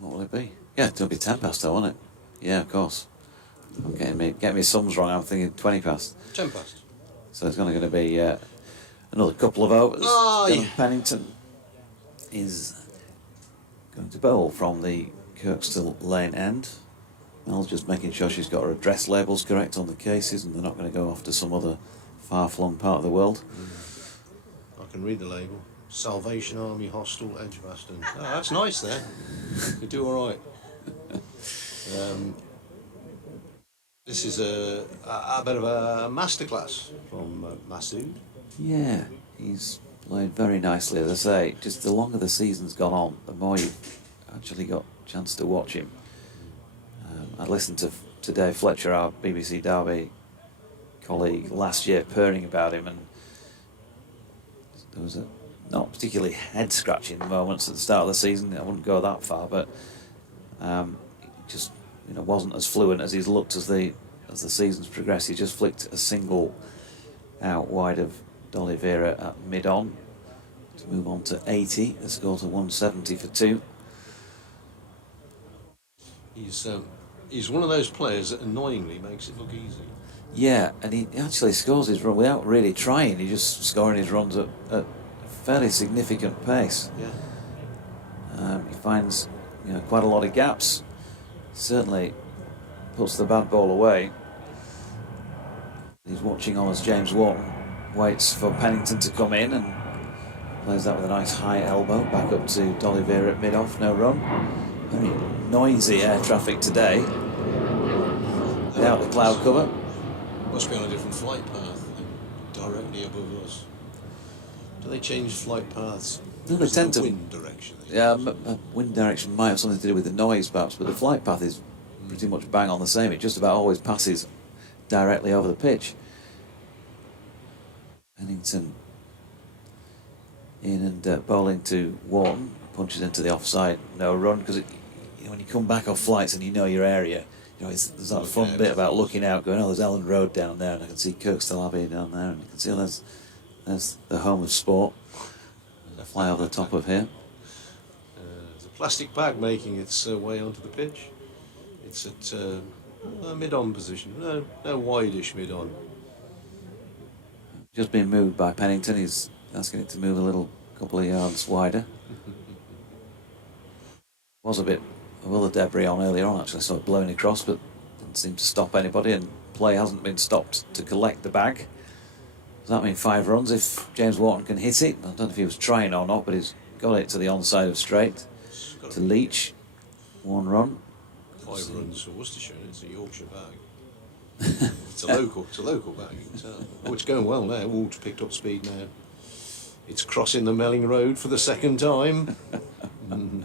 What will it be? Yeah, it'll be 10 past though, won't it? Yeah, of course. I'm getting me sums wrong. I'm thinking 20 past. 10 past. So it's going to be another couple of overs. Oh, yeah. Pennington is going to bowl from the Kirkstall Lane end. Mel's just making sure she's got her address labels correct on the cases, and they're not going to go off to some other far-flung part of the world. I can read the label. Salvation Army Hostel, Edgbaston. Oh, that's nice there. You do all right. This is a bit of a masterclass from Masood. Yeah, he's played very nicely. As I say, just the longer the season's gone on, the more you've actually got a chance to watch him. I listened to Dave Fletcher, our BBC Derby colleague, last year purring about him, and there was not particularly head-scratching moments at the start of the season. I wouldn't go that far, but it just wasn't as fluent as he's looked as the season's progressed. He just flicked a single out wide of D'Oliveira at mid-on to move on to 80. The score to 170 for 2. He's one of those players that annoyingly makes it look easy. Yeah, and he actually scores his run without really trying. He just scoring his runs at a fairly significant pace. Yeah. He finds quite a lot of gaps. Certainly puts the bad ball away. He's watching on as James Wharton waits for Pennington to come in and plays that with a nice high elbow back up to D'Oliveira at mid-off, no run. Very noisy air traffic today without the cloud cover. Must be on a different flight path directly above us. Do they change flight paths? No, they tend to. Wind direction. Yeah, wind direction might have something to do with the noise perhaps, but the flight path is pretty much bang on the same. It just about always passes directly over the pitch. Pennington in and bowling to Wharton, punches into the offside, no run, because when you come back off flights and you know your area, there's that fun bit about looking out, going, oh, there's Ellen Road down there, and I can see Kirkstall Abbey down there, and you can see there's the home of sport. Fly over the top of here. There's a plastic bag making its way onto the pitch. It's at a mid-on position, no wide-ish mid-on. Just being moved by Pennington. He's asking it to move a couple of yards wider. Was a bit of other debris on earlier on, actually, saw it blowing across, but didn't seem to stop anybody, and play hasn't been stopped to collect the bag. Does that mean 5 runs if James Wharton can hit it? I don't know if he was trying or not, but he's got it to the onside of straight. To Leach, 1 run. 5 runs for Worcestershire. It's a Yorkshire bag. It's a local bag. You can tell. Oh, it's going well now. Wolves picked up speed now. It's crossing the Melling Road for the 2nd time. And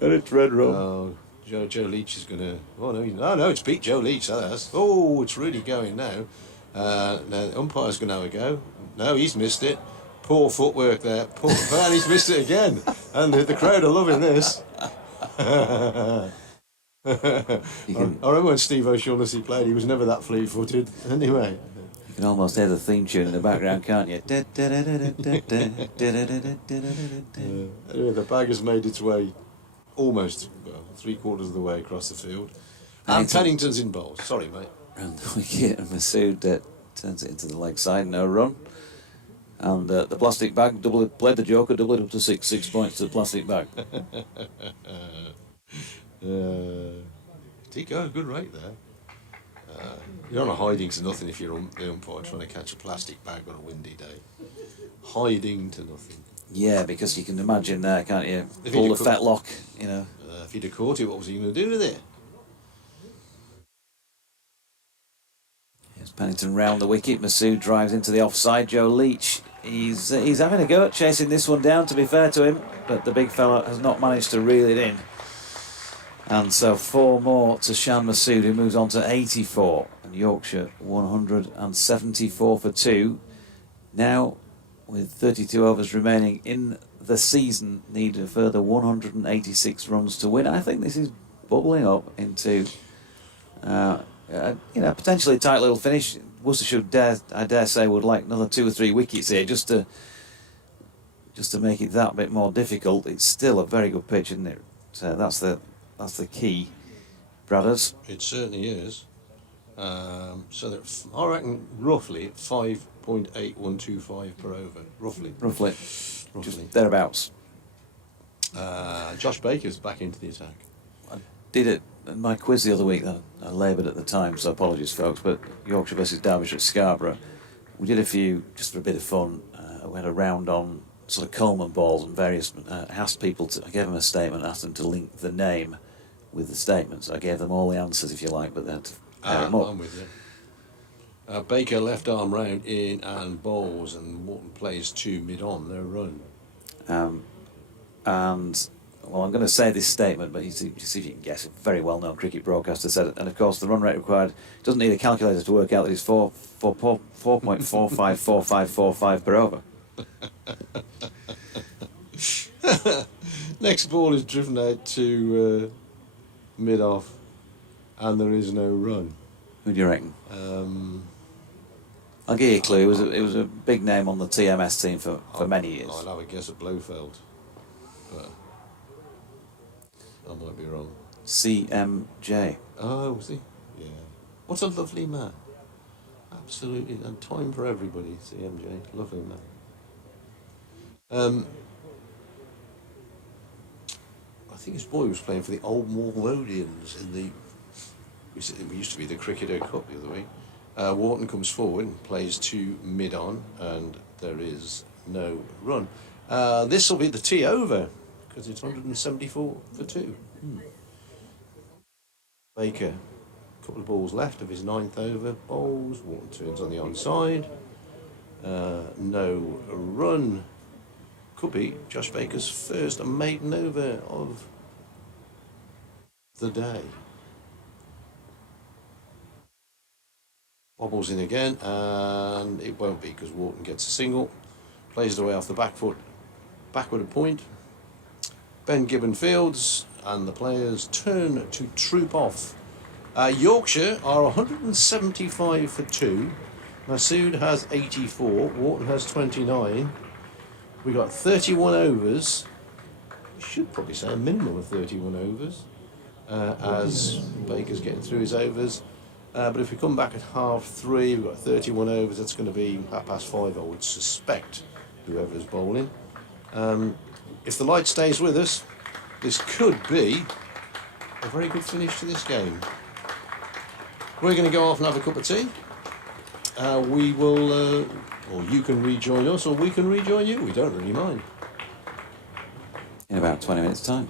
it's red run. Oh, Joe Leach is going to. Oh no, it's beat Joe Leach. That has. Oh, it's really going now. Now the umpire's going to have a go. No, he's missed it. Poor footwork there. And he's missed it again. And the crowd are loving this. I remember when Steve O'Shaughnessy played, he was never that fleet-footed. Anyway. You can almost hear the theme tune in the background, can't you? Anyway, the bag has made its way almost 3/4 of the way across the field. And Pennington's in bowl. Sorry, mate. And the wicket, and Masood turns it into the leg side, no run. And the plastic bag played the joker, doubled it up to 6 points to the plastic bag. Tico, good rate there. You're on a hiding to nothing if you're the umpire trying to catch a plastic bag on a windy day. Hiding to nothing. Yeah, because you can imagine there, can't you? Pull the fetlock, If he'd have caught it, what was he going to do with it? Here's Pennington round the wicket. Masood drives into the offside. Joe Leach, he's having a go at chasing this one down, to be fair to him, but the big fella has not managed to reel it in. And so 4 more to Shan Masood, who moves on to 84. And Yorkshire 174 for 2. Now, with 32 overs remaining in the season, need a further 186 runs to win. I think this is bubbling up into potentially a tight little finish. Worcestershire, I dare say, would like another 2 or 3 wickets here just to make it that bit more difficult. It's still a very good pitch, isn't it? So that's the key, Bradders. It certainly is. So that I reckon roughly 5.8125 per over. Roughly. Just thereabouts. Josh Baker's back into the attack. I did it in my quiz the other week. I laboured at the time, so apologies, folks. But Yorkshire versus Derbyshire at Scarborough, we did a few just for a bit of fun. We had a round on sort of Coleman balls and various. Asked people to. I gave them a statement, asked them to link the name with the statement. So I gave them all the answers, if you like, but they had to pair them up. I'm with you. Baker left arm round in and bowls, and Wharton plays 2 mid-on, no run. Well, I'm going to say this statement, but you see if you can guess. A very well-known cricket broadcaster said it, and of course the run rate required doesn't need a calculator to work out that it's 4.454545 per over. Next ball is driven out to mid-off, and there is no run. Who do you reckon? I'll give you a clue. It was a big name on the TMS team for many years. I'll have a guess at Blofeld, but I might be wrong. CMJ. Oh, was he? Yeah. What a lovely man. Absolutely, and time for everybody. CMJ, lovely man. I think his boy was playing for the Old Malmodians in the. We used to be the Cricketer Cup the other week. Wharton comes forward and plays to mid on, and there is no run. This will be the tee over because it's 174 for 2. Baker, a couple of balls left of his 9th over, bowls. Wharton turns on the onside. No run. Could be Josh Baker's first maiden over of the day. Bobbles in again, and it won't be because Wharton gets a single. Plays it away off the back foot, backward a point. Ben Gibbon fields, and the players turn to troop off. Yorkshire are 175 for 2. Masood has 84. Wharton has 29. We got 31 overs. We should probably say a minimum of 31 overs as Baker's getting through his overs. But if we come back at half 3, we've got 31 overs. That's going to be 5:30, I would suspect, whoever's bowling. If the light stays with us, this could be a very good finish to this game. We're going to go off and have a cup of tea. We will, or you can rejoin us, or we can rejoin you. We don't really mind. In about 20 minutes' time.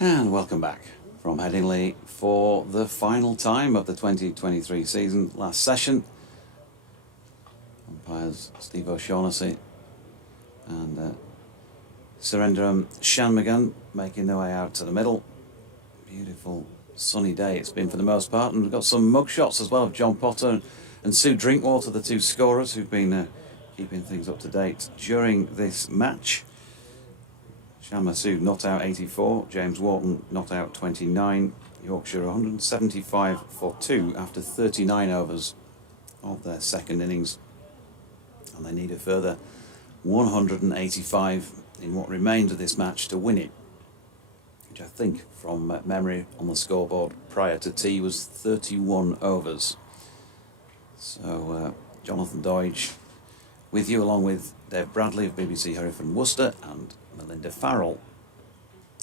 And welcome back from Headingley for the final time of the 2023 season. Last session, umpires Steve O'Shaughnessy and Surrenderam Shanmugam making their way out to the middle. Beautiful sunny day it's been for the most part, and we've got some mug shots as well of John Potter and Sue Drinkwater, the two scorers who've been keeping things up to date during this match. Shan Masood not out 84, James Wharton not out 29, Yorkshire 175 for 2 after 39 overs of their second innings, and they need a further 185 in what remains of this match to win it, which I think from memory on the scoreboard prior to tea was 31 overs. So Jonathan Doidge with you, along with Dave Bradley of BBC Hereford and Worcester and Melinda Farrell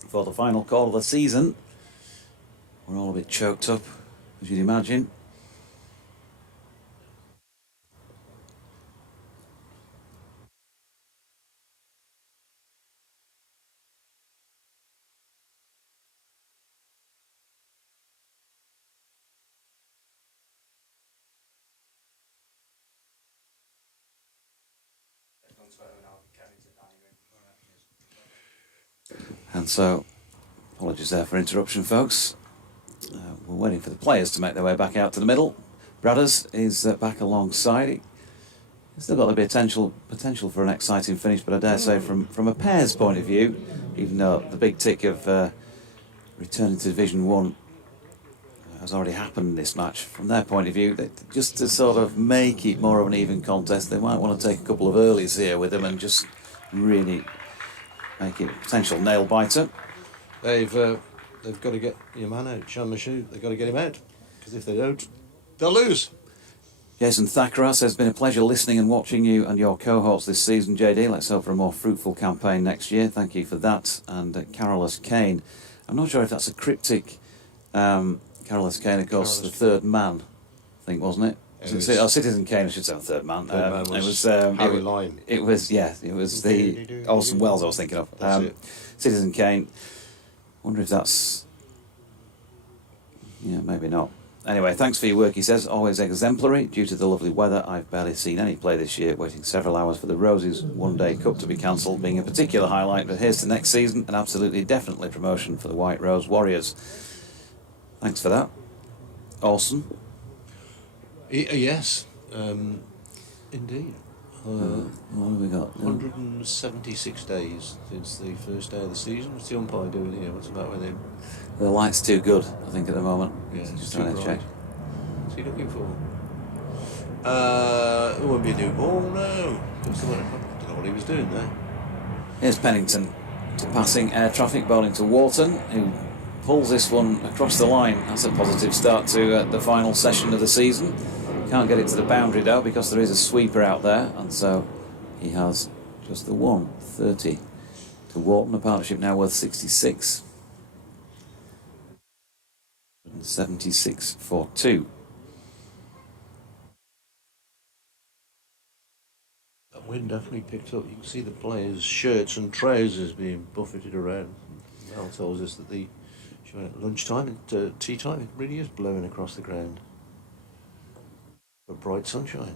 for the final call of the season. We're all a bit choked up, as you'd imagine. And so, apologies there for interruption, folks. We're waiting for the players to make their way back out to the middle. Bradders is back alongside. He's still got the potential for an exciting finish, but I dare say from a pair's point of view, even though the big tick of returning to Division 1 has already happened in this match, from their point of view, just to sort of make it more of an even contest, they might want to take a couple of earlies here with them and just really make it a potential nail biter. They've got to get your man out, Shan Masood. They've got to get him out, because if they don't, they'll lose. Jason Thackara says, it's been a pleasure listening and watching you and your cohorts this season, JD. Let's hope for a more fruitful campaign next year. Thank you for that. And Carolus Kane, I'm not sure if that's a cryptic. Carolus Kane, of course, the third man, I think, wasn't it? Citizen Kane, I should say, the third man. Third man was Harry Lime. It was the Orson Welles I was thinking of. Citizen Kane. Wonder if that's... Yeah, maybe not. Anyway, thanks for your work, he says. Always exemplary. Due to the lovely weather, I've barely seen any play this year, waiting several hours for the Roses One-Day Cup to be cancelled, being a particular highlight. But here's to next season, an absolutely definitely promotion for the White Rose Warriors. Thanks for that. Orson? Yes, indeed. What have we got? 176 days since the first day of the season. What's the umpire doing here? What's about with him? The light's too good, I think, at the moment. Yeah, it's just too trying to bright. check. What's he looking for? It won't be a new ball, no. I don't know what he was doing there. Here's Pennington to passing air traffic, bowling to Wharton, who pulls this one across the line. That's a positive start to the final session of the season. Can't get it to the boundary though, because there is a sweeper out there, and so he has just the 130 to Wharton. A partnership now worth 66. 76 for 2. That wind definitely picked up. You can see the players' shirts and trousers being buffeted around. Mel tells us that at lunchtime, at tea time, it really is blowing across the ground. A bright sunshine.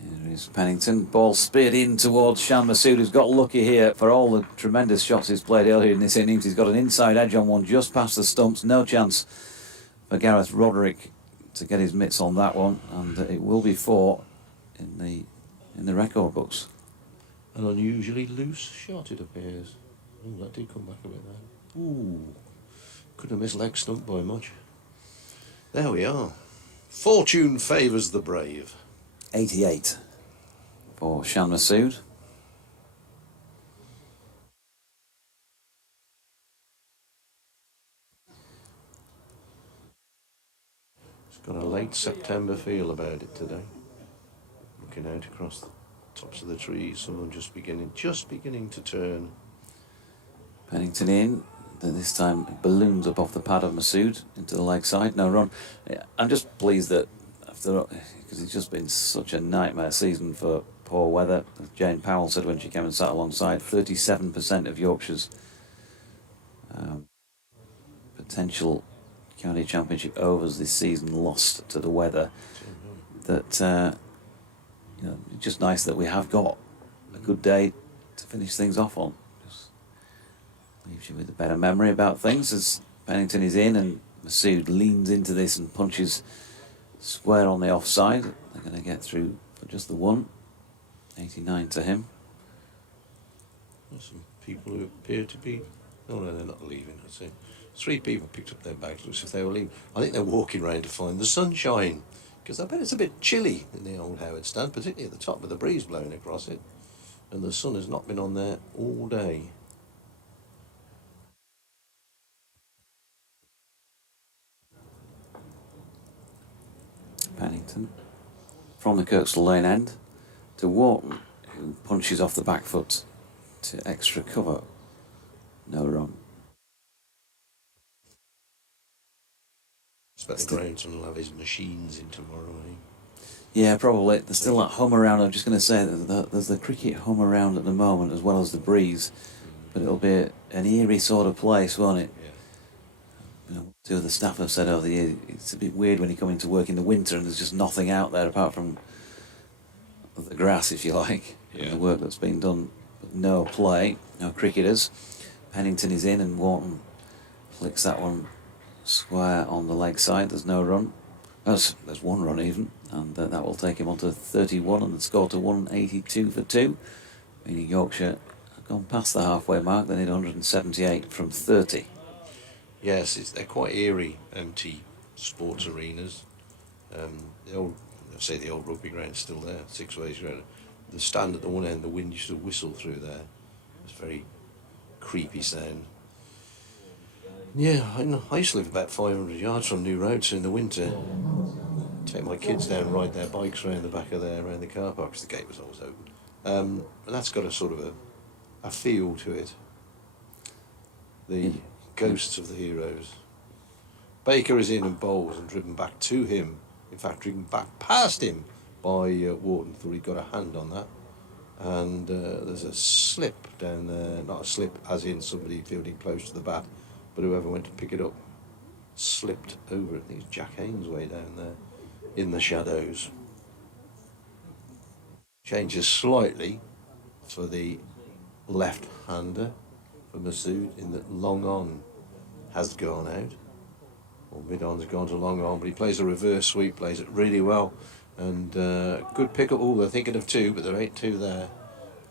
Here is Pennington. Ball speared in towards Shan Masood, who's got lucky here for all the tremendous shots he's played earlier in this innings. He's got an inside edge on one just past the stumps. No chance for Gareth Roderick to get his mitts on that one, and it will be 4 in the record books. An unusually loose shot, it appears. Oh, that did come back a bit there. Ooh, couldn't have missed leg stump by much. There we are. Fortune favours the brave. 88 for Shan Masood. It's got a late September feel about it today. Looking out across the tops of the trees, some are just beginning to turn. Pennington in. This time it balloons up off the pad of Masood into the leg side. No run. I'm just pleased that because it's just been such a nightmare season for poor weather. As Jane Powell said when she came and sat alongside, 37% of Yorkshire's potential county championship overs this season lost to the weather. That it's just nice that we have got a good day to finish things off on. Just leaves you with a better memory about things as Pennington is in and Masood leans into this and punches square on the offside. They're going to get through for just the one. 89 to him. There's some people who appear to be... Oh no, they're not leaving, I'd say. 3 people picked up their bags, looks as if they were leaving. I think they're walking around to find the sunshine, because I bet it's a bit chilly in the old Howard stand, particularly at the top with the breeze blowing across it. And the sun has not been on there all day. Pennington from the Kirkstall Lane end to Wharton, who punches off the back foot to extra cover. No run. Expect the groundsman will have his machines in tomorrow, eh? Yeah, probably. There's still that hum around. I'm just going to say that there's the cricket hum around at the moment, as well as the breeze. But it'll be an eerie sort of place, won't it? Yeah. Two of the staff have said over the years, it's a bit weird when you come into work in the winter and there's just nothing out there apart from the grass, if you like, and the work that's been done. But no play, no cricketers. Pennington is in and Wharton flicks that one square on the leg side. There's no run. There's one run even, and that will take him on to 31 and the score to 182 for 2, meaning Yorkshire have gone past the halfway mark. They need 178 from 30. Yes, they're quite eerie, empty sports arenas. The old rugby ground's still there, 6 ways ground. The stand at the one end, the wind used to whistle through there. It's very creepy sound. Yeah, I used to live about 500 yards from New Road, so in the winter, take my kids down and ride their bikes around the back of around the car park, because the gate was always open. And that's got a sort of a feel to it. The ghosts of the heroes. Baker is in and bowls and driven back to him. In fact, driven back past him by Wharton. Thought he'd got a hand on that. And there's a slip down there. Not a slip as in somebody fielding close to the bat, but whoever went to pick it up slipped over it. I think it's Jack Haynes way down there in the shadows. Changes slightly for the left-hander for Masood in that long on has gone out. Or mid-on's gone to long on, but he plays a reverse sweep, plays it really well. And good pick-up. Oh, they're thinking of 2, but there ain't 2 there.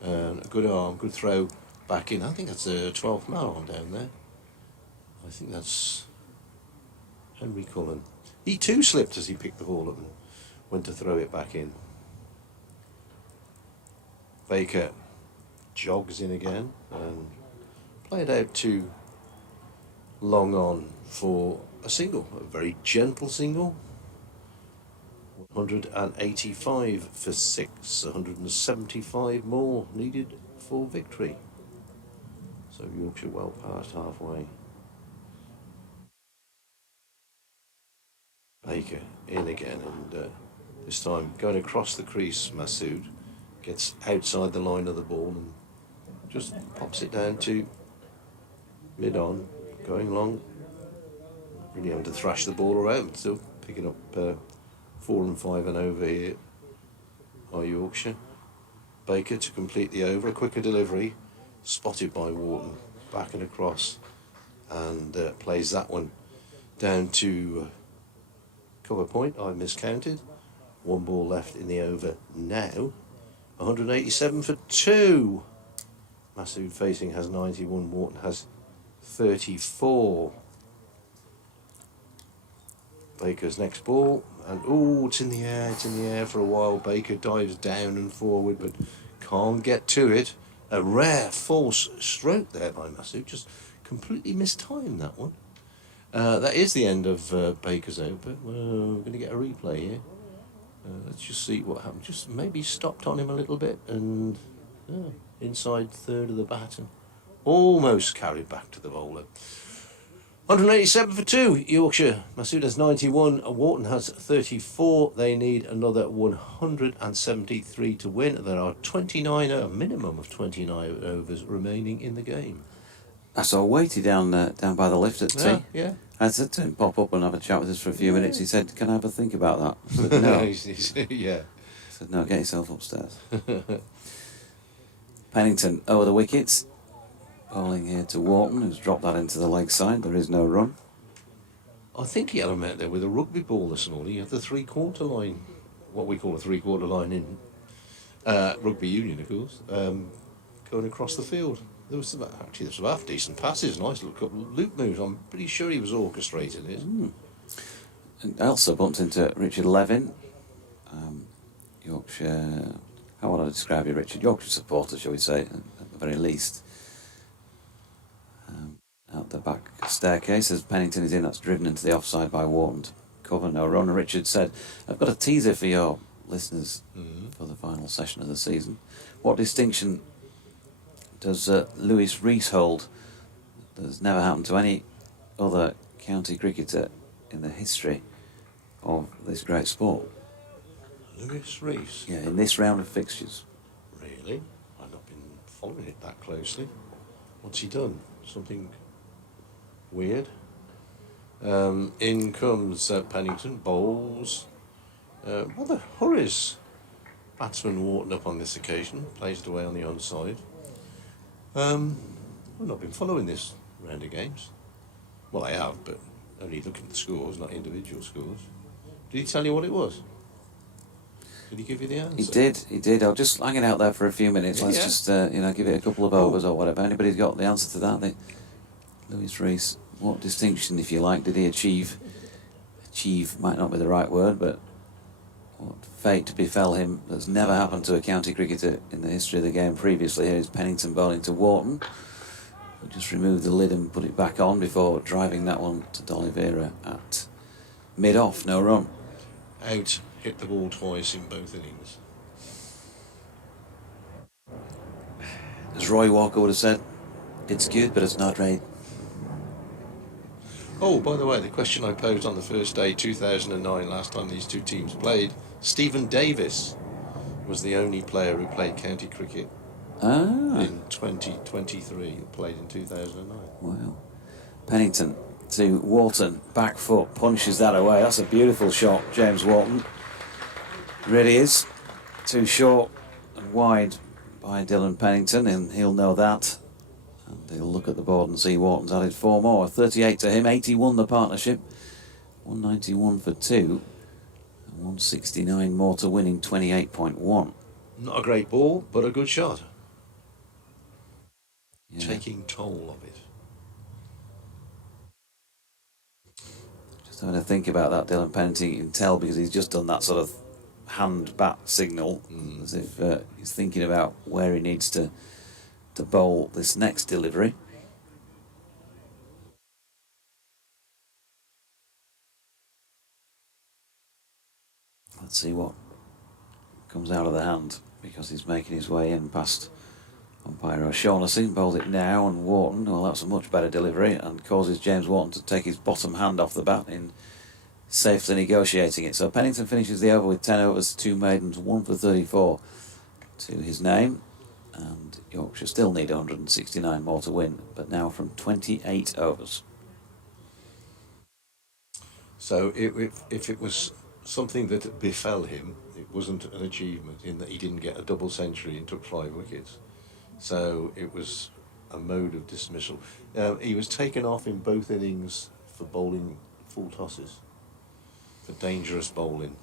A good arm, good throw back in. I think that's a 12th man on down there. I think that's Henry Cullen. He too slipped as he picked the ball up and went to throw it back in. Baker jogs in again and played out to long on for a single, a very gentle single. 185 for 6, 175 more needed for victory. So Yorkshire well past halfway. Baker in again, and this time going across the crease. Masood gets outside the line of the ball and just pops it down to mid-on, going long. Really having to thrash the ball around, still picking up 4 and 5 and over here by Yorkshire. Baker to complete the over, a quicker delivery, spotted by Wharton, back and across, and plays that one down to cover point. I miscounted. 1 ball left in the over now. 187 for 2. Masood facing has 91, Wharton has 34. Baker's next ball, and it's in the air for a while. Baker dives down and forward, but can't get to it. A rare false stroke there by Masood, just completely mistimed that one. That is the end of Baker's over. We're going to get a replay here. Let's just see what happened. Just maybe stopped on him a little bit, and inside third of the bat, and almost carried back to the bowler. 187 for 2, Yorkshire. Masood has 91, Wharton has 34. They need another 173 to win. There are a minimum of 29 overs remaining in the game. I saw Waity down by the lift at tea. Yeah. I said to him, pop up and have a chat with us for a few minutes. He said, can I have a think about that? I said, no. Yeah. I said, no, get yourself upstairs. Pennington over the wickets. Bowling here to Wharton, who's dropped that into the leg side. There is no run. I think he had him out there with a rugby ball this morning. He had the three-quarter line, what we call a three-quarter line in rugby union, of course, going across the field. There was some half decent passes, nice little couple of loop moves. I'm pretty sure he was orchestrating it. And also bumped into Richard Levin, Yorkshire. How would I describe you, Richard? Yorkshire supporter, shall we say, at the very least. Out the back staircase as Pennington is in. That's driven into the offside by Wharton. Cover, no run. Richard said, I've got a teaser for your listeners for the final session of the season. What distinction does Lewis Rees hold that has never happened to any other county cricketer in the history of this great sport? Lewis Rees? Yeah, in this round of fixtures. Really? I've not been following it that closely. What's he done? Something weird? In comes Pennington, bowls. What the hurries? Batsman Wharton up on this occasion, plays it away on the onside. I've not been following this round of games. Well, I have, but only looking at the scores, not individual scores. Did he tell you what it was? Did he give you the answer? He did. I'll just hang it out there for a few minutes. Let's just, give it a couple of overs or whatever. Anybody's got the answer to that? Lewis Rees, what distinction, if you like, did he achieve? Achieve might not be the right word, but what fate befell him that's never happened to a county cricketer in the history of the game previously. Here is Pennington bowling to Wharton. We'll just remove the lid and put it back on before driving that one to D'Oliveira at mid-off, no run. Out, hit the ball twice in both innings. As Roy Walker would have said, it's good, but it's not right. Oh, by the way, the question I posed on the first day, 2009, last time these two teams played, Stephen Davis was the only player who played county cricket in 2023, played in 2009. Wow. Pennington to Wharton, back foot, punches that away. That's a beautiful shot, James Wharton. Really is. Too short and wide by Dylan Pennington, and he'll know that. And he'll look at the board and see Wharton's added 4 more. 38 to him, 81 the partnership, 191 for 2, and 169 more to winning 28.1. Not a great ball, but a good shot. Yeah. Taking toll of it. Just having to think about that, Dylan Pennington, you can tell because he's just done that sort of hand bat signal as if he's thinking about where he needs to bowl this next delivery. Let's see what comes out of the hand because he's making his way in past umpire O'Shaughnessy. Bowls it now, and Wharton, well, that's a much better delivery and causes James Wharton to take his bottom hand off the bat in safely negotiating it. So Pennington finishes the over with 10 overs, 2 maidens, 1 for 34 to his name, and Yorkshire still need 169 more to win, but now from 28 overs. So if it was something that befell him, it wasn't an achievement in that he didn't get a double century and took 5 wickets. So it was a mode of dismissal. He was taken off in both innings for bowling full tosses, for dangerous bowling.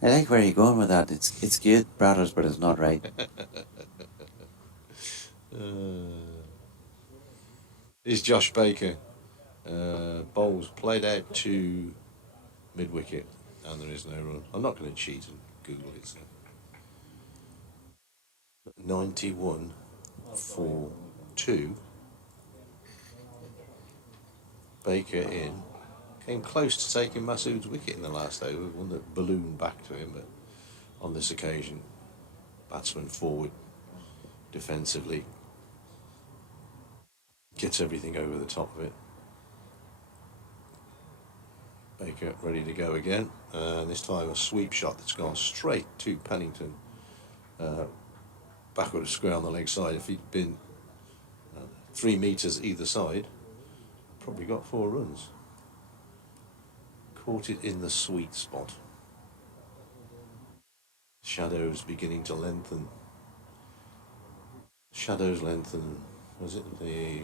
I like where you're going with that. It's good, brothers, but it's not right. Is Josh Baker. Bowls played out to mid-wicket, and there is no run. I'm not going to cheat and Google it. So. 91 for 2. Baker in. Came close to taking Masood's wicket in the last over, one that ballooned back to him, but on this occasion, batsman forward, defensively, gets everything over the top of it. Baker ready to go again, and this time a sweep shot that's gone straight to Pennington, backward of square on the leg side. If he'd been 3 metres either side, probably got 4 runs. Caught it in the sweet spot. Shadows beginning to lengthen. Shadows lengthen. Was it the...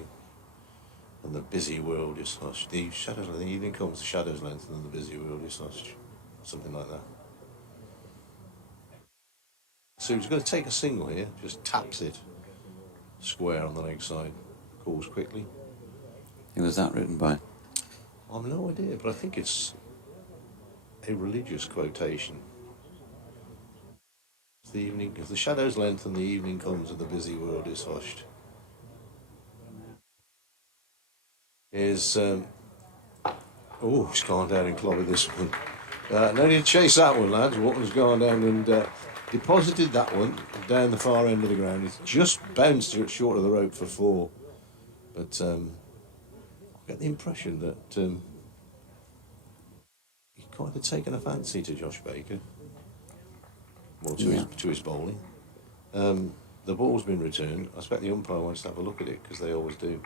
And the busy world is hushed. The shadows, the evening comes, the shadows lengthen and the busy world is hushed. Something like that. So he's going to take a single here, just taps it square on the leg side, calls quickly. Who was that written by? I've no idea, but I think it's a religious quotation. The evening, if the shadows lengthen, the evening comes and the busy world is hushed. Is oh, he's gone down and clobbered this one. No need to chase that one, lads. Wharton's gone down and deposited that one down the far end of the ground. It's just bounced it short of the rope for 4. But I get the impression that he's kind of taken a fancy to Josh Baker. Well, to his bowling. The ball's been returned. I expect the umpire wants to have a look at it, because they always do.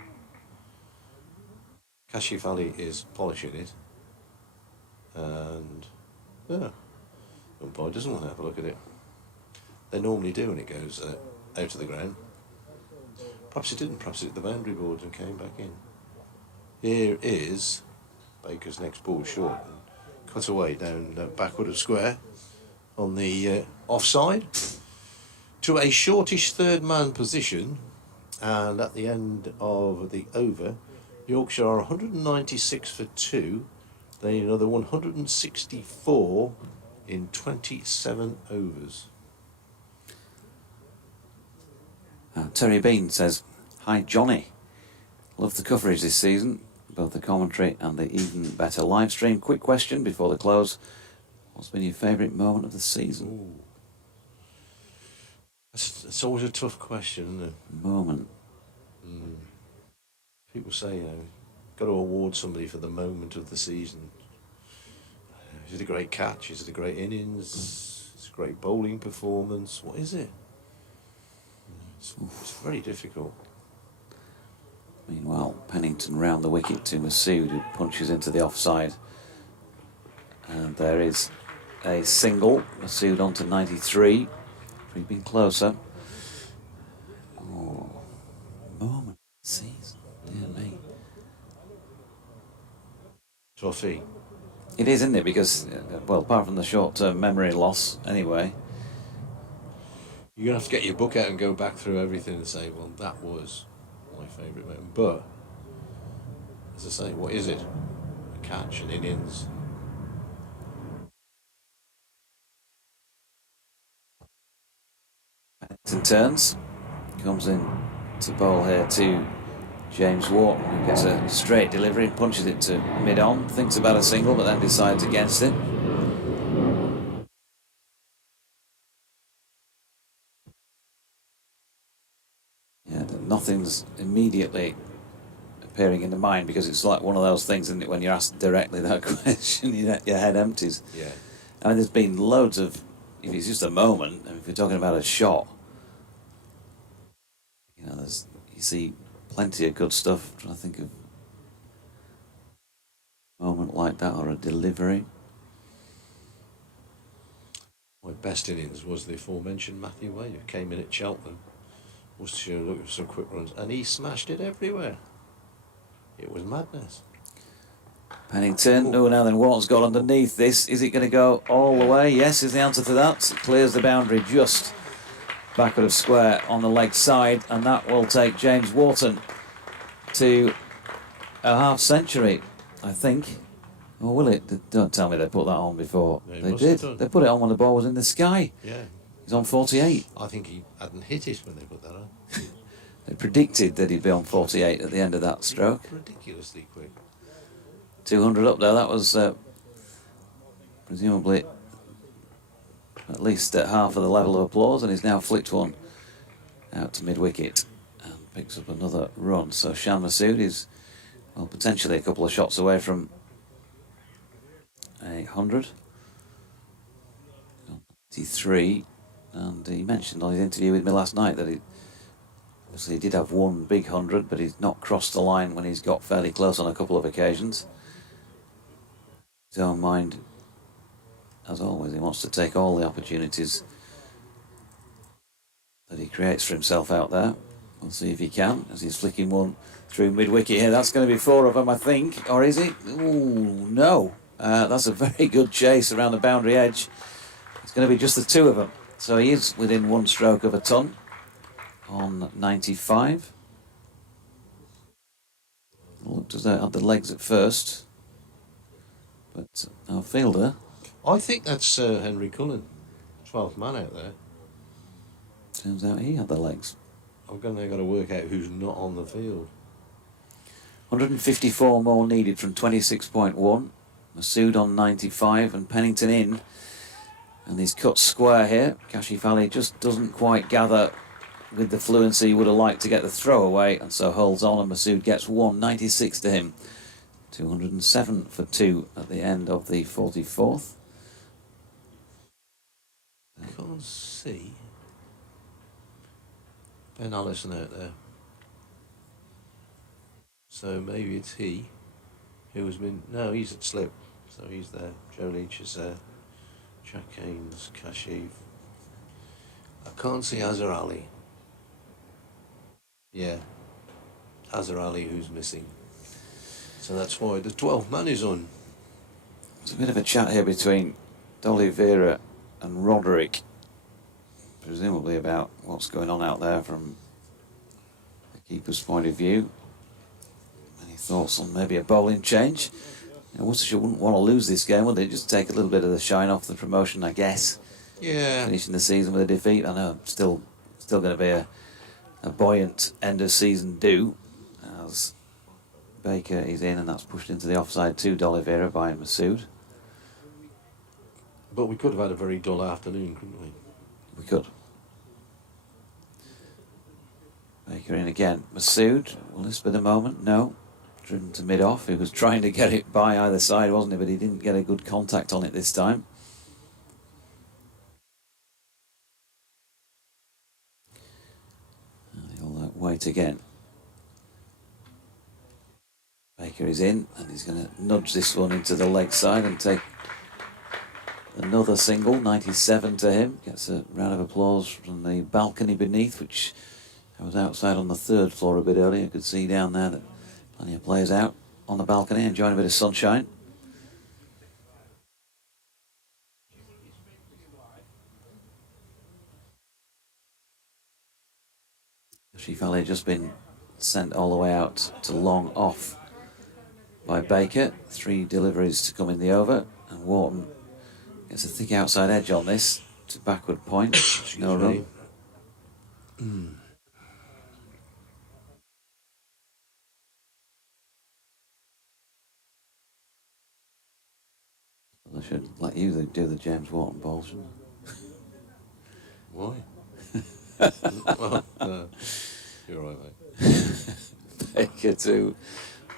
Kashif Ali is polishing it. And the umpire doesn't want to have a look at it. They normally do when it goes out of the ground. Perhaps it didn't. Perhaps it hit the boundary boards and came back in. Here is Baker's next ball short. And cut away down backward of square on the offside to a shortish third man position, and at the end of the over, Yorkshire are 196 for 2. They need another 164 in 27 overs. Terry Bean says, "Hi Johnny, love the coverage this season, both the commentary and the even better live stream. Quick question before the close. What's been your favourite moment of the season?" Ooh. It's always a tough question, isn't it? Moment. People say, got to award somebody for the moment of the season. Is it a great catch? Is it a great innings? Is it a great bowling performance? What is it? It's very difficult. Meanwhile, Pennington round the wicket to Masood, who punches into the offside. And there is a single. Masood on to 93. Creeping closer. Oh, moment of the season. Dear me. Toffee. It is, isn't it? Because, well, apart from the short-term memory loss, anyway. You're going to have to get your book out and go back through everything and say, well, that was my favourite moment. But, as I say, what is it? A catch, an innings? Pennington turns. Comes in to bowl here to James Wharton, who gets a straight delivery and punches it to mid-on. Thinks about a single, but then decides against it. Yeah, nothing's immediately appearing in the mind, because it's like one of those things, isn't it, when you're asked directly that question, your head empties. Yeah. I mean, there's been loads of, if it's just a moment, I mean, if you're talking about a shot, you know, you see plenty of good stuff. I'm trying to think of a moment like that, or a delivery. My best innings was the aforementioned Matthew Wade, who came in at Cheltenham. Worcestershire looking for some quick runs, and he smashed it everywhere. It was madness. Pennington, oh, now then Wharton's got underneath this. Is it going to go all the way? Yes, is the answer to that. It clears the boundary just backward of square on the leg side, and that will take James Wharton to a half-century, I think. Or will it? Don't tell me they put that on before. Yeah, they did. They put it on when the ball was in the sky. Yeah. He's on 48. I think he hadn't hit it when they put that on. They predicted that he'd be on 48 at the end of that stroke. Ridiculously quick. 200 up there. That was presumably at least at half of the level of applause, and he's now flicked one out to mid-wicket and picks up another run. So Shan Masood is, well, potentially a couple of shots away from 100. 93, and he mentioned on his interview with me last night that the Obviously, he did have one big 100, but he's not crossed the line when he's got fairly close on a couple of occasions. His own mind, as always, he wants to take all the opportunities that he creates for himself out there. We'll see if he can, as he's flicking one through mid-wicket here. That's going to be 4 of them, I think. Or is it? Ooh, no. That's a very good chase around the boundary edge. It's going to be just the 2 of them. So he is within 1 stroke of a ton on 95. Looked as though it had the legs at first. But our fielder... I think that's Henry Cullen, 12th man out there. Turns out he had the legs. I've got to work out who's not on the field. 154 more needed from 26.1. Masood on 95 and Pennington in. And he's cut square here. Kashif Ali just doesn't quite gather with the fluency he would have liked to get the throw away, and so holds on, and Masood gets 196 to him. 207 for 2 at the end of the 44th. I can't see Ben Allison out there. So maybe it's he who has been... No, he's at slip. So he's there. Joe Leach is there. Jack Haynes, Kashif. I can't see Azhar Ali. Yeah. Azhar Ali who's missing. So that's why the 12th man is on. There's a bit of a chat here between D'Oliveira and Roderick, presumably about what's going on out there from the keeper's point of view. Any thoughts on maybe a bowling change? Worcestershire wouldn't want to lose this game, would they? Just take a little bit of the shine off the promotion, I guess. Yeah. Finishing the season with a defeat. I know still going to be a buoyant end of season do, as Baker is in, and that's pushed into the offside to D'Oliveira by Masood. But we could have had a very dull afternoon, couldn't we? We could. Baker in again. Masood, will this be the moment? No. Driven to mid-off. He was trying to get it by either side, wasn't he? But he didn't get a good contact on it this time. He'll wait again. Baker is in, and he's going to nudge this one into the leg side and take another single. 97 to him. Gets a round of applause from the balcony beneath, which I was outside on the 3rd floor a bit earlier. You could see down there that plenty of players out on the balcony enjoying a bit of sunshine. Kashif Ali just been sent all the way out to long off by Baker. 3 deliveries to come in the over, and Wharton gets a thick outside edge on this to backward point. No run. I should let you do the James Wharton ball, shouldn't I? Why? Well, you're right, mate. Baker to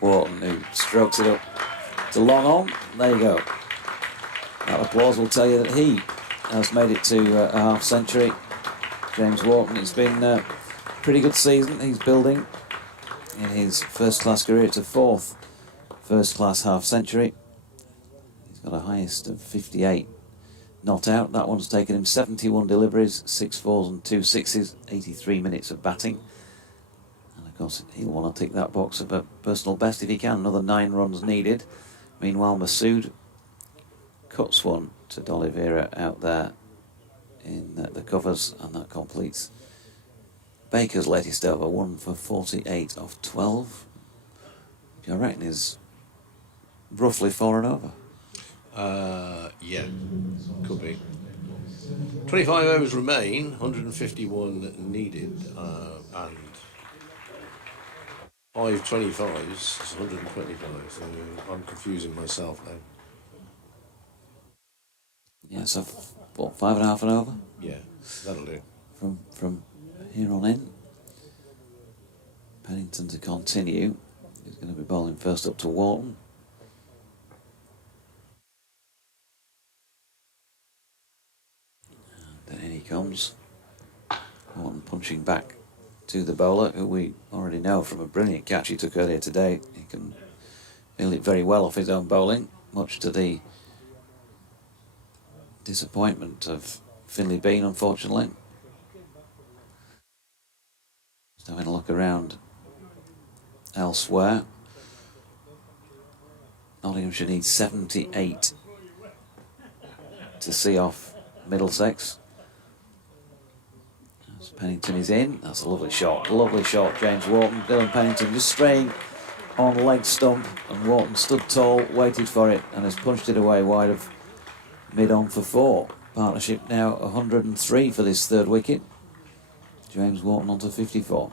Wharton, who strokes it up to long on. There you go. That applause will tell you that he has made it to a half century. James Wharton, it's been a pretty good season. He's building in his first-class career to 4th first-class half century. He's got a highest of 58 not out. That one's taken him 71 deliveries, 6 fours and 2 sixes, 83 minutes of batting. And of course, he'll want to tick that box of a personal best if he can. Another 9 runs needed. Meanwhile, Masood cuts one to D'Oliveira out there in the covers, and that completes Baker's latest over. 1 for 48 off 12. I reckon is roughly 4 and over. Yeah, could be. 25 overs remain, 151 needed, and 5 25s is 125, so I'm confusing myself now. Yeah, so what, 5.5 and over? Yeah, that'll do. From here on in. Pennington to continue. He's going to be bowling first up to Wharton. And in he comes. Wharton punching back to the bowler, who we already know from a brilliant catch he took earlier today. He can field it very well off his own bowling, much to the disappointment of Finley Bean, unfortunately. Just having a look around elsewhere. Nottinghamshire needs 78 to see off Middlesex. As Pennington is in. That's a lovely shot, James Wharton. Dylan Pennington just straying on leg stump, and Wharton stood tall, waited for it, and has punched it away wide of mid-on for 4. Partnership now 103 for this third wicket. James Wharton on to 54.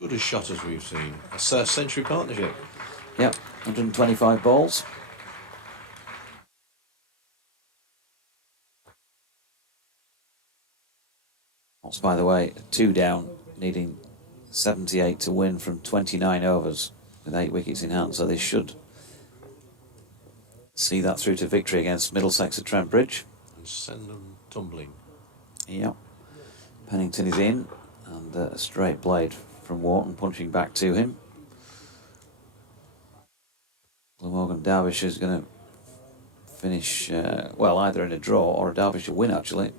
Good as shot as we've seen. A century partnership. Yep, 125 balls. That's, by the way, 2 down, needing 78 to win from 29 overs with 8 wickets in hand, so they should see that through to victory against Middlesex at Trent Bridge. And send them tumbling. Yep. Pennington is in, and a straight blade from Wharton punching back to him. Glamorgan Derbyshire is going to finish, well, either in a draw or a Derbyshire win, actually.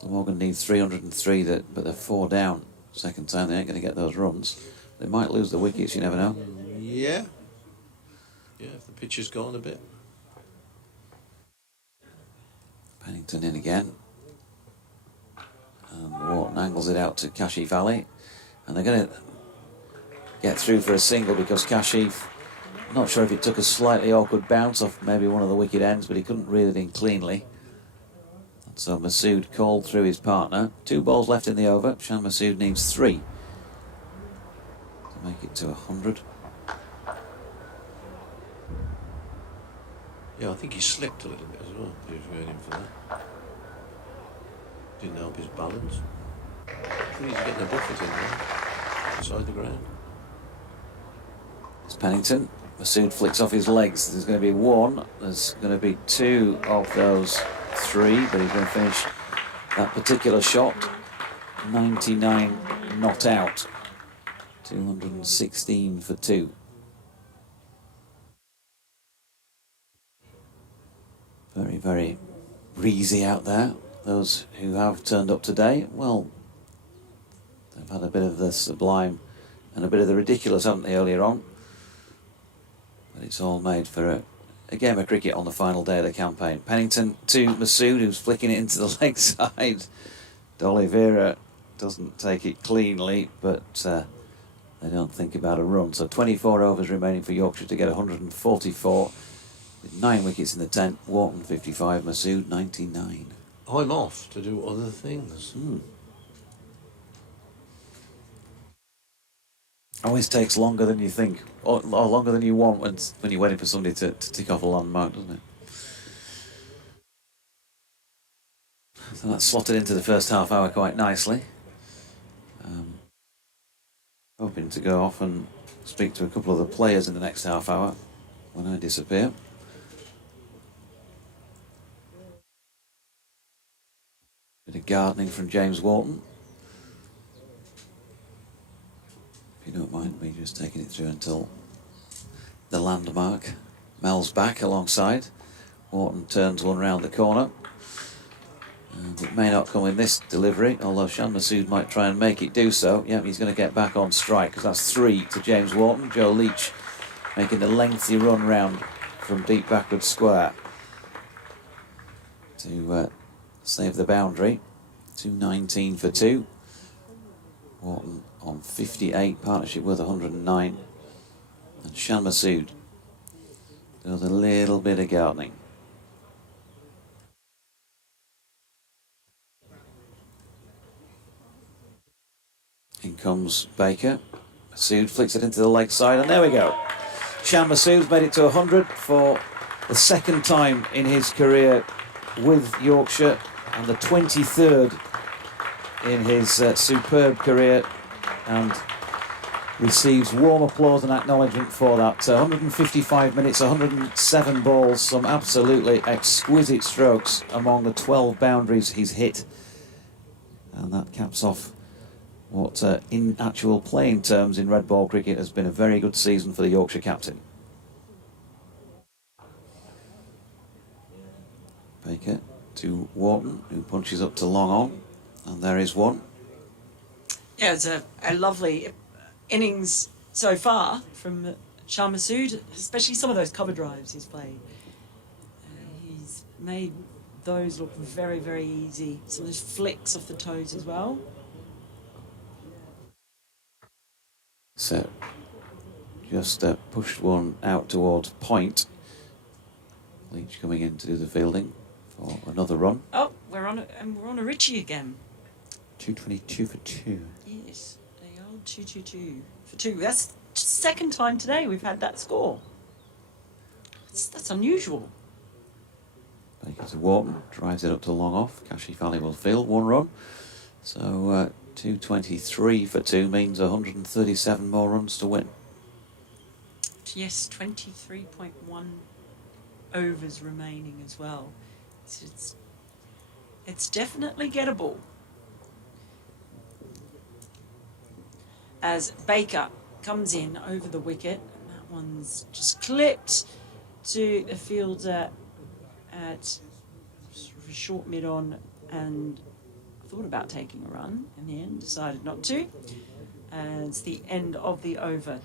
Glamorgan needs 303, but they're 4 down. Second time, they ain't going to get those runs. They might lose the wickets, you never know. Yeah. Yeah, if the pitch has gone a bit. Pennington in again. And Wharton angles it out to Kashif Ali. And they're going to get through for a single because Kashif, not sure if it took a slightly awkward bounce off maybe one of the wicket ends, but he couldn't reel it in cleanly. And so Masood called through his partner. 2 balls left in the over. Shan Masood needs 3 to make it to 100. Yeah, I think he slipped a little bit as well. He was going in for that. Didn't help his balance. I think he's getting a buffet in there, inside the ground. It's Pennington. Masood flicks off his legs. There's going to be 1. There's going to be 2 of those 3, but he's going to finish that particular shot 99 not out. 216 for 2. Very, very breezy out there. Those who have turned up today, well, they've had a bit of the sublime and a bit of the ridiculous, haven't they, earlier on? But it's all made for a game of cricket on the final day of the campaign. Pennington to Masood, who's flicking it into the leg side. D'Oliveira doesn't take it cleanly, but they don't think about a run. So 24 overs remaining for Yorkshire to get 144. With 9 wickets in the tent. Wharton 55, Masood 99. I'm off to do other things. Always takes longer than you think, or longer than you want when you're waiting for somebody to tick off a landmark, doesn't it? So that's slotted into the first half hour quite nicely. Hoping to go off and speak to a couple of the players in the next half hour when I disappear. Bit of gardening from James Wharton. If you don't mind me just taking it through until the landmark. Mel's back alongside. Wharton turns one round the corner. And it may not come in this delivery, although Shan Masood might try and make it do so. Yep, he's going to get back on strike because that's 3 to James Wharton. Joe Leach making a lengthy run round from deep backward square to save the boundary. 219 for 2. Wharton on 58, partnership worth 109. And Shan Masood does a little bit of gardening. In comes Baker. Masood flicks it into the leg side, and there we go. Shan Masood's made it to 100 for the second time in his career with Yorkshire, and the 23rd in his superb career, and receives warm applause and acknowledgement for that. 155 minutes, 107 balls, some absolutely exquisite strokes among the 12 boundaries he's hit. And that caps off what, in actual playing terms in red ball cricket, has been a very good season for the Yorkshire captain. Baker to Wharton, who punches up to long on, and there is one. Yeah, it's a lovely innings so far from Shah Massood, especially some of those cover drives he's played. He's made those look very, very easy. Some of those flicks off the toes as well. So, just pushed one out towards point. Leach coming in to do the fielding for another run. Oh, we're on a Richie again. 222 for 2. Yes, the old 222 for 2. That's the second time today we've had that score. That's unusual. Baker to Wharton, drives it up to long off. Kashif Ali will field 1 run. So 223 for 2 means 137 more runs to win. Yes, 23.1 overs remaining as well. It's definitely gettable. As Baker comes in over the wicket, and that one's just clipped to the fielder at sort of a short mid-on, and thought about taking a run in the end, decided not to. And it's the end of the over.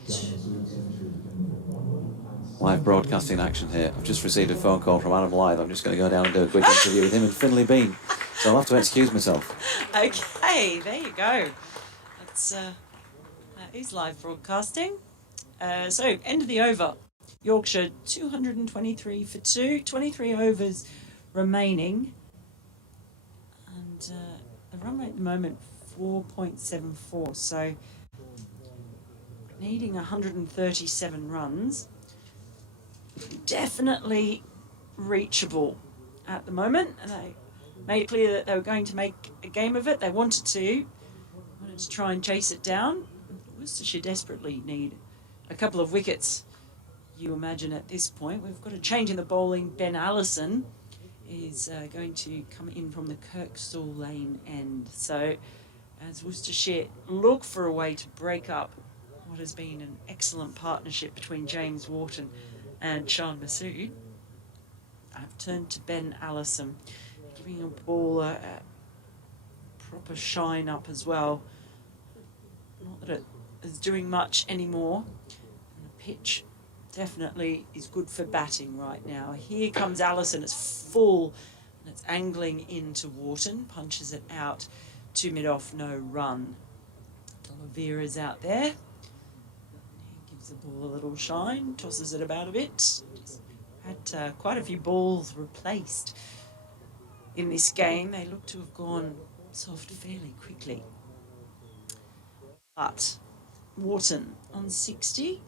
Live broadcasting action here. I've just received a phone call from Adam Lythe. I'm just going to go down and do a quick interview with him and Finley Bean. So I'll have to excuse myself. Okay, there you go. That is live broadcasting. So, end of the over. Yorkshire 223 for 2, 23 overs remaining. And the run rate at the moment 4.74. So, needing 137 runs. Definitely reachable at the moment. And they made it clear that they were going to make a game of it. They wanted to try and chase it down. Worcestershire desperately need a couple of wickets, you imagine, at this point. We've got a change in the bowling. Ben Allison is going to come in from the Kirkstall Lane end. So as Worcestershire look for a way to break up what has been an excellent partnership between James Wharton and Sean Massoud, I've turned to Ben Allison, giving a ball a proper shine up as well. Not that it is doing much anymore. And the pitch definitely is good for batting right now. Here comes Allison. It's full and it's angling into Wharton. Punches it out to mid-off, no run. Oliveira's out there. He gives the ball a little shine, tosses it about a bit. Just had quite a few balls replaced in this game. They look to have gone soft fairly quickly. But Wharton on 60,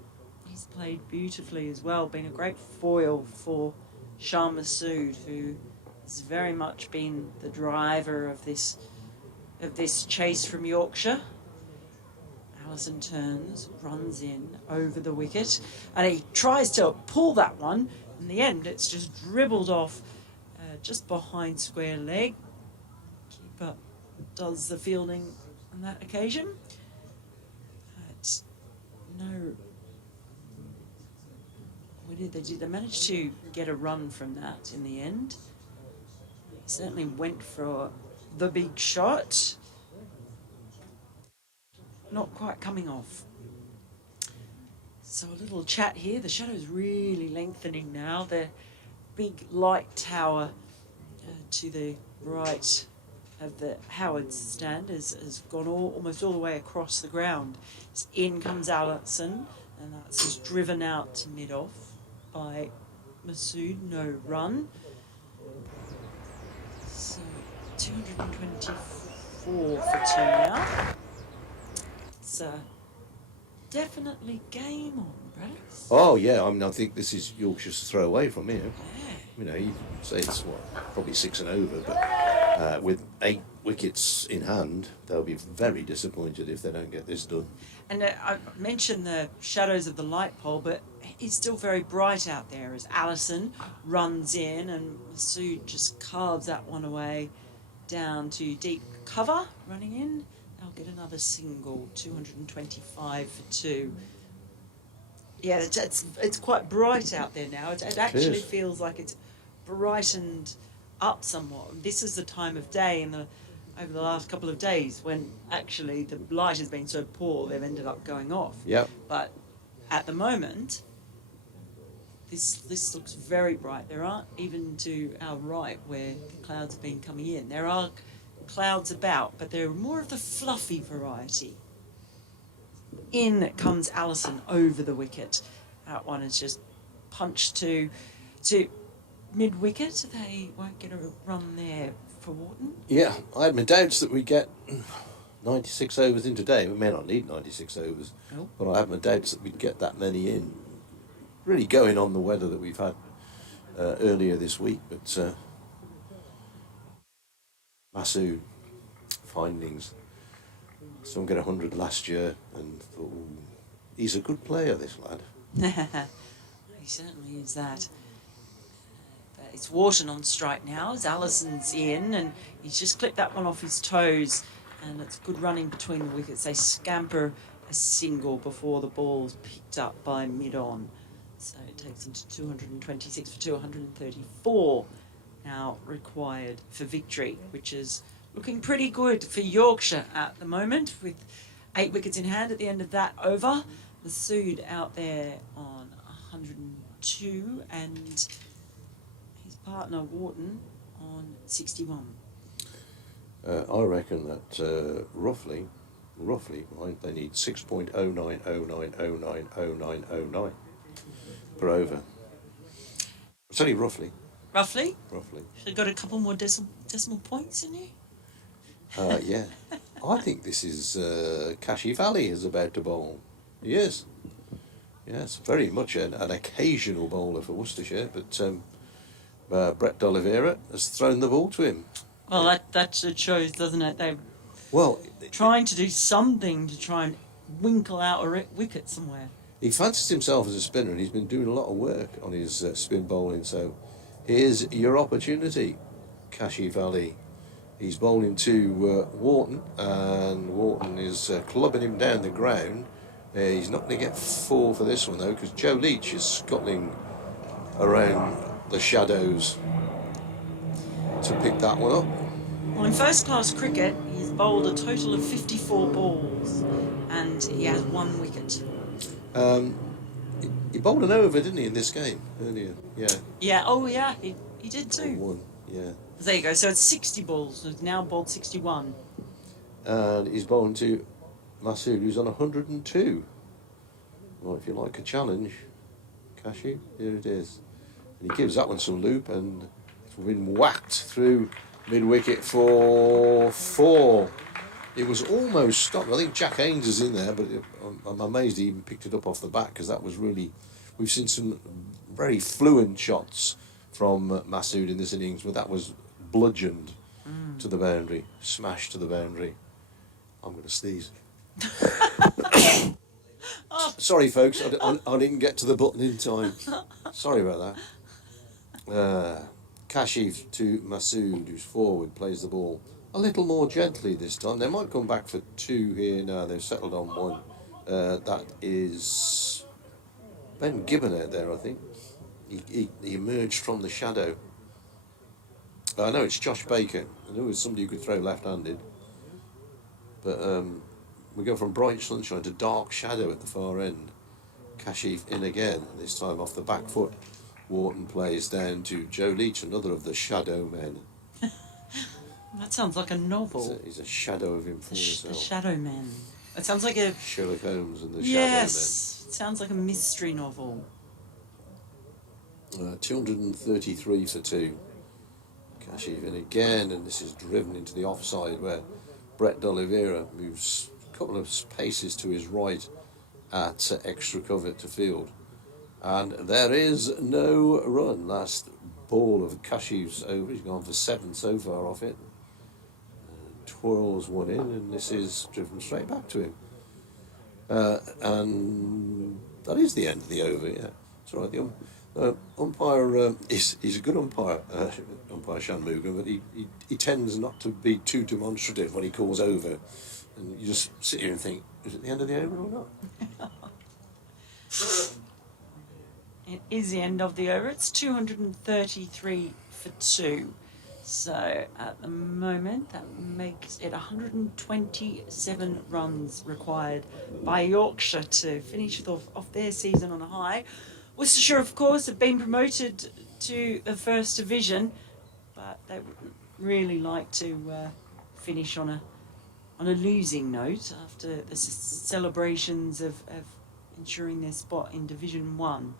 he's played beautifully as well, been a great foil for Shah Massoud, who has very much been the driver of this chase from Yorkshire. Allison turns, runs in over the wicket, and he tries to pull that one. In the end, it's just dribbled off just behind square leg. Keeper does the fielding on that occasion. No, they managed to get a run from that in the end. He certainly went for the big shot. Not quite coming off. So a little chat here. The shadow's really lengthening now. The big light tower to the right of the Howard's stand has gone almost all the way across the ground. So in comes Allison, and that's just driven out to mid-off by Massoud, no run. So 224 for 2 now. It's definitely game on, Brad. Oh yeah, I think this is Yorkshire's throw away from here. Yeah. You know, you say it's probably 6 and over, but with 8 wickets in hand, they'll be very disappointed if they don't get this done. And I mentioned the shadows of the light pole, but it's still very bright out there as Allison runs in and Massoud just carves that one away down to deep cover running in. They'll get another single, 225 for 2. Yeah, it's quite bright out there now. It actually is. feels like it's brightened up somewhat. This is the time of day over the last couple of days when actually the light has been so poor they've ended up going off. Yep. But at the moment, this looks very bright. There aren't, even to our right where the clouds have been coming in, there are clouds about, but they're more of the fluffy variety. In comes Allison over the wicket. That one is just punched to mid-wicket. They won't get a run there for Wharton. Yeah, I had my doubts that we'd get 96 overs in today. We may not need 96 overs, Oh. but I had my doubts that we'd get that many in. Really going on the weather that we've had earlier this week, but Masood findings. Someone get 100 last year, and thought, ooh, he's a good player, this lad. He certainly is that. But it's Wharton on strike now as Allison's in, and he's just clipped that one off his toes, and it's good running between the wickets. They scamper a single before the ball's picked up by mid-on. So it takes them to 226 for 234 now required for victory, which is looking pretty good for Yorkshire at the moment, with 8 wickets in hand at the end of that over. Masood out there on 102 and his partner Wharton on 61. I reckon that roughly, right, they need 6.0909090909 per over. It's only roughly. Roughly? Roughly. Should have got a couple more decimal points in here. Yeah. I think this is Kashif Ali is about to bowl. He is. Yes, very much an occasional bowler for Worcestershire, but Brett D'Oliveira has thrown the ball to him. Well, that shows, doesn't it? They're Well, trying to do something to try and winkle out a wicket somewhere. he fancies himself as a spinner, and he's been doing a lot of work on his spin bowling. So here's your opportunity, Kashif Ali. He's bowling to Wharton, and Wharton is clubbing him down the ground. He's not going to get 4 for this one, though, because Joe Leach is scuttling around the shadows to pick that one up. Well, in first-class cricket, he's bowled a total of 54 balls, and he has 1 wicket. He bowled an over, didn't he, in this game earlier? Yeah. Yeah, oh yeah, he did too. 1, yeah. There you go, so it's 60 balls, he's now bowled 61. And he's bowling to Masood, who's on 102. Well, if you like a challenge, Cashew, here it is. And he gives that one some loop, and it's been whacked through mid-wicket for 4. It was almost stopped. I think Jack Haynes is in there, but I'm amazed he even picked it up off the bat, because that was really... We've seen some very fluent shots from Masood in this innings, but that was bludgeoned to the boundary, smashed to the boundary. I'm going to sneeze. Sorry, folks, I didn't get to the button in time. Sorry about that. Kashif to Masood, who's forward, plays the ball a little more gently this time. They might come back for 2 here now. They've settled on 1. That is Ben Gibbon out there, I think. He emerged from the shadow. I know it's Josh Baker. I knew it was somebody who could throw left-handed. But we go from bright sunshine to dark shadow at the far end. Kashif in again, this time off the back foot. Wharton plays down to Joe Leach, another of the shadow men. That sounds like a novel. He's a shadow of him for The himself. Shadow Man. It sounds like a... Sherlock Holmes and the Yes, it sounds like a mystery novel. Shadow Men. 233 for 2. Kashif in again, and this is driven into the offside where Brett D'Oliveira moves a couple of paces to his right at extra cover to field. And there is no run. Last ball of Kashif's over. He's gone for 7 so far off it. Twirls one in, and this is driven straight back to him. And that is the end of the over, yeah. It's all right. Umpire, he's a good umpire, umpire Shanmugam, but he tends not to be too demonstrative when he calls over. And you just sit here and think, is it the end of the over or not? It is the end of the over. It's 233 for 2. So at the moment, that makes it 127 runs required by Yorkshire to finish off their season on a high. Worcestershire, of course, have been promoted to the First Division, but they would really like to finish on a losing note after the celebrations of ensuring their spot in Division 1.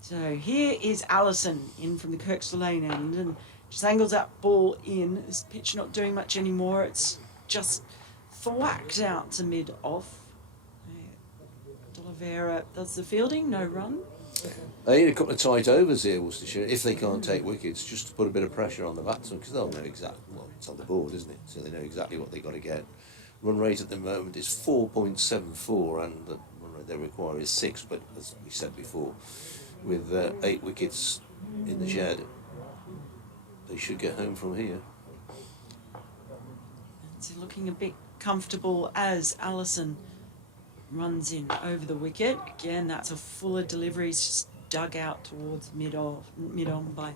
So here is Allison in from the Kirkstall Lane end, and just angles that ball in. This pitch not doing much anymore. It's just thwacked out to mid-off. D'Oliveira does the fielding, no run. They need a couple of tight overs here, Worcestershire, if they can't take wickets, just to put a bit of pressure on the batsmen, because they'll know exactly, well, it's on the board, isn't it? So they know exactly what they've got to get. Run rate at the moment is 4.74, and the run rate they require is 6, but as we said before, with 8 wickets in the shed, they should get home from here. It's looking a bit comfortable as Allison runs in over the wicket. Again, that's a fuller delivery. It's just dug out towards mid-on by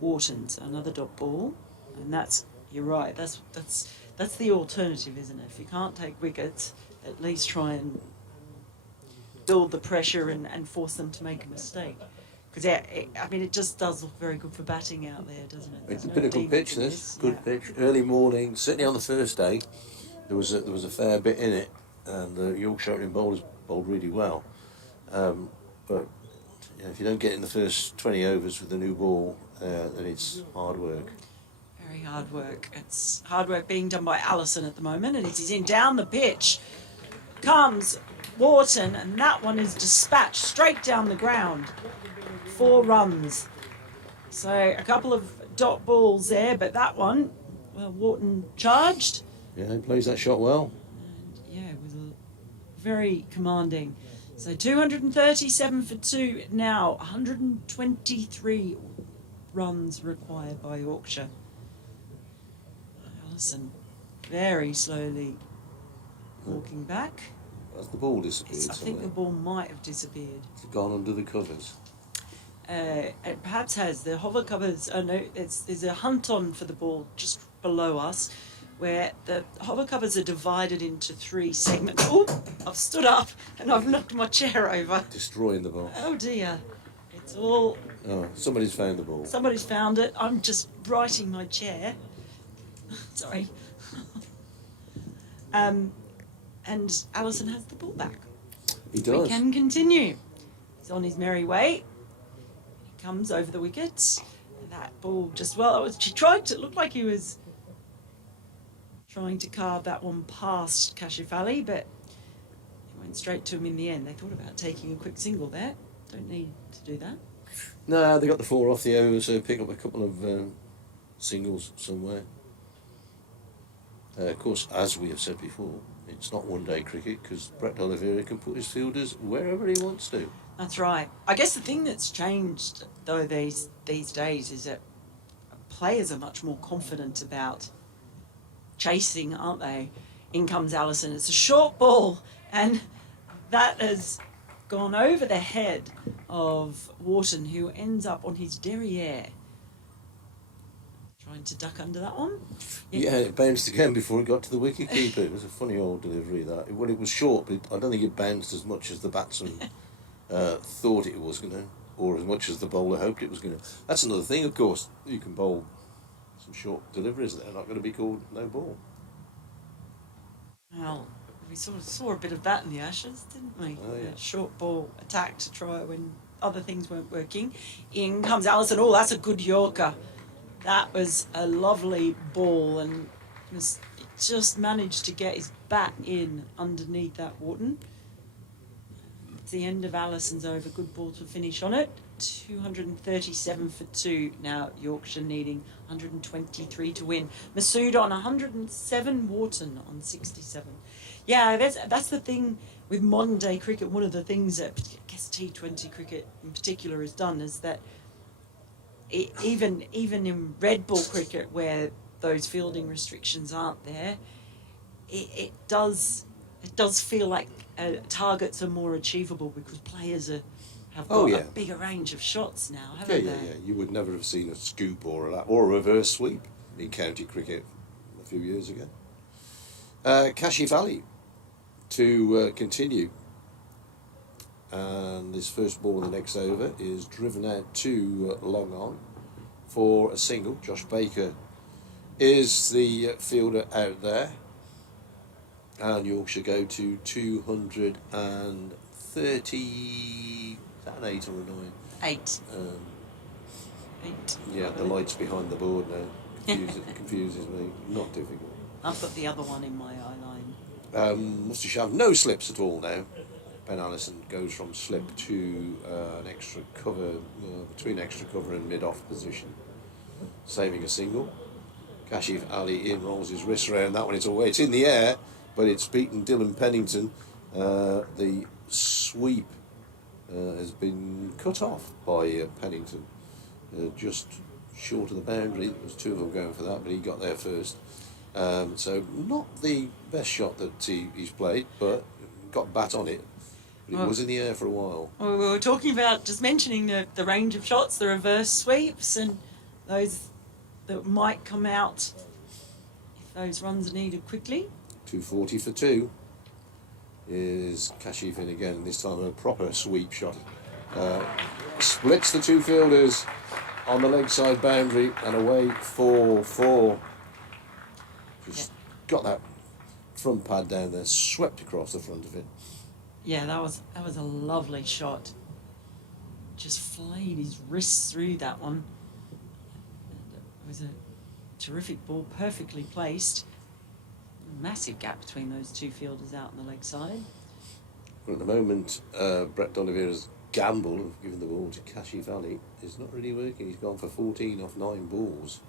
Wharton. So another dot ball, and that's, you're right. That's the alternative, isn't it? If you can't take wickets, at least try and build the pressure and force them to make a mistake. Because it just does look very good for batting out there, doesn't it? It's been a good pitch, this. Good pitch. Early morning, certainly on the first day, there was a fair bit in it, and the Yorkshire opening bowlers bowled really well. But if you don't get in the first 20 overs with the new ball, then it's hard work. Very hard work. It's hard work being done by Allison at the moment, and it is in down the pitch. Comes Wharton, and that one is dispatched straight down the ground. 4 runs. So a couple of dot balls there, but that one, well, Wharton charged. Yeah, he plays that shot well. And yeah, it was very commanding. So 237 for 2 now, 123 runs required by Yorkshire. Allison very slowly walking back. Has the ball disappeared? I think the ball might have disappeared. It's gone under the covers. It perhaps has. The hover covers, no, there's a hunt on for the ball just below us, where the hover covers are divided into 3 segments. Oh, I've stood up and I've knocked my chair over. Destroying the ball. Oh dear. It's all... Oh, somebody's found the ball. Somebody's found it. I'm just righting my chair. Sorry. And Allison has the ball back. He does. We can continue. He's on his merry way. He comes over the wickets. That ball just, well, she tried to, it looked like he was trying to carve that one past Kashif, but it went straight to him in the end. They thought about taking a quick single there. Don't need to do that. No, they got the 4 off the over, so pick up a couple of singles somewhere. Of course, as we have said before, it's not one-day cricket because Brett D'Oliveira can put his fielders wherever he wants to. That's right. I guess the thing that's changed, though, these days is that players are much more confident about chasing, aren't they? In comes Allison. It's a short ball, and that has gone over the head of Wharton, who ends up on his derriere. Trying to duck under that one. Yeah, it bounced again before it got to the wicket keeper. It was a funny old delivery, that. Well, it was short, but I don't think it bounced as much as the batsman thought it was going to, or as much as the bowler hoped it was going to. That's another thing, of course. You can bowl some short deliveries that are not going to be called no ball. Well, we sort of saw a bit of that in the Ashes, didn't we? Oh, yeah. A short ball attack to try when other things weren't working. In comes Allison. Oh, that's a good Yorker. That was a lovely ball, and just managed to get his bat in underneath that Wharton. It's the end of Allison's over. Good ball to finish on it. 237 for 2 now. Yorkshire needing 123 to win. Masood on 107. Wharton on 67. Yeah, that's the thing with modern day cricket. One of the things that guess T20 cricket in particular has done is that even in red ball cricket where those fielding restrictions aren't there, it does feel like targets are more achievable because players have got a bigger range of shots now, haven't they? You would never have seen a scoop or a reverse sweep in county cricket a few years ago. Kashi Valley to continue. And this first ball in the next over is driven out to long on for a single. Josh Baker is the fielder out there. And Yorkshire go to 230. Is that an 8 or a 9? 8. 8. Yeah, the light's behind the board now. Confuses me. Not difficult. I've got the other one in my eye line. Worcestershire have no slips at all now. Ben Allison goes from slip to an extra cover, between extra cover and mid-off position, saving a single. Kashif Ali in, rolls his wrist around that one. It's away. It's in the air, but it's beaten Dylan Pennington. The sweep has been cut off by Pennington, just short of the boundary. There was two of them going for that, but he got there first. So not the best shot that he's played, but got bat on it. But it was in the air for a while. Well, we were talking about, just mentioning the range of shots, the reverse sweeps, and those that might come out if those runs are needed quickly. 240 for 2 is Kashif in again, this time a proper sweep shot. Splits the two fielders on the leg side boundary and away for 4. Just got that front pad down there, swept across the front of it. Yeah, that was a lovely shot. Just flayed his wrists through that one. It was a terrific ball, perfectly placed. Massive gap between those two fielders out on the leg side. But at the moment, Brett D'Oliveira's gamble of giving the ball to Kashi Valley is not really working. He's gone for 14 off 9 balls.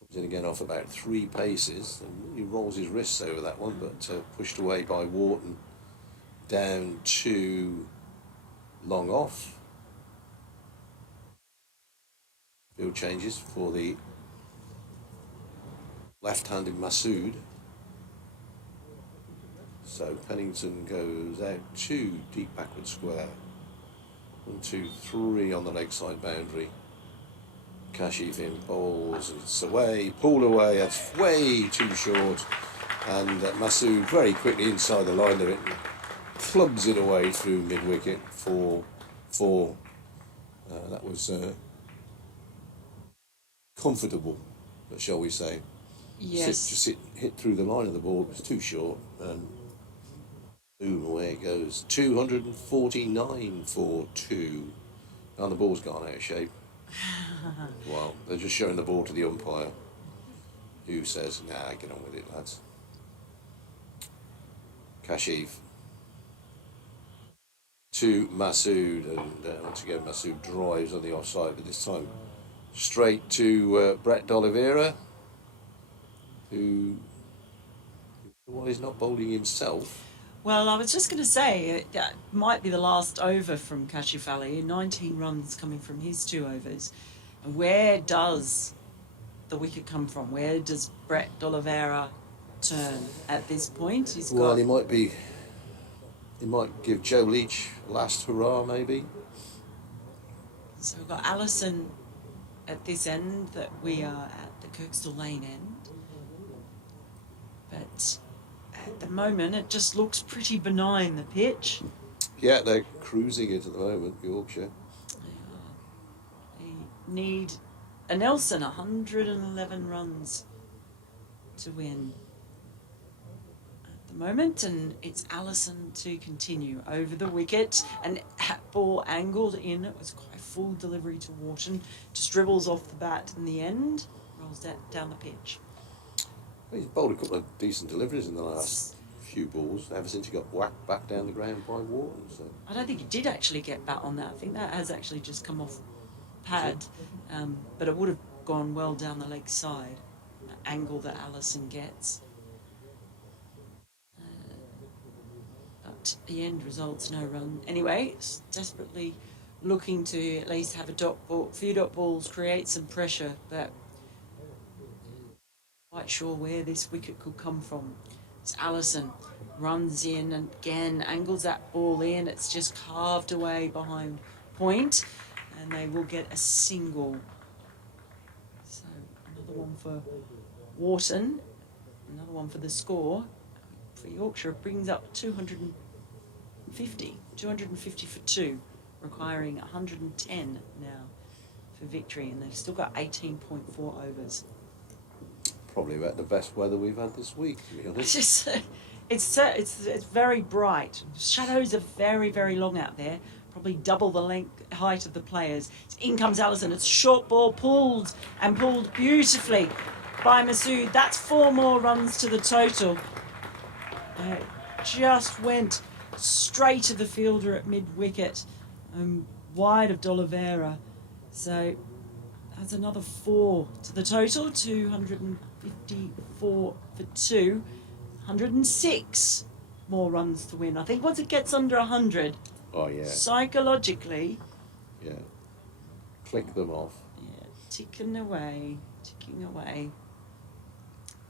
Comes in again off about 3 paces, and he rolls his wrists over that one, but pushed away by Wharton down to long off. Field changes for the left-handed Masood. So Pennington goes out to deep backward square. 1, 2, 3 on the leg side boundary. Kashif in bowls, it's away, pulled away, that's way too short. And Masood very quickly inside the line of it, clubs it away through mid-wicket for 4. That was comfortable, shall we say. Yes. Hit through the line of the ball, it was too short, and boom, away it goes. 249 for 2. And the ball's gone out of shape. Well, they're just showing the ball to the umpire, who says, nah, get on with it, lads. Kashif to Masood, and once again Masood drives on the offside, but this time straight to Brett D'Oliveira, who is not bowling himself. Well, I was just going to say, that might be the last over from Kashif Ali. 19 runs coming from his 2 overs. And where does the wicket come from? Where does Brett D'Oliveira turn at this point? He might give Joe Leach a last hurrah, maybe. So we've got Allison at this end, that we are at the Kirkstall Lane end. But at the moment, it just looks pretty benign, the pitch. Yeah, they're cruising it at the moment, Yorkshire. They need a Nelson, 111 runs to win at the moment, and it's Allison to continue over the wicket. And ball angled in, it was quite a full delivery to Wharton, just dribbles off the bat in the end, rolls down the pitch. He's bowled a couple of decent deliveries in the last few balls, ever since he got whacked back down the ground by Wharton. So. I don't think he did actually get bat on that. I think that has actually just come off pad, but it would have gone well down the leg side, the angle that Allison gets. but the end result's no run. Anyway, it's desperately looking to at least have a few dot balls, create some pressure, but quite sure where this wicket could come from. It's Allison runs in and again angles that ball in. It's just carved away behind point, and they will get a single. So another one for Wharton, another one for the score. For Yorkshire, it brings up 250 for two, requiring 110 now for victory, and they've still got 18.4 overs. Probably about the best weather we've had this week, to be honest. It's very bright. Shadows are very, very long out there, probably double the height of the players. In comes Allison. It's short ball pulled beautifully by Masood. That's 4 more runs to the total. Just went straight to the fielder at mid-wicket, wide of D'Oliveira. So that's another 4 to the total, 254 for 2, 106 more runs to win. I think once it gets under 100, Oh, yeah. psychologically, Yeah. Click them off. yeah, ticking away.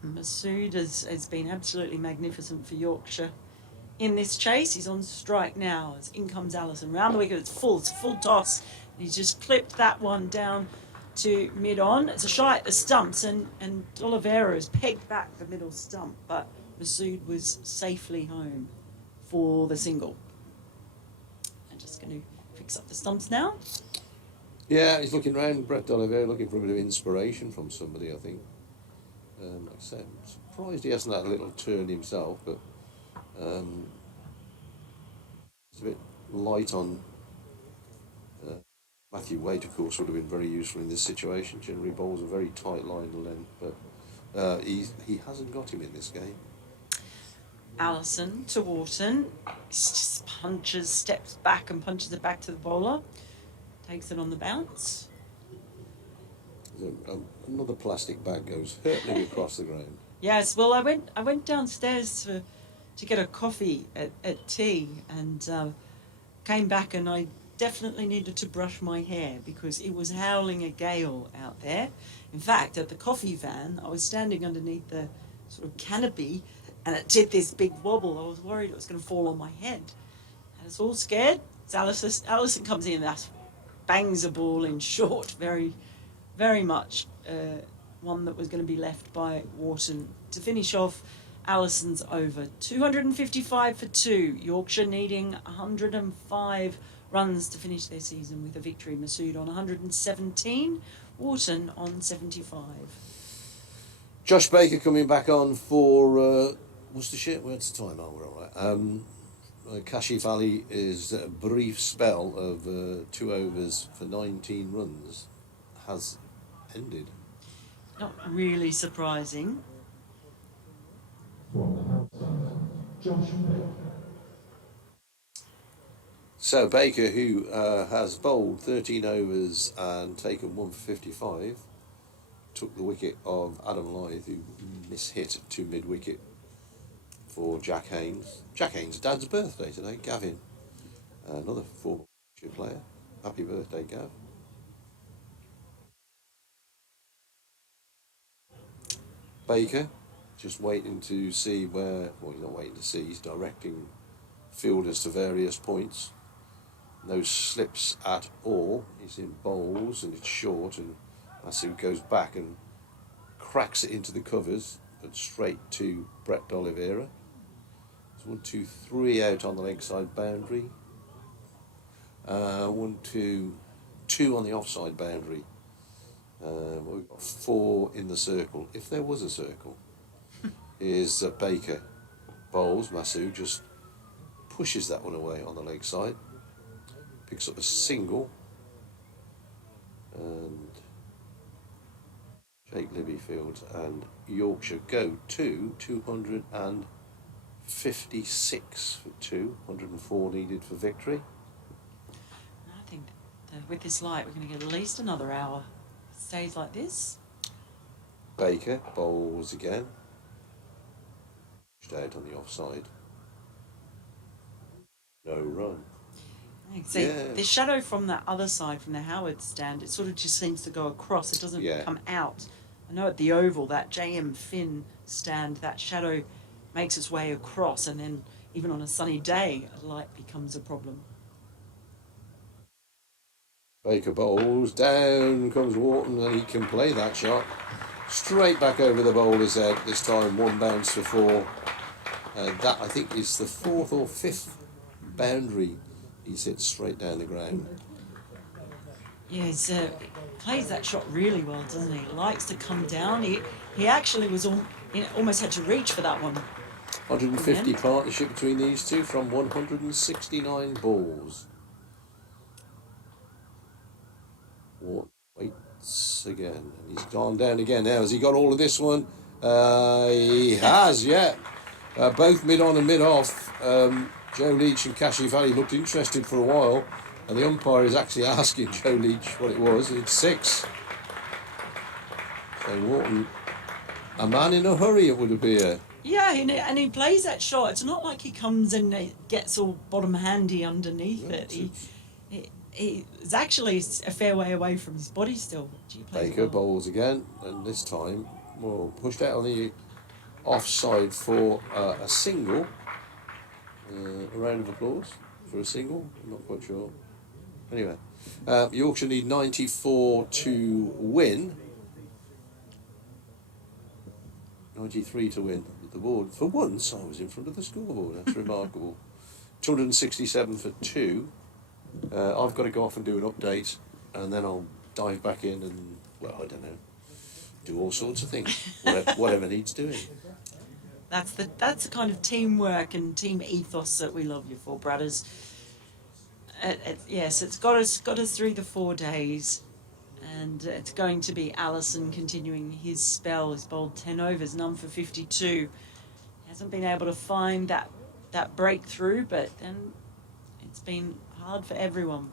Masood has been absolutely magnificent for Yorkshire in this chase. He's on strike now as in comes Allison. Round the wicket, it's a full toss. He's just clipped that one down to mid-on. It's a shot at the stumps, and D'Oliveira has pegged back the middle stump, but Masood was safely home for the single. I'm just going to fix up the stumps now. Yeah, he's looking round, Brett D'Oliveira, looking for a bit of inspiration from somebody, I think. Like I said, I'm surprised he hasn't had a little turn himself, but it's a bit light on Matthew Wade, of course, would have been very useful in this situation. Generally bowls a very tight line of length, but he hasn't got him in this game. Allison to Wharton. He just steps back and punches it back to the bowler. Takes it on the bounce. Another plastic bag goes hurtling across the ground. Yes, well, I went downstairs to get a coffee at tea, and came back, and I definitely needed to brush my hair because it was howling a gale out there. In fact, at the coffee van, I was standing underneath the sort of canopy, and it did this big wobble. I was worried it was going to fall on my head. I was all scared. So Allison comes in, and bangs a ball in short, very, very much one that was going to be left by Wharton. To finish off Allison's over, 255 for 2. Yorkshire needing 105 runs to finish their season with a victory. Masood on 117, Wharton on 75. Josh Baker coming back on for Worcestershire. Where's the time? Oh, we're all right. Kashif Ali is a brief spell of 2 overs for 19 runs has ended. Not really surprising. From the outside, Josh Baker. So Baker, who has bowled 13 overs and taken 1 for 55, took the wicket of Adam Lyth, who mishit to mid-wicket for Jack Haynes. Jack Haynes' dad's birthday today, Gavin. Another former player. Happy birthday, Gav. Baker, just waiting to see where, well, he's not waiting to see, he's directing fielders to various points. No slips at all. He's in bowls and it's short, and Masood goes back and cracks it into the covers, but straight to Brett D'Oliveira. It's 1, 2, 3 out on the leg side boundary. 1, 2, 2 on the offside boundary. We've got 4 in the circle, if there was a circle. Here's Baker bowls. Masood just pushes that one away on the leg side. Picks up a single. And Jake Libbyfield and Yorkshire go to 256 for 2. 104 needed for victory. I think that with this light, we're going to get at least another hour. Stays like this. Baker bowls again. Pushed out on the offside. No run. See, Yeah. the shadow from that other side, from the Howard stand, it sort of just seems to go across. It doesn't Yeah. come out. I know at the Oval, that JM Finn stand, that shadow makes its way across, and then even on a sunny day, a light becomes a problem. Baker bowls, down comes Wharton, and he can play that shot. Straight back over the bowler's head, this time one bounce for four. That, I think, is the fourth or fifth boundary he's hit straight down the ground. Yeah, he plays that shot really well, doesn't he? Likes to come down. He actually was almost had to reach for that one. 150 Again. partnership between these two from 169 balls. Wharton waits again, and he's gone down again now. Has he got all of this one? He has, yeah. Both mid-on and mid-off. Joe Leach and Kashi Valley looked interested for a while, and the umpire is actually asking Joe Leach what it was. It's 6. So Wharton, a man in a hurry, it would appear. Yeah, and he plays that shot. It's not like he comes and gets all bottom handy underneath it. He's actually a fair way away from his body still. Baker bowls again, and this time, well, pushed out on the offside for a single. A round of applause for a single. I'm not quite sure. Anyway, Yorkshire need 94 to win. 93 to win with the board. For once, I was in front of the scoreboard. That's remarkable. 267 for 2. I've got to go off and do an update, and then I'll dive back in and, well, I don't know, do all sorts of things, whatever needs doing. That's the kind of teamwork and team ethos that we love you for, brothers. Yes, it's got us through the 4 days, and it's going to be Allison continuing his spell. He's bowled 10 overs, none for 52. He hasn't been able to find that breakthrough, but then it's been hard for everyone.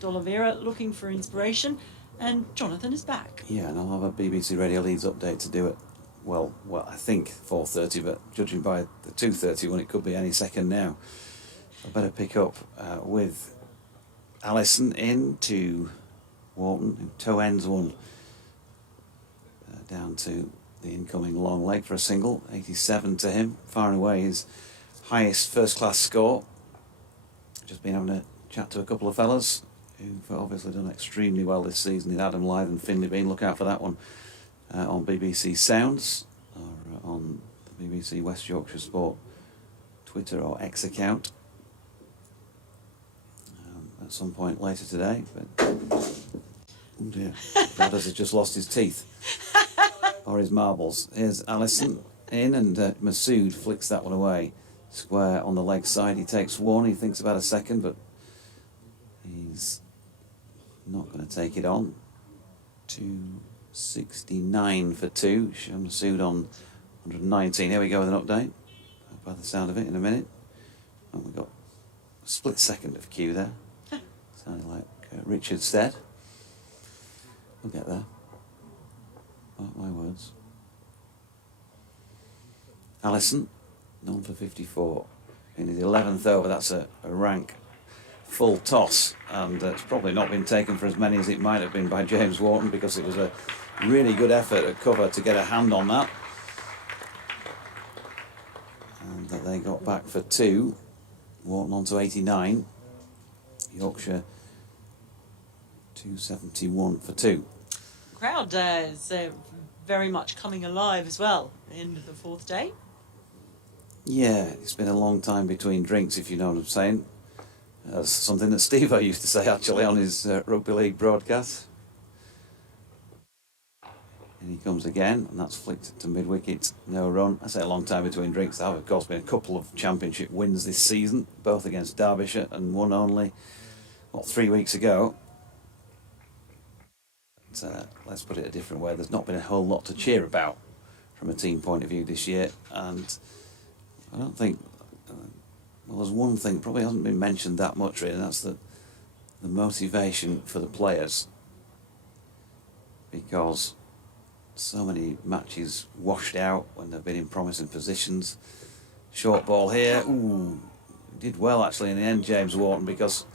D'Oliveira looking for inspiration, and Jonathan is back. Yeah, and I'll have a BBC Radio Leeds update to do it. Well, I think 4:30, but judging by the 2:30 one, it could be any second now. I better pick up with Allison into Wharton, who toe ends one down to the incoming long leg for a single. 87 to him, far and away his highest first-class score. Just been having a chat to a couple of fellas who've obviously done extremely well this season in Adam Lyth and Finley Bean. Look out for that one on BBC Sounds or on the BBC West Yorkshire Sport Twitter or X account at some point later today. But oh dear, Brad has just lost his teeth or his marbles. Here's Allison in, and Masood flicks that one away. Square on the leg side. He takes one. He thinks about a second, but he's not going to take it on. 269 for 2. Masood on 119. Here we go with an update. By the sound of it, in a minute. Oh, we got a split second of cue there. Sounding like Richard Stead. We'll get there. Mark my words. Allison, none for 54. In his 11th over, that's a rank full toss, and it's probably not been taken for as many as it might have been by James Wharton, because it was a really good effort at cover to get a hand on that. And that they got back for 2. Wharton on to 89. Yorkshire 271 for 2. Crowd is very much coming alive as well at the end of the 4th day. Yeah, it's been a long time between drinks, if you know what I'm saying. That's something that Steve-O used to say, actually, on his rugby league broadcast. And he comes again, and that's flicked to mid-wicket, no run. I say a long time between drinks. There have, of course, been a couple of championship wins this season, both against Derbyshire, and one only, 3 weeks ago. But, let's put it a different way. There's not been a whole lot to cheer about from a team point of view this year, and I don't think... well, there's one thing that probably hasn't been mentioned that much, really, and that's the motivation for the players. Because so many matches washed out when they've been in promising positions. Short ball here, ooh, did well actually in the end, James Wharton, because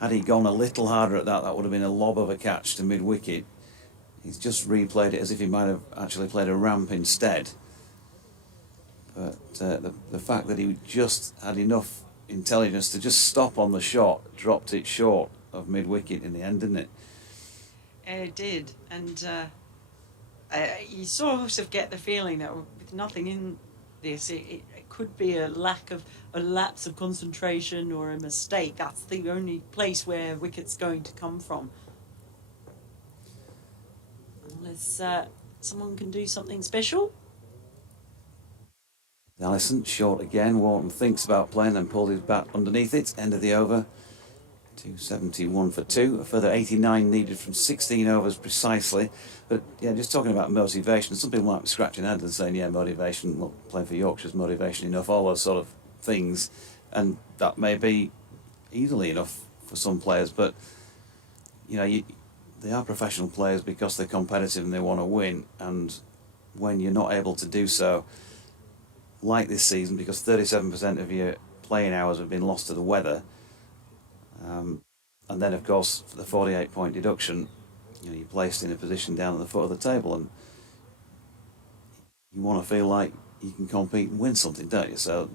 had he gone a little harder at that, that would have been a lob of a catch to mid-wicket. He's just replayed it as if he might have actually played a ramp instead. But the fact that he just had enough intelligence to just stop on the shot dropped it short of mid-wicket in the end, didn't it? It did, and you sort of get the feeling that with nothing in this, it could be a lapse of concentration or a mistake. That's the only place where wicket's going to come from. Unless someone can do something special. Allison, short again. Wharton thinks about playing, then pulled his bat underneath it. End of the over. 271 for 2. A further 89 needed from 16 overs precisely. But yeah, just talking about motivation, some people might be scratching their head and saying, yeah, motivation, well, playing for Yorkshire's motivation enough, all those sort of things. And that may be easily enough for some players, but you know, they are professional players because they're competitive and they want to win. And when you're not able to do so, like this season, because 37% of your playing hours have been lost to the weather, and then of course for the 48-point deduction, you know, you're placed in a position down at the foot of the table, and you want to feel like you can compete and win something, don't you? So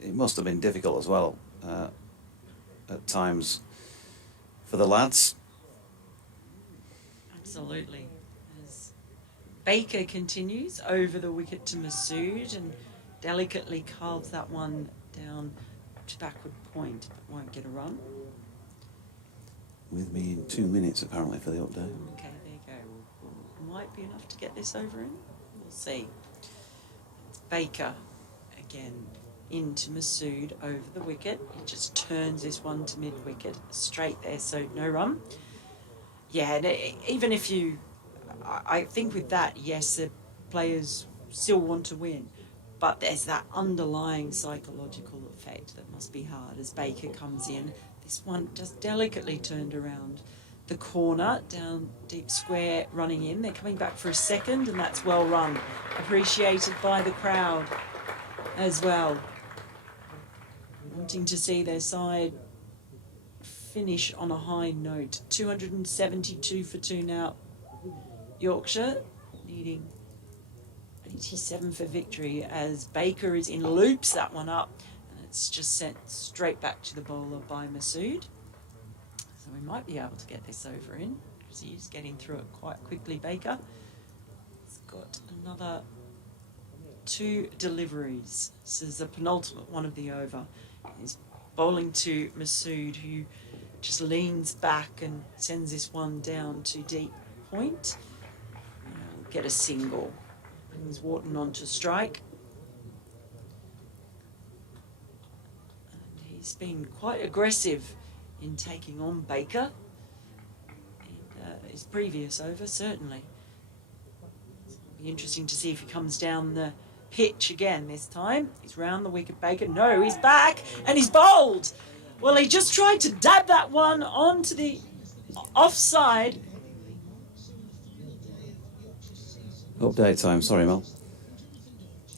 it must have been difficult as well at times for the lads. Absolutely. As Baker continues over the wicket to Masood and delicately carves that one down to backward point, but won't get a run. With me in 2 minutes apparently for the update. Okay, there you go. Might be enough to get this over in. We'll see. It's Baker again into Masood over the wicket. He just turns this one to mid-wicket, straight there, so no run. Yeah, and even if I think with that, yes, the players still want to win, but there's that underlying psychological effect that must be hard as Baker comes in. This one just delicately turned around the corner, down deep square, running in. They're coming back for a second, and that's well run. Appreciated by the crowd as well. Wanting to see their side finish on a high note. 272 for 2 now. Yorkshire needing 87 for victory as Baker is in, loops that one up, and it's just sent straight back to the bowler by Masood. So we might be able to get this over in because he's getting through it quite quickly. Baker has got another 2 deliveries. This is the penultimate one of the over. He's bowling to Masood, who just leans back and sends this one down to deep point. Get a single. Brings Wharton on to strike. And he's been quite aggressive in taking on Baker in his previous over, certainly. It'll be interesting to see if he comes down the pitch again this time. He's round the wicket, Baker. No, he's back and he's bowled. Well, he just tried to dab that one onto the offside. Update time, sorry Mel.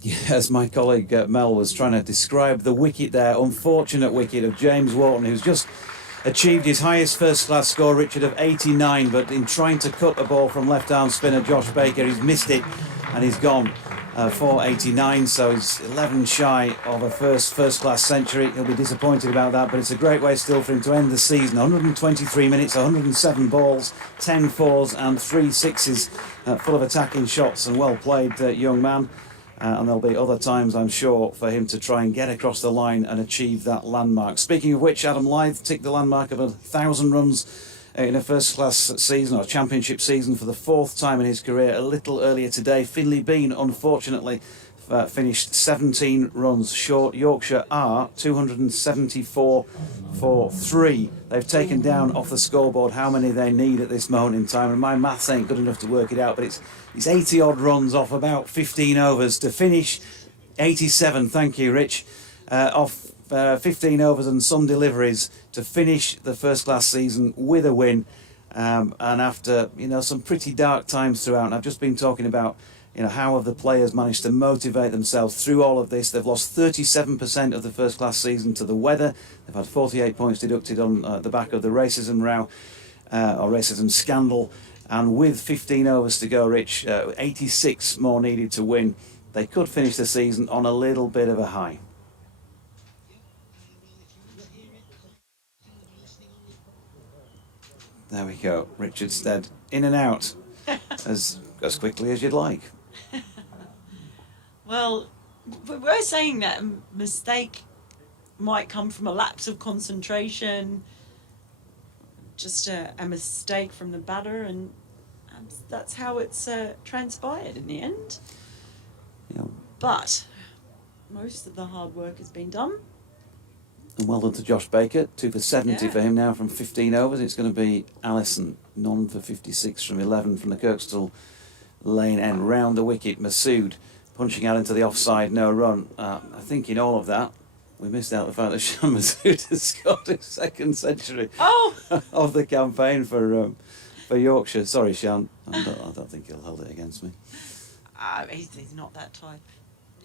Yes, my colleague Mel was trying to describe the wicket there, unfortunate wicket of James Wharton, who's just achieved his highest first-class score, Richard, of 89, but in trying to cut a ball from left-arm spinner Josh Baker, he's missed it and he's gone for 89, so he's 11 shy of a first-class century. He'll be disappointed about that, but it's a great way still for him to end the season. 123 minutes, 107 balls, 10 fours and 3 sixes, full of attacking shots, and well played, young man. And there'll be other times, I'm sure, for him to try and get across the line and achieve that landmark. Speaking of which, Adam Lyth ticked the landmark of 1,000 runs in a first-class season, or championship season, for the 4th time in his career. A little earlier today, Finley Bean, unfortunately, finished 17 runs short. Yorkshire are 274 for 3. They've taken down off the scoreboard how many they need at this moment in time, and my maths ain't good enough to work it out, but it's 80-odd runs off about 15 overs to finish 87, thank you, Rich, off 15 overs and some deliveries to finish the first-class season with a win, and after some pretty dark times throughout. And I've just been talking about how have the players managed to motivate themselves through all of this? They've lost 37% of the first-class season to the weather. They've had 48 points deducted on the back of the racism row, or racism scandal. And with 15 overs to go, Rich, 86 more needed to win. They could finish the season on a little bit of a high. There we go. Richard Stead in and out as quickly as you'd like. Well, we're saying that a mistake might come from a lapse of concentration, just a mistake from the batter, and that's how it's transpired in the end. Yeah. But most of the hard work has been done. And well done to Josh Baker, 2 for 70 Yeah. for him now from 15 overs. It's going to be Allison, none for 56 from 11 from the Kirkstall lane end. Round the wicket, Masood punching out into the offside, no run. I think in all of that, we missed out the fact that Sean Masood has scored his second century of the campaign for Yorkshire. Sorry, Sean, I don't think he'll hold it against me. He's not that type,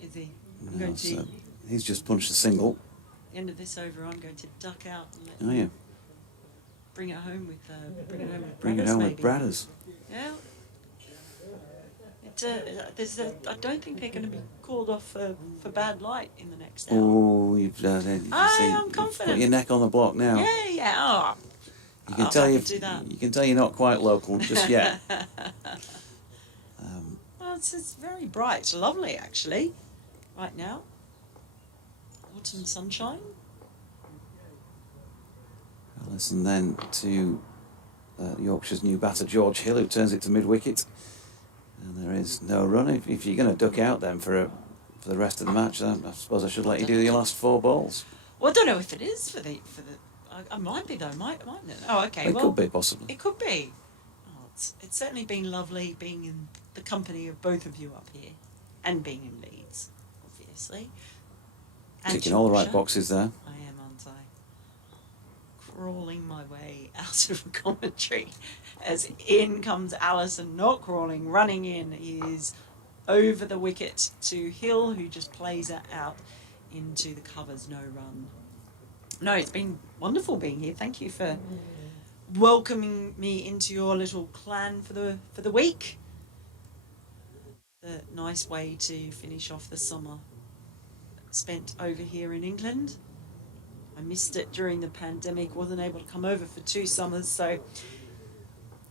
is he? I'm No, going to, so he's just punched a single. end of this over, I'm going to duck out and let Oh yeah, bring it home with bring it Bradders, home maybe. with Bradders. Yeah. I don't think they're going to be called off for bad light in the next hour. Oh, you've I'm confident. Put your neck on the block now. Yeah. Oh, You can I'll tell have you. to do that. You can tell you're not quite local just yet. Well, it's very bright. It's lovely, actually, right now. Autumn sunshine. Well, listen then to Yorkshire's new batter, George Hill, who turns it to mid-wicket. And there is no run. If you're going to duck out then for the rest of the match, I suppose I should let you do your last 4 balls. Well, I don't know if it is for the. I might be though. Mightn't it? Oh, okay. It could be possibly. It could be. Oh, it's certainly been lovely being in the company of both of you up here, and being in Leeds, obviously. And Ticking all the right Yorkshire. boxes there. I am, aren't I? Crawling my way out of commentary as in comes Allison, not crawling, running in. He is over the wicket to Hill, who just plays it out into the covers, no run. No, it's been wonderful being here. Thank you for welcoming me into your little clan for the week. The nice way to finish off the summer spent over here in England. I missed it during the pandemic, wasn't able to come over for 2 summers, so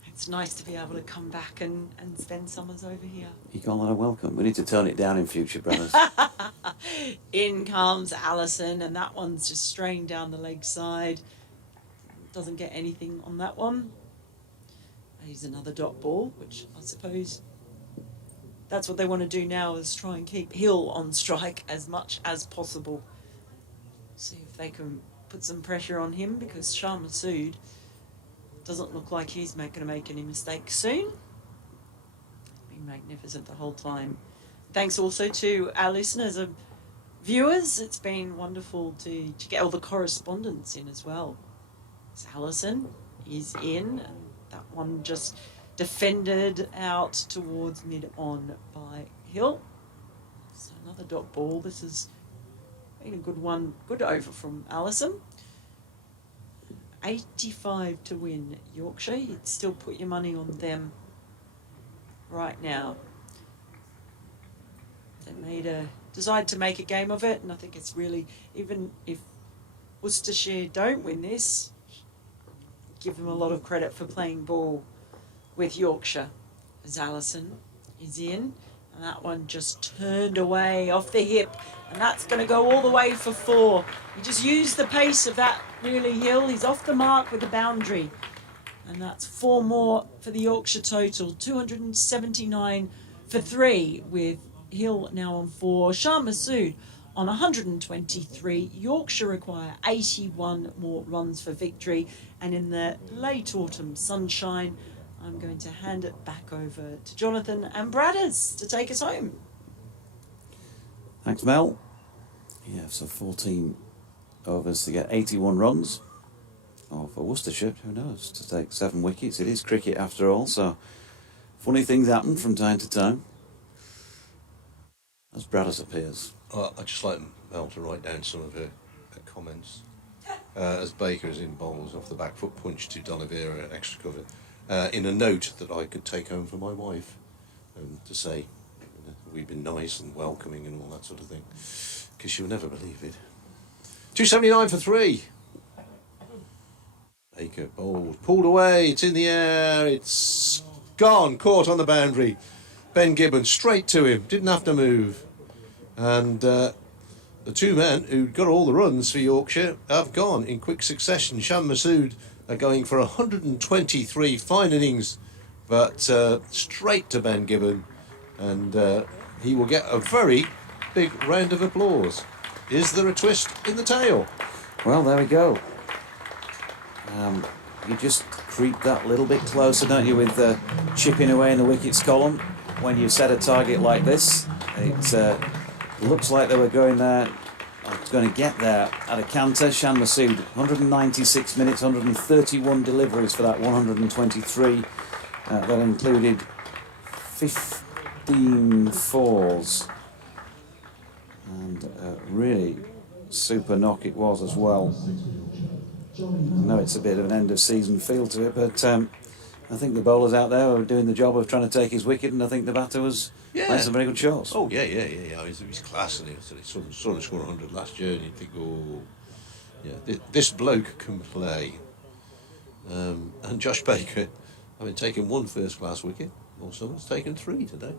it's nice to be able to come back and spend summers over here. You call that a welcome? We need to tone it down in future, brothers. In comes Allison, and that one's just straying down the leg side. Doesn't get anything on that one. He's another dot ball, which I suppose that's what they want to do now, is try and keep Hill on strike as much as possible. See if they can put some pressure on him, because Shah Masood doesn't look like he's going to make any mistakes soon. Been magnificent the whole time. Thanks also to our listeners and viewers. It's been wonderful to get all the correspondence in as well. So Allison is in. That one just defended out towards mid-on by Hill. So another dot ball. This has been a good one. Good over from Allison. 85 to win Yorkshire. You'd still put your money on them right now. They decided to make a game of it, and I think it's really, even if Worcestershire don't win this, give them a lot of credit for playing ball with Yorkshire, as Allison is in, and that one just turned away off the hip, and that's going to go all the way for 4. You just use the pace of that, really, Hill. He's off the mark with the boundary, and that's 4 more for the Yorkshire total. 279 for 3, with Hill now on 4. Shah Masood on 123. Yorkshire require 81 more runs for victory, and in the late autumn sunshine, I'm going to hand it back over to Jonathan and Bradders to take us home. Thanks, Mel. Yeah, so 14 overs to get 81 runs. Or for Worcestershire, who knows, to take 7 wickets. It is cricket after all, so funny things happen from time to time. as Bradders appears. I'd just like Mel to write down some of her comments. As Baker is in bowls off the back foot punch to D'Oliveira, extra cover, in a note that I could take home for my wife, and to say, you know, we've been nice and welcoming and all that sort of thing, because she'll never believe it. 279 for 3. Baker bowled, pulled away, it's in the air, it's gone, caught on the boundary. Ben Gibbon straight to him, didn't have to move. And the two men who got all the runs for Yorkshire have gone in quick succession. Shan Masood are going for 123, fine innings, but straight to Ben Gibbon, and he will get a very big round of applause. Is there a twist in the tail? Well, there we go. You just creep that little bit closer, don't you, with chipping away in the wickets column. When you set a target like this, it looks like they were going there. Going to get there at a canter. Shan Masood, 196 minutes, 131 deliveries for that 123. That included 15 fours. And really super knock it was as well. I know it's a bit of an end of season feel to it, but I think the bowlers out there were doing the job of trying to take his wicket, and I think the batter was playing some very good shots. Oh, yeah. He's class, and he saw him score 100 last year, and you think, oh, yeah, this bloke can play. And Josh Baker, having taken 1 first-class wicket, or someone's taken 3 today.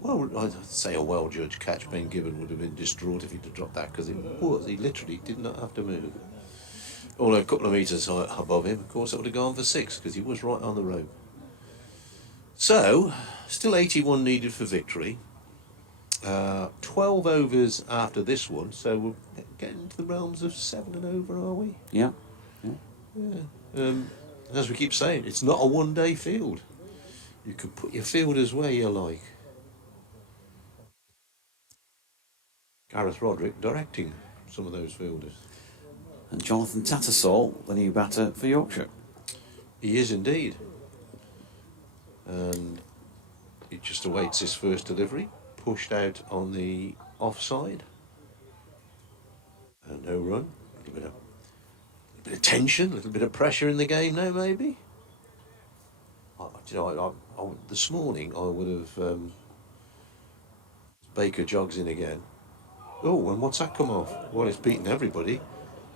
Well, I'd say a well-judged catch. Ben Gibbon would have been distraught if he'd have dropped that, because he literally did not have to move. Although a couple of metres above him, of course, that would have gone for 6, because he was right on the rope. So, still 81 needed for victory. 12 overs after this one, so we're getting into the realms of 7 and over, are we? Yeah. As we keep saying, it's not a one-day field. You can put your fielders where you like. Gareth Roderick directing some of those fielders. And Jonathan Tattersall, the new batter for Yorkshire. He is indeed. And he just awaits his first delivery. Pushed out on the offside. And no run. A little bit of tension, a little bit of pressure in the game now, maybe. This morning I would have... Baker jogs in again. Oh, and what's that come off? Well, it's beaten everybody.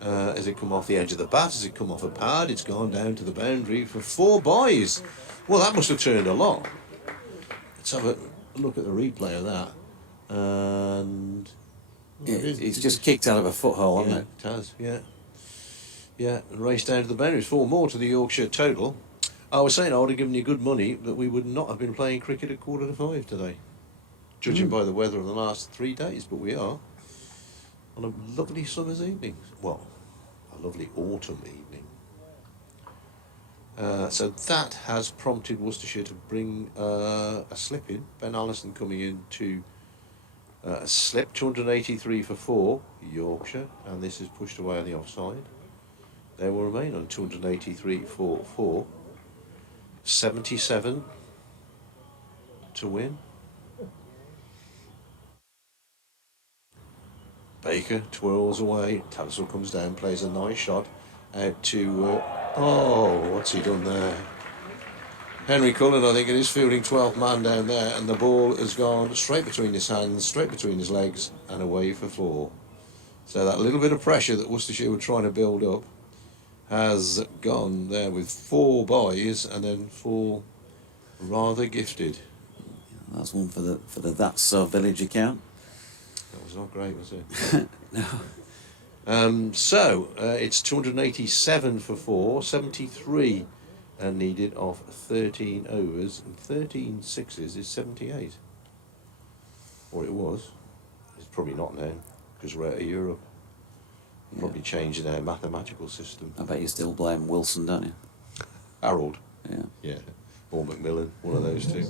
Has it come off the edge of the bat? Has it come off a pad? It's gone down to the boundary for 4 boys. Well, that must have turned a lot. Let's have a look at the replay of that. And... It's just kicked out of a foothole, hasn't it? It has, yeah, and raced down to the boundary. 4 more to the Yorkshire total. I was saying I would have given you good money that we would not have been playing cricket at 4:45 today. Judging by the weather of the last 3 days, but we are. On a lovely summer's evening. Well, a lovely autumn evening. So that has prompted Worcestershire to bring a slip in. Ben Allison coming in to a slip, 283 for 4, Yorkshire, and this is pushed away on the offside. They will remain on 283 for 4. 77 to win. Baker twirls away, Tattersall comes down, plays a nice shot out to... what's he done there? Henry Cullen, I think, it is fielding 12th man down there, and the ball has gone straight between his hands, straight between his legs, and away for 4. So that little bit of pressure that Worcestershire were trying to build up has gone there with 4 boys and then 4 rather gifted. That's one for the That's So Village account. That was not great, was it? No. So it's 287 for 4, 73 needed off 13 overs, and 13 sixes is 78. Or it was. It's probably not now, because we're out of Europe. Probably changed in our mathematical system. I bet you still blame Wilson, don't you? Harold. Yeah. Or Macmillan, one of those two.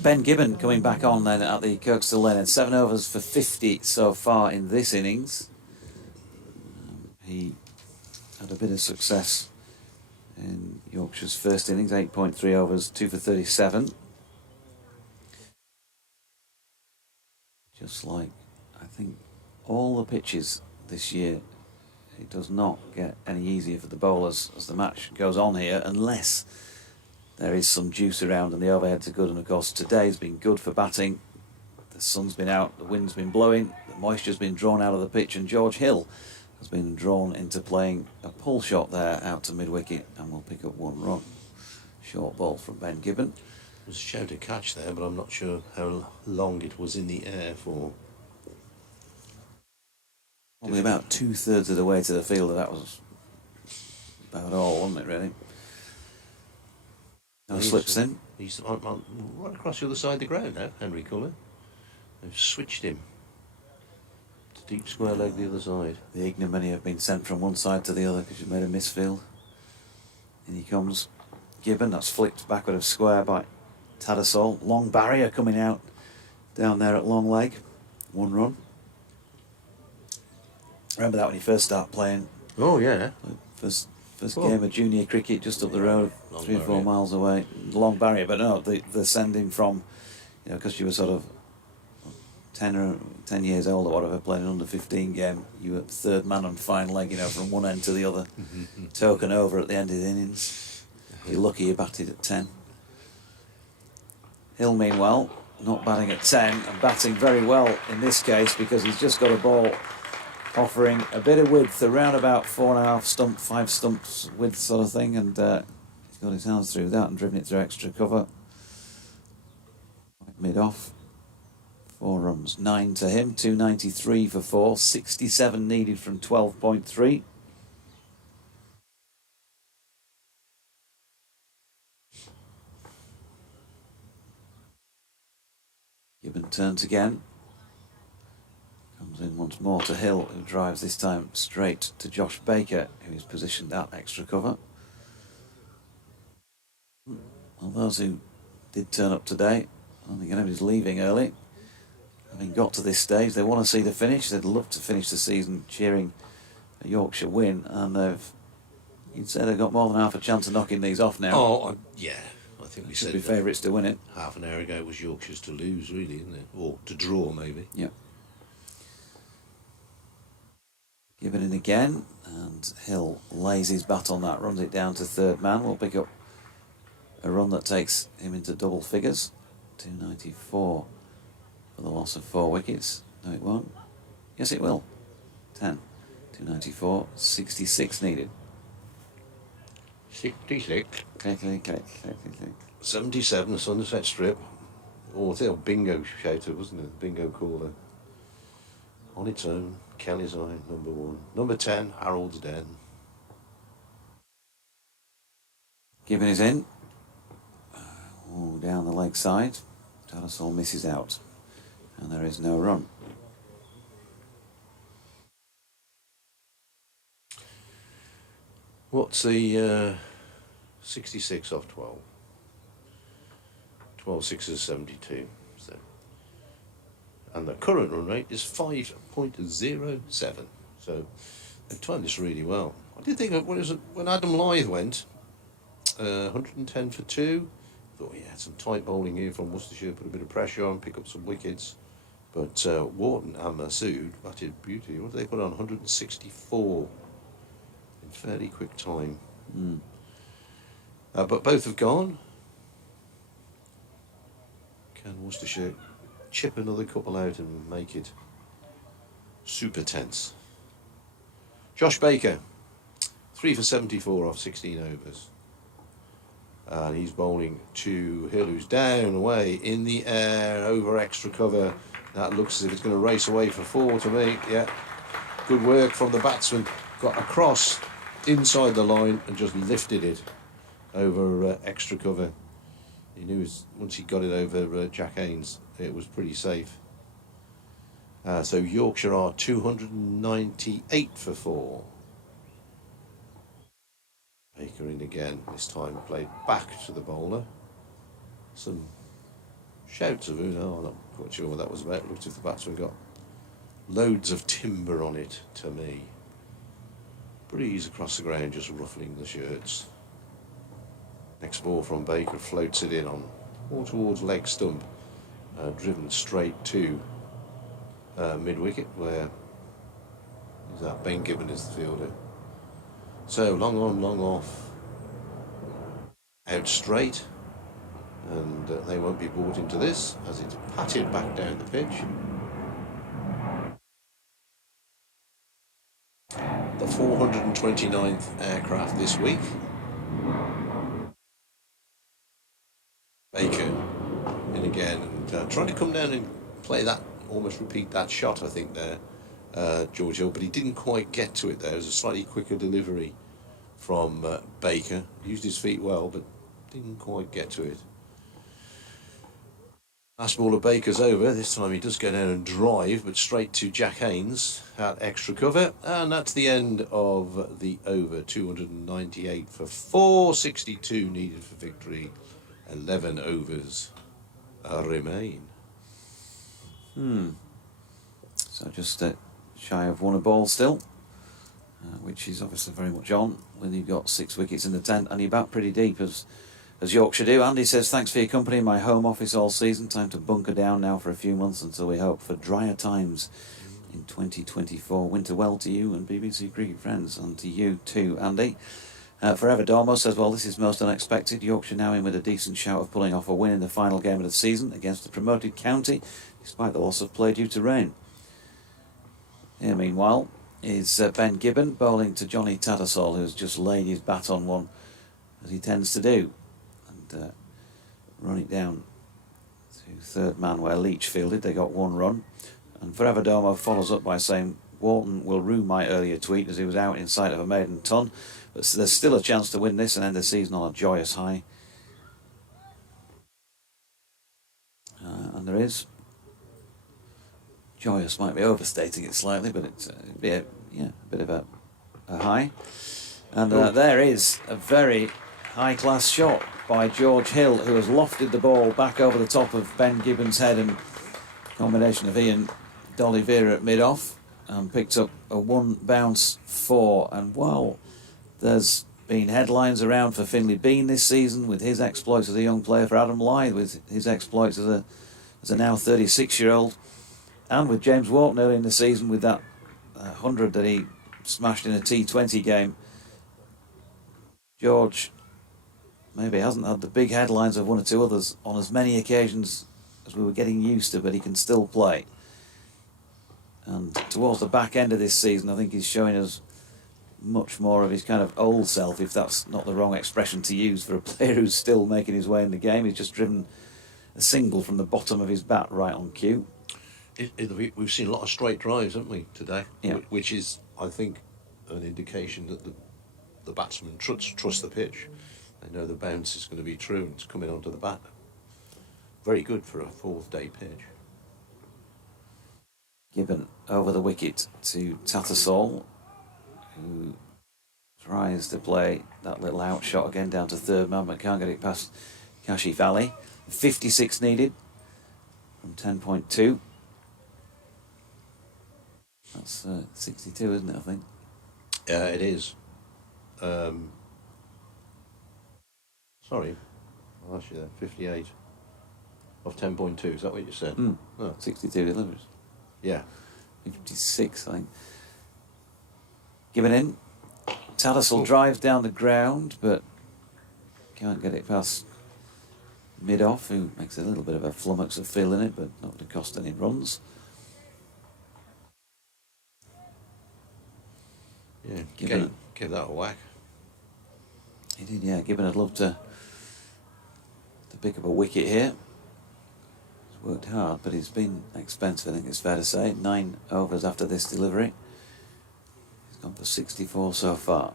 Ben Gibbon coming back on then at the Kirkstall Lane, 7 overs for 50 so far in this innings. He had a bit of success in Yorkshire's first innings, 8.3 overs, 2 for 37. just like I think all the pitches this year, it does not get any easier for the bowlers as the match goes on here, unless there is some juice around and the overheads are good. And of course today's been good for batting. The sun's been out, the wind's been blowing, the moisture's been drawn out of the pitch, and George Hill has been drawn into playing a pull shot there out to mid-wicket, and will pick up 1 run. Short ball from Ben Gibbon. There was a shout to catch there, but I'm not sure how long it was in the air for. Probably about 2/3 of the way to the field, that was about all, wasn't it, really? No slips in. He's right across the other side of the ground now, Henry Cullen. They've switched him to deep square leg the other side. The ignominy have been sent from one side to the other because you've made a misfield. In he comes. Gibbon, that's flicked backward of square by Tattersall. Long barrier coming out down there at long leg. 1 run. Remember that when you first start playing? Oh yeah. First game of junior cricket just up the road, Long 3 or 4 barrier. miles away. Long barrier, but no, the sending from, because you were sort of 10 years old or whatever, playing an under 15 game, you were third man on fine leg, from one end to the other. Token over at the end of the innings. You're lucky you batted at 10. Hill, meanwhile, not batting at 10 and batting very well in this case, because he's just got a ball offering a bit of width, around about 4.5 stump, 5 stumps width sort of thing, and he's got his hands through that and driven it through extra cover. Mid off. 4 runs, 9 to him, 293 for 4, 67 needed from 12.3. Gibbon turns again. Comes in once more to Hill, who drives this time straight to Josh Baker, who is positioned at extra cover. Well, those who did turn up today, I don't think anybody's leaving early. Having got to this stage, they want to see the finish. They'd love to finish the season cheering a Yorkshire win, and you'd say they've got more than half a chance of knocking these off now. Oh, yeah. I think we Should said be favourites to win it. half an hour ago it was Yorkshire's to lose, really, isn't it? Or to draw, maybe. Yeah. Given in again, and Hill lays his bat on that, runs it down to third man. Will pick up a run that takes him into double figures. 294 for the loss of 4 wickets. No, it won't. Yes, it will. 10. 294. 66 needed. 66. Click. 77, Somerset strip. Oh, it's a bingo shouter, wasn't it? Bingo caller. On its own, Kelly's Eye, number 1. Number 10, Harold's Den. Given is in. Down the leg side. Tattersall misses out. And there is no run. What's the 66 off 12? 12 sixes 72. So, and the current run rate is 5.07. So they've timed this really well. I did think of when Adam Lyth went 110 for 2. Thought he had some tight bowling here from Worcestershire, put a bit of pressure on, pick up some wickets. But Wharton and Masood batted beauty. What did they put on? 164 in fairly quick time. But both have gone. Can Worcestershire chip another couple out and make it super tense? Josh Baker, 3 for 74 off 16 overs. And he's bowling to Hill, who's down, away, in the air, over extra cover. That looks as if it's going to race away for 4 to me. Yeah, good work from the batsman. Got across inside the line and just lifted it over extra cover. He knew once he got it over Jack Haynes, it was pretty safe. So Yorkshire are 298 for 4. Baker in again, this time played back to the bowler. Some shouts of I'm not quite sure what that was about. Looked as if the batsman got loads of timber on it to me. Breeze across the ground, just ruffling the shirts. Next ball from Baker, floats it in on, all towards leg stump, driven straight to mid-wicket, where is that? Ben Gibbon is the fielder. So long on, long off, out straight, and they won't be brought into this as it's patted back down the pitch. The 429th aircraft this week. Baker in again, and trying to come down and play that, almost repeat that shot, I think, there, George Hill, but he didn't quite get to it there. It was a slightly quicker delivery from Baker. Used his feet well, but didn't quite get to it. Last ball of Baker's over. This time he does go down and drive, but straight to Jack Haynes at extra cover. And that's the end of the over. 298 for 462 needed for victory. 11 overs remain. So just shy of one a ball still, which is obviously very much on when you've got 6 wickets in the tent and you bat pretty deep as Yorkshire do. Andy says, thanks for your company in my home office all season. Time to bunker down now for a few months until we hope for drier times in 2024. Winter well to you and BBC cricket friends, and to you too, Andy. Forever Dormo says, well, this is most unexpected. Yorkshire now in with a decent shout of pulling off a win in the final game of the season against the promoted county, despite the loss of play due to rain. Here, meanwhile, is Ben Gibbon bowling to Johnny Tattersall, who's just laid his bat on one, as he tends to do, and run it down to third man where Leach fielded. They got 1 run. And Forever Dormo follows up by saying, Walton will rue my earlier tweet as he was out in sight of a maiden ton, but there's still a chance to win this and end the season on a joyous high. And there is. Joyous might be overstating it slightly, but it'd be a bit of a high. And there is a very high-class shot by George Hill, who has lofted the ball back over the top of Ben Gibbon's head, and combination of he and D'Oliveira at mid-off, and picked up a 1-bounce 4. And while there's been headlines around for Finlay Bean this season with his exploits as a young player, for Adam Lyth with his exploits as a now 36-year-old, and with James Walton early in the season with that 100 that he smashed in a T20 game, George maybe hasn't had the big headlines of one or two others on as many occasions as we were getting used to, but he can still play. And towards the back end of this season, I think he's showing us much more of his kind of old self, if that's not the wrong expression to use for a player who's still making his way in the game. He's just driven a single from the bottom of his bat right on cue. We've seen a lot of straight drives, haven't we, today? Yeah. Which is, I think, an indication that the batsmen trust the pitch. They know the bounce is going to be true and it's coming onto the bat. Very good for a 4th day pitch. Gibbon over the wicket to Tattersall, who tries to play that little out shot again down to third man, but can't get it past Kashif Ali. 56 needed from 10.2. That's 62, isn't it, I think? Yeah, it is. Sorry, I asked you that. 58 of 10.2, is that what you said? Oh. 62 deliveries. Yeah. 56, I think. Given in. Tattersall drives down the ground, but can't get it past mid-off, who makes a little bit of a flummox of feel in it, but not to cost any runs. Yeah, give that a whack. He did, yeah. Gibbon had loved to pick up a wicket here. He's worked hard, but it's been expensive, I think it's fair to say. 9 overs after this delivery. He's gone for 64 so far.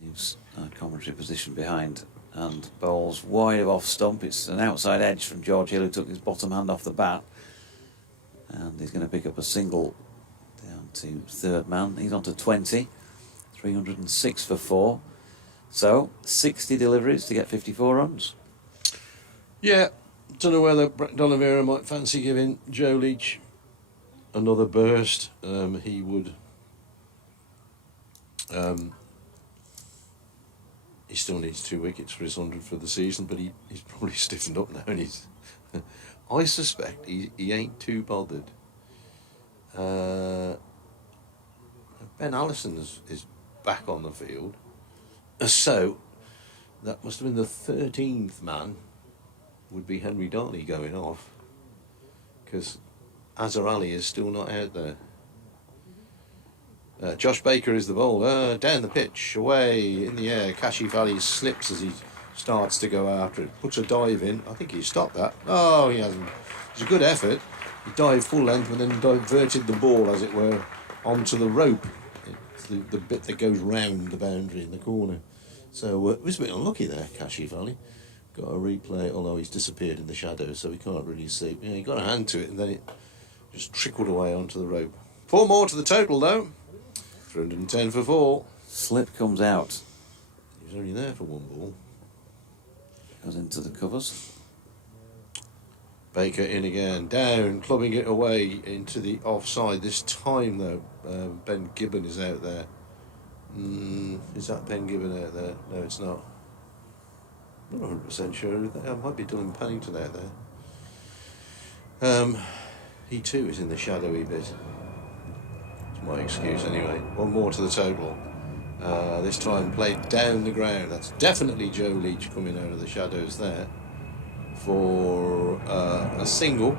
He's a commentary position behind and bowls wide of off stump. It's an outside edge from George Hill, who took his bottom hand off the bat. And he's going to pick up a single down to third man. He's on to 20. 306 for 4. So, 60 deliveries to get 54 runs. Yeah, don't know whether D'Oliveira might fancy giving Joe Leach another burst. He would. He still needs 2 wickets for his 100 for the season, but he's probably stiffened up now and he's I suspect he ain't too bothered. Ben Allison is back on the field. So, that must have been the 13th man, would be Henry Darley going off. Because Azhar Ali is still not out there. Josh Baker is the bowler. Down the pitch, away, in the air. Kashi Valley slips as he starts to go after it. Puts a dive in. I think he stopped that. Oh, he hasn't. It's a good effort. He dived full length and then diverted the ball, as it were, onto the rope. It's the bit that goes round the boundary in the corner. So it was a bit unlucky there, Kashi Valley. Got a replay, although he's disappeared in the shadows, so we can't really see. Yeah, he got a hand to it and then it just trickled away onto the rope. 4 more to the total, though. 310 for 4. Slip comes out. He was only there for 1 ball. Goes into the covers. Baker in again, down, clubbing it away into the offside. This time, though, Ben Gibbon is out there. Is that Ben Gibbon out there? No, it's not. I'm not 100% sure. That might be Dylan Pennington out there. He too is in the shadowy bit. It's my excuse anyway. 1 more to the total. This time played down the ground. That's definitely Joe Leach coming out of the shadows there for a single.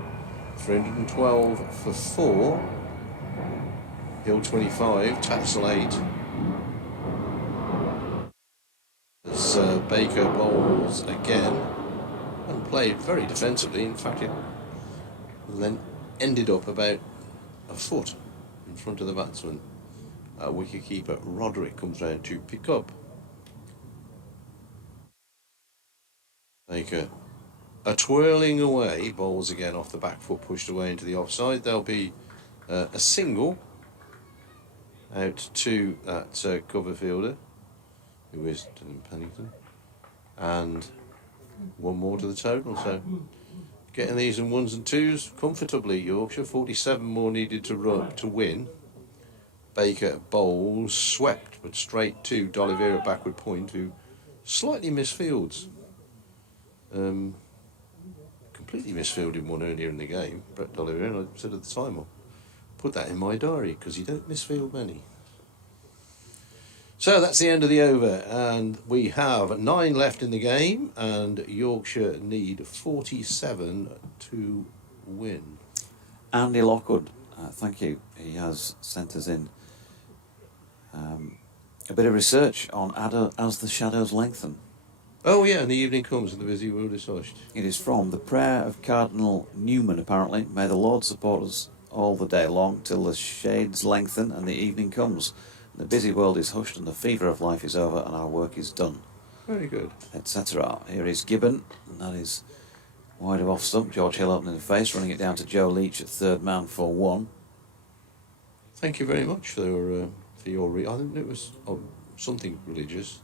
312 for 4. Hill 25, Tassel 8. As Baker bowls again and played very defensively. In fact, it then ended up about a foot in front of the batsman. Wicketkeeper Roderick comes round to pick up. Baker a twirling away, bowls again off the back foot, pushed away into the offside. There'll be a single out to that cover fielder, who is Dylan Pennington, and 1 more to the total. So getting these in 1s and 2s comfortably. Yorkshire 47 more needed to win. Baker bowls, swept but straight to D'Oliveira backward point, who slightly misfields. Completely misfielded one earlier in the game, Brett D'Oliveira, and I said at the time, I'll put that in my diary because you don't misfield many. So that's the end of the over, and we have 9 left in the game, and Yorkshire need 47 to win. Andy Lockwood, thank you. He has sent us in a bit of research on As the Shadows Lengthen. Oh yeah, and the evening comes and the busy world is hushed. It is from the prayer of Cardinal Newman, apparently. May the Lord support us all the day long till the shades lengthen and the evening comes. The busy world is hushed and the fever of life is over and our work is done. Very good. Etc. Here is Gibbon, and that is wide of off stump. George Hill opening the face, running it down to Joe Leach at 3rd man for 1. Thank you very much for your I think it was something religious.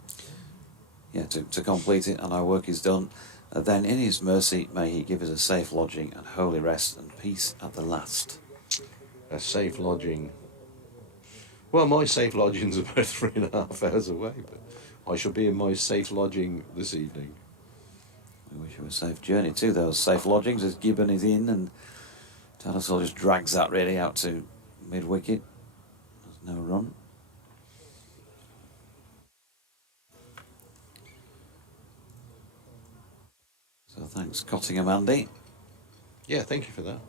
Yeah, to complete it, and our work is done. Then in his mercy may he give us a safe lodging and holy rest and peace at the last. A safe lodging. Well, my safe lodging's about 3.5 hours away, but I shall be in my safe lodging this evening. We wish you a safe journey to those safe lodgings as Gibbon is in, and Tattersall just drags that really out to mid-wicket. There's no run. So thanks, Cottingham Andy. Yeah, thank you for that.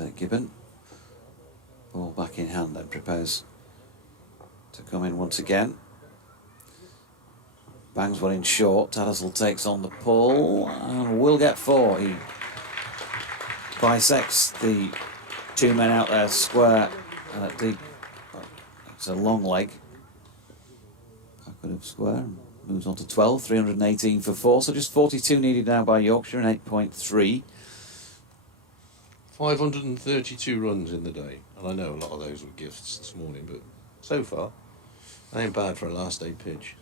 And Gibbon, ball back in hand and prepares to come in once again. Bangs one in short. Tattersall takes on the pull and will get 4. He bisects the 2 men out there square and at deep. It's a long leg. Backward of square and moves on to 12. 318 for 4. So just 42 needed now by Yorkshire and 8.3. 532 runs in the day, and I know a lot of those were gifts this morning, but so far, that ain't bad for a last day pitch.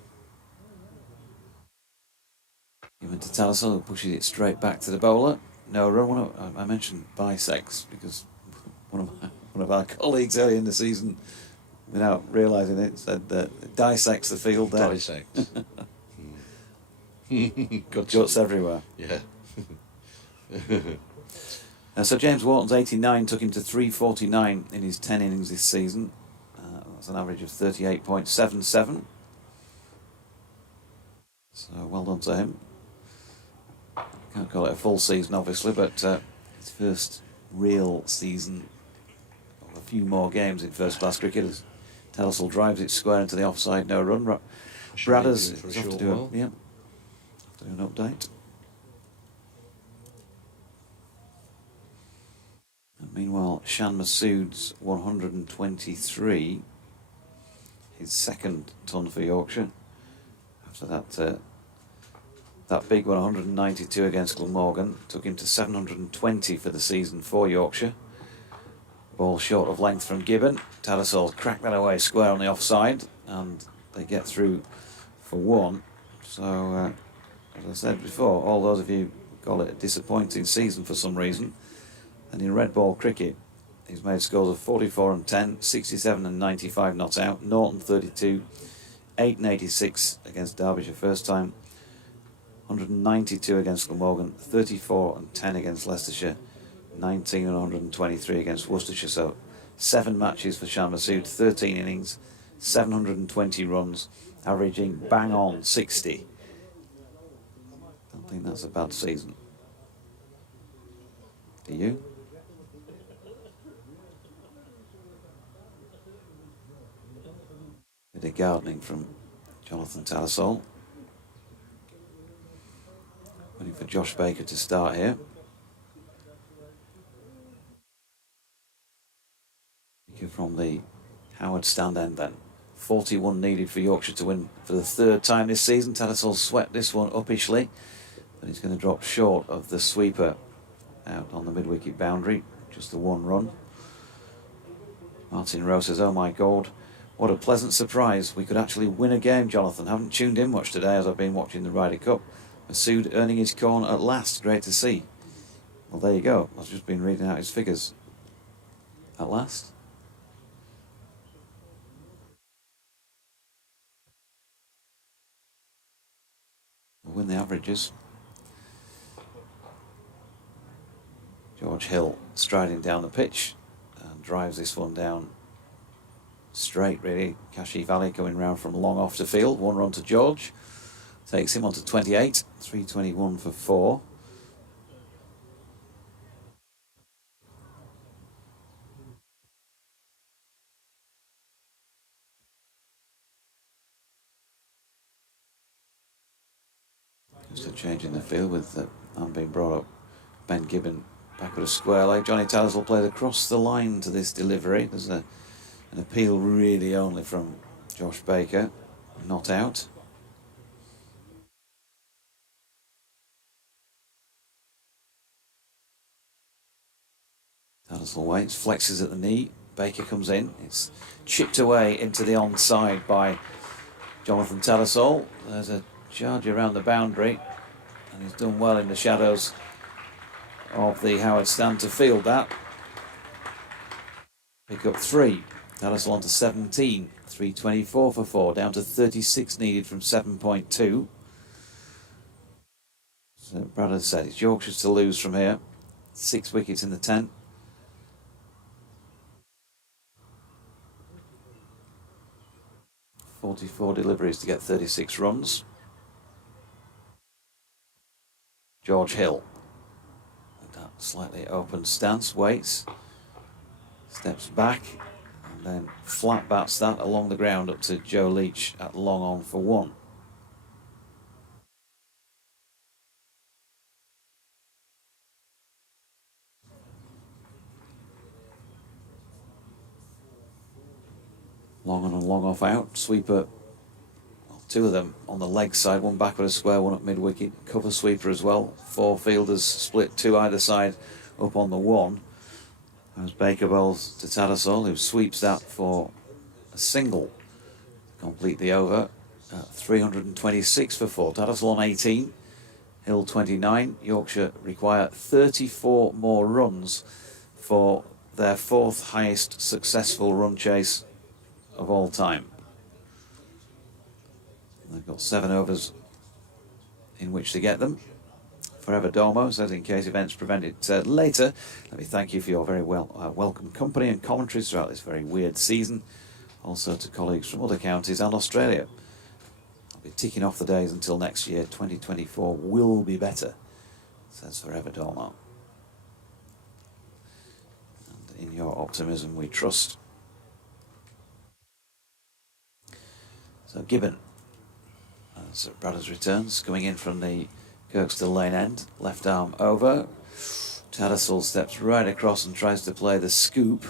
Given to Tattersall, who pushes it straight back to the bowler. No run. I mentioned bisects because one of our colleagues earlier in the season without realising it, said that it dissects the field there. Dissect. Guts everywhere. Yeah. So James Wharton's 89 took him to 349 in his 10 innings this season. That's an average of 38.77. So well done to him. Can't call it a full season, obviously, but his first real season of a few more games in first-class cricket as Tattersall drives it square into the offside, no run. Bradders For a is off to short do while. do an update. And meanwhile, Shan Masood's 123, his second ton for Yorkshire. After that big one, 192 against Glamorgan, took him to 720 for the season for Yorkshire. Ball short of length from Gibbon. Tattersall cracked that away square on the offside, and they get through for one. So, as I said before, all those of you call it a disappointing season for some reason, and in red ball cricket, he's made scores of 44 and 10, 67 and 95 not out, Norton 32, 8 and 86 against Derbyshire first time, 192 against Glamorgan, 34 and 10 against Leicestershire, 19 and 123 against Worcestershire. So 7 matches for Shan Masood, 13 innings, 720 runs, averaging bang on 60. Don't think that's a bad season. Do you? Bit of gardening from Jonathan Tattersall. Waiting for Josh Baker to start here. Baker from the Howard stand end then. 41 needed for Yorkshire to win for the 3rd time this season. Tattersall swept this one uppishly, but he's going to drop short of the sweeper out on the mid-wicket boundary. Just the 1 run. Martin Rowe says, "Oh my God, what a pleasant surprise. We could actually win a game, Jonathan. Haven't tuned in much today as I've been watching the Ryder Cup. Masood earning his corn at last. Great to see." Well, there you go. I've just been reading out his figures. At last. We'll win the averages. George Hill striding down the pitch and drives this one down straight, really. Kashif Ali coming round from long off the field. 1 run to George. Takes him on to 28. 321 for 4. Just a change in the field with the man being brought up. Ben Gibbon back with a square leg. Johnny Tattersall plays across the line to this delivery. There's an appeal really only from Josh Baker. Not out. Tattersall waits, flexes at the knee. Baker comes in. It's chipped away into the onside by Jonathan Tattersall. There's a charge around the boundary, and he's done well in the shadows of the Howard stand to field that. Pick up 3. Tattersall on to 17. 324 for 4, down to 36 needed from 7.2. So Brad has said it's Yorkshire's to lose from here. 6 wickets in the 10. .44 deliveries to get 36 runs. George Hill, with that slightly open stance, waits, steps back, and then flat bats that along the ground up to Joe Leach at long on for 1. Long on and long off out. Sweeper, well, 2 of them on the leg side, 1 back with a square, 1 up mid-wicket. Cover sweeper as well. 4 fielders split 2 either side up on the 1. As Baker bowls to Tattersall, who sweeps that for a single to complete the over. 326 for 4. Tattersall on 18. Hill 29. Yorkshire require 34 more runs for their 4th highest successful run chase of all time. They've got 7 overs in which to get them. Forever Domo says, in case events prevent it later, let me thank you for your very welcome company and commentaries throughout this very weird season. Also to colleagues from other counties and Australia. I'll be ticking off the days until next year. 2024 will be better, says Forever Domo. And in your optimism we trust. So Gibbon, as Bradders returns, coming in from the Kirkstall Lane end, left arm over. Tattersall steps right across and tries to play the scoop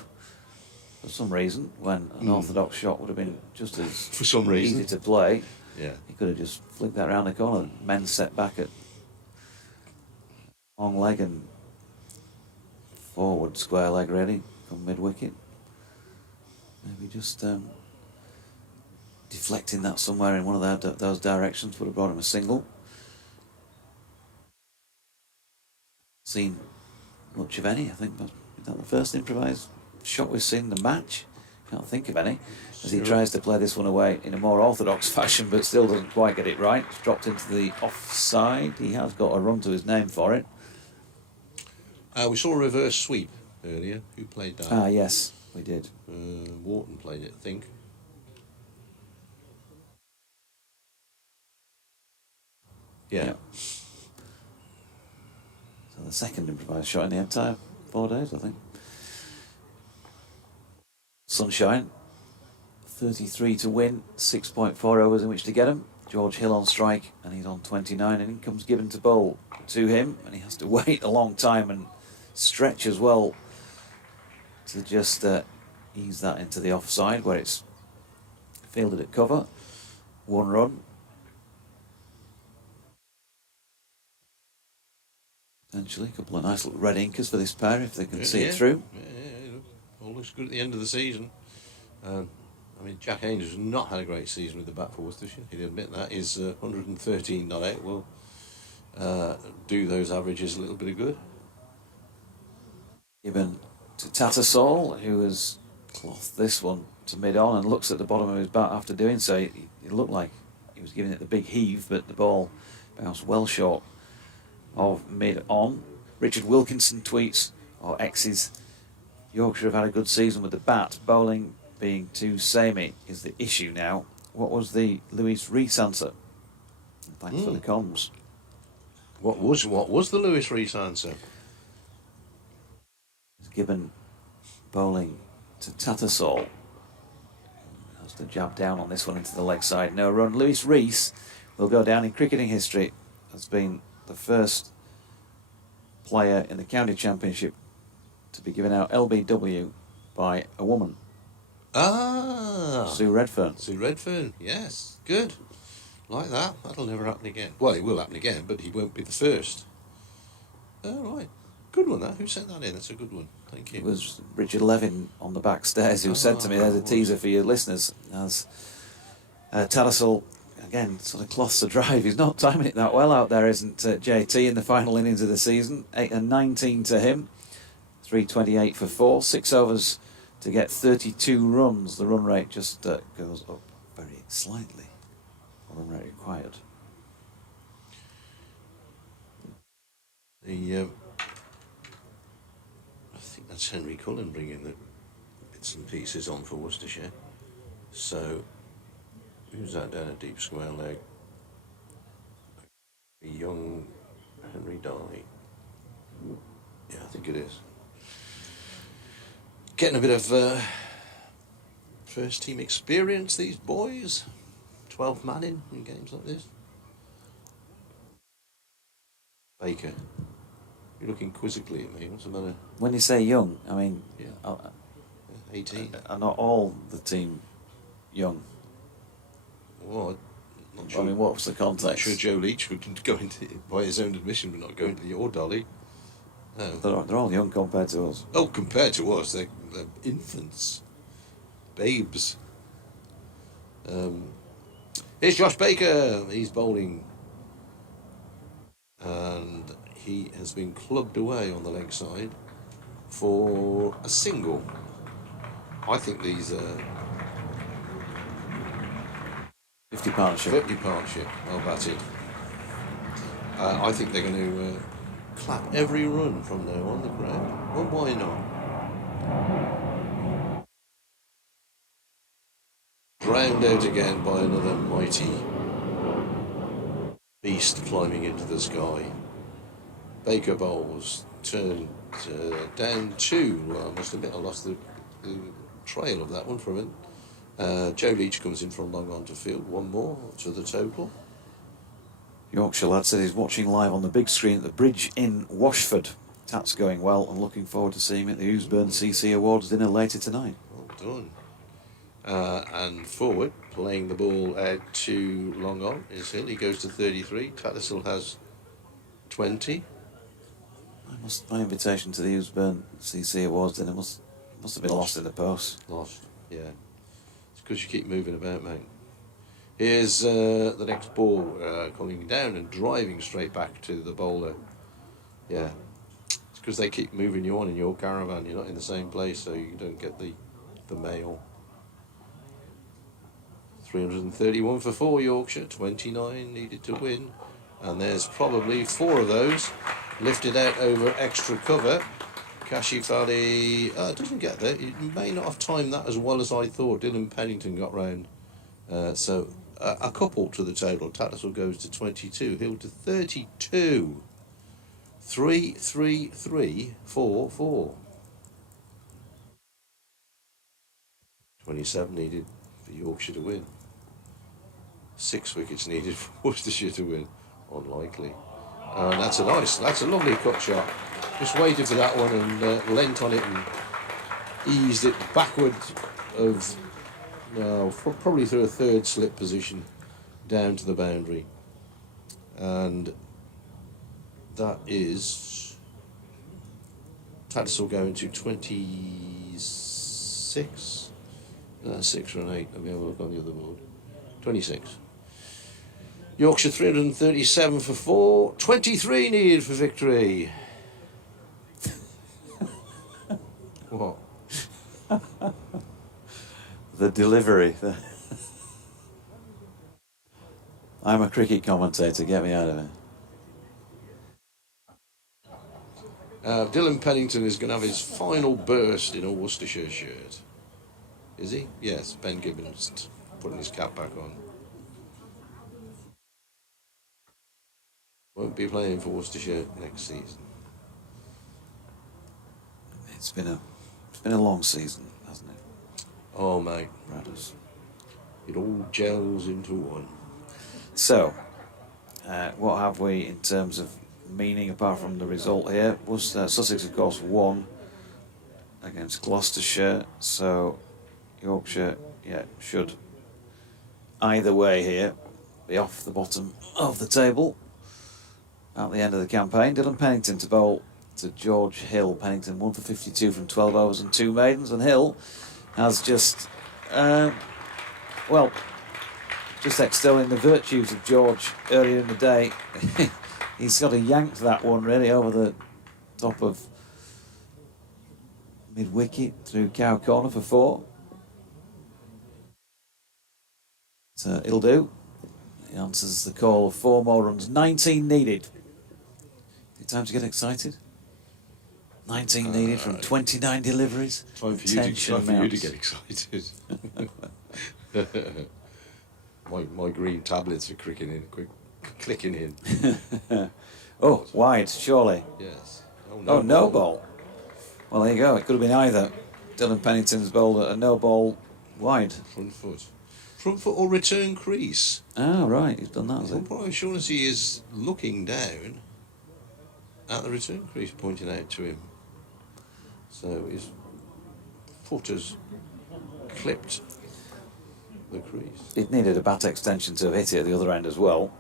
for some reason, when an orthodox shot would have been just as For some reason. easy to play. Yeah. He could have just flicked that round the corner. Men set back at long leg and forward square leg really from mid wicket. Maybe just deflecting that somewhere in one of those directions would have brought him a single. Seen much of any, I think. Is that the first improvised shot we've seen in the match? Can't think of any. As he tries to play this one away in a more orthodox fashion, but still doesn't quite get it right. It's dropped into the offside. He has got a run to his name for it. We saw a reverse sweep earlier. Who played that? Ah, yes, we did. Wharton played it, I think. Yeah. So the second improvised shot in the entire 4 days, I think. Sunshine, 33 to win, 6.4 overs in which to get him. George Hill on strike, and he's on 29, and in comes Gibbon to bowl to him, and he has to wait a long time and stretch as well to just ease that into the offside, where it's fielded at cover. 1 run. Potentially a couple of nice little red inkers for this pair if they can see it through. Yeah, all looks good at the end of the season. I mean, Jack Haynes has not had a great season with the bat for Worcestershire. He'd admit that. His 113 not out will do those averages a little bit of good. Given to Tattersall, who has clothed this one to mid-on and looks at the bottom of his bat after doing so. It looked like he was giving it the big heave, but the ball bounced well short of mid-on. Richard Wilkinson tweets, or X's, Yorkshire have had a good season with the bat. Bowling being too samey is the issue now. What was the Lewis Rees answer? Thanks for the comms. What was the Lewis Rees answer? Gibbon bowling to Tattersall. Has to jab down on this one into the leg side. No run. Lewis Rees will go down in cricketing history as being the first player in the county championship to be given out LBW by a woman. Ah, Sue Redfern. Sue Redfern, yes, good. Like that. That'll never happen again. Well, it will happen again, but he won't be the first. Oh, right. Good one, that. Who sent that in? That's a good one. Thank you. It was Richard Levin on the back stairs who said to me, there's a teaser for your listeners, as Tattersall, again, sort of cloths the drive. He's not timing it that well out there, isn't JT, in the final innings of the season. 8 and 19 to him. 328 for 4. 6 overs to get 32 runs. The run rate just goes up very slightly. Run rate required. I think that's Henry Cullen bringing the bits and pieces on for Worcestershire. So, who's that down a deep square leg? A young Henry Darley. Yeah, I think it is. Getting a bit of first team experience, these boys. 12th man in games like this. Baker, you're looking quizzically at me. What's the matter? When you say young, I mean, Yeah. 18. are not all the team young? Well, I'm not sure. I mean, what's the I'm context? not sure Joe Leach would go into, by his own admission, but not go into your Dolly. No. They're all young compared to us. Oh, compared to us, they're infants, babes. Here's Josh Baker. He's bowling, and he has been clubbed away on the leg side for a single. I think these 50 partnership. 50 partnership. Well batted. I think they're going to clap every run from now on the ground. Well, why not? Drowned out again by another mighty beast climbing into the sky. Baker bowls turned down 2. Well, I must admit I lost the trail of that one for a minute. Joe Leach comes in from long on to field. 1 more to the total. Yorkshire lad said he's watching live on the big screen at the bridge in Washford. That's going well, and looking forward to seeing him at the Ousburn CC Awards dinner later tonight. Well done. And forward, playing the ball out to long on is Hill. He goes to 33. Tattersall has 20. My invitation to the Ousburn CC Awards dinner must have been lost in the post. Lost, yeah. It's because you keep moving about, mate. Here's the next ball coming down and driving straight back to the bowler. Yeah. It's because they keep moving you on in your caravan. You're not in the same place, so you don't get the mail. 331 for 4 Yorkshire, 29 needed to win. And there's probably 4 of those lifted out over extra cover. Kashifali doesn't get there. He may not have timed that as well as I thought. Dylan Pennington got round. So a couple to the total. Tattersall goes to 22. Hill to 32. 3, 3, 3, 4, 4. 27 needed for Yorkshire to win. 6 wickets needed for Worcestershire to win. Unlikely. And that's a lovely cut shot. Just waited for that one and leant on it and eased it backwards probably through a 3rd slip position down to the boundary. And that is Tattersall going to 26. 6 or an 8. Let me have a look on the other board. 26. Yorkshire 337 for 4. 23 needed for victory. What? The delivery. I'm a cricket commentator, get me out of it. Dylan Pennington is going to have his final burst in a Worcestershire shirt. Is he? Yes, Ben Gibbons putting his cap back on. Won't be playing for Worcestershire next season. It's been a long season, hasn't it? Oh, mate. Brothers. It all gels into one. So, what have we in terms of meaning apart from the result here? Was Sussex, of course, won against Gloucestershire, so Yorkshire, should either way here be off the bottom of the table at the end of the campaign. Dylan Pennington to bowl to George Hill. Pennington 1 for 52 from 12 overs and 2 maidens, and Hill has just extolling the virtues of George earlier in the day. He's sort of yanked that one really over the top of mid-wicket through cow corner for 4. So it'll do. He answers the call of 4 more runs. 19 needed. Time to get excited. 19 needed from 29 deliveries. Time for you to get excited. my green tablets are clicking in. Oh, wide, surely. Yes. Oh, no ball. Well, there you go. It could have been either. Dylan Pennington's bowled a no ball wide. Front foot or return crease. Oh, right. He's done that, has he? Brian Shaughnessy is looking down at the return crease, pointing out to him. So his foot has clipped the crease. It needed a bat extension to have hit it at the other end as well.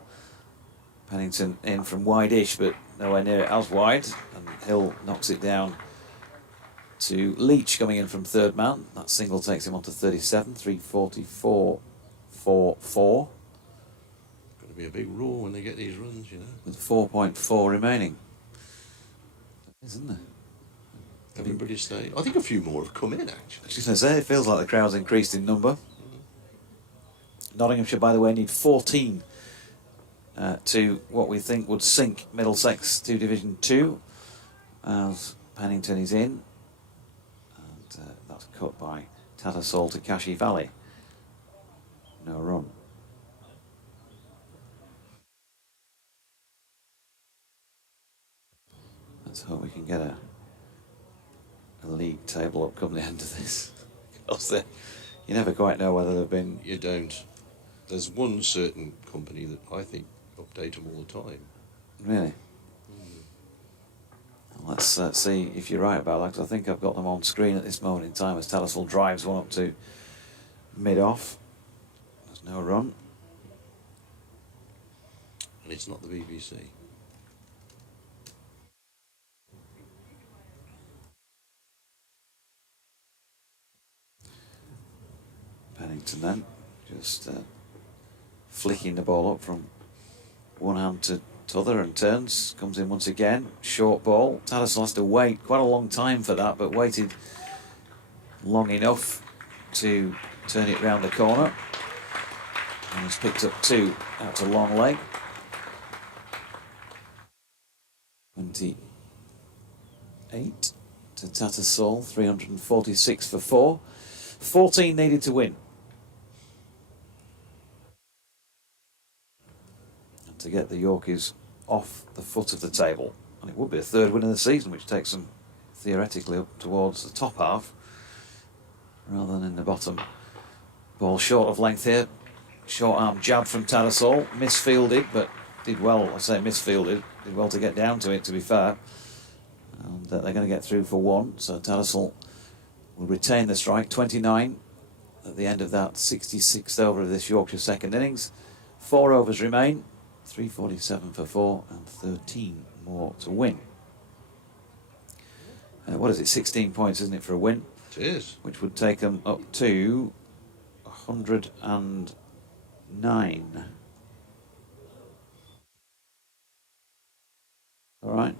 Pennington in from wide-ish, but nowhere near it as wide. And Hill knocks it down to Leach coming in from 3rd man. That single takes him on to 37, 344 for 4. Going to be a big roar when they get these runs, you know. With 4.4 remaining. Isn't there? Everybody's staying. I think a few more have come in, actually. I was going to say, it feels like the crowd's increased in number. Nottinghamshire, by the way, need 14 to what we think would sink Middlesex to Division 2, as Pennington is in, and that's cut by Tattersall to Cashy Valley. No run. Let's hope we can get a league table up come the end of this. Because you never quite know whether they've been... You don't. There's one certain company that I think update them all the time. Really? Let's see if you're right about that, because I think I've got them on screen at this moment in time as Tattersall drives one up to mid-off. There's no run. And it's not the BBC. Pennington then, just flicking the ball up from one hand to t'other and turns, comes in once again, short ball. Tattersall has to wait quite a long time for that, but waited long enough to turn it round the corner. And he's picked up 2 out to long leg. 28 to Tattersall, 346 for 4. 14 needed to win. And to get the Yorkies off the foot of the table. And it would be a 3rd win of the season, which takes them theoretically up towards the top half, rather than in the bottom. Ball short of length here. Short arm jab from Tattersall. Misfielded, but did well. I say misfielded. Did well to get down to it, to be fair. And they're going to get through for 1. So Tattersall will retain the strike. 29 at the end of that 66th over of this Yorkshire second innings. 4 overs remain. 347 for 4 and 13 more to win. What is it? 16 points, isn't it, for a win? It is. Which would take them up to 109. All right.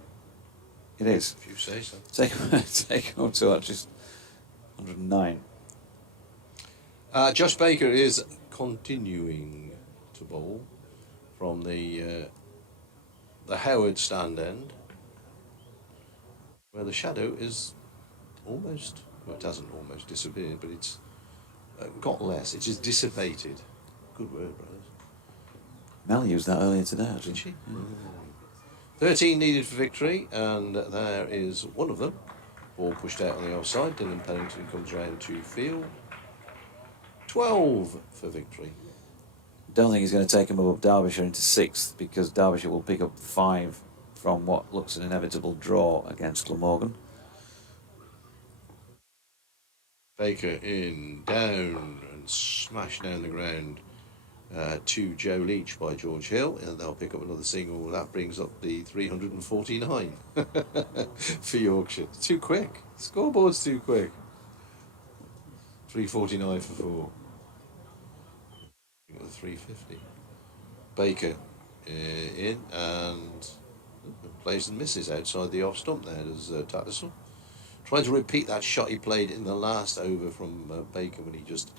It is. If you say so. Take them up to just 109. Josh Baker is continuing to bowl from the Howard stand end, where the shadow is almost, well, it hasn't almost disappeared, but it's got less. It's just dissipated. Good word, brothers. Mel used that earlier today, actually. Did she? 13 needed for victory, and there is one of them. Ball pushed out on the offside. Dylan Pennington comes round to field. 12 for victory. Don't think he's going to take him above Derbyshire into 6th, because Derbyshire will pick up 5 from what looks an inevitable draw against Glamorgan. Baker in, down, and smashed down the ground to Joe Leach by George Hill, and they'll pick up another single. That brings up the 349 for Yorkshire. It's too quick. The scoreboard's too quick. 349 for 4. The 350. Baker in, and plays and misses outside the off stump there. There's Tattersall trying to repeat that shot he played in the last over from Baker, when he just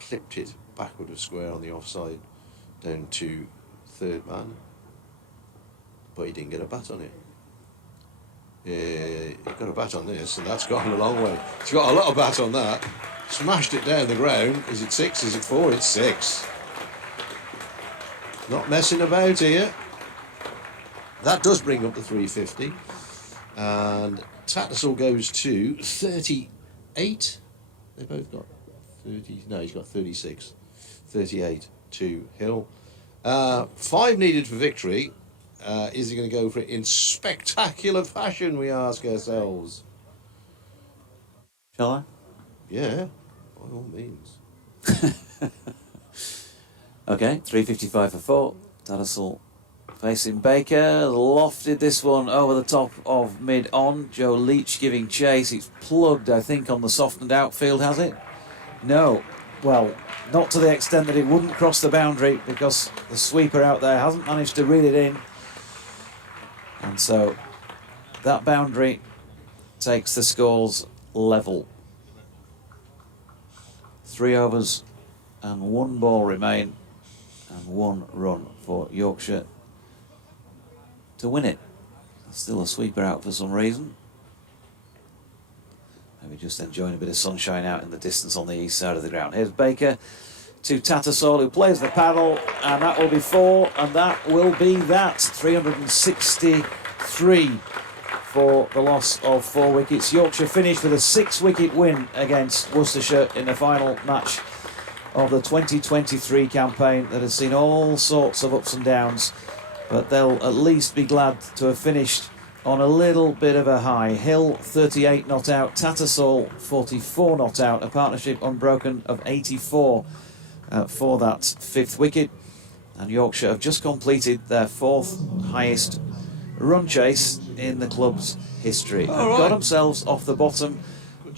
clipped it backward of square on the offside down to 3rd man, but he didn't get a bat on it. He got a bat on this, and that's gone a long way. He's got a lot of bat on that. Smashed it down the ground. Is it 6? Is it 4? It's 6. Not messing about here. That does bring up the 350, and Tattersall goes to 38. They both got 30. No, he's got 36. 38 to Hill. 5 needed for victory. Is he going to go for it in spectacular fashion, we ask ourselves? Shall I? Yeah, by all means. Okay, 355 for 4. Tattersall facing Baker. Lofted this one over the top of mid-on. Joe Leach giving chase. It's plugged, I think, on the softened outfield, has it? No. Well, not to the extent that it wouldn't cross the boundary, because the sweeper out there hasn't managed to reel it in. And so that boundary takes the scores level. 3 overs and 1 ball remain, and 1 run for Yorkshire to win it. Still a sweeper out for some reason. Maybe just enjoying a bit of sunshine out in the distance on the east side of the ground. Here's Baker to Tattersall, who plays the paddle, and that will be 4, and that will be that. 363 for the loss of 4 wickets. Yorkshire finished with a 6-wicket win against Worcestershire in the final match of the 2023 campaign that has seen all sorts of ups and downs, but they'll at least be glad to have finished on a little bit of a high. Hill 38 not out, Tattersall 44 not out, a partnership unbroken of 84 for that 5th wicket, and Yorkshire have just completed their 4th highest run chase in the club's history and got themselves off the bottom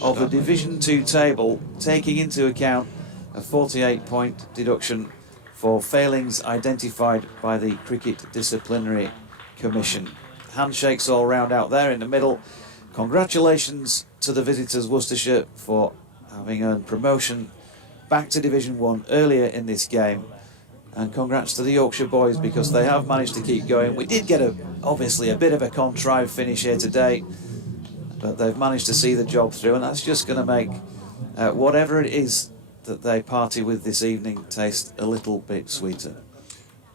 of the Division 2 table, taking into account a 48-point deduction for failings identified by the Cricket Disciplinary Commission. Handshakes all round out there in the middle. Congratulations to the visitors, Worcestershire, for having earned promotion back to Division 1 earlier in this game. And congrats to the Yorkshire boys, because they have managed to keep going. We did get obviously a bit of a contrived finish here today, but they've managed to see the job through, and that's just going to make whatever it is that they party with this evening taste a little bit sweeter.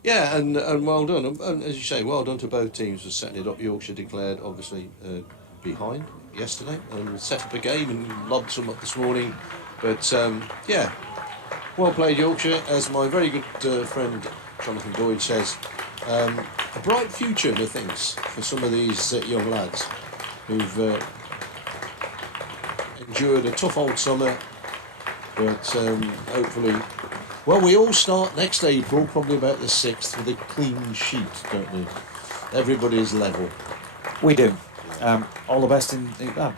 Yeah, and well done. And as you say, well done to both teams for setting it up. Yorkshire declared, obviously, behind yesterday and set up a game and lobbed some up this morning. But, yeah, well played, Yorkshire. As my very good friend Jonathan Boyd says, a bright future, methinks, for some of these young lads who've endured a tough old summer, but hopefully... Well, we all start next April, probably about the 6th, with a clean sheet, don't we? Everybody's level. We do. All the best in...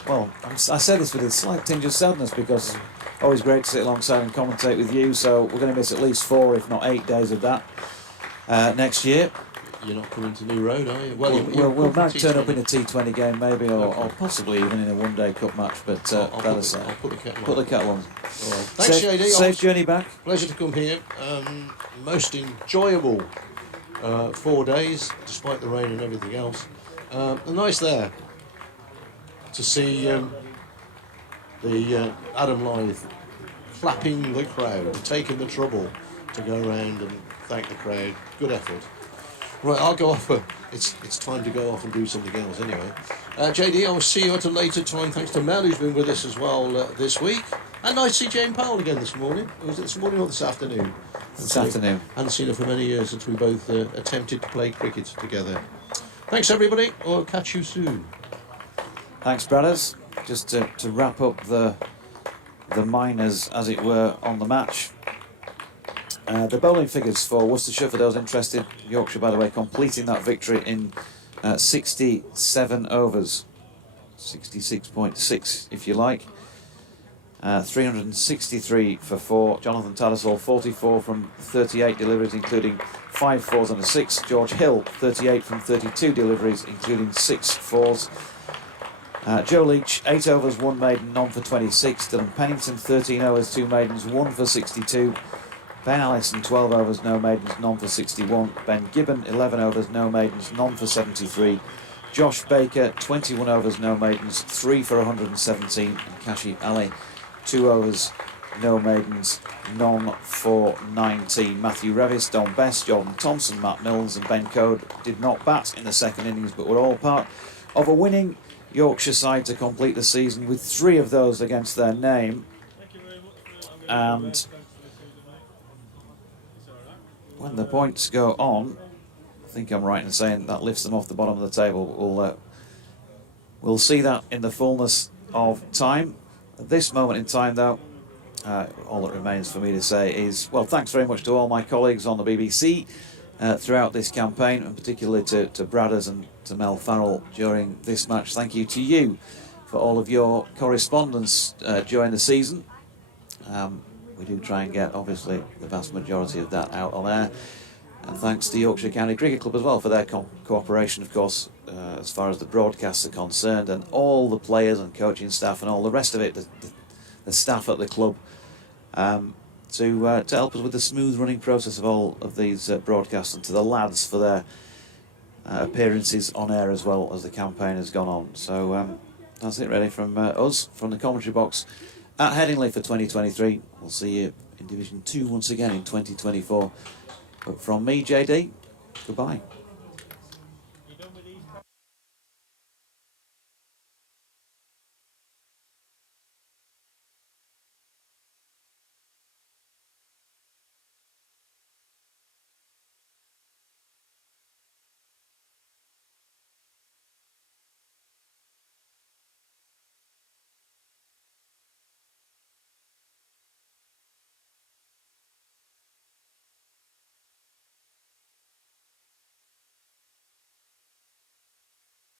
well, I say this with a slight tinge of sadness, because always great to sit alongside and commentate with you, so we're going to miss at least 4, if not 8 days of that next year. You're not coming to New Road, are you? Well, we'll might turn up in a T20 game, maybe, or possibly even in a one-day cup match, but I'll put the kettle on. on. All right. Thanks, JD. Safe journey back. Pleasure to come here. Most enjoyable 4 days, despite the rain and everything else. Nice there to see the Adam Lythe clapping the crowd, taking the trouble to go around and thank the crowd. Good effort. Right, I'll go off. It's time to go off and do something else anyway. JD, I will see you at a later time. Thanks to Mel, who's been with us as well this week. And nice to see Jane Powell again this morning. Was it this morning or this afternoon? This afternoon. Hadn't seen her for many years since we both attempted to play cricket together. Thanks, everybody. I'll catch you soon. Thanks, brothers. Just to wrap up the minors, as it were, on the match. The bowling figures for Worcestershire, for those interested. Yorkshire, by the way, completing that victory in 67 overs. 66.6, if you like. 363 for 4. Jonathan Tattersall, 44 from 38 deliveries, including 5 fours and a 6. George Hill, 38 from 32 deliveries, including 6 fours. Joe Leach, 8 overs, 1 maiden, none for 26. Dylan Pennington, 13 overs, 2 maidens, 1 for 62. Ben Allison, 12 overs, no maidens, none for 61. Ben Gibbon, 11 overs, no maidens, none for 73. Josh Baker, 21 overs, no maidens, 3 for 117. And Kashi Ali, 2 overs, no maidens, none for 19. Matthew Revis, Don Best, Jordan Thompson, Matt Mills and Ben Code did not bat in the second innings, but were all part of a winning Yorkshire side to complete the season, with 3 of those against their name. And when the points go on, I think I'm right in saying that lifts them off the bottom of the table. We'll see that in the fullness of time. At this moment in time, though, all that remains for me to say is, well, thanks very much to all my colleagues on the BBC throughout this campaign, and particularly to Bradders and to Mel Farrell during this match. Thank you to you for all of your correspondence during the season. We do try and get, obviously, the vast majority of that out on air. And thanks to Yorkshire County Cricket Club as well for their cooperation, of course, as far as the broadcasts are concerned, and all the players and coaching staff and all the rest of it, the staff at the club. to help us with the smooth running process of all of these broadcasts, and to the lads for their appearances on air as well as the campaign has gone on. So that's it really from us, from the commentary box at Headingley for 2023. We'll see you in Division 2 once again in 2024. But from me, JD, goodbye.